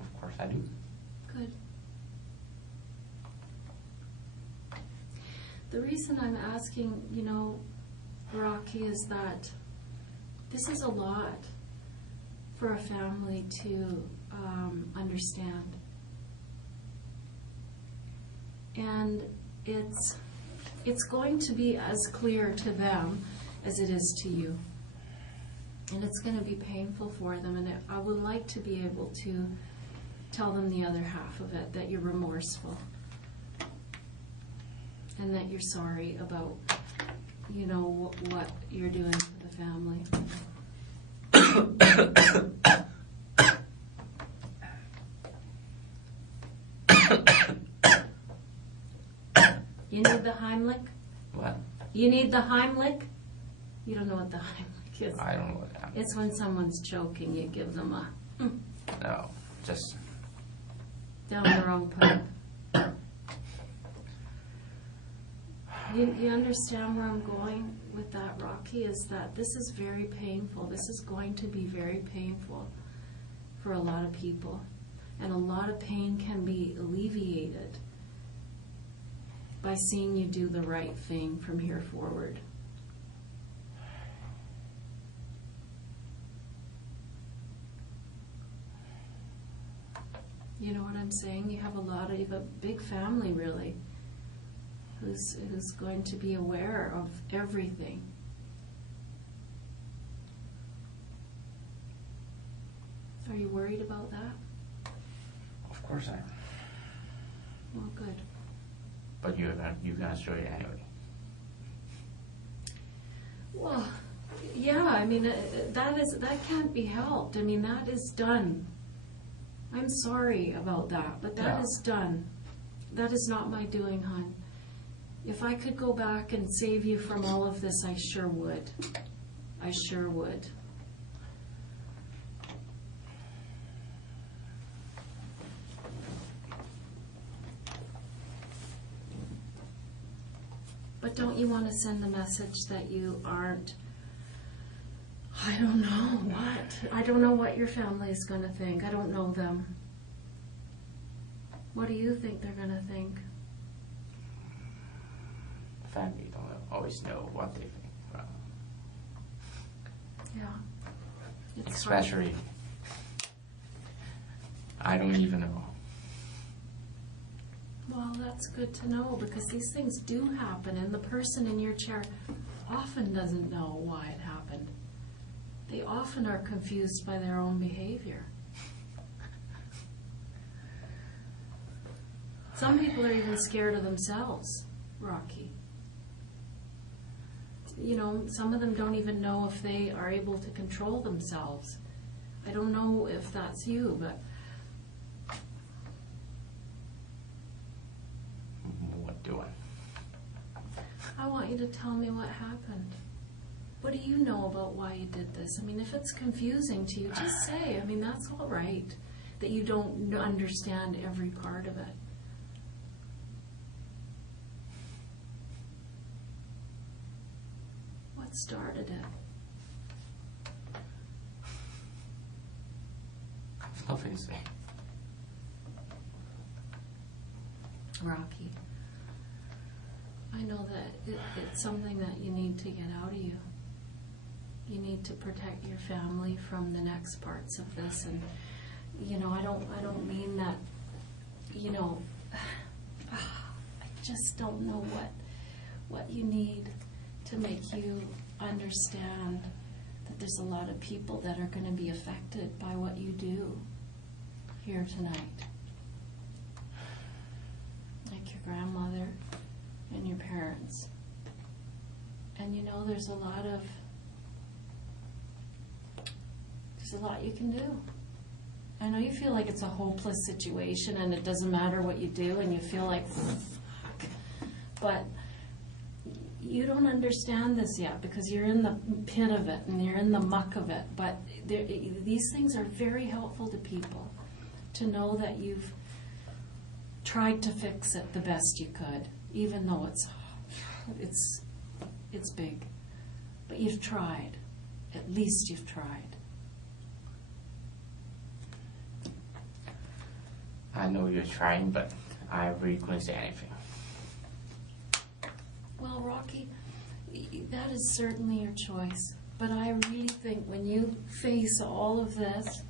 Of course I do. Good. The reason I'm asking, you know, Rocky, is that this is a lot for a family to understand. And it's going to be as clear to them as it is to you. And it's going to be painful for them, and I would like to be able to tell them the other half of it, that you're remorseful and that you're sorry about, you know, what you're doing to the family. You need the Heimlich? What? You need the Heimlich? You don't know what the Heimlich is? I don't know what that. It's when someone's choking, you give them a No, just down the wrong pipe. You understand where I'm going with that, Rocky, is that this is very painful. This is going to be very painful for a lot of people. And a lot of pain can be alleviated by seeing you do the right thing from here forward. You know what I'm saying? You have a big family, really, who's going to be aware of everything. Are you worried about that? of course I am. Well, good. But you're gonna show it anyway. Well, yeah, I mean, that can't be helped. I mean, that is done. I'm sorry about that, but that is done. That is not my doing, hon. If I could go back and save you from all of this, I sure would. I sure would. But don't you want to send the message that you aren't, I don't know what. I don't know what your family is going to think. I don't know them. What do you think they're going to think? Family don't always know what they think. Yeah. It's hard. Especially, I don't even know. Well, that's good to know, because these things do happen, and the person in your chair often doesn't know why it happened. They often are confused by their own behavior. Some people are even scared of themselves, Rocky. You know, some of them don't even know if they are able to control themselves. I don't know if that's you, but What do I want you to tell me what happened. What do you know about why you did this? I mean, if it's confusing to you, just say. I mean, that's all right, that you don't understand every part of it. What started it? Nothing to say. Rocky, I know that it's something that you need to get out of you. You need to protect your family from the next parts of this, and you know, I don't mean that, you know, I just don't know what you need to make you understand that there's a lot of people that are going to be affected by what you do here tonight. Like your grandmother and your parents. And you know, there's a lot you can do. I know you feel like it's a hopeless situation and it doesn't matter what you do and you feel like, fuck. But you don't understand this yet because you're in the pit of it and you're in the muck of it. But these things are very helpful to people, to know that you've tried to fix it the best you could, even though it's big. But you've tried. At least you've tried. I know you're trying, but I really couldn't say anything. Well, Rocky, that is certainly your choice. But I really think when you face all of this,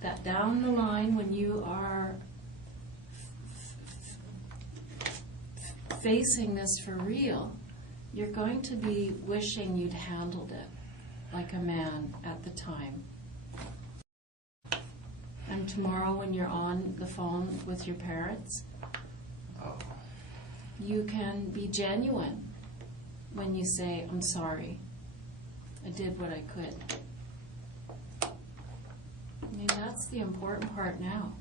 that down the line, when you are facing this for real, you're going to be wishing you'd handled it like a man at the time. And tomorrow when you're on the phone with your parents, you can be genuine when you say, I'm sorry, I did what I could. I mean, that's the important part now.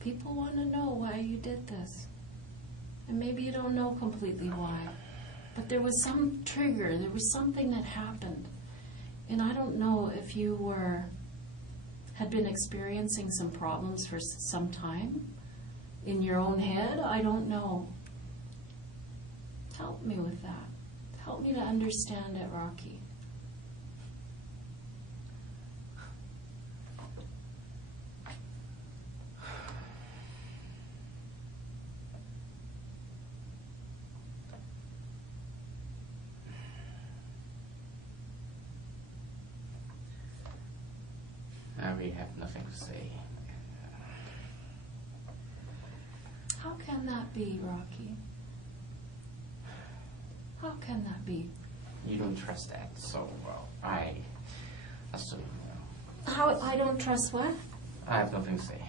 People want to know why you did this. And maybe you don't know completely why. But there was some trigger, there was something that happened. And I don't know if you had been experiencing some problems for some time in your own head. I don't know. Help me with that. Help me to understand it, Rocky. I really have nothing to say. How can that be, Rocky? How can that be? You don't trust that so well. I assume. How I don't trust what? I have nothing to say.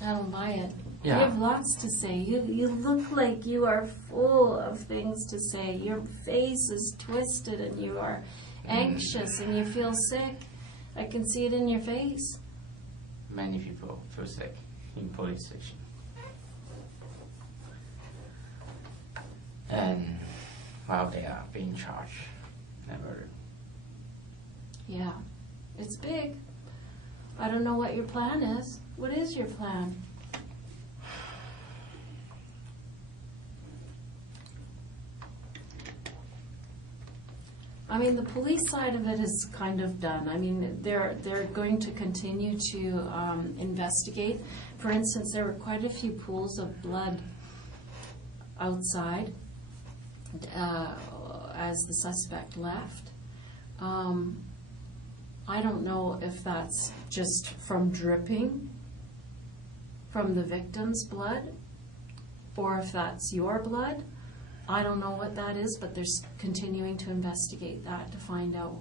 I don't buy it. Yeah. You have lots to say. You look like you are full of things to say. Your face is twisted and you are anxious and you feel sick. I can see it in your face. Many people feel sick in police station. And while they are being charged and murdered. Yeah, it's big. I don't know what your plan is. What is your plan? I mean, the police side of it is kind of done. I mean, they're going to continue to investigate. For instance, there were quite a few pools of blood outside as the suspect left. I don't know if that's just from dripping from the victim's blood or if that's your blood. I don't know what that is, but they're continuing to investigate that to find out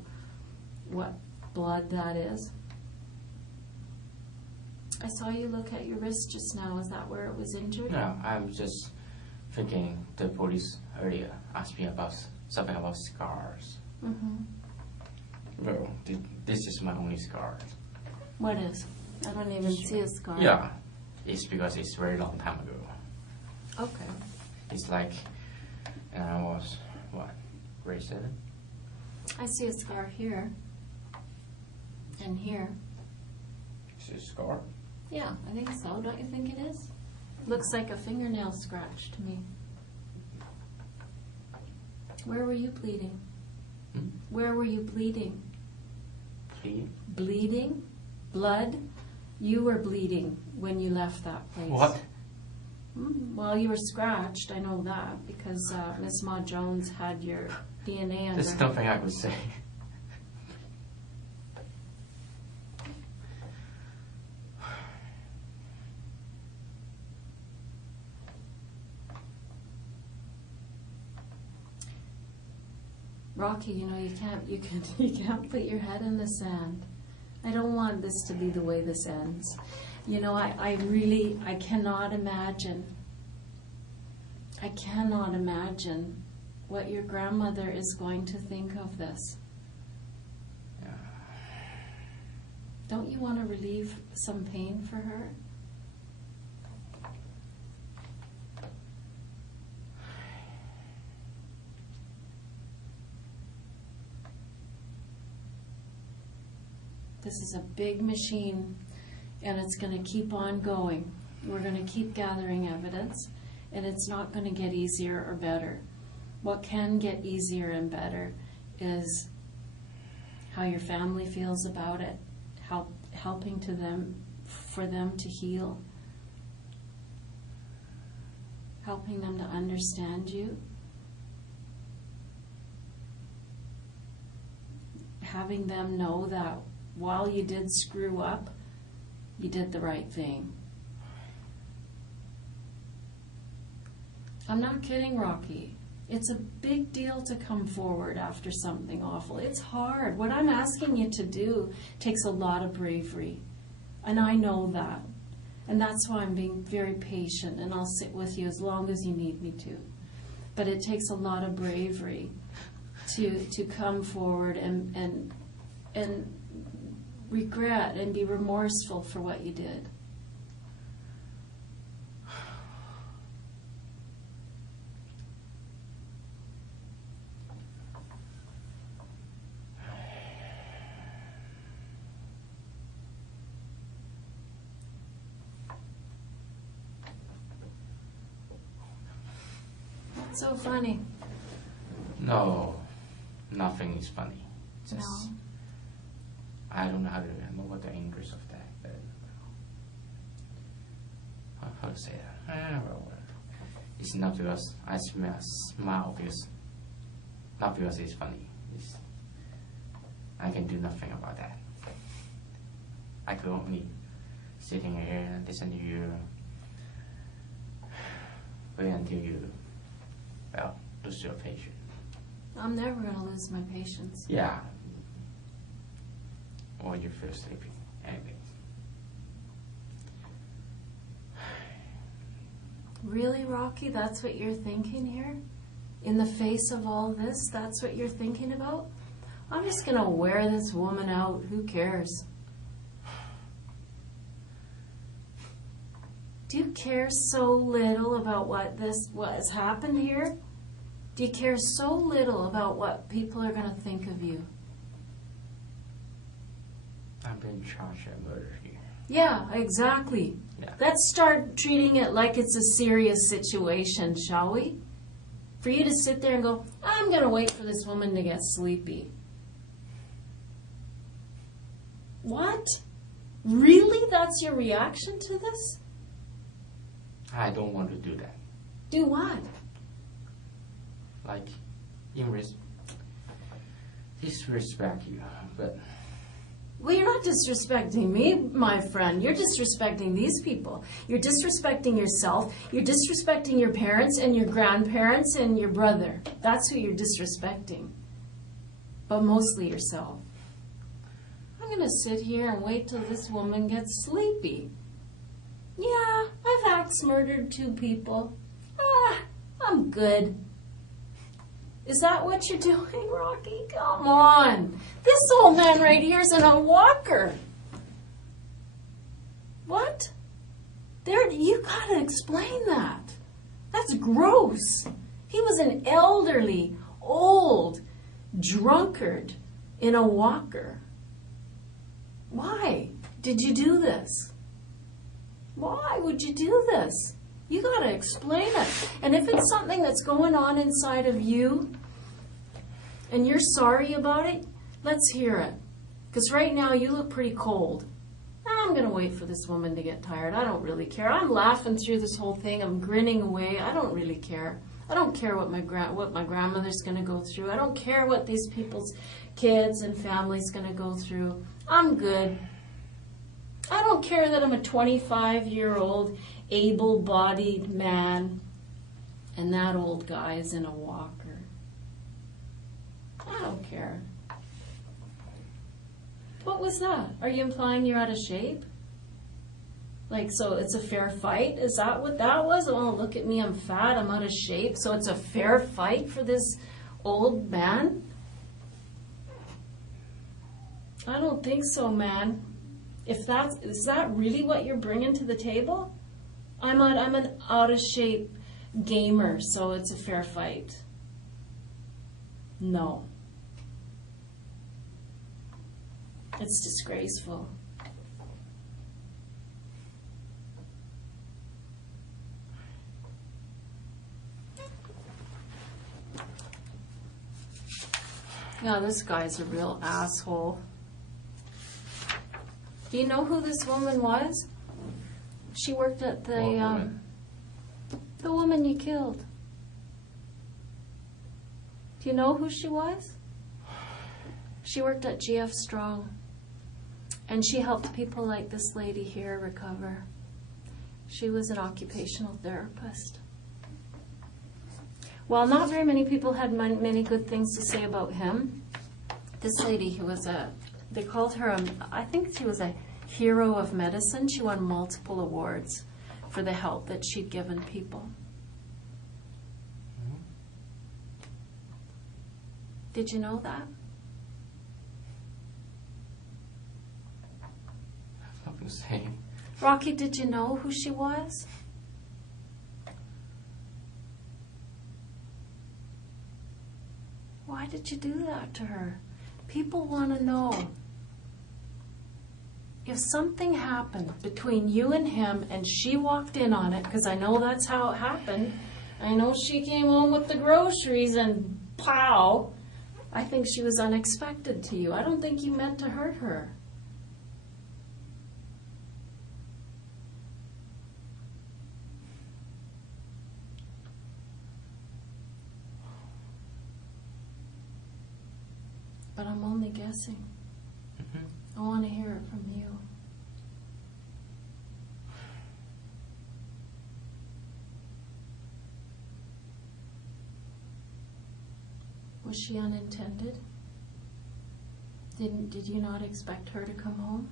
what blood that is. I saw you look at your wrist just now. Is that where it was injured? No, I'm just thinking the police earlier asked me about something about scars. Mm-hmm. Well, this is my only scar. What is? I don't even see a scar. Yeah, it's because it's very long time ago. Okay. It's like, and I was, what, grade 7? I see a scar here. And here. Is it a scar? Yeah, I think so. Don't you think it is? Looks like a fingernail scratch to me. Where were you bleeding? Hmm? Where were you bleeding? Bleed? Bleeding? Blood? You were bleeding when you left that place. What? Well, you were scratched. I know that because Miss Mah-Jones had your DNA under There's her. nothing I could say. Rocky, you know, you can't put your head in the sand. I don't want this to be the way this ends. You know, I cannot imagine. I cannot imagine what your grandmother is going to think of this. Yeah. Don't you want to relieve some pain for her? This is a big machine, and it's going to keep on going. We're going to keep gathering evidence, and it's not going to get easier or better. What can get easier and better is how your family feels about it, helping for them to heal, helping them to understand you, having them know that while you did screw up, you did the right thing. I'm not kidding, Rocky. It's a big deal to come forward after something awful. It's hard. What I'm asking you to do takes a lot of bravery. And I know that. And that's why I'm being very patient, and I'll sit with you as long as you need me to. But it takes a lot of bravery to come forward and regret and be remorseful for what you did. What's so funny? No, nothing is funny. Just, No. I don't know how to know what the English of that. But how to say that? Well, it's not because I smile because not because it's funny. I can do nothing about that. I could only sitting here and listen to you. Wait until you, well, lose your patience. I'm never going to lose my patience. Yeah. Or you feel sleepy. Anything. Really, Rocky? That's what you're thinking here? In the face of all this, that's what you're thinking about? I'm just going to wear this woman out. Who cares? Do you care so little about what has happened here? Do you care so little about what people are going to think of you? I'm being charged with murder here. Yeah, exactly. Yeah. Let's start treating it like it's a serious situation, shall we? For you to sit there and go, I'm going to wait for this woman to get sleepy. What? Really? That's your reaction to this? I don't want to do that. Do what? Like, disrespect you, but Well, you're not disrespecting me, my friend. You're disrespecting these people. You're disrespecting yourself. You're disrespecting your parents and your grandparents and your brother. That's who you're disrespecting. But mostly yourself. I'm going to sit here and wait till this woman gets sleepy. Yeah, I've axe murdered 2 people. I'm good. Is that what you're doing, Rocky? Come on. This old man right here is in a walker. What? You gotta explain that. That's gross. He was an elderly, old drunkard in a walker. Why did you do this? Why would you do this? You got to explain it. And if it's something that's going on inside of you and you're sorry about it, let's hear it. Because right now you look pretty cold. I'm going to wait for this woman to get tired. I don't really care. I'm laughing through this whole thing. I'm grinning away. I don't really care. I don't care what my grandmother's going to go through. I don't care what these people's kids and families going to go through. I'm good. I don't care that I'm a 25-year-old able-bodied man and that old guy is in a walker. I don't care. What was that? Are you implying you're out of shape? Like, so it's a fair fight? Is that what that was? Oh, look at me, I'm fat, I'm out of shape. So it's a fair fight for this old man? I don't think so, man. Is that really what you're bringing to the table? I'm an out of shape gamer, so it's a fair fight. No. It's disgraceful. Yeah, this guy's a real asshole. Do you know who this woman was? She worked at the woman you killed. Do you know who she was? She worked at GF Strong. And she helped people like this lady here recover. She was an occupational therapist. Well, not very many people had many good things to say about him. This lady who was they called her, I think she was a hero of medicine. She won multiple awards for the help that she'd given people. Did you know that? I have nothing to say. Rocky, did you know who she was? Why did you do that to her? People want to know. If something happened between you and him and she walked in on it, because I know that's how it happened, I know she came home with the groceries and pow! I think she was unexpected to you. I don't think you meant to hurt her. But I'm only guessing. I want to hear it from you. Was she unintended? Did you not expect her to come home?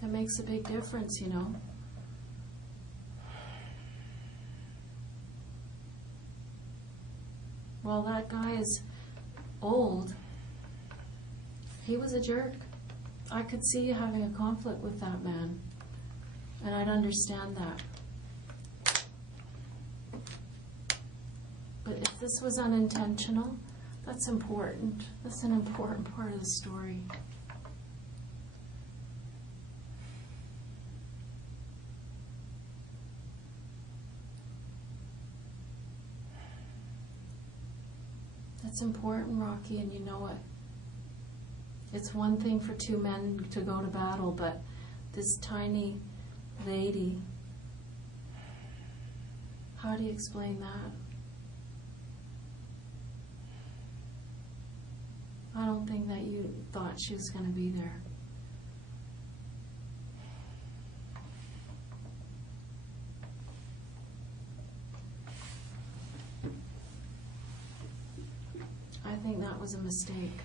That makes a big difference, you know. Well, that guy is old. He was a jerk. I could see you having a conflict with that man, and I'd understand that. But if this was unintentional, that's important. That's an important part of the story. That's important, Rocky, and you know it. It's one thing for two men to go to battle, but this tiny lady, how do you explain that? I don't think that you thought she was going to be there. I think that was a mistake.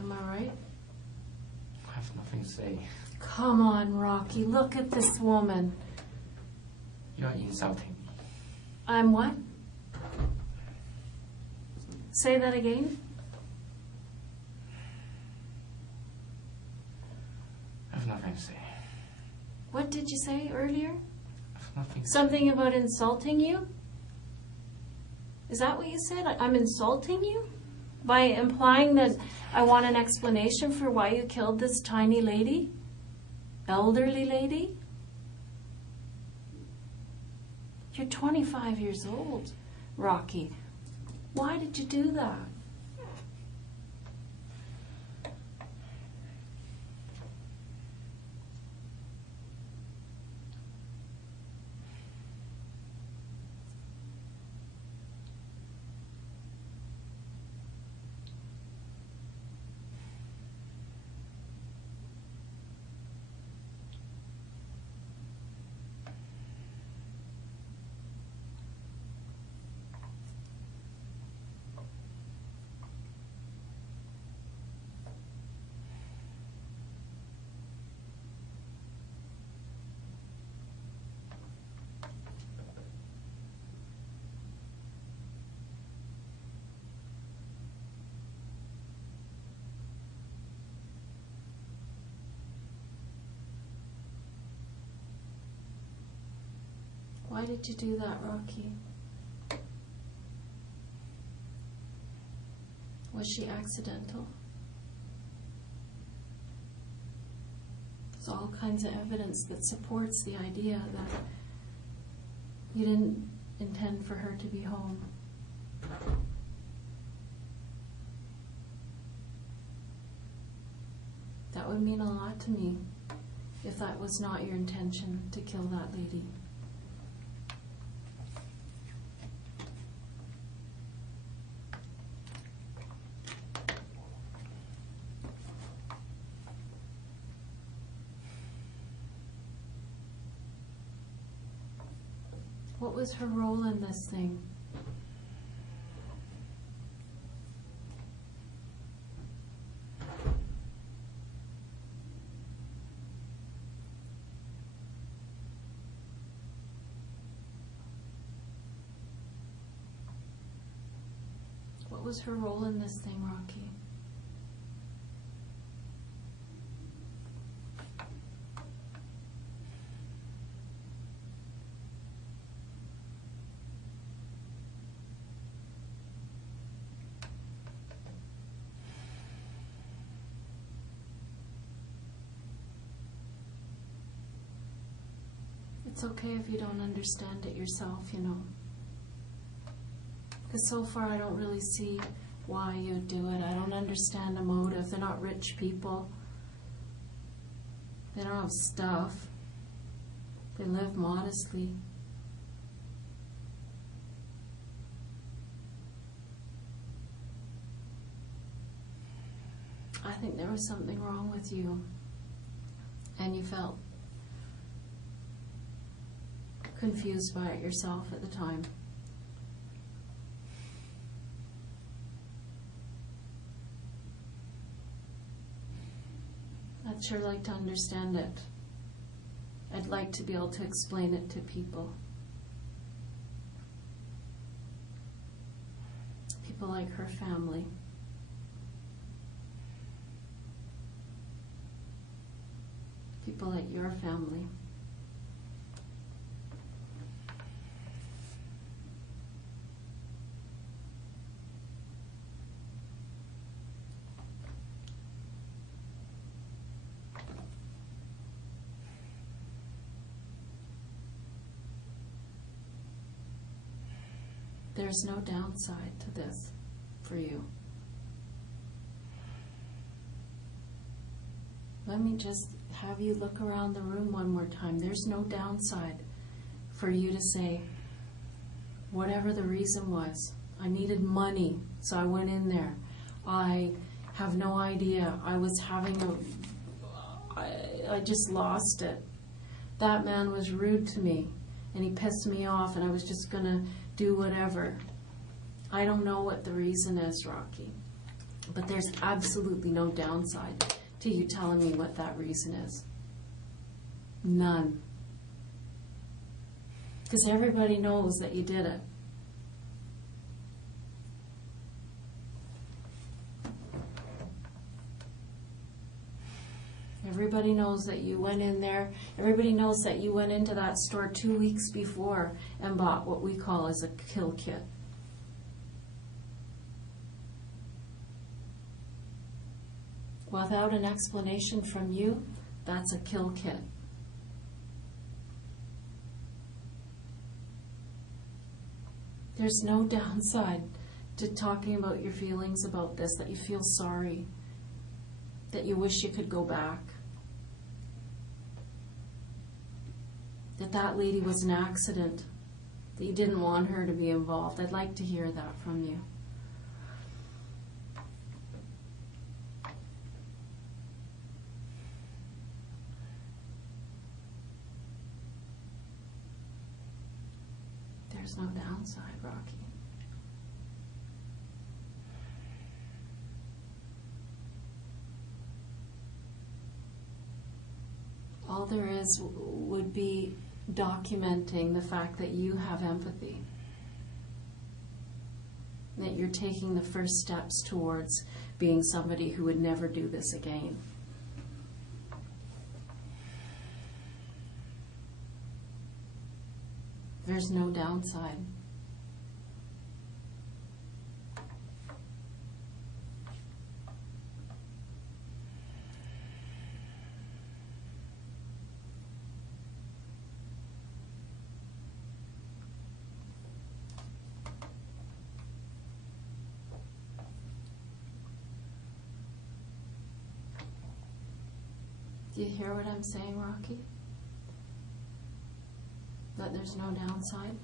Am I right? I have nothing to say. Come on, Rocky. Look at this woman. You're insulting me. I'm what? Say that again. I have nothing to say. What did you say earlier? I have nothing to Something about insulting you? Is that what you said? I'm insulting you? By implying that I want an explanation for why you killed this tiny lady? Elderly lady? You're 25 years old, Rocky. Why did you do that? Why did you do that, Rocky? Was she accidental? There's all kinds of evidence that supports the idea that you didn't intend for her to be home. That would mean a lot to me if that was not your intention to kill that lady. What was her role in this thing? What was her role in this thing, Rocky? It's okay if you don't understand it yourself, you know. Because so far I don't really see why you do it. I don't understand the motive. They're not rich people. They don't have stuff. They live modestly. I think there was something wrong with you, and you felt confused by it yourself at the time. I'd sure like to understand it. I'd like to be able to explain it to people. People like her family. People like your family. There's no downside to this for you. Let me just have you look around the room one more time. There's no downside for you to say, whatever the reason was, I needed money, so I went in there. I have no idea. I was having I just lost it. That man was rude to me, and he pissed me off, and I was just going to do whatever. I don't know what the reason is, Rocky, but there's absolutely no downside to you telling me what that reason is. None. Because everybody knows that you did it. Everybody knows that you went in there. Everybody knows that you went into that store 2 weeks before and bought what we call as a kill kit. Without an explanation from you, that's a kill kit. There's no downside to talking about your feelings about this, that you feel sorry, that you wish you could go back, that that lady was an accident, that you didn't want her to be involved. I'd like to hear that from you. There's no downside, Rocky. All there is would be documenting the fact that you have empathy, that you're taking the first steps towards being somebody who would never do this again. There's no downside. Do you hear what I'm saying, Rocky? That there's no downside?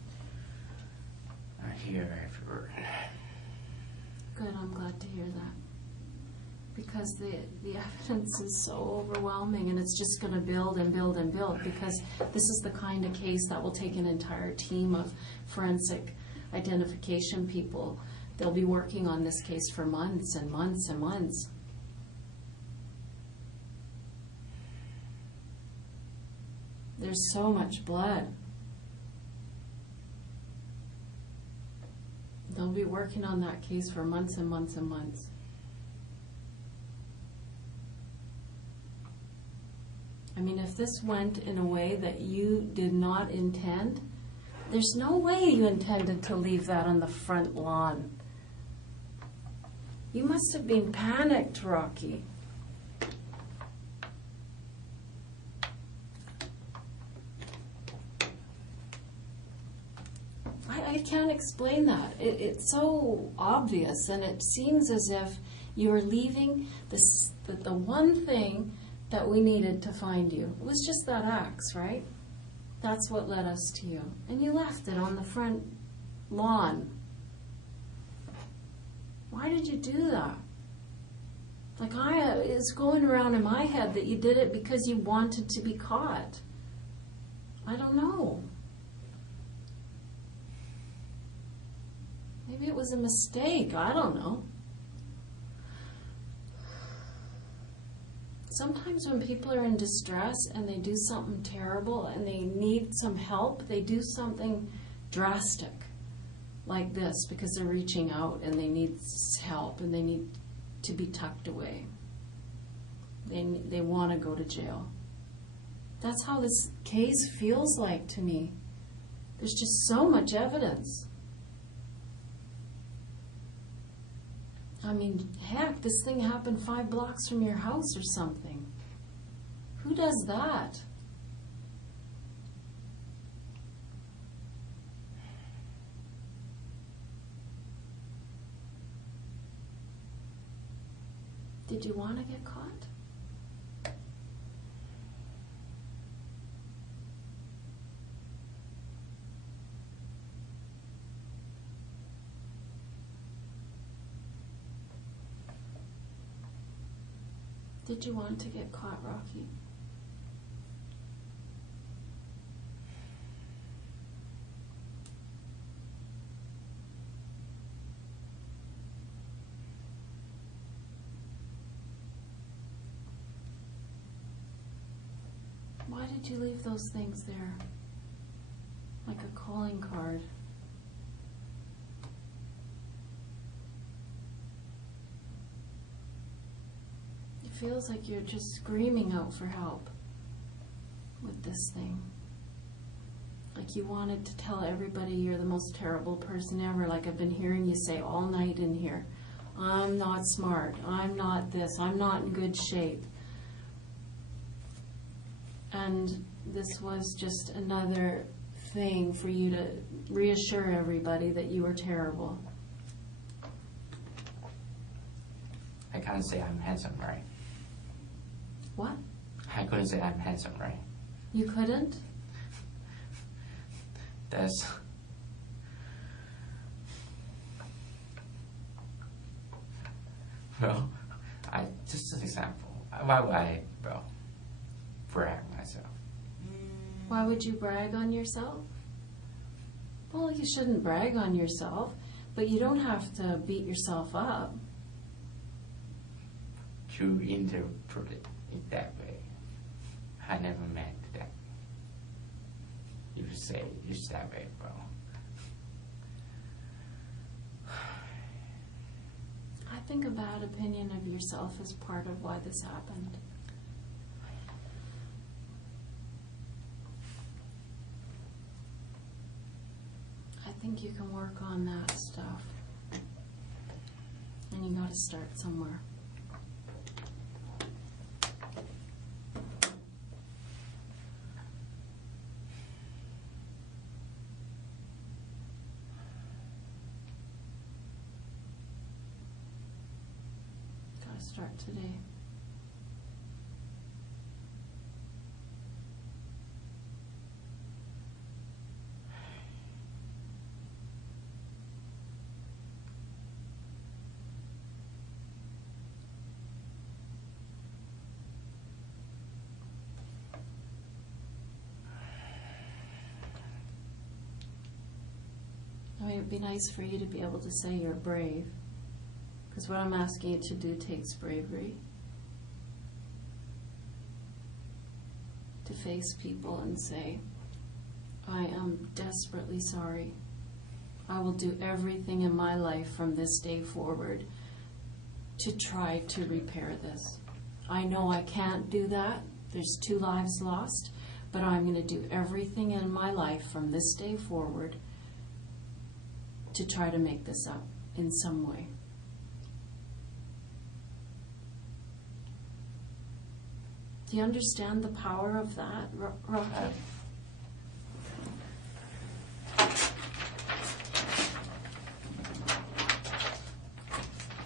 I hear every word. Good, I'm glad to hear that. Because the evidence is so overwhelming, and it's just going to build and build and build, because this is the kind of case that will take an entire team of forensic identification people. They'll be working on this case for months and months and months. There's so much blood. They'll be working on that case for months and months and months. I mean, if this went in a way that you did not intend, there's no way you intended to leave that on the front lawn. You must have been panicked, Rocky. can't explain that. It's so obvious, and it seems as if you're leaving the one thing that we needed to find you. It was just that axe, right? That's what led us to you. And you left it on the front lawn. Why did you do that? Like, it's going around in my head that you did it because you wanted to be caught. I don't know. Maybe it was a mistake. I don't know. Sometimes when people are in distress and they do something terrible and they need some help, they do something drastic like this because they're reaching out and they need help and they need to be tucked away. They want to go to jail. That's how this case feels like to me. There's just so much evidence. I mean, heck, this thing happened 5 blocks from your house or something. Who does that? Did you want to get caught? Did you want to get caught, Rocky? Why did you leave those things there? Like a calling card. It feels like you're just screaming out for help with this thing. Like you wanted to tell everybody you're the most terrible person ever, like I've been hearing you say all night in here. I'm not smart, I'm not this, I'm not in good shape. And this was just another thing for you to reassure everybody that you were terrible. I can't say I'm handsome, right? What? I couldn't say I'm handsome, right? You couldn't? That's... Well, just an example. Why would I, brag myself? Why would you brag on yourself? Well, you shouldn't brag on yourself, but you don't have to beat yourself up. To interpret it that way, I never meant that. You say it's that way, bro. I think a bad opinion of yourself is part of why this happened. I think you can work on that stuff. And you gotta start somewhere. Gotta start today. I mean, it'd be nice for you to be able to say you're brave, because what I'm asking you to do takes bravery. To face people and say, I am desperately sorry. I will do everything in my life from this day forward to try to repair this. I know I can't do that. There's 2 lives lost, but I'm going to do everything in my life from this day forward to try to make this up in some way. Do you understand the power of that, Rocky?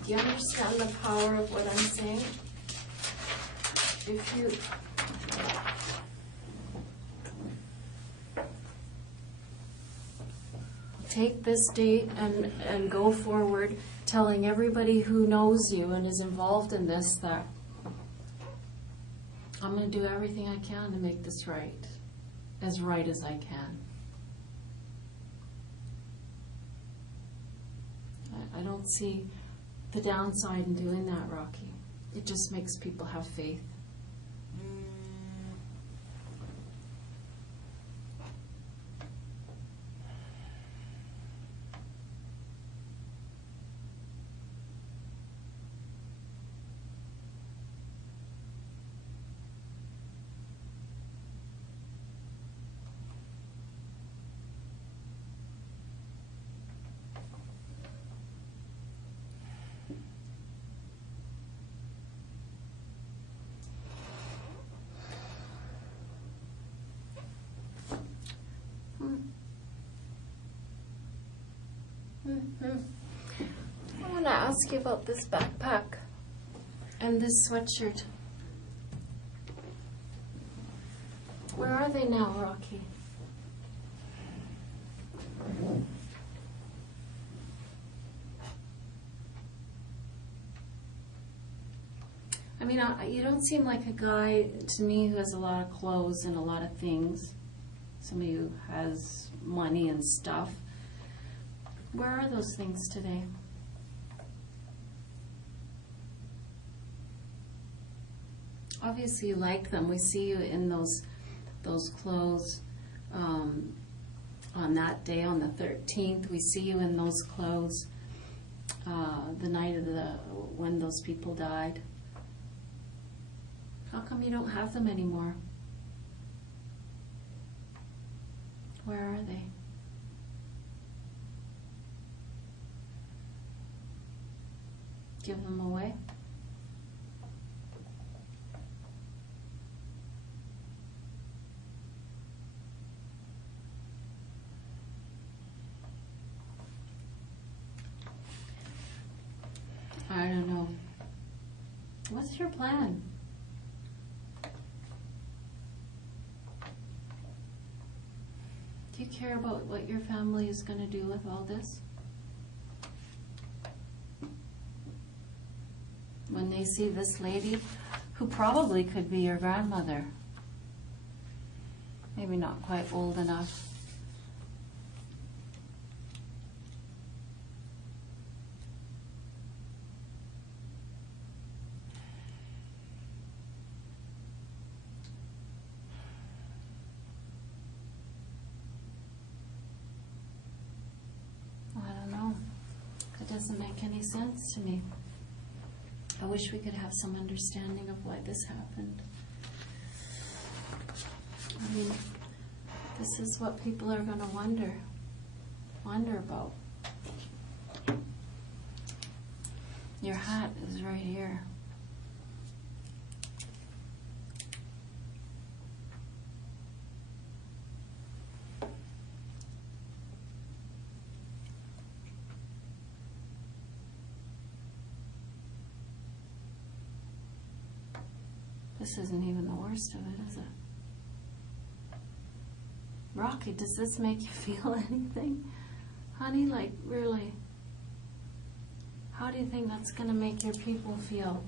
Do you understand the power of what I'm saying? If you take this date and go forward telling everybody who knows you and is involved in this that I'm going to do everything I can to make this right as I can. I don't see the downside in doing that, Rocky. It just makes people have faith. I want to ask you about this backpack and this sweatshirt. Where are they now, Rocky? I mean, you don't seem like a guy to me who has a lot of clothes and a lot of things. Somebody who has money and stuff. Where are those things today? Obviously you like them. We see you in those clothes on that day, on the 13th. We see you in those clothes the night of when those people died. How come you don't have them anymore? Where are they? Give them away? I don't know. What's your plan? Do you care about what your family is going to do with all this? When they see this lady, who probably could be your grandmother, maybe not quite old enough. I don't know. It doesn't make any sense to me. I wish we could have some understanding of why this happened. I mean, this is what people are going to wonder about. Your hat is right here. This isn't even the worst of it, is it? Rocky, does this make you feel anything? Honey, like, really? How do you think that's going to make your people feel?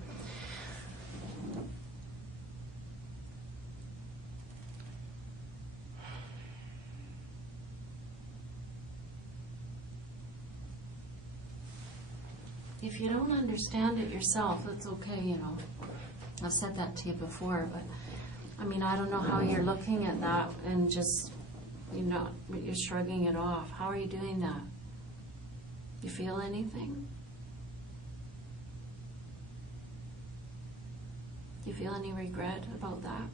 If you don't understand it yourself, that's okay, you know. I've said that to you before, but I mean, I don't know how you're looking at that and just, you're shrugging it off. How are you doing that? You feel anything? Do you feel any regret about that?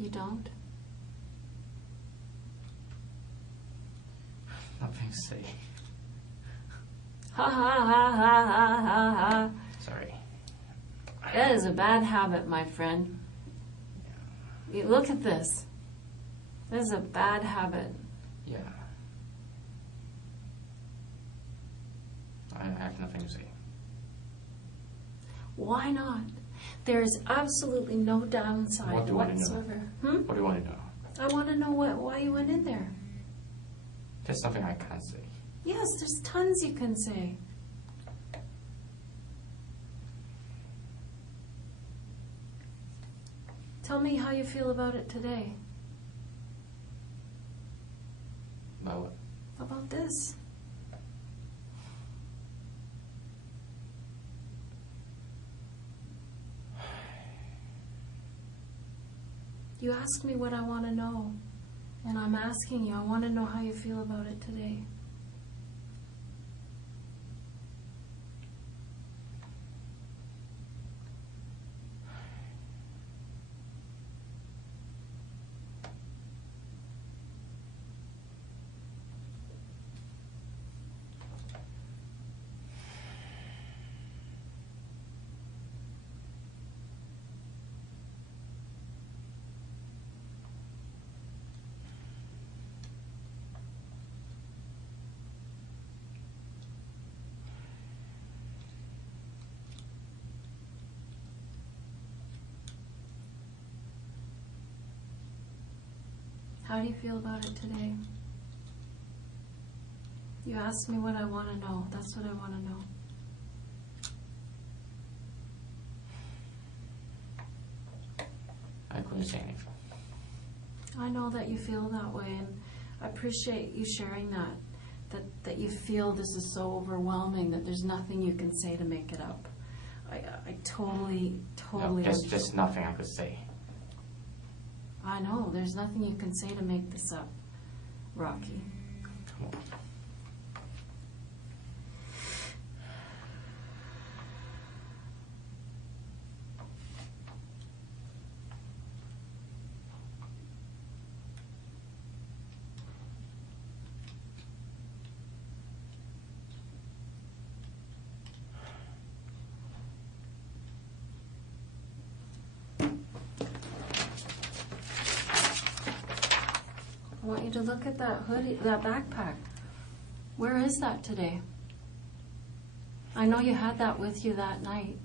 You don't? Nothing to say. Ha ha ha ha ha ha ha. Sorry. That is a bad habit, my friend. You look at this. This is a bad habit. Yeah. I have nothing to say. Why not? There is absolutely no downside What do you want to know? whatsoever. What do you want to know? I want to know why you went in there. There's something I can't say. Yes, there's tons you can say. Tell me how you feel about it today. About what? About this. You asked me what I want to know, and I'm asking you, I want to know how you feel about it today. How do you feel about it today? You asked me what I want to know. That's what I want to know. I couldn't say anything. I know that you feel that way, and I appreciate you sharing that. That you feel this is so overwhelming that there's nothing you can say to make it up. I totally No, there's understand. just nothing I could say. I know, there's nothing you can say to make this up, Rocky. Come on. I want you to look at that hoodie, that backpack. Where is that today? I know you had that with you that night.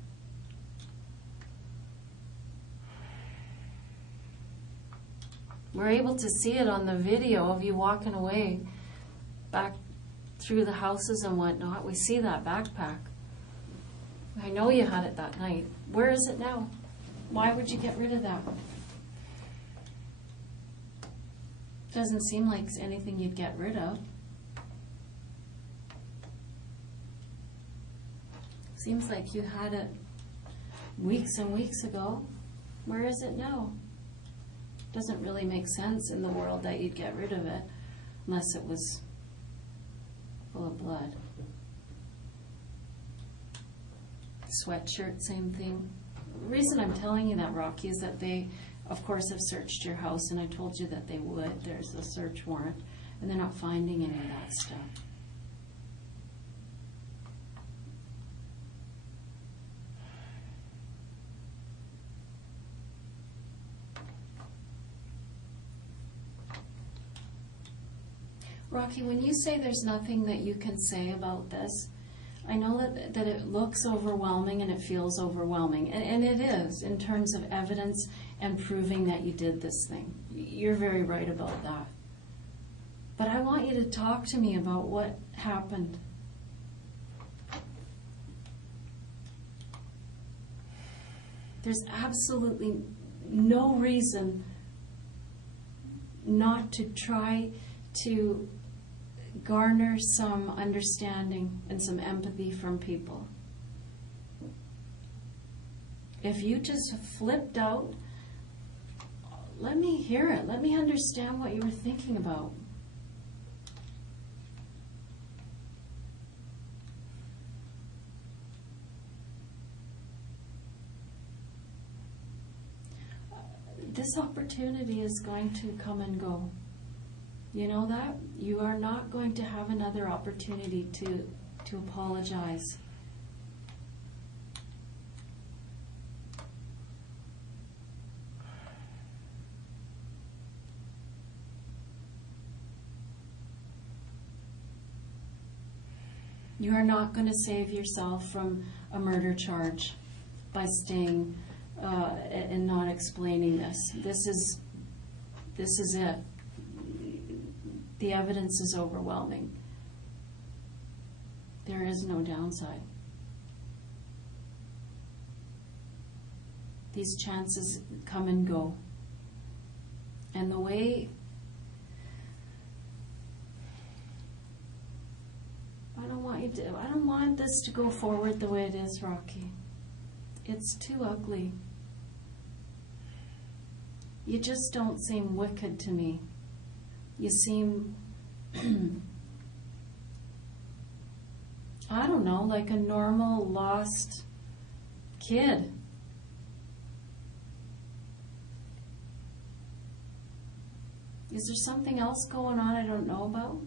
We're able to see it on the video of you walking away back through the houses and whatnot. We see that backpack. I know you had it that night. Where is it now? Why would you get rid of that? Doesn't seem like anything you'd get rid of. Seems like you had it weeks and weeks ago. Where is it now? Doesn't really make sense in the world that you'd get rid of it unless it was full of blood. Sweatshirt, same thing. The reason I'm telling you that, Rocky, is that they, of course, have searched your house, and I told you that they would. There's a search warrant, and they're not finding any of that stuff. Rocky, when you say there's nothing that you can say about this, I know that it looks overwhelming and it feels overwhelming, and it is in terms of evidence and proving that you did this thing. You're very right about that. But I want you to talk to me about what happened. There's absolutely no reason not to try to garner some understanding and some empathy from people. If you just flipped out, let me hear it. Let me understand what you were thinking about. This opportunity is going to come and go. You know that? You are not going to have another opportunity to apologize. You are not going to save yourself from a murder charge by staying and not explaining this. This is it. The evidence is overwhelming. There is no downside. These chances come and go. And the way I don't want this to go forward the way it is, Rocky. It's too ugly. You just don't seem wicked to me. You seem, I don't know, like a normal lost kid. Is there something else going on I don't know about?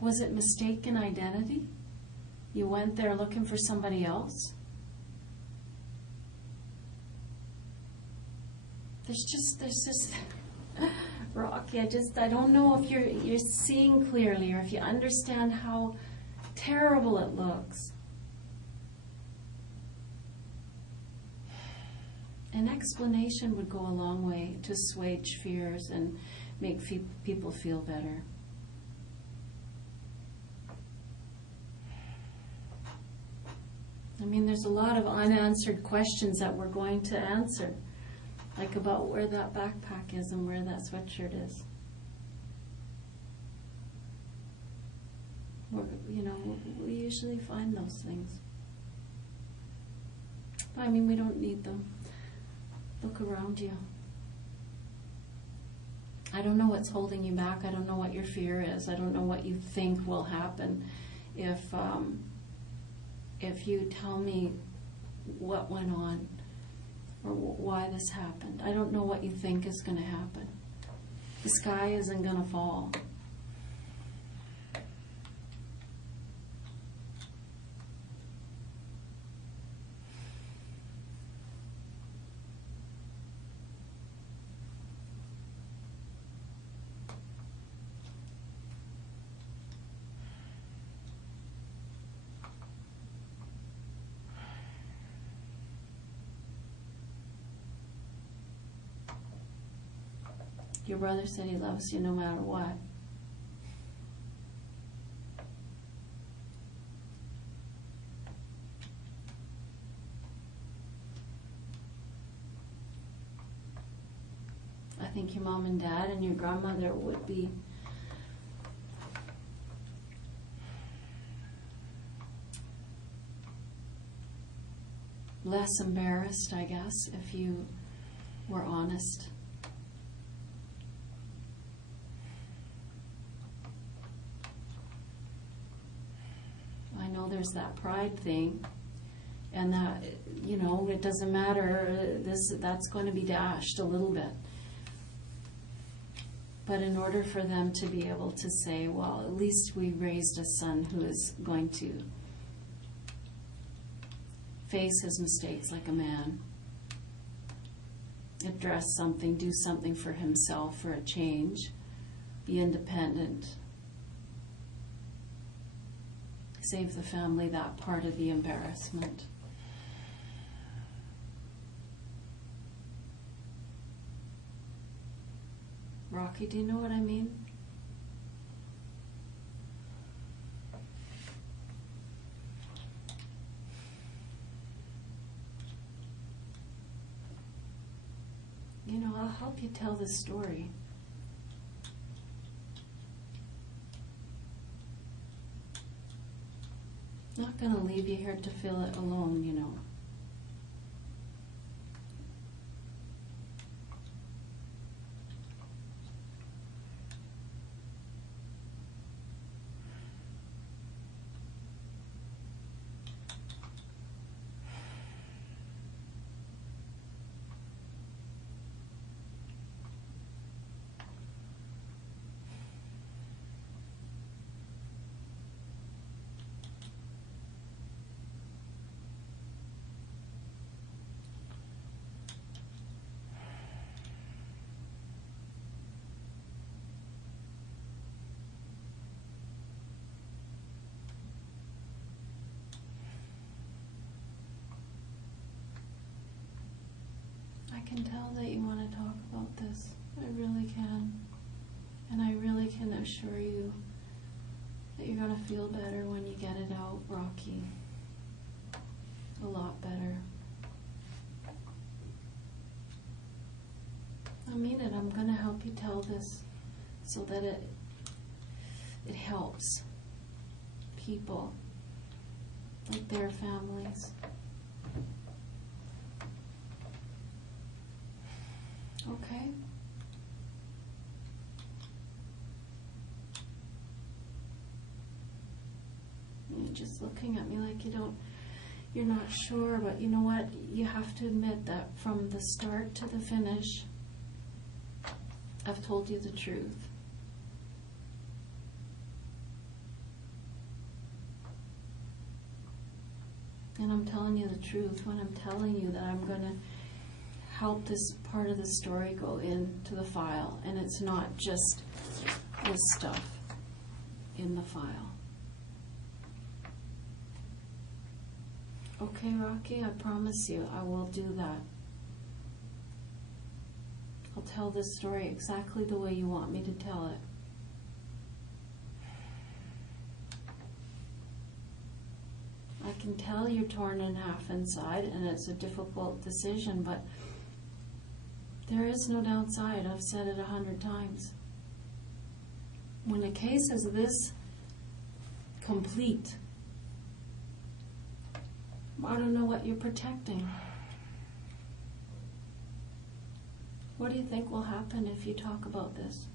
Was it mistaken identity? You went there looking for somebody else? There's just Rocky, I don't know if you're seeing clearly or if you understand how terrible it looks. An explanation would go a long way to assuage fears and make people feel better. I mean, there's a lot of unanswered questions that we're going to answer, like about where that backpack is and where that sweatshirt is. We usually find those things. I mean, we don't need them. Look around you. I don't know what's holding you back. I don't know what your fear is. I don't know what you think will happen if you tell me what went on or why this happened. I don't know what you think is going to happen. The sky isn't going to fall. Your brother said he loves you no matter what. I think your mom and dad and your grandmother would be less embarrassed, I guess, if you were honest. I know there's that pride thing, and that, it doesn't matter, that's going to be dashed a little bit. But in order for them to be able to say, well, at least we raised a son who is going to face his mistakes like a man, address something, do something for himself for a change, be independent, save the family that part of the embarrassment. Rocky, do you know what I mean? I'll help you tell this story. Not going to leave you here to feel it alone, can tell that you want to talk about this. I really can. And I really can assure you that you're going to feel better when you get it out, Rocky. A lot better. I mean it. I'm going to help you tell this so that it helps people, like their families. Okay? You're just looking at me like you're not sure, but you know what? You have to admit that from the start to the finish, I've told you the truth. And I'm telling you the truth when I'm telling you that I'm going to help this part of the story go into the file, and it's not just this stuff in the file. Okay, Rocky, I promise you I will do that. I'll tell this story exactly the way you want me to tell it. I can tell you're torn in half inside and it's a difficult decision, but there is no downside. I've said it 100 times. When a case is this complete, I don't know what you're protecting. What do you think will happen if you talk about this?